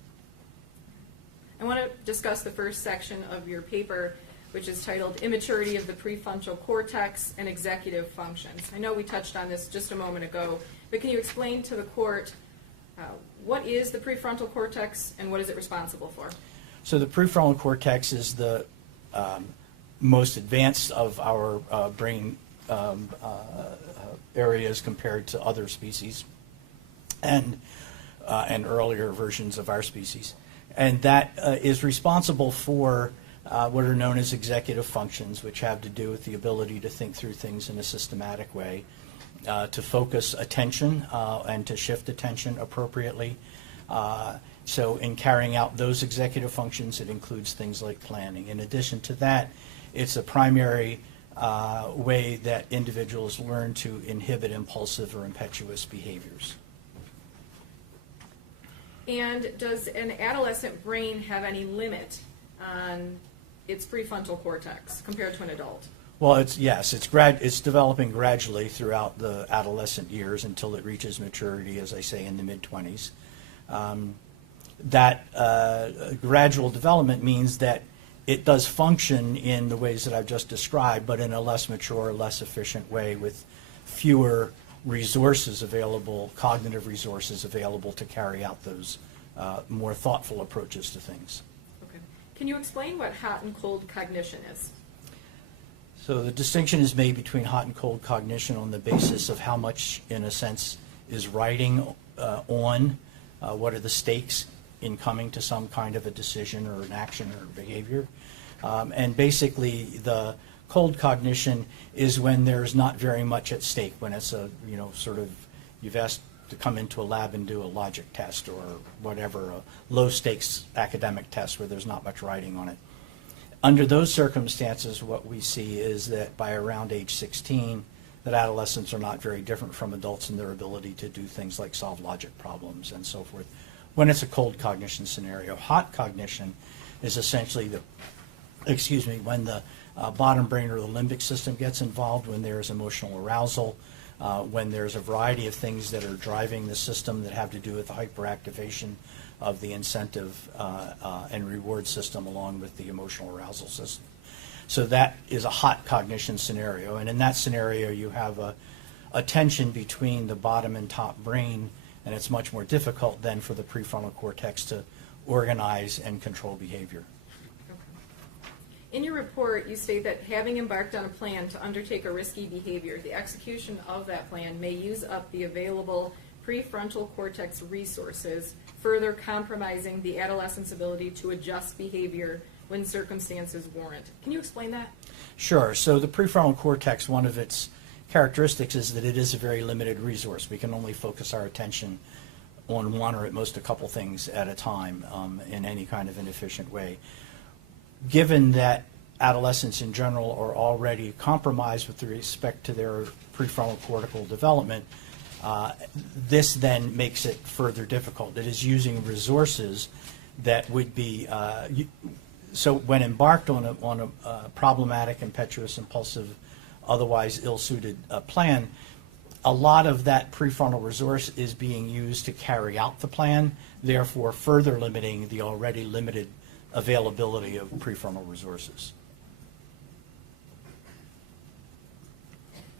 I want to discuss the first section of your paper, which is titled Immaturity of the Prefrontal Cortex and Executive Functions. I know we touched on this just a moment ago, but can you explain to the court what is the prefrontal cortex and what is it responsible for? So the prefrontal cortex is the most advanced of our brain areas compared to other species and earlier versions of our species. And that is responsible for what are known as executive functions, which have to do with the ability to think through things in a systematic way, to focus attention and to shift attention appropriately. So in carrying out those executive functions, it includes things like planning. In addition to that, it's a primary way that individuals learn to inhibit impulsive or impetuous behaviors. And does an adolescent brain have any limit on its prefrontal cortex compared to an adult? Well, it's developing gradually throughout the adolescent years until it reaches maturity, as I say, in the mid-20s. That gradual development means that it does function in the ways that I've just described, but in a less mature, less efficient way with fewer resources available, cognitive resources available to carry out those more thoughtful approaches to things. Okay. Can you explain what hot and cold cognition is? So the distinction is made between hot and cold cognition on the basis of how much, in a sense, is riding on what are the stakes in coming to some kind of a decision or an action or behavior. And basically the cold cognition is when there's not very much at stake, when it's you've asked to come into a lab and do a logic test or whatever, a low stakes academic test where there's not much riding on it. Under those circumstances, what we see is that by around age 16, that adolescents are not very different from adults in their ability to do things like solve logic problems and so forth, when it's a cold cognition scenario. Hot cognition is essentially when the bottom brain or the limbic system gets involved, when there's emotional arousal, when there's a variety of things that are driving the system that have to do with the hyperactivation of the incentive and reward system along with the emotional arousal system. So that is a hot cognition scenario. And in that scenario, you have a tension between the bottom and top brain, and it's much more difficult then for the prefrontal cortex to organize and control behavior. In your report, you state that having embarked on a plan to undertake a risky behavior, the execution of that plan may use up the available prefrontal cortex resources, further compromising the adolescent's ability to adjust behavior when circumstances warrant. Can you explain that? Sure. So the prefrontal cortex, one of its characteristics is that it is a very limited resource. We can only focus our attention on one or at most a couple things at a time in any kind of an efficient way. given that adolescents in general are already compromised with respect to their prefrontal cortical development, this then makes it further difficult. It is using resources that would be, so when embarked on a problematic, impetuous, impulsive, otherwise ill-suited plan, a lot of that prefrontal resource is being used to carry out the plan, therefore further limiting the already limited availability of prefrontal resources.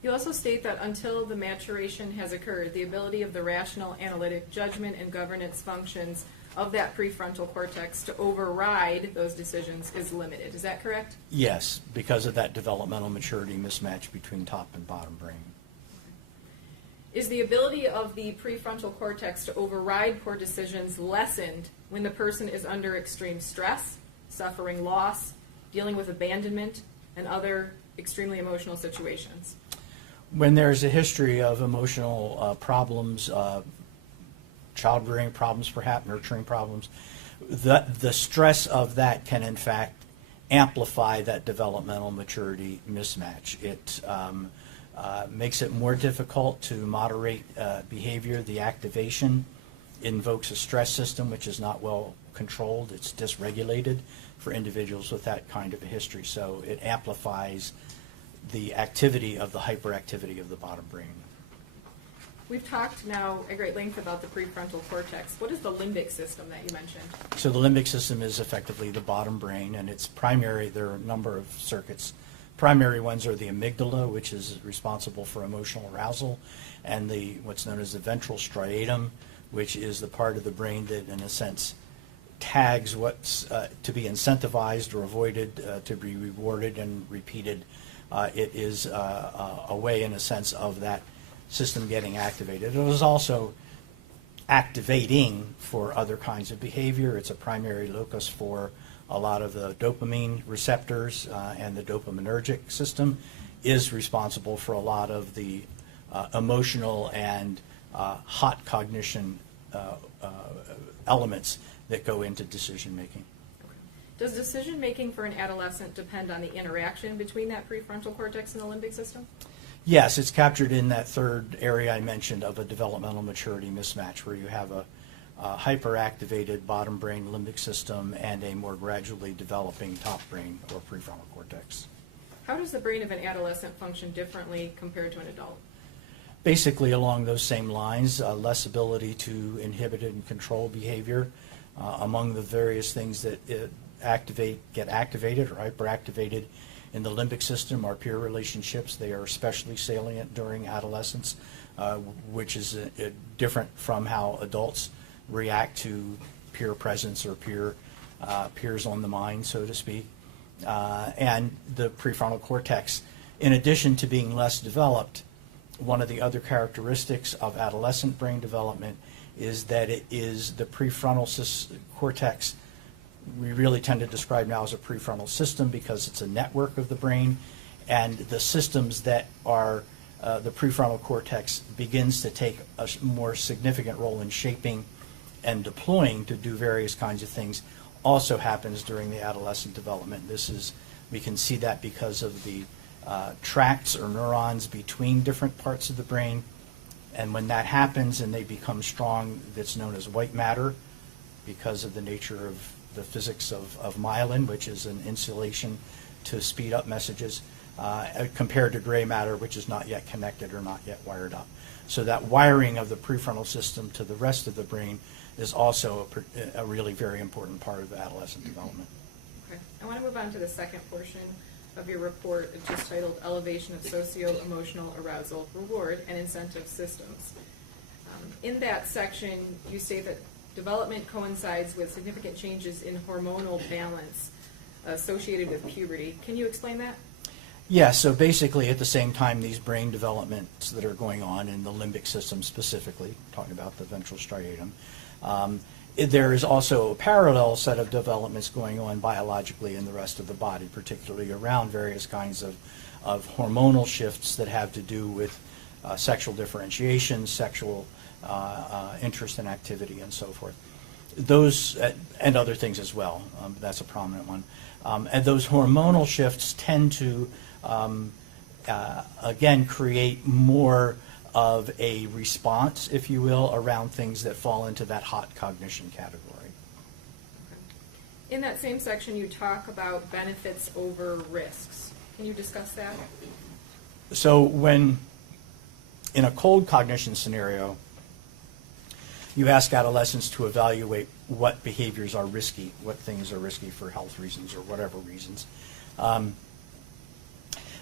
You also state that until the maturation has occurred, the ability of the rational, analytic, judgment, and governance functions of that prefrontal cortex to override those decisions is limited. Is that correct? Yes, because of that developmental maturity mismatch between top and bottom brain. Is the ability of the prefrontal cortex to override poor decisions lessened when the person is under extreme stress, suffering loss, dealing with abandonment, and other extremely emotional situations? When there's a history of emotional problems, child-rearing problems, perhaps nurturing problems, the stress of that can in fact amplify that developmental maturity mismatch. It makes it more difficult to moderate behavior. The activation invokes a stress system which is not well controlled. It's dysregulated for individuals with that kind of a history. So it amplifies the activity of the hyperactivity of the bottom brain. We've talked now at great length about the prefrontal cortex. What is the limbic system that you mentioned? So the limbic system is effectively the bottom brain, and it's primary. There are a number of circuits. Primary ones are the amygdala, which is responsible for emotional arousal, and the what's known as the ventral striatum, which is the part of the brain that, in a sense, tags what's to be incentivized or avoided, to be rewarded and repeated. It is a way, in a sense, of that system getting activated. It was also activating for other kinds of behavior. It's a primary locus for a lot of the dopamine receptors, and the dopaminergic system is responsible for a lot of the emotional and hot cognition elements that go into decision making. Does decision making for an adolescent depend on the interaction between that prefrontal cortex and the limbic system? Yes, it's captured in that third area I mentioned of a developmental maturity mismatch, where you have a hyperactivated bottom brain limbic system and a more gradually developing top brain or prefrontal cortex. How does the brain of an adolescent function differently compared to an adult? Basically along those same lines, less ability to inhibit and control behavior. Among the various things that get activated or hyperactivated in the limbic system are peer relationships. They are especially salient during adolescence, which is different from how adults react to peer presence or peers on the mind, so to speak. And the prefrontal cortex, in addition to being less developed, one of the other characteristics of adolescent brain development is that it is the prefrontal cortex we really tend to describe now as a prefrontal system because it's a network of the brain, and the systems that are the prefrontal cortex begins to take a more significant role in shaping and deploying to do various kinds of things also happens during the adolescent development. We can see that because of the tracts or neurons between different parts of the brain, and when that happens and they become strong, that's known as white matter because of the nature of the physics of myelin, which is an insulation to speed up messages, compared to gray matter, which is not yet connected or not yet wired up. So that wiring of the prefrontal system to the rest of the brain is also a really very important part of the adolescent development. Okay. I want to move on to the second portion of your report. It's just titled Elevation of Socio-Emotional Arousal, Reward, and Incentive Systems. In that section, you say that development coincides with significant changes in hormonal balance associated with puberty. Can you explain that? Yeah, so basically at the same time these brain developments that are going on in the limbic system specifically, talking about the ventral striatum, there is also a parallel set of developments going on biologically in the rest of the body, particularly around various kinds of hormonal shifts that have to do with sexual differentiation, sexual interest and activity, and so forth. Those and other things as well. That's a prominent one. And those hormonal shifts tend to, again, create more of a response, if you will, around things that fall into that hot cognition category. In that same section, you talk about benefits over risks. Can you discuss that? So when, in a cold cognition scenario, you ask adolescents to evaluate what behaviors are risky, what things are risky for health reasons or whatever reasons.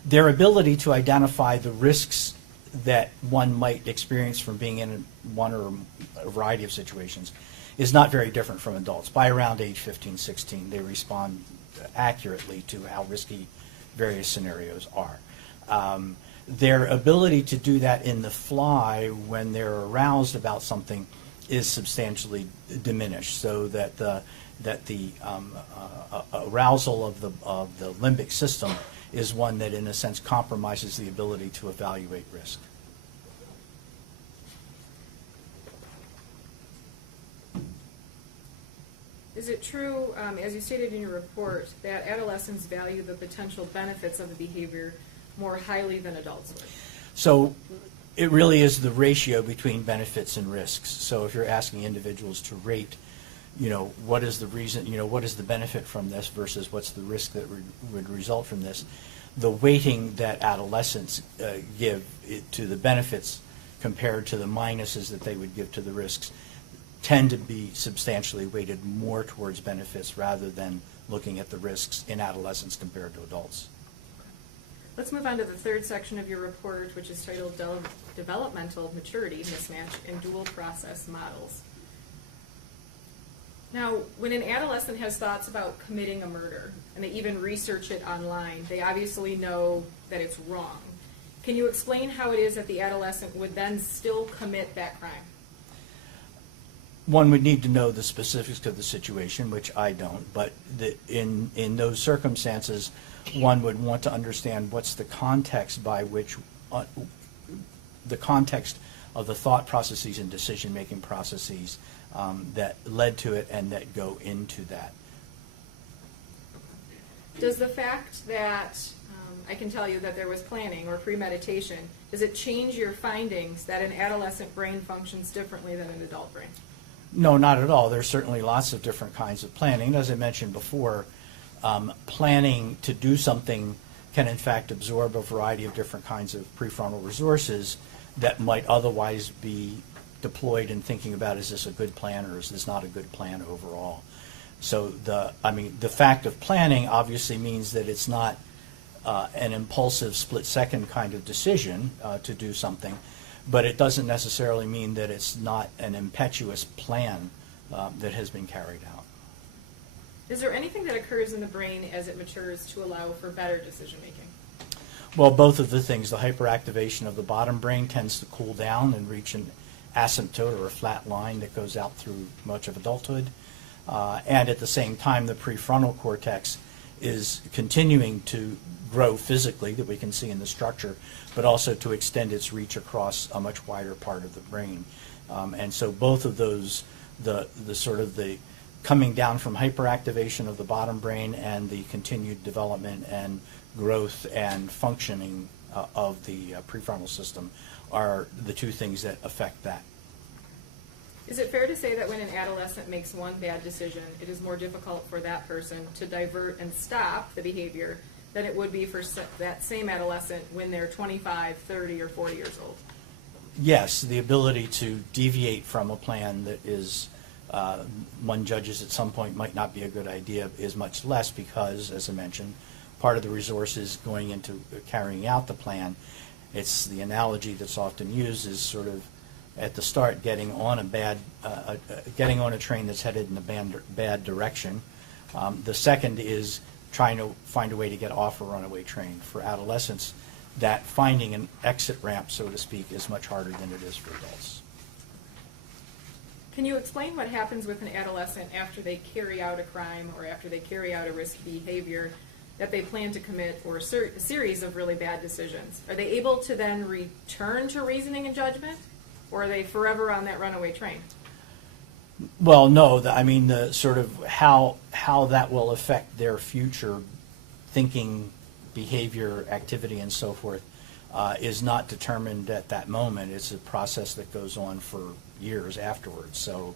Their ability to identify the risks that one might experience from being in one or a variety of situations is not very different from adults. By around age 15, 16, they respond accurately to how risky various scenarios are. Their ability to do that in the fly when they're aroused about something is substantially diminished, so that the arousal of the limbic system is one that, in a sense, compromises the ability to evaluate risk. Is it true, as you stated in your report, that adolescents value the potential benefits of the behavior more highly than adults would? So it really is the ratio between benefits and risks. So if you're asking individuals to rate, what is the reason, what is the benefit from this versus what's the risk that would result from this, the weighting that adolescents give to the benefits compared to the minuses that they would give to the risks tend to be substantially weighted more towards benefits rather than looking at the risks in adolescents compared to adults. Let's move on to the third section of your report, which is titled Developmental Maturity Mismatch in Dual Process Models. Now, when an adolescent has thoughts about committing a murder, and they even research it online, they obviously know that it's wrong. Can you explain how it is that the adolescent would then still commit that crime? One would need to know the specifics of the situation, which I don't, but in those circumstances, one would want to understand what's the context by which, the context of the thought processes and decision-making processes that led to it and that go into that. Does the fact that I can tell you that there was planning or premeditation, does it change your findings that an adolescent brain functions differently than an adult brain? No, not at all. There's certainly lots of different kinds of planning. As I mentioned before, planning to do something can in fact absorb a variety of different kinds of prefrontal resources that might otherwise be deployed in thinking about, is this a good plan or is this not a good plan overall? So the fact of planning obviously means that it's not an impulsive split-second kind of decision to do something, but it doesn't necessarily mean that it's not an impetuous plan that has been carried out. Is there anything that occurs in the brain as it matures to allow for better decision-making? Well, both of the things. The hyperactivation of the bottom brain tends to cool down and reach an asymptote or a flat line that goes out through much of adulthood. And at the same time, the prefrontal cortex is continuing to grow physically, that we can see in the structure, but also to extend its reach across a much wider part of the brain. And so both of those, the sort of the coming down from hyperactivation of the bottom brain and the continued development and growth and functioning of the prefrontal system are the two things that affect that. Is it fair to say that when an adolescent makes one bad decision, it is more difficult for that person to divert and stop the behavior than it would be for that same adolescent when they're 25, 30, or 40 years old? Yes, the ability to deviate from a plan that is, one judges at some point might not be a good idea is much less because, as I mentioned, part of the resources going into carrying out the plan, it's the analogy that's often used is sort of at the start getting on a train that's headed in a bad direction. The second is trying to find a way to get off a runaway train. For adolescents, that finding an exit ramp, so to speak, is much harder than it is for adults. Can you explain what happens with an adolescent after they carry out a crime or after they carry out a risky behavior that they plan to commit, or a series of really bad decisions? Are they able to then return to reasoning and judgment, or are they forever on that runaway train? Well, no, I mean, the sort of how that will affect their future thinking, behavior, activity, and so forth is not determined at that moment. It's a process that goes on for years afterwards. So,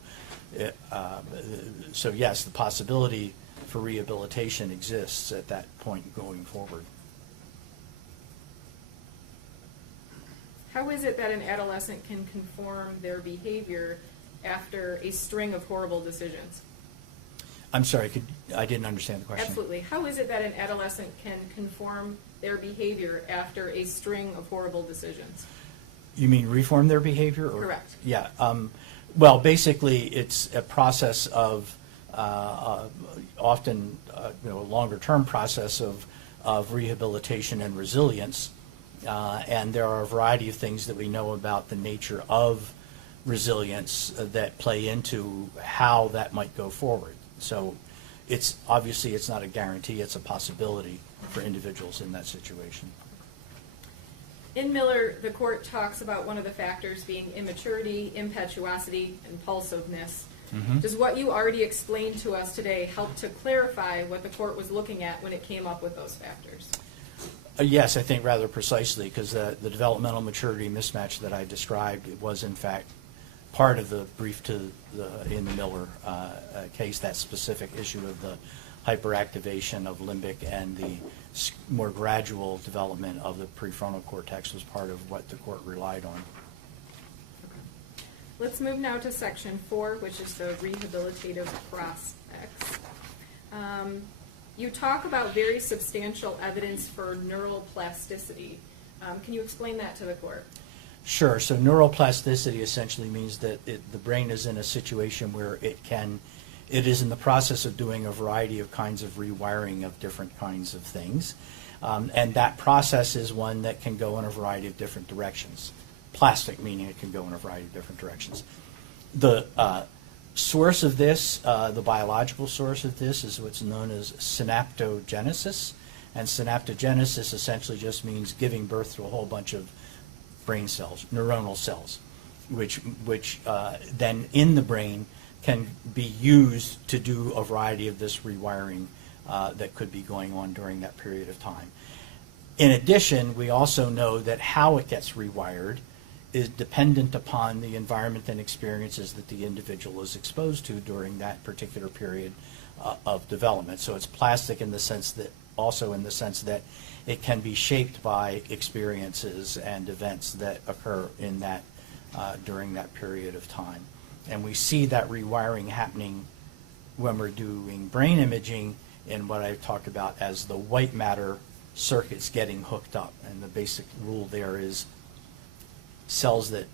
so yes, the possibility for rehabilitation exists at that point going forward. How is it that an adolescent can conform their behavior after a string of horrible decisions? I'm sorry, I didn't understand the question. Absolutely. How is it that an adolescent can conform their behavior after a string of horrible decisions? You mean reform their behavior? Or? Correct. Yeah. Well, basically, it's a process of often a longer-term process of rehabilitation and resilience. And there are a variety of things that we know about the nature of resilience that play into how that might go forward. So it's obviously it's not a guarantee, it's a possibility for individuals in that situation. In Miller, the court talks about one of the factors being immaturity, impetuosity, impulsiveness. Mm-hmm. Does what you already explained to us today help to clarify what the court was looking at when it came up with those factors? Yes, I think rather precisely, because the developmental maturity mismatch that I described was in fact part of the brief in the Miller case. That specific issue of the hyperactivation of limbic and the more gradual development of the prefrontal cortex was part of what the court relied on. Let's move now to section 4, which is the rehabilitative prospects. You talk about very substantial evidence for neuroplasticity. Can you explain that to the court? Sure. So neuroplasticity essentially means that the brain is in a situation where it is in the process of doing a variety of kinds of rewiring of different kinds of things. And that process is one that can go in a variety of different directions. Plastic meaning it can go in a variety of different directions. The source of this, the biological source of this, is what's known as synaptogenesis. And synaptogenesis essentially just means giving birth to a whole bunch of brain cells, neuronal cells, which then in the brain can be used to do a variety of this rewiring that could be going on during that period of time. In addition, we also know that how it gets rewired is dependent upon the environment and experiences that the individual is exposed to during that particular period of development. So it's plastic in the sense that it can be shaped by experiences and events that occur in that during that period of time. And we see that rewiring happening when we're doing brain imaging in what I've talked about as the white matter circuits getting hooked up. And the basic rule there is cells that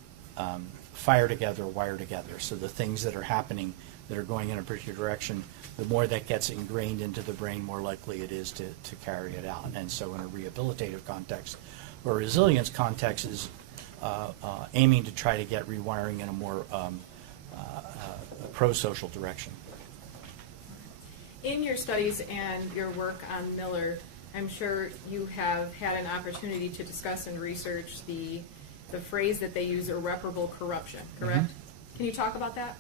fire together wire together. So the things that are happening that are going in a particular direction, the more that gets ingrained into the brain, more likely it is to carry it out. And so in a rehabilitative context or resilience context is aiming to try to get rewiring in a more pro-social direction. In your studies and your work on Miller, I'm sure you have had an opportunity to discuss and research the phrase that they use, irreparable corruption, correct? Mm-hmm. Can you talk about that?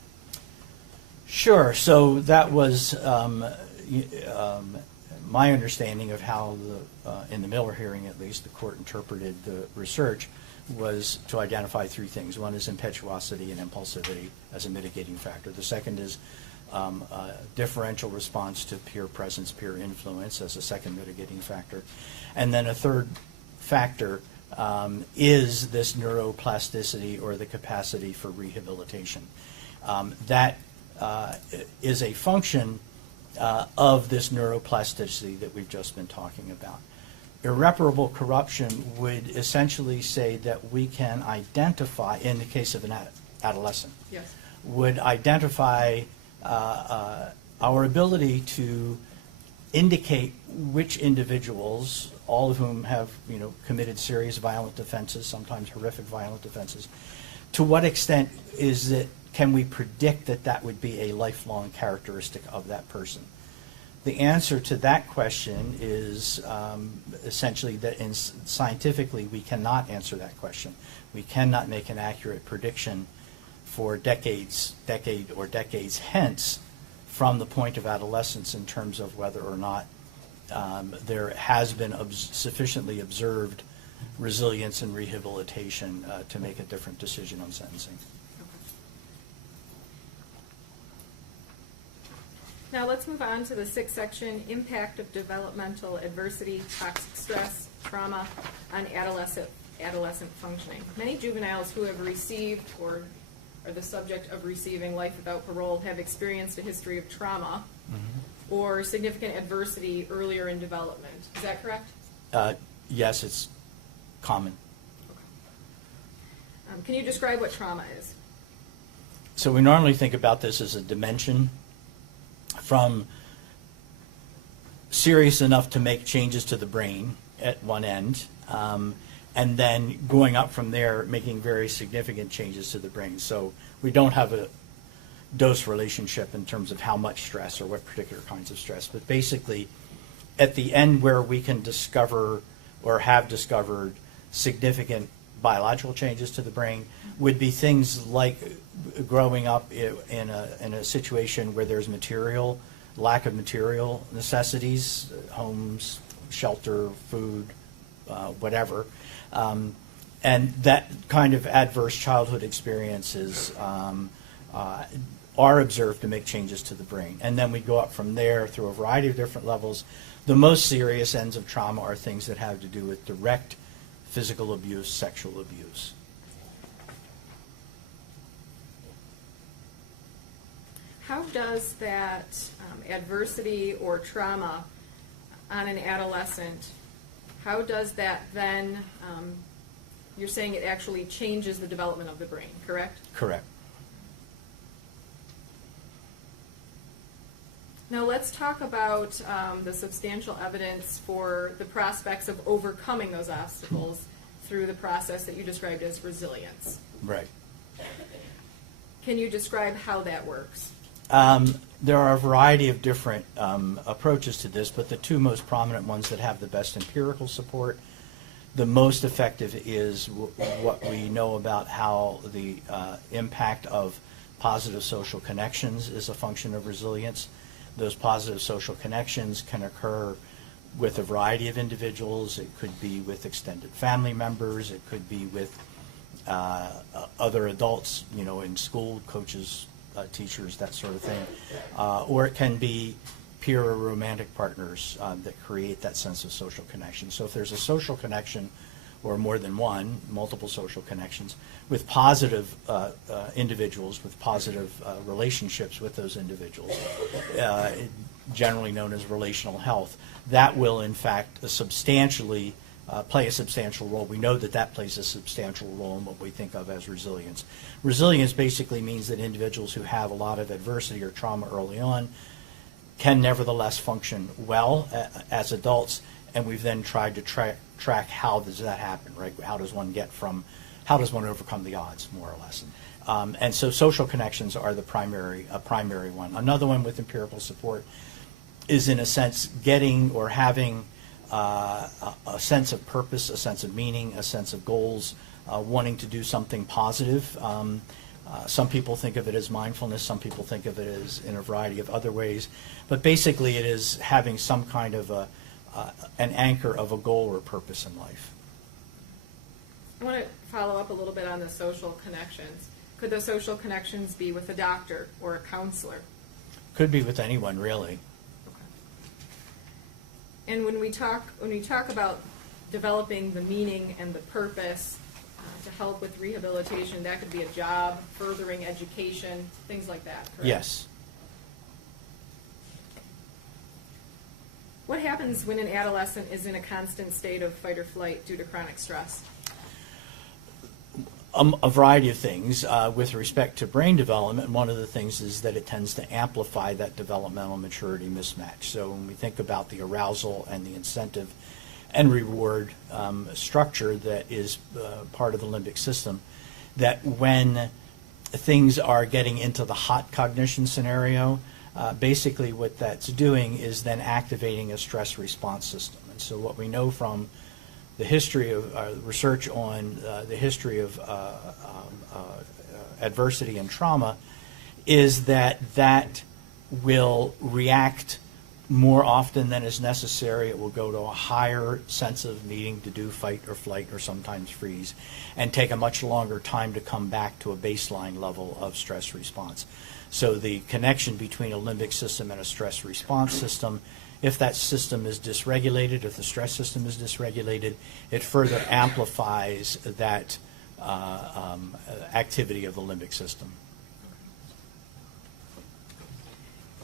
Sure. So that was my understanding of how in the Miller hearing at least, the court interpreted the research was to identify three things. One is impetuosity and impulsivity as a mitigating factor. The second is differential response to peer presence, peer influence as a second mitigating factor. And then a third factor is this neuroplasticity or the capacity for rehabilitation. That is a function of this neuroplasticity that we've just been talking about. Irreparable corruption would essentially say that we can identify, in the case of an adolescent, yes, would identify our ability to indicate which individuals, all of whom have committed serious violent offenses, sometimes horrific violent offenses, to what extent can we predict that would be a lifelong characteristic of that person? The answer to that question is essentially that scientifically we cannot answer that question. We cannot make an accurate prediction for decades hence from the point of adolescence in terms of whether or not there has been sufficiently observed resilience and rehabilitation to make a different decision on sentencing. Now let's move on to the sixth section, impact of developmental adversity, toxic stress, trauma on adolescent functioning. Many juveniles who have received or are the subject of receiving life without parole have experienced a history of trauma or significant adversity earlier in development. Is that correct? Yes, it's common. Can you describe what trauma is? So we normally think about this as a dimension from serious enough to make changes to the brain at one end, and then going up from there, making very significant changes to the brain. So we don't have a dose relationship in terms of how much stress or what particular kinds of stress, but basically at the end where we can discover or have discovered significant biological changes to the brain would be things like growing up in a situation where there's lack of material necessities, homes, shelter, food, whatever. And that kind of adverse childhood experiences are observed to make changes to the brain. And then we go up from there through a variety of different levels. The most serious ends of trauma are things that have to do with direct physical abuse, sexual abuse. How does that adversity or trauma on an adolescent, how does that then, you're saying it actually changes the development of the brain, correct? Correct. Now let's talk about the substantial evidence for the prospects of overcoming those obstacles through the process that you described as resilience. Right. Can you describe how that works? There are a variety of different approaches to this, but the two most prominent ones that have the best empirical support, the most effective is what we know about how the impact of positive social connections is a function of resilience. Those positive social connections can occur with a variety of individuals. It could be with extended family members. It could be with other adults, in school, coaches, teachers, that sort of thing. Or it can be peer or romantic partners that create that sense of social connection. So if there's a social connection, or more than one, multiple social connections, with positive individuals, with positive relationships with those individuals, generally known as relational health, that will in fact substantially play a substantial role. We know that plays a substantial role in what we think of as resilience. Resilience basically means that individuals who have a lot of adversity or trauma early on can nevertheless function well as adults, and we've then tried to track how does that happen, right? How does one overcome the odds, more or less? And so social connections are a primary one. Another one with empirical support is, in a sense, getting or having a sense of purpose, a sense of meaning, a sense of goals, wanting to do something positive. Some people think of it as mindfulness, some people think of it as in a variety of other ways, but basically it is having some kind of an anchor of a goal or purpose in life. I want to follow up a little bit on the social connections. Could those social connections be with a doctor or a counselor? Could be with anyone, really. And when we talk about developing the meaning and the purpose to help with rehabilitation, that could be a job, furthering education, things like that, correct? Yes. What happens when an adolescent is in a constant state of fight or flight due to chronic stress? A variety of things. With respect to brain development, one of the things is that it tends to amplify that developmental maturity mismatch. So when we think about the arousal and the incentive and reward structure that is part of the limbic system, that when things are getting into the hot cognition scenario, basically what that's doing is then activating a stress response system. And so what we know from the history of research on the history of adversity and trauma, is that will react more often than is necessary. It will go to a higher sense of needing to do fight or flight or sometimes freeze, and take a much longer time to come back to a baseline level of stress response. So the connection between a limbic system and a stress response system, if that system is dysregulated, if the stress system is dysregulated, it further amplifies that activity of the limbic system.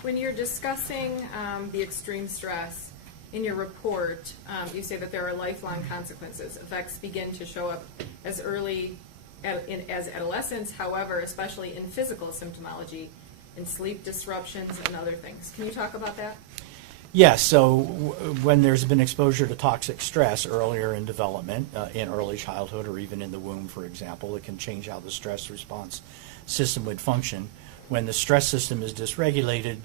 When you're discussing the extreme stress in your report, you say that there are lifelong consequences. Effects begin to show up as early as adolescence, however, especially in physical symptomology, in sleep disruptions and other things. Can you talk about that? Yes, so when there's been exposure to toxic stress earlier in development, in early childhood or even in the womb, for example, it can change how the stress response system would function. When the stress system is dysregulated,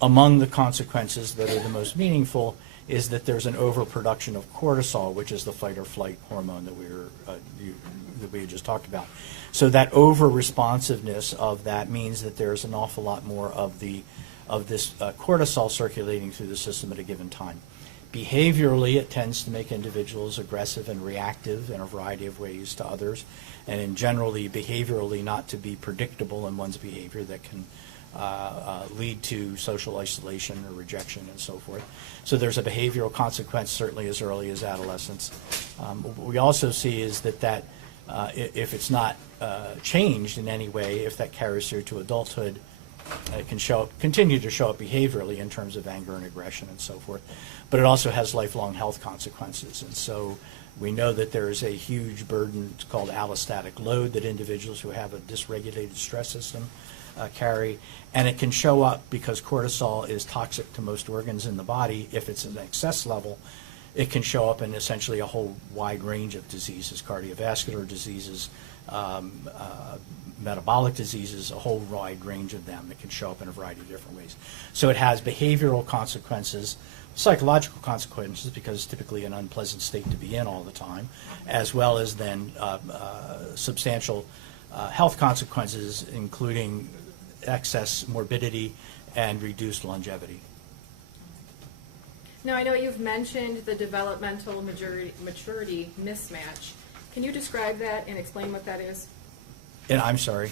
among the consequences that are the most meaningful is that there's an overproduction of cortisol, which is the fight or flight hormone that we just talked about. So that over-responsiveness of that means that there's an awful lot more of this cortisol circulating through the system at a given time. Behaviorally, it tends to make individuals aggressive and reactive in a variety of ways to others, and in generally, behaviorally, not to be predictable in one's behavior that can lead to social isolation or rejection and so forth. So there's a behavioral consequence certainly as early as adolescence. What we also see is that if it's not changed in any way, if that carries through to adulthood, it can continue to show up behaviorally in terms of anger and aggression and so forth. But it also has lifelong health consequences. And so we know that there is a huge burden called allostatic load that individuals who have a dysregulated stress system carry. And it can show up because cortisol is toxic to most organs in the body. If it's an excess level, it can show up in essentially a whole wide range of diseases, cardiovascular diseases, metabolic diseases, a whole wide range of them that can show up in a variety of different ways. So it has behavioral consequences, psychological consequences, because it's typically an unpleasant state to be in all the time, as well as then substantial health consequences, including excess morbidity and reduced longevity. Now, I know you've mentioned the developmental maturity mismatch. Can you describe that and explain what that is? And I'm sorry.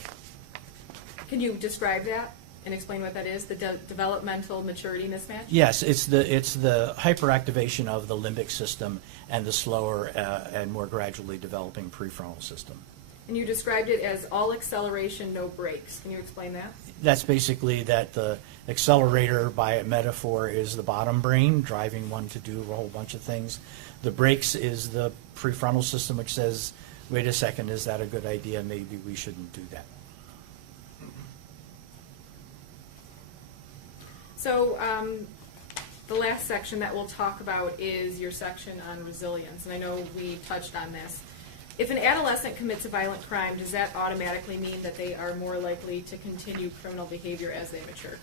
Can you describe that and explain what that is, the developmental maturity mismatch? Yes, it's the hyperactivation of the limbic system and the slower and more gradually developing prefrontal system. And you described it as all acceleration, no brakes. Can you explain that? That's basically that the accelerator, by metaphor, is the bottom brain, driving one to do a whole bunch of things. The brakes is the prefrontal system, which says, wait a second, is that a good idea? Maybe we shouldn't do that. So the last section that we'll talk about is your section on resilience. And I know we touched on this. If an adolescent commits a violent crime, does that automatically mean that they are more likely to continue criminal behavior as they mature?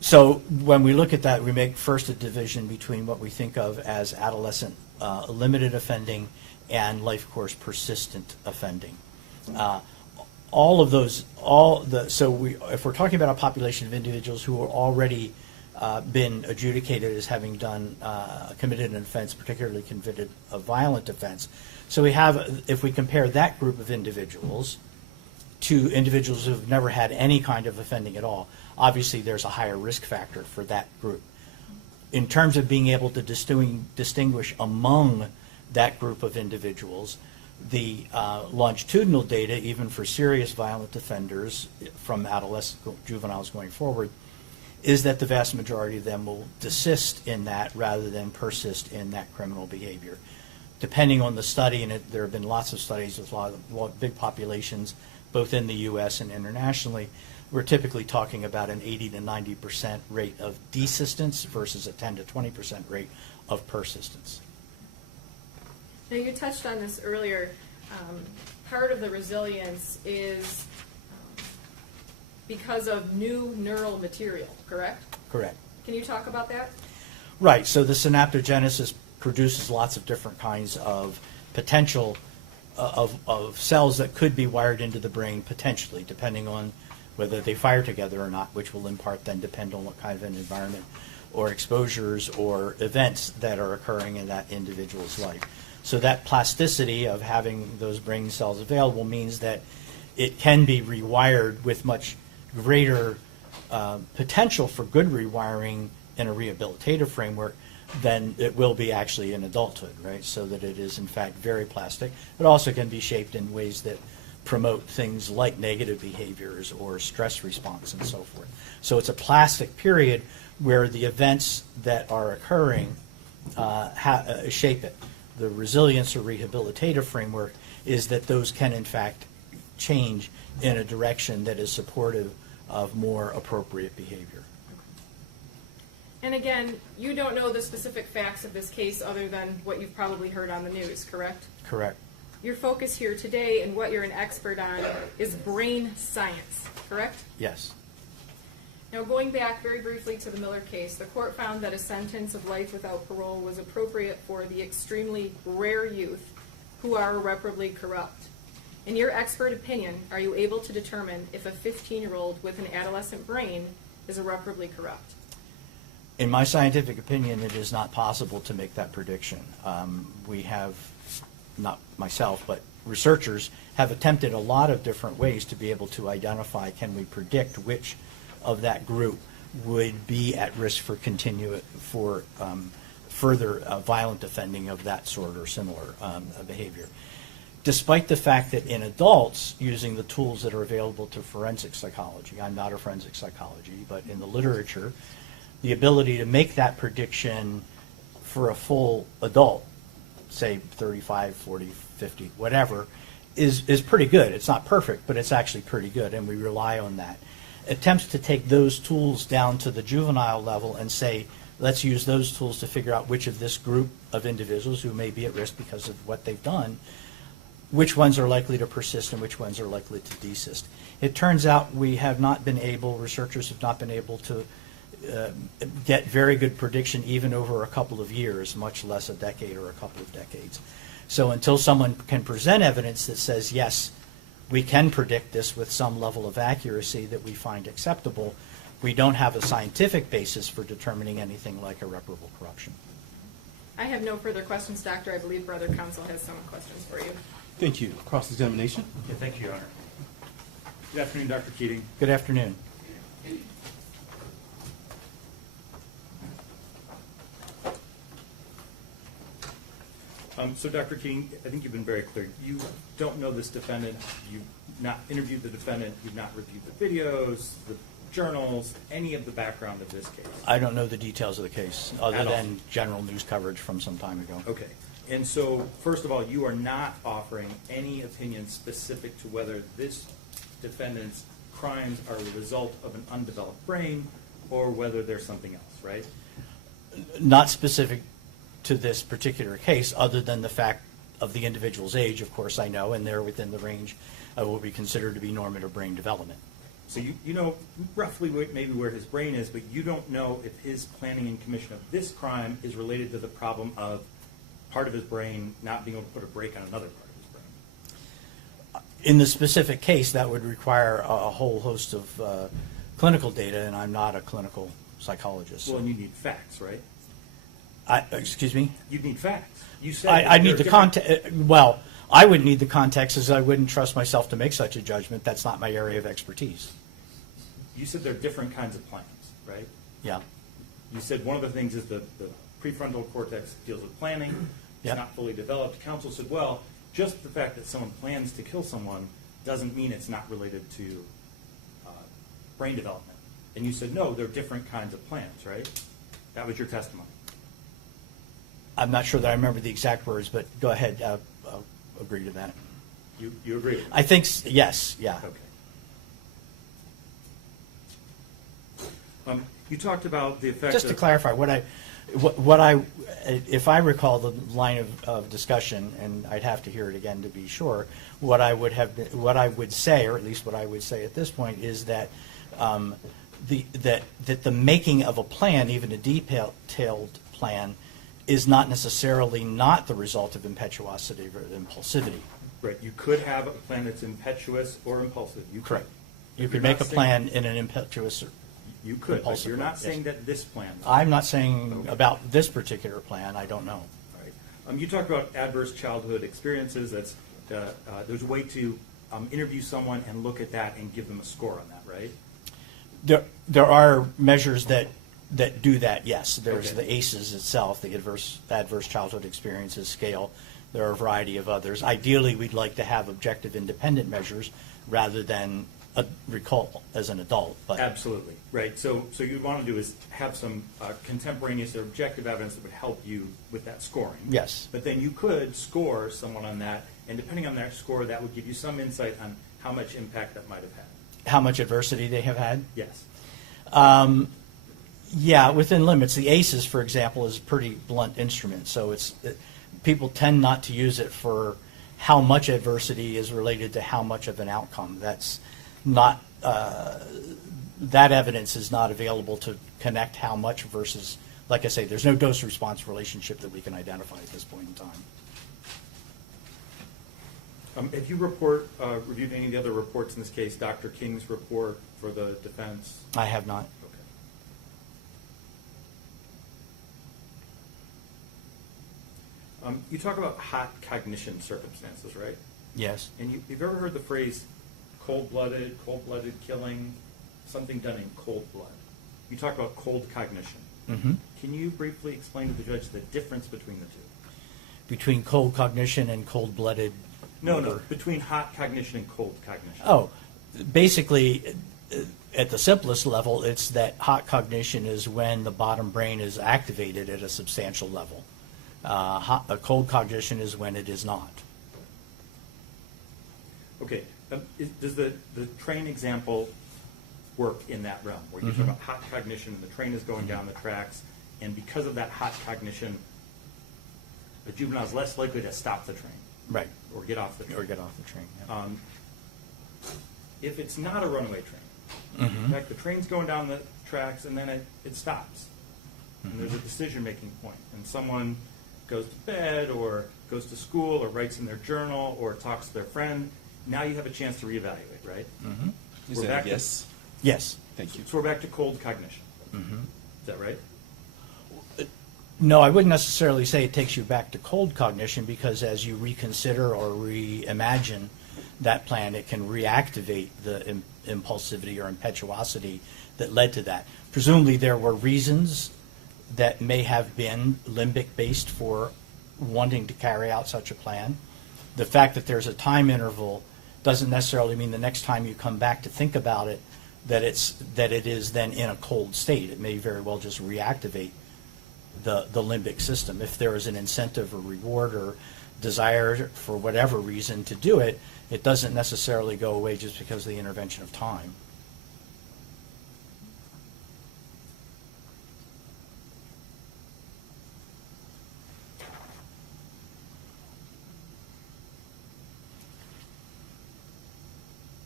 So when we look at that, we make first a division between what we think of as adolescent limited offending and life course persistent offending. If we're talking about a population of individuals who are already been adjudicated as having committed an offense, particularly committed a violent offense. So we have, if we compare that group of individuals to individuals who have never had any kind of offending at all, obviously there's a higher risk factor for that group. In terms of being able to distinguish among that group of individuals, the longitudinal data, even for serious violent offenders from adolescent juveniles going forward, is that the vast majority of them will desist in that rather than persist in that criminal behavior. Depending on the study, and there have been lots of studies with a lot of big populations, both in the U.S. and internationally, we're typically talking about an 80 to 90% rate of desistance versus a 10 to 20% rate of persistence. Now, you touched on this earlier. Part of the resilience is because of new neural material, correct? Correct. Can you talk about that? Right. So the synaptogenesis produces lots of different kinds of potential of cells that could be wired into the brain potentially, depending on whether they fire together or not, which will in part then depend on what kind of an environment or exposures or events that are occurring in that individual's life. So that plasticity of having those brain cells available means that it can be rewired with much greater potential for good rewiring in a rehabilitative framework than it will be actually in adulthood, right? So that it is in fact very plastic. It also can be shaped in ways that promote things like negative behaviors or stress response and so forth. So it's a plastic period where the events that are occurring shape it. The resilience or rehabilitative framework is that those can in fact change in a direction that is supportive of more appropriate behavior. And again, you don't know the specific facts of this case other than what you've probably heard on the news, correct? Correct. Your focus here today and what you're an expert on is brain science, correct? Yes. Now, going back very briefly to the Miller case, the court found that a sentence of life without parole was appropriate for the extremely rare youth who are irreparably corrupt. In your expert opinion, are you able to determine if a 15-year-old with an adolescent brain is irreparably corrupt? In my scientific opinion, it is not possible to make that prediction. We have, not myself, but researchers have attempted a lot of different ways to be able to identify, can we predict which of that group would be at risk for further violent offending of that sort or similar behavior. Despite the fact that in adults, using the tools that are available to forensic psychology, I'm not a forensic psychology, but in the literature, the ability to make that prediction for a full adult, say 35, 40, 50, whatever, is pretty good. It's not perfect, but it's actually pretty good, and we rely on that. Attempts to take those tools down to the juvenile level and say, let's use those tools to figure out which of this group of individuals who may be at risk because of what they've done, which ones are likely to persist and which ones are likely to desist. It turns out we have not been able, researchers have not been able to get very good prediction even over a couple of years, much less a decade or a couple of decades. So until someone can present evidence that says, yes, we can predict this with some level of accuracy that we find acceptable, we don't have a scientific basis for determining anything like irreparable corruption. I have no further questions, Doctor. I believe Brother Counsel has some questions for you. Thank you. Cross-examination. Yeah, thank you, Your Honor. Good afternoon, Dr. Keating. Good afternoon. So, Dr. Keating, I think you've been very clear. You don't know this defendant. You've not interviewed the defendant. You've not reviewed the videos, the journals, any of the background of this case. I don't know the details of the case, other than general news coverage from some time ago. Okay. And so, first of all, you are not offering any opinion specific to whether this defendant's crimes are the result of an undeveloped brain or whether there's something else, right? Not specific to this particular case, other than the fact of the individual's age, of course I know, and they're within the range of what we consider to be normative brain development. So you know roughly maybe where his brain is, but you don't know if his planning and commission of this crime is related to the problem of part of his brain not being able to put a brake on another part of his brain. In the specific case, that would require a whole host of clinical data, and I'm not a clinical psychologist. Well, and you need facts, right? Excuse me? You'd need facts. You said I need the context. Well, I would need the context, as I wouldn't trust myself to make such a judgment. That's not my area of expertise. You said there are different kinds of plans, right? Yeah. You said one of the things is the prefrontal cortex deals with planning. It's Yep. not fully developed. Counsel said, well, just the fact that someone plans to kill someone doesn't mean it's not related to brain development. And you said, no, they're different kinds of plans, right? That was your testimony. I'm not sure that I remember the exact words, but go ahead. I'll agree to that. You agree? I think, yes, yeah. Okay. You talked about the effect Just of... to clarify, if I recall the line of discussion, and I'd have to hear it again to be sure, what I would say, or at least what I would say at this point, is that that the making of a plan, even a detailed plan, is not necessarily not the result of impetuosity or impulsivity. Right, you could have a plan that's impetuous or impulsive. You could. Correct. You You're could not make a saying- plan in an impetuous or You could, but impulsive you're way, not yes. saying that this plan. I'm not saying Okay. about this particular plan, I don't know. Right. You talked about adverse childhood experiences. That's there's a way to interview someone and look at that and give them a score on that, right? There are measures that do that, yes. There's Okay. the ACEs itself, the Adverse Childhood Experiences Scale. There are a variety of others. Ideally, we'd like to have objective independent measures rather than a recall as an adult. But Absolutely, right. So you'd want to do is have some contemporaneous or objective evidence that would help you with that scoring. Yes. But then you could score someone on that, and depending on that score, that would give you some insight on how much impact that might have had. how much adversity they have had? Yes. Yeah, within limits. The ACEs, for example, is a pretty blunt instrument. So people tend not to use it for how much adversity is related to how much of an outcome. That's not, that evidence is not available to connect how much versus, like I say, there's no dose-response relationship that we can identify at this point in time. Have you reviewed any of the other reports in this case, Dr. King's report for the defense? I have not. Okay. You talk about hot cognition circumstances, right? Yes. And you've ever heard the phrase cold-blooded killing, something done in cold blood. You talk about cold cognition. Mm-hmm. Can you briefly explain to the judge the difference between the two? Between cold cognition and cold-blooded No, between hot cognition and cold cognition. Oh, basically, at the simplest level, it's that hot cognition is when the bottom brain is activated at a substantial level. Cold cognition is when it is not. Okay. Does the train example work in that realm, where you talk about hot cognition, the train is going down the tracks, and because of that hot cognition, the juvenile is less likely to stop the train. Right. Or get off the train. Or get off the train. Yeah. If it's not a runaway train, in fact, the train's going down the tracks and then it stops, and there's a decision-making point, and someone goes to bed or goes to school or writes in their journal or talks to their friend, now you have a chance to reevaluate, right? Is We're that back a yes? Yes. Thank you. So we're back to cold cognition. Is that right? No, I wouldn't necessarily say it takes you back to cold cognition, because as you reconsider or reimagine that plan, it can reactivate the impulsivity or impetuosity that led to that. Presumably there were reasons that may have been limbic-based for wanting to carry out such a plan. The fact that there's a time interval doesn't necessarily mean the next time you come back to think about it that it is then in a cold state. It may very well just reactivate the limbic system. If there is an incentive or reward or desire for whatever reason to do it, it doesn't necessarily go away just because of the intervention of time.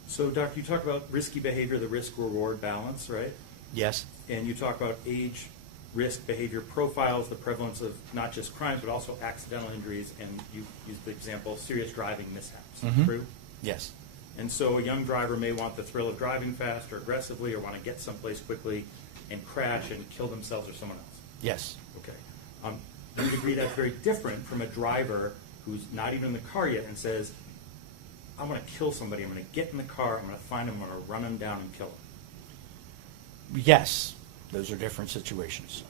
So, Doctor, you talk about risky behavior, the risk-reward balance, right? Yes. And you talk about age, risk, behavior profiles, the prevalence of not just crimes, but also accidental injuries, and you use the example of serious driving mishaps. True? Yes. And so a young driver may want the thrill of driving fast or aggressively, or want to get someplace quickly and crash and kill themselves or someone else. Yes. Okay. You would agree that's very different from a driver who's not even in the car yet and says, I'm going to kill somebody, I'm going to get in the car, I'm going to find him, I'm going to run him down and kill him. Yes. Those are different situations.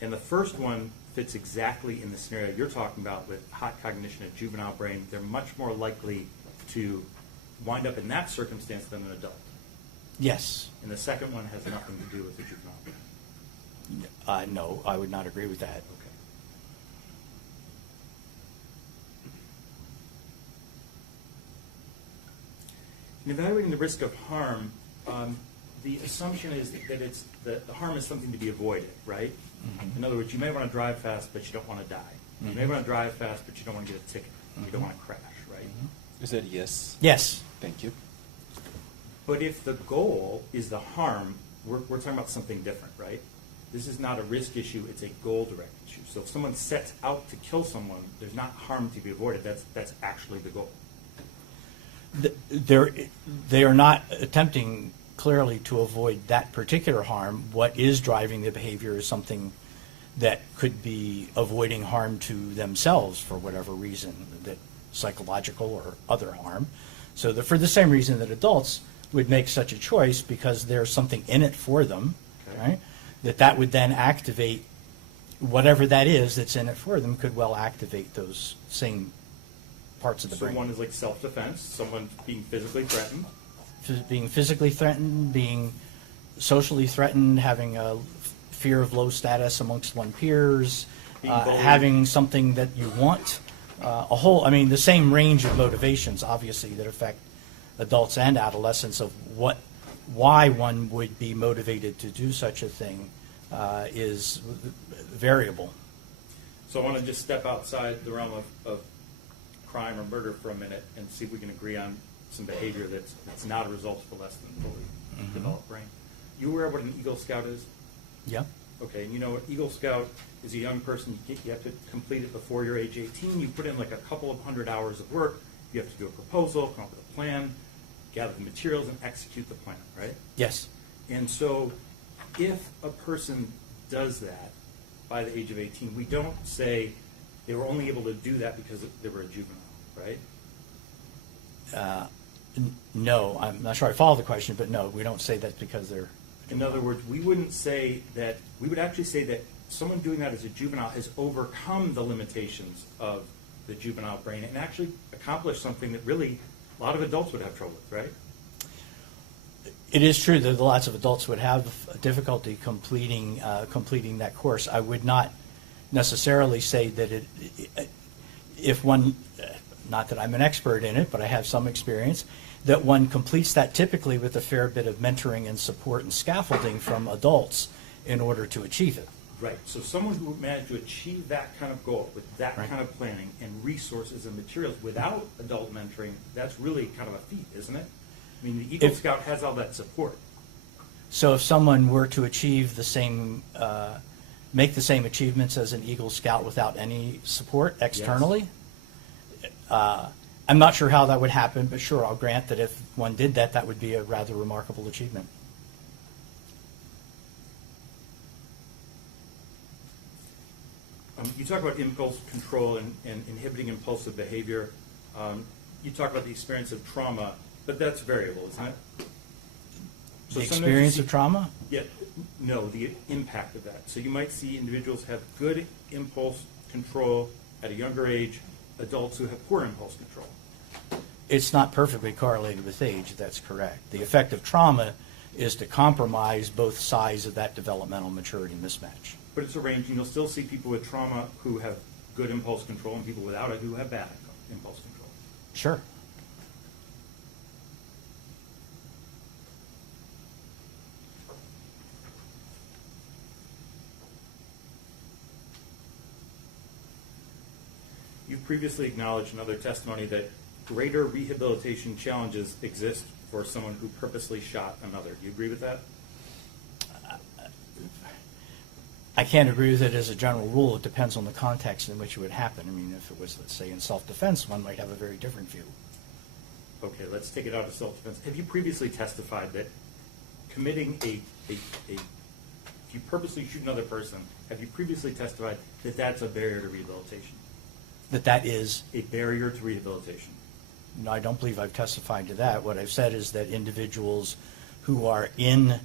And the first one fits exactly in the scenario you're talking about with hot cognition and juvenile brain. They're much more likely to wind up in that circumstance than an adult. Yes. And the second one has nothing to do with the juvenile brain. No, I would not agree with that. Okay. In evaluating the risk of harm, the assumption is that the harm is something to be avoided, right? In other words, you may want to drive fast, but you don't want to die. You may want to drive fast, but you don't want to get a ticket. You don't want to crash, right? Is that a yes? Yes. Thank you. But if the goal is the harm, we're talking about something different, right? This is not a risk issue, it's a goal-directed issue. So if someone sets out to kill someone, there's not harm to be avoided. That's actually the goal. They are not attempting clearly to avoid that particular harm. What is driving the behavior is something that could be avoiding harm to themselves for whatever reason, that psychological or other harm. So for the same reason that adults would make such a choice, because there's something in it for them, right? That would then activate whatever that is that's in it for them, could well activate those same parts of the brain. So one is like self-defense, someone being physically threatened. Being physically threatened, being socially threatened, having a fear of low status amongst one's peers, having something that you want, the same range of motivations, obviously, that affect adults and adolescents of why one would be motivated to do such a thing is variable. So I want to just step outside the realm of crime or murder for a minute and see if we can agree on some behavior that's not a result of a less than fully developed brain. You aware of what an Eagle Scout is? Yeah. Okay, and you know, an Eagle Scout is a young person. You have to complete it before you're age 18. You put in like a couple of 100 hours of work. You have to do a proposal, come up with a plan, gather the materials, and execute the plan, right? Yes. And so if a person does that by the age of 18, we don't say they were only able to do that because they were a juvenile, right? No, I'm not sure I follow the question, but no, we don't say that because they're... In other words, we wouldn't say that, we would actually say that someone doing that as a juvenile has overcome the limitations of the juvenile brain and actually accomplished something that really a lot of adults would have trouble with, right? It is true that lots of adults would have difficulty completing that course. I would not necessarily say that if one, not that I'm an expert in it, but I have some experience, that one completes that typically with a fair bit of mentoring and support and scaffolding from adults in order to achieve it. Right. So someone who managed to achieve that kind of goal with that Right. kind of planning and resources and materials without adult mentoring, that's really kind of a feat, isn't it? I mean, the Eagle Scout has all that support. So if someone were to achieve the same, make the same achievements as an Eagle Scout without any support externally, I'm not sure how that would happen, but sure, I'll grant that if one did that, that would be a rather remarkable achievement. You talk about impulse control and inhibiting impulsive behavior. You talk about the experience of trauma, but that's variable, isn't it? So The sometimes experience you of trauma? Yeah, no, the impact of that. So you might see individuals have good impulse control at a younger age, adults who have poor impulse control. It's not perfectly correlated with age, that's correct. The effect of trauma is to compromise both sides of that developmental maturity mismatch. But it's a range, and you'll still see people with trauma who have good impulse control and people without it who have bad impulse control. Sure. You've previously acknowledged in other testimony that greater rehabilitation challenges exist for someone who purposely shot another. Do you agree with that? I can't agree with it as a general rule. It depends on the context in which it would happen. I mean, if it was, let's say, in self-defense, one might have a very different view. Okay, let's take it out of self-defense. Have you previously testified that committing if you purposely shoot another person, have you previously testified that that's a barrier to rehabilitation? That is? A barrier to rehabilitation. No, I don't believe I've testified to that. What I've said is that individuals who are in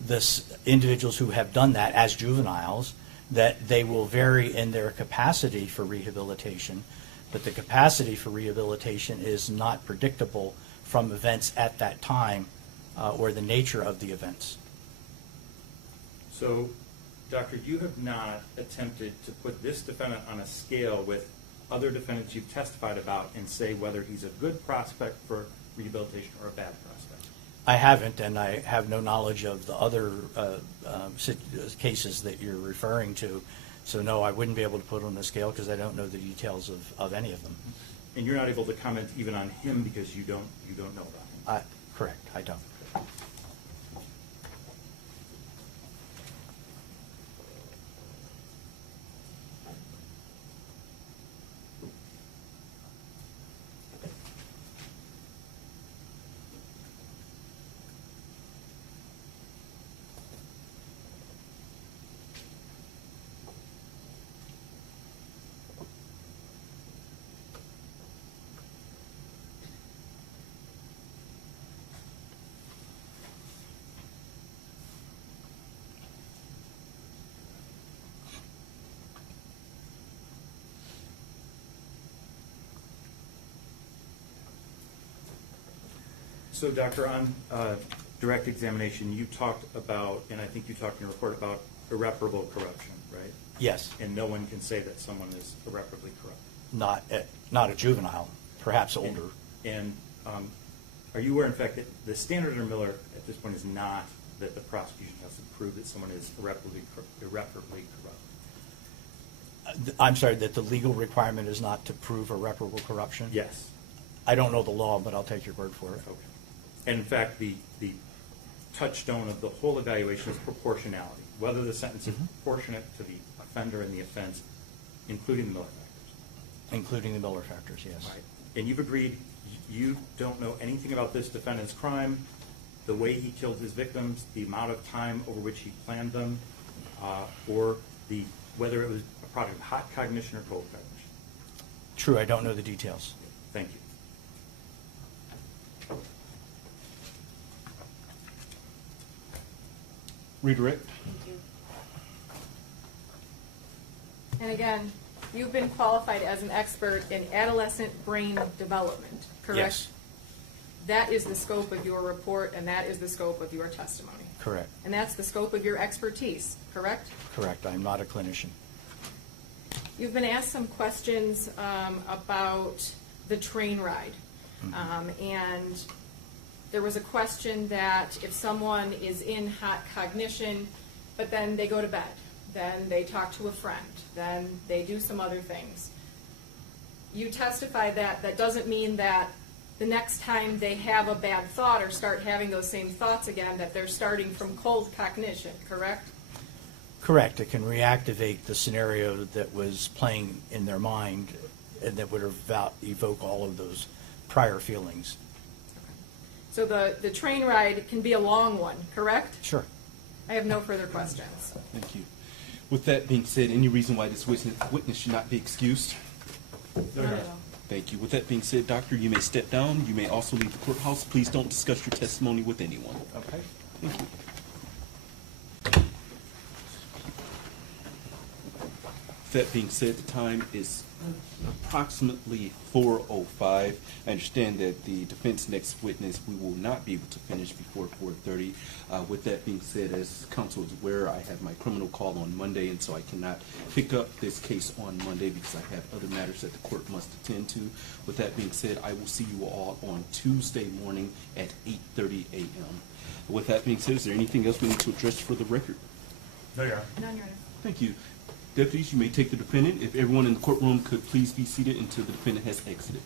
this, individuals who have done that as juveniles, that they will vary in their capacity for rehabilitation, but the capacity for rehabilitation is not predictable from events at that time or the nature of the events. So, Doctor, you have not attempted to put this defendant on a scale with other defendants you've testified about and say whether he's a good prospect for rehabilitation or a bad prospect? I haven't, and I have no knowledge of the other cases that you're referring to. So no, I wouldn't be able to put on the scale because I don't know the details of any of them. And you're not able to comment even on him because you don't know about him? Correct, I don't. So, Doctor, on direct examination, you talked about, and I think you talked in your report about irreparable corruption, right? Yes, And no one can say that someone is irreparably corrupt. not a juvenile, perhaps older. And are you aware, in fact, that the standard under Miller at this point is not that the prosecution has to prove that someone is irreparably corrupt? I'm sorry, that the legal requirement is not to prove irreparable corruption? Yes. I don't know the law, but I'll take your word for it. Okay. And in fact, the touchstone of the whole evaluation is proportionality, whether the sentence is proportionate to the offender and the offense, including the Miller factors. Including the Miller factors, yes. Right. And you've agreed you don't know anything about this defendant's crime, the way he killed his victims, the amount of time over which he planned them, or whether it was a product of hot cognition or cold cognition. True, I don't know the details. Thank you. Redirect. And again, you've been qualified as an expert in adolescent brain development, correct? Yes. That is the scope of your report, and that is the scope of your testimony. Correct. And that's the scope of your expertise, correct? Correct. I'm not a clinician. You've been asked some questions about the train ride. And there was a question that if someone is in hot cognition, but then they go to bed, then they talk to a friend, then they do some other things. You testified that that doesn't mean that the next time they have a bad thought or start having those same thoughts again, that they're starting from cold cognition, correct? Correct. It can reactivate the scenario that was playing in their mind and that would evoke all of those prior feelings. So the train ride can be a long one, correct? Sure. I have no further questions. Thank you. With that being said, any reason why this witness should not be excused? Not at all. Thank you. With that being said, doctor, you may step down. You may also leave the courthouse. Please don't discuss your testimony with anyone. Okay. Thank you. That being said, the time is approximately 4:05. I understand that the defense next witness, we will not be able to finish before 4:30. With that being said, as counsel is aware, I have my criminal call on Monday, and so I cannot pick up this case on Monday because I have other matters that the court must attend to. With that being said, I will see you all on Tuesday morning at 8:30 a.m. With that being said, is there anything else we need to address for the record? No, Your Honor. None, Your Honor. Thank you. Deputies, you may take the defendant. If everyone in the courtroom could please be seated until the defendant has exited.